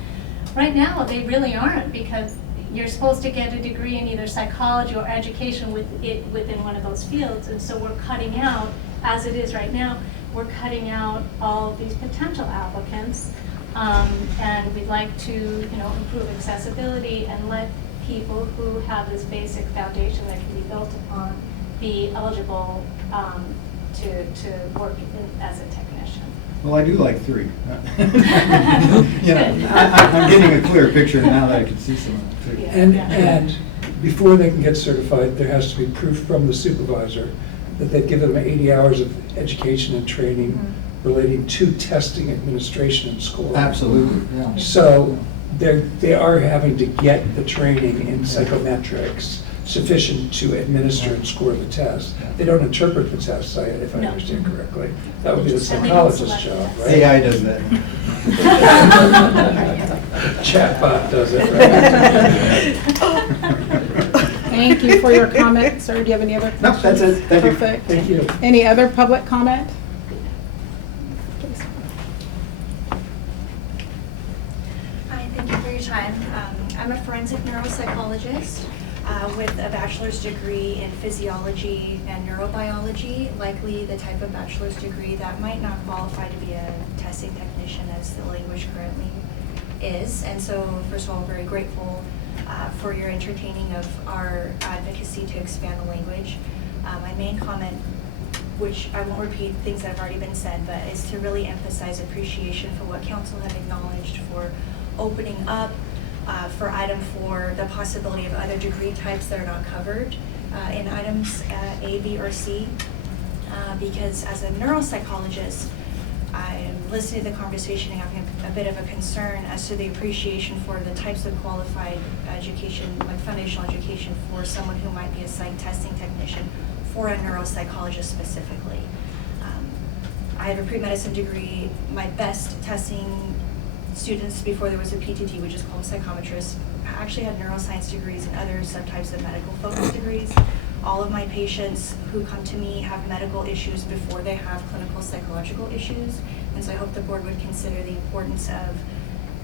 Right now, they really aren't, because you're supposed to get a degree in either psychology or education within one of those fields. And so we're cutting out, as it is right now, we're cutting out all of these potential applicants. And we'd like to, improve accessibility and let people who have this basic foundation that can be built upon be eligible to work as a technician. Well, I do like 3. I'm getting a clear picture now that I can see some of it too. And before they can get certified, there has to be proof from the supervisor that they've given them 80 hours of education and training relating to testing administration in school. Absolutely, yeah. So they are having to get the training in psychometrics sufficient to administer and score the test. They don't interpret the tests, if I understand correctly. That would be the psychologist's job, right? AI does that. Chatbot does it, right? Thank you for your comment, sir. Do you have any other questions? No, that's it. Thank you. Perfect. Thank you. Any other public comment? Hi, thank you for your time. I'm a forensic neuropsychologist. with a bachelor's degree in physiology and neurobiology, likely the type of bachelor's degree that might not qualify to be a testing technician as the language currently is. And so, first of all, very grateful for your entertaining of our advocacy to expand the language. My main comment, which I won't repeat things that have already been said, but is to really emphasize appreciation for what council have acknowledged for opening up for item 4 the possibility of other degree types that are not covered in items A, B, or C. Because as a neuropsychologist, I'm listening to the conversation and having a bit of a concern as to the appreciation for the types of qualified education, like foundational education, for someone who might be a psych testing technician for a neuropsychologist specifically. I have a pre-medicine degree. My best testing students before there was a PTT, which is called psychometrist, actually had neuroscience degrees and other subtypes of medical focus degrees. All of my patients who come to me have medical issues before they have clinical psychological issues. And so I hope the board would consider the importance of,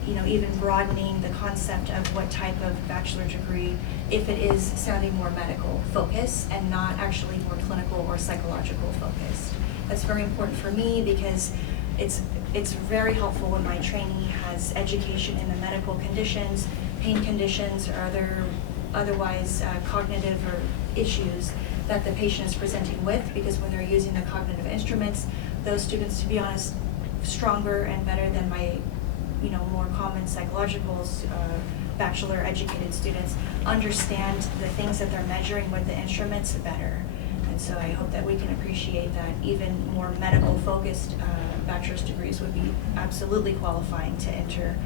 even broadening the concept of what type of bachelor degree, if it is sounding more medical focused and not actually more clinical or psychological focused. That's very important for me because it's very helpful when my trainee has education in the medical conditions, pain conditions, or otherwise cognitive or issues that the patient is presenting with, because when they're using the cognitive instruments, those students, to be honest, stronger and better than my more common psychological bachelor educated students, understand the things that they're measuring with the instruments better. And so I hope that we can appreciate that even more medical focused bachelor's degrees would be absolutely qualifying to enter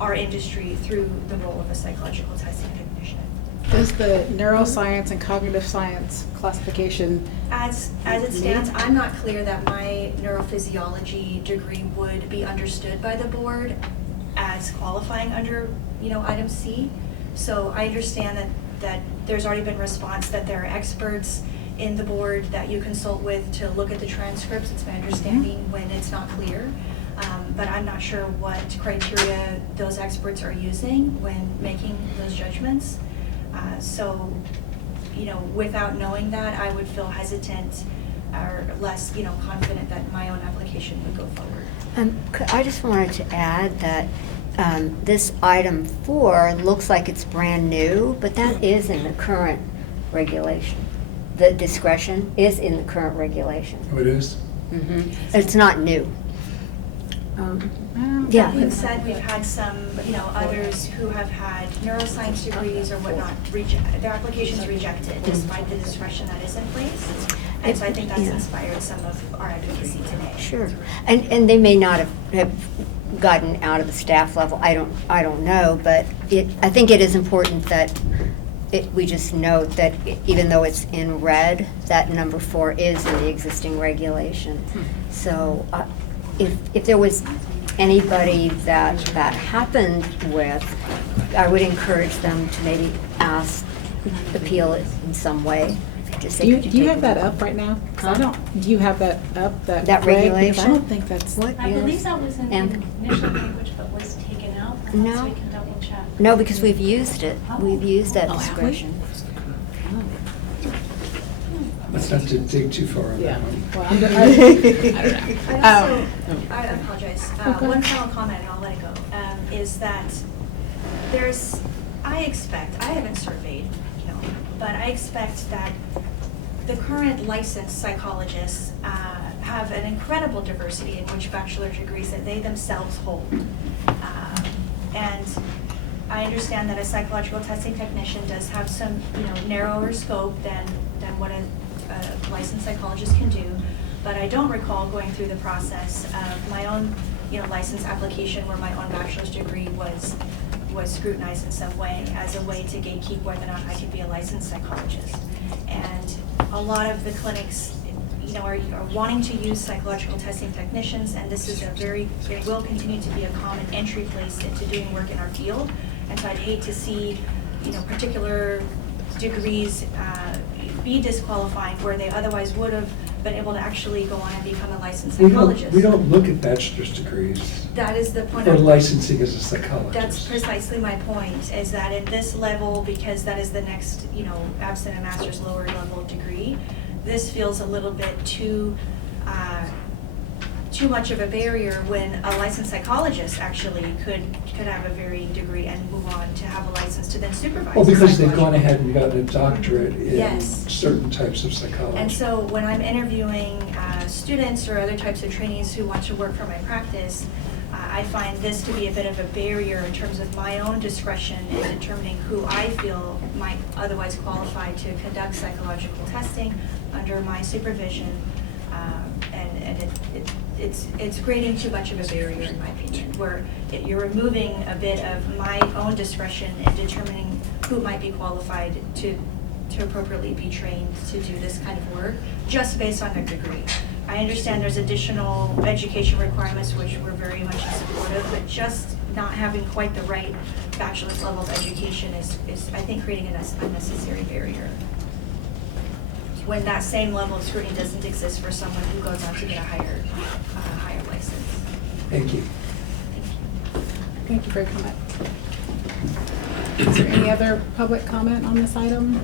our industry through the role of a psychological testing technician. Does the neuroscience and cognitive science classification? As it stands, I'm not clear that my neurophysiology degree would be understood by the board as qualifying under, item C. So I understand that there's already been response that there are experts in the board that you consult with to look at the transcripts. It's my understanding when it's not clear. But I'm not sure what criteria those experts are using when making those judgments. So, without knowing that, I would feel hesitant or less, confident that my own application would go forward. I just wanted to add that this item 4 looks like it's brand new, but that is in the current regulation. The discretion is in the current regulation. Oh, it is? Mm-hmm. It's not new. That being said, we've had some, others who have had neuroscience degrees or whatnot, their applications rejected despite the discretion that is in place. And so I think that's inspired some of our advocacy today. Sure. And they may not have gotten out of the staff level. I don't know, but I think it is important that we just note that even though it's in red, that number 4 is in the existing regulation. So if there was anybody that happened with, I would encourage them to maybe appeal it in some way. Just Do you have that up right now? Do you have that up? That reg? regulation? Because I don't think that's. I believe that was in the initial language, but was taken out. No. So we can double check. No, because we've used it. We've used that discretion. Let's not dig too far on that one. Well, I don't know. I apologize. Okay. One final comment, and I'll let it go, is that I haven't surveyed, but I expect that the current licensed psychologists have an incredible diversity in which bachelor degrees that they themselves hold. And I understand that a psychological testing technician does have some, narrower scope than what a licensed psychologist can do. But I don't recall going through the process of my own, license application where my own bachelor's degree was scrutinized in some way as a way to gatekeep whether or not I could be a licensed psychologist. And a lot of the clinics, are wanting to use psychological testing technicians, and this is it will continue to be a common entry place into doing work in our field. And so I'd hate to see, particular degrees be disqualifying where they otherwise would have been able to actually go on and become a licensed We psychologist. don't look at bachelor's degrees That is the point. for I'm- licensing as a psychologist. That's precisely my point, is that at this level, because that is the next, absent a master's lower level degree, this feels a little bit too much of a barrier when a licensed psychologist actually could have a varying degree and move on to have a license to then supervise. Well, because they've psychological. gone ahead and gotten a doctorate in Yes. certain types of psychology. And so when I'm interviewing students or other types of trainees who want to work for my practice, I find this to be a bit of a barrier in terms of my own discretion in determining who I feel might otherwise qualify to conduct psychological testing under my supervision. And it's creating too much of a barrier, in my opinion, where you're removing a bit of my own discretion in determining who might be qualified to appropriately be trained to do this kind of work, just based on their degree. I understand there's additional education requirements, which we're very much in support of, but just not having quite the right bachelor's level of education is I think, creating an unnecessary barrier, when that same level of scrutiny doesn't exist for someone who goes on to get a higher license. Thank you. Thank you for your comment. Is there any other public comment on this item?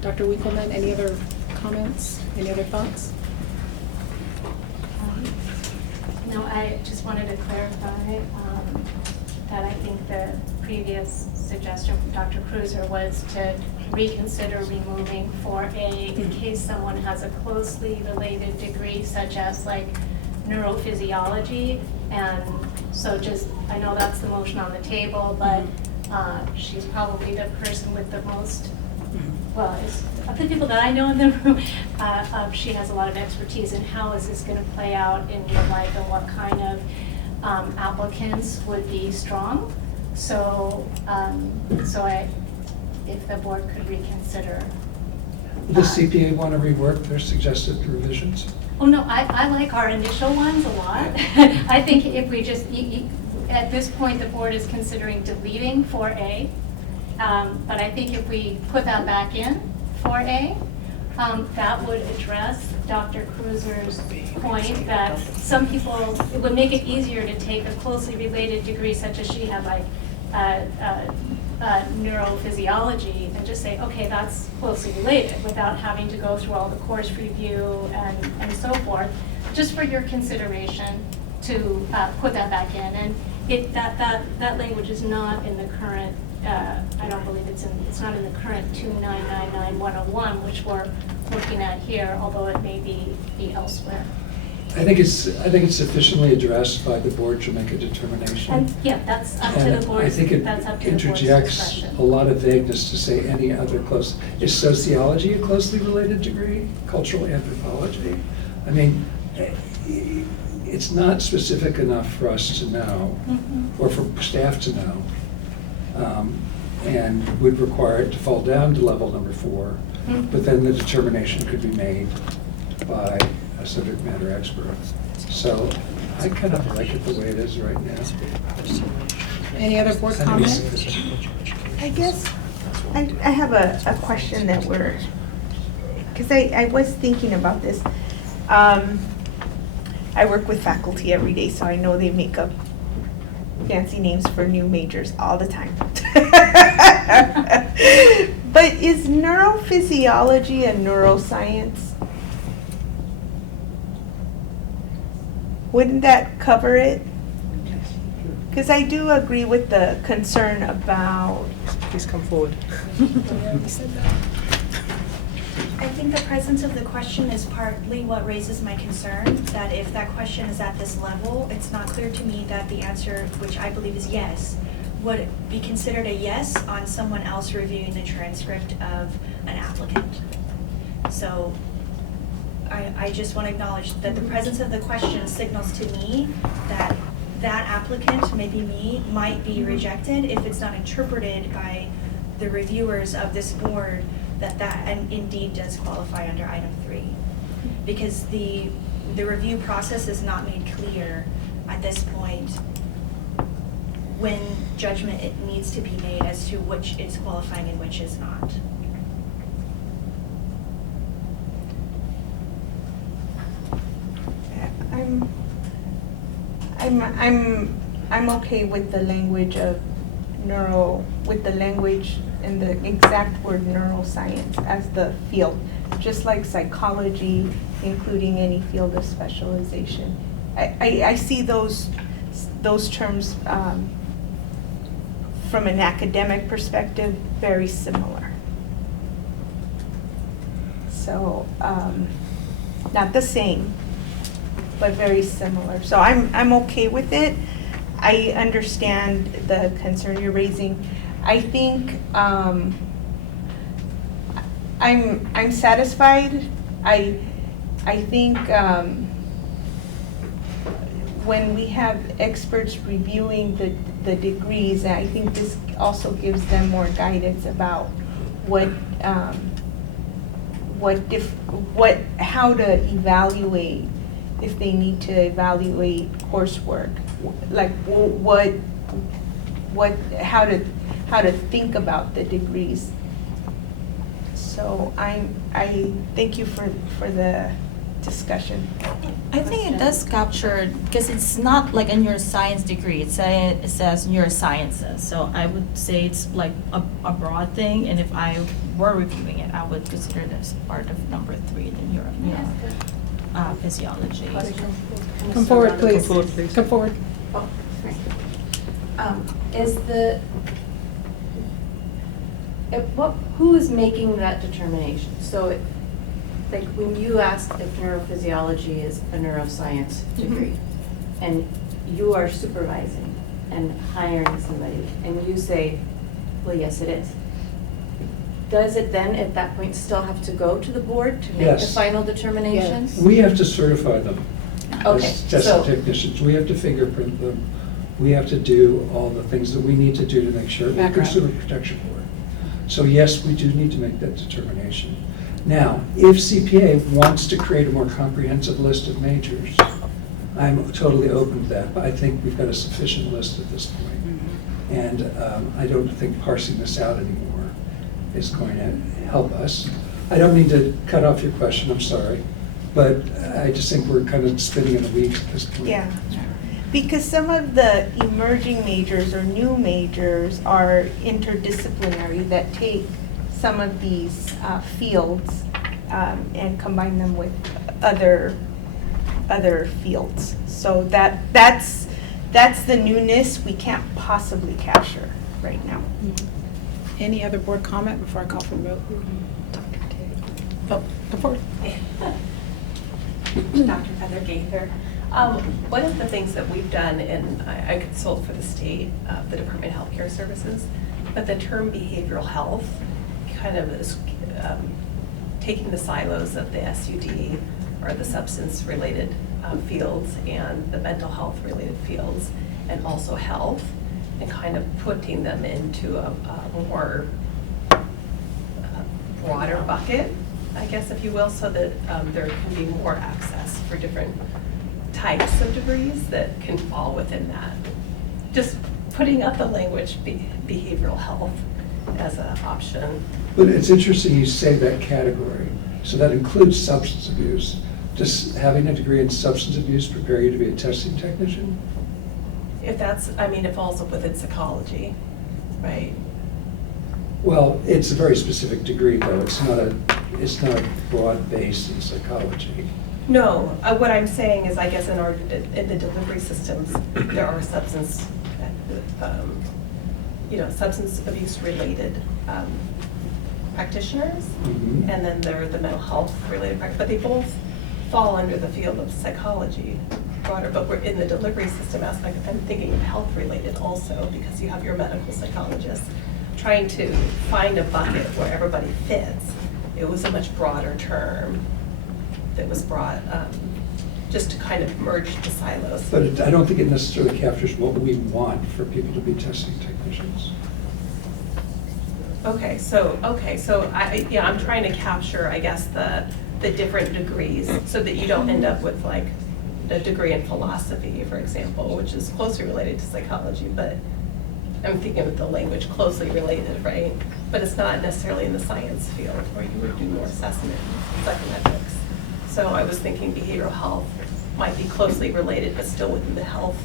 Dr. Winkleman, any other comments? Any other thoughts? No, I just wanted to clarify that I think the previous suggestion from Dr. Cruiser was to reconsider removing 4A in case someone has a closely related degree such as like neurophysiology. And so I know that's the motion on the table, but she's probably the person with the most, of the people that I know in the room, she has a lot of expertise in how is this going to play out in real life and what kind of applicants would be strong. So, if the board could reconsider. Does CPA want to rework their suggested revisions? Oh, no, I like our initial ones a lot. I think if we just, at this point, the board is considering deleting 4A. But I think if we put that back in, 4A, that would address Dr. Cruiser's point that some people, it would make it easier to take a closely related degree such as she had, like neurophysiology, and just say, okay, that's closely related, without having to go through all the course review and so forth, just for your consideration to put that back in. And that language is not in the current, I don't believe it's not in the current 2999-101, which we're looking at here, although it may be elsewhere. I think it's sufficiently addressed by the board to make a determination. And yeah, that's up to the board. I think it interjects a lot of vagueness to say any other close. Is sociology a closely related degree? Cultural anthropology? I mean, it's not specific enough for us to know, or for staff to know, and would require it to fall down to level number 4. But then the determination could be made by a subject matter expert. So I kind of like it the way it is right now. Any other board comments? I guess I have a question that because I was thinking about this. I work with faculty every day, so I know they make up fancy names for new majors all the time. But is neurophysiology a neuroscience? Wouldn't that cover it? Because I do agree with the concern about... Please come forward. I think the presence of the question is partly what raises my concern, that if that question is at this level, it's not clear to me that the answer, which I believe is yes, would be considered a yes on someone else reviewing the transcript of an applicant. So I just want to acknowledge that the presence of the question signals to me that that applicant, maybe me, might be rejected if it's not interpreted by the reviewers of this board that indeed does qualify under item 3. Because the review process is not made clear at this point when judgment it needs to be made as to which is qualifying and which is not. I'm okay with the language of with the language and the exact word neuroscience as the field, just like psychology, including any field of specialization. I see those terms from an academic perspective very similar. So, not the same, but very similar. So I'm okay with it. I understand the concern you're raising. I think I'm satisfied. I think when we have experts reviewing the degrees, I think this also gives them more guidance about how to evaluate, if they need to evaluate coursework, like how to think about the degrees. So I thank you for the discussion. I think it does capture, because it's not like a neuroscience degree, it says neurosciences. So I would say it's like a broad thing, and if I were reviewing it, I would consider this part of number 3, the physiology. Come forward, please. Come forward. Oh, is the, who is making that determination? So, like, when you asked if neurophysiology is a neuroscience degree, and you are supervising and hiring somebody, and you say, well, yes, it is. Does it then, at that point, still have to go to the board to make the Yes. final determination? Yes. We have to certify them Okay, as testing so- technicians. We have to fingerprint them. We have to do all the things that we need to do to make sure, the Background. Consumer Protection Board. So yes, we do need to make that determination. Now, if CPA wants to create a more comprehensive list of majors, I'm totally open to that, but I think we've got a sufficient list at this point. And I don't think parsing this out anymore is going to help us. I don't mean to cut off your question, I'm sorry, but I just think we're kind of spinning in the weeds at this point. Yeah, because some of the emerging majors or new majors are interdisciplinary that take some of these fields and combine them with other fields. So that's the newness we can't possibly capture right now. Any other board comment before I call for the vote? Oh, come forward. Dr. Heather Gaither. One of the things that we've done, and I consult for the state, the Department of Healthcare Services, but the term behavioral health kind of is taking the silos of the SUD or the substance-related fields and the mental health-related fields, and also health, and kind of putting them into a more broader bucket, I guess, if you will, so that there can be more access for different types of degrees that can fall within that. Just putting up the language behavioral health as an option. But it's interesting you say that category. So that includes substance abuse. Does having a degree in substance abuse prepare you to be a testing technician? If that's, I mean, it falls within psychology, right? Well, it's a very specific degree, though. It's not a broad base in psychology. No, what I'm saying is, I guess in the delivery systems, there are substance abuse related practitioners, Mhm. and then there are the mental health related practitioners, but they both fall under the field of psychology broader, but we're in the delivery system aspect. I'm thinking of health related also, because you have your medical psychologist trying to find a bucket where everybody fits. It was a much broader term that was brought, just to kind of merge the silos. But I don't think it necessarily captures what we want for people to be testing technicians. Okay, so I'm trying to capture, I guess, the different degrees, so that you don't end up with like a degree in philosophy, for example, which is closely related to psychology, but I'm thinking of the language closely related, right? But it's not necessarily in the science field, where you would do more assessment, psychometrics. So I was thinking behavioral health might be closely related, but still within the health.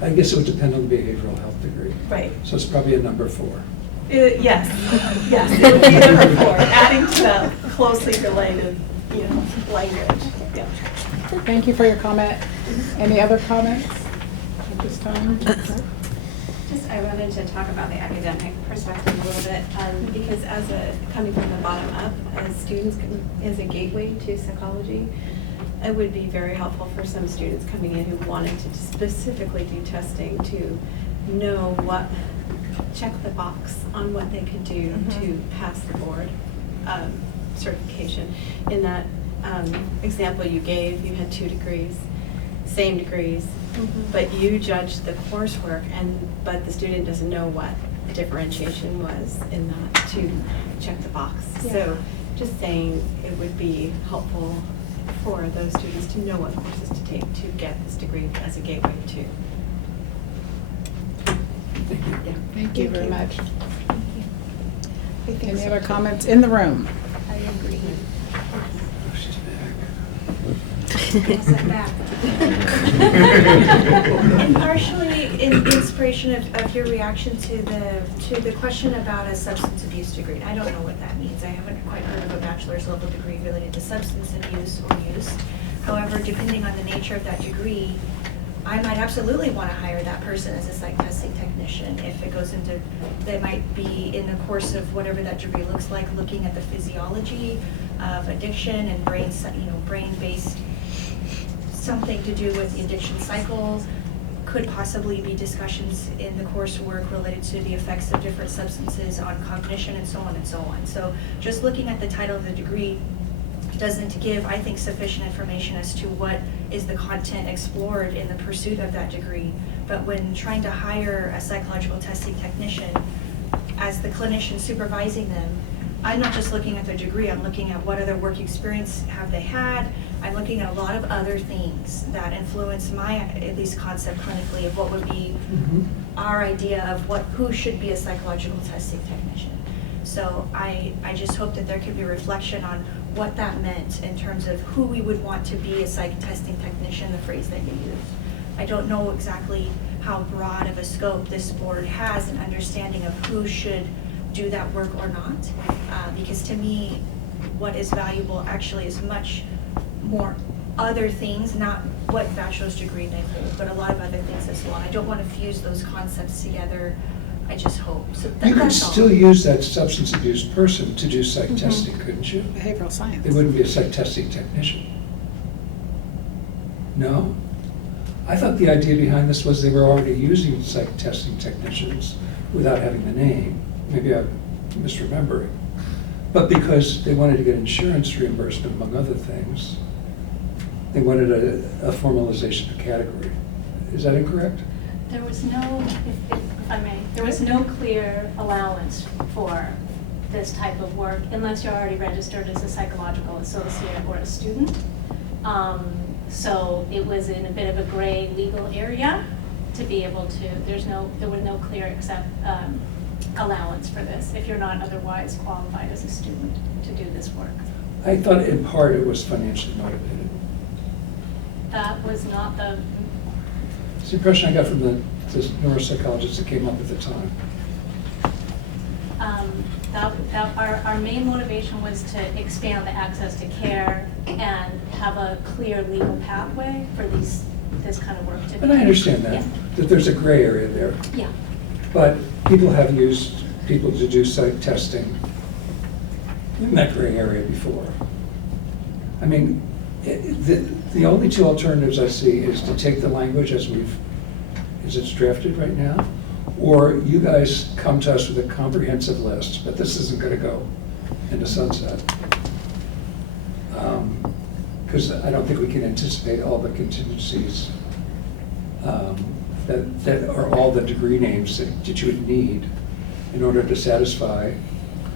I guess it would depend on the behavioral health degree. Right. So it's probably a number 4. Yes, yes, it would be number 4, adding to that closely related, language. Yeah. Thank you for your comment. Any other comments at this time? Just, I wanted to talk about the academic perspective a little bit, because coming from the bottom up, as students, as a gateway to psychology, it would be very helpful for some students coming in who wanted to specifically do testing to know check the box on what they could do to pass the board certification. In that example you gave, you had 2 degrees, same degrees, but you judged the coursework, but the student doesn't know what the differentiation was in that to check the box. Yeah. So just saying it would be helpful for those students to know what courses to take to get this degree as a gateway to. Thank you very much. Any other comments in the room? I agree. And partially in inspiration of your reaction to the question about a substance abuse degree. I don't know what that means. I haven't quite heard of a bachelor's level degree related to substance abuse or use. However, depending on the nature of that degree, I might absolutely want to hire that person as a psych testing technician if it goes into, they might be in the course of whatever that degree looks like, looking at the physiology of addiction and brain-based, something to do with the addiction cycle. Could possibly be discussions in the coursework related to the effects of different substances on cognition and so on and so on. So just looking at the title of the degree doesn't give, I think, sufficient information as to what is the content explored in the pursuit of that degree. But when trying to hire a psychological testing technician, as the clinician supervising them, I'm not just looking at their degree, I'm looking at what other work experience have they had. I'm looking at a lot of other things that influence my, at least concept clinically, of what would be our idea of who should be a psychological testing technician. So I just hope that there could be reflection on what that meant in terms of who we would want to be a psych testing technician, the phrase that you used. I don't know exactly how broad of a scope this board has an understanding of who should do that work or not, because to me, what is valuable actually is much more other things, not what bachelor's degree they hold, but a lot of other things as well. I don't want to fuse those concepts together. I just hope. So You could that's all. still use that substance abuse person to do psych testing, couldn't you? Behavioral science. They wouldn't be a psych testing technician. No? I thought the idea behind this was they were already using psych testing technicians without having the name. Maybe I'm misremembering. But because they wanted to get insurance reimbursement, among other things, they wanted a formalization of category. Is that incorrect? There was no, if I may, there was no clear allowance for this type of work unless you're already registered as a psychological associate or a student. So it was in a bit of a gray legal area to be able to, there was no clear allowance for this if you're not otherwise qualified as a student to do this work. I thought in part it was financially motivated. That was not the, It's the impression I got from the neuropsychologist that came up at the time. our main motivation was to expand the access to care and have a clear legal pathway for this kind of work to be. And I understand that, Yeah. that there's a gray area there. Yeah. But people have used people to do psych testing in that gray area before. I mean, the only two alternatives I see is to take the language as it's drafted right now, or you guys come to us with a comprehensive list, but this isn't going to go into sunset. Because I don't think we can anticipate all the contingencies that are all the degree names that you would need in order to satisfy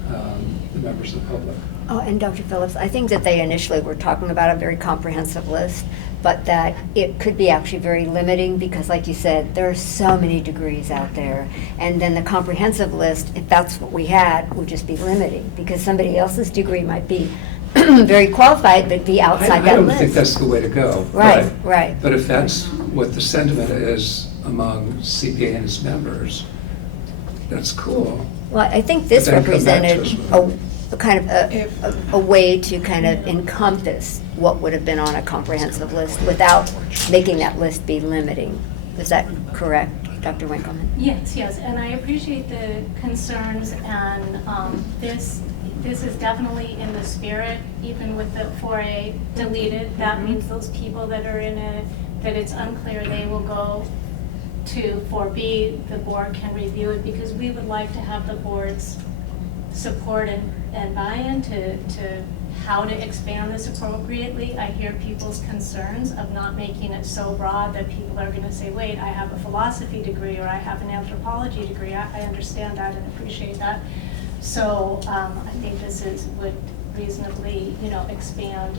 the members of the public. Oh, and Dr. Phillips, I think that they initially were talking about a very comprehensive list, but that it could be actually very limiting because, like you said, there are so many degrees out there. And then the comprehensive list, if that's what we had, would just be limiting because somebody else's degree might be very qualified, they'd be outside I that don't list. think that's the way to go. Right, but- right. But if that's what the sentiment is among CPA and its members, that's cool. Well, I think this But then come back to represented us a kind of a way to kind of encompass what would have been on a comprehensive list without making that list be limiting. Is that correct, Dr. Winkleman? Yes, yes, and I appreciate the concerns, and this is definitely in the spirit, even with the 4A deleted. That means those people that are in it, that it's unclear, they will go to 4B, the board can review it, because we would like to have the board's support and buy-in to how to expand this appropriately. I hear people's concerns of not making it so broad that people are gonna say, wait, I have a philosophy degree or I have an anthropology degree. I understand that and appreciate that. So I think this would reasonably, expand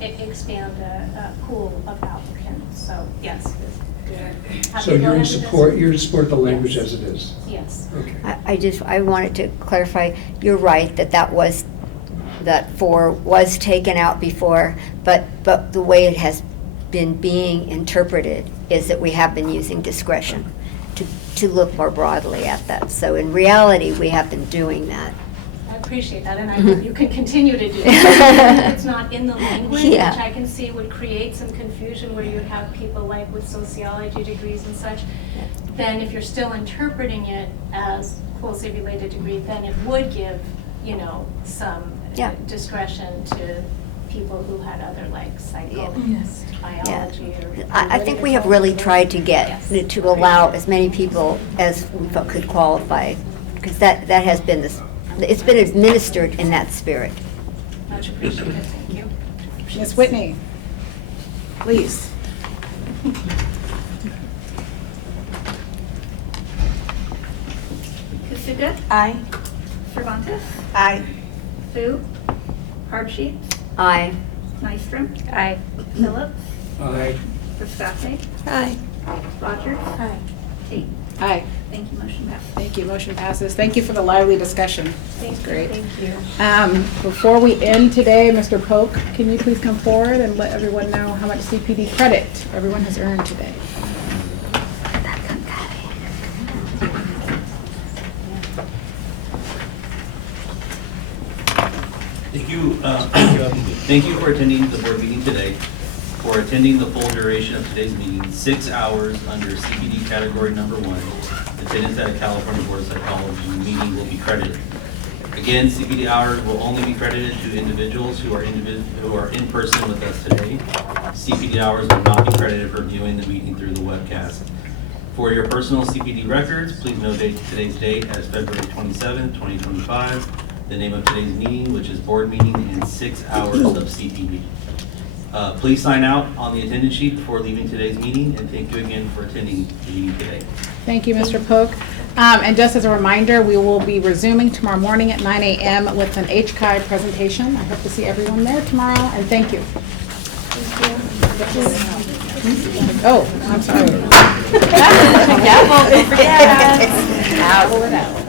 the pool of applicants. So yes. So you're in support of the language as it is? Yes. Okay. I wanted to clarify, you're right that 4 was taken out before, but the way it has been being interpreted is that we have been using discretion to look more broadly at that. So in reality, we have been doing that. I appreciate that, and I hope you can continue to do that. It's not in the language, Yeah. which I can see would create some confusion where you have people like with sociology degrees and such. Then if you're still interpreting it as closely related degree, then it would give, some Yeah. discretion to people who had other like psychology, biology, or. I think we have really tried to allow as many people as we felt could qualify, because that has been it's been administered in that spirit. Much appreciated, thank you. Ms. Whitney, please. Kusuga? Aye. Cervantes? Aye. Fu? Hardsheet? Aye. Nystrom? Aye. Phillips? Aye. Viscafe? Aye. Rogers? Aye. Tate? Aye. Thank you, motion passed. Thank you, motion passes. Thank you for the lively discussion. That's great. Thank you. Before we end today, Mr. Polk, can you please come forward and let everyone know how much CPD credit everyone has earned today? Thank you. Thank you for attending the board meeting today. For attending the full duration of today's meeting, 6 hours under CPD category number 1, attendance at a California Board of Psychology meeting will be credited. Again, CPD hours will only be credited to individuals who are in person with us today. CPD hours will not be credited for viewing the meeting through the webcast. For your personal CPD records, please note today's date as February 27, 2025. The name of today's meeting, which is board meeting and 6 hours of CPD. Please sign out on the attendance sheet before leaving today's meeting, and thank you again for attending the meeting today. Thank you, Mr. Polk. And just as a reminder, we will be resuming tomorrow morning at 9 a.m. with an HCI presentation. I hope to see everyone there tomorrow, and thank you. Oh, I'm sorry. Careful, don't forget. Pull it out.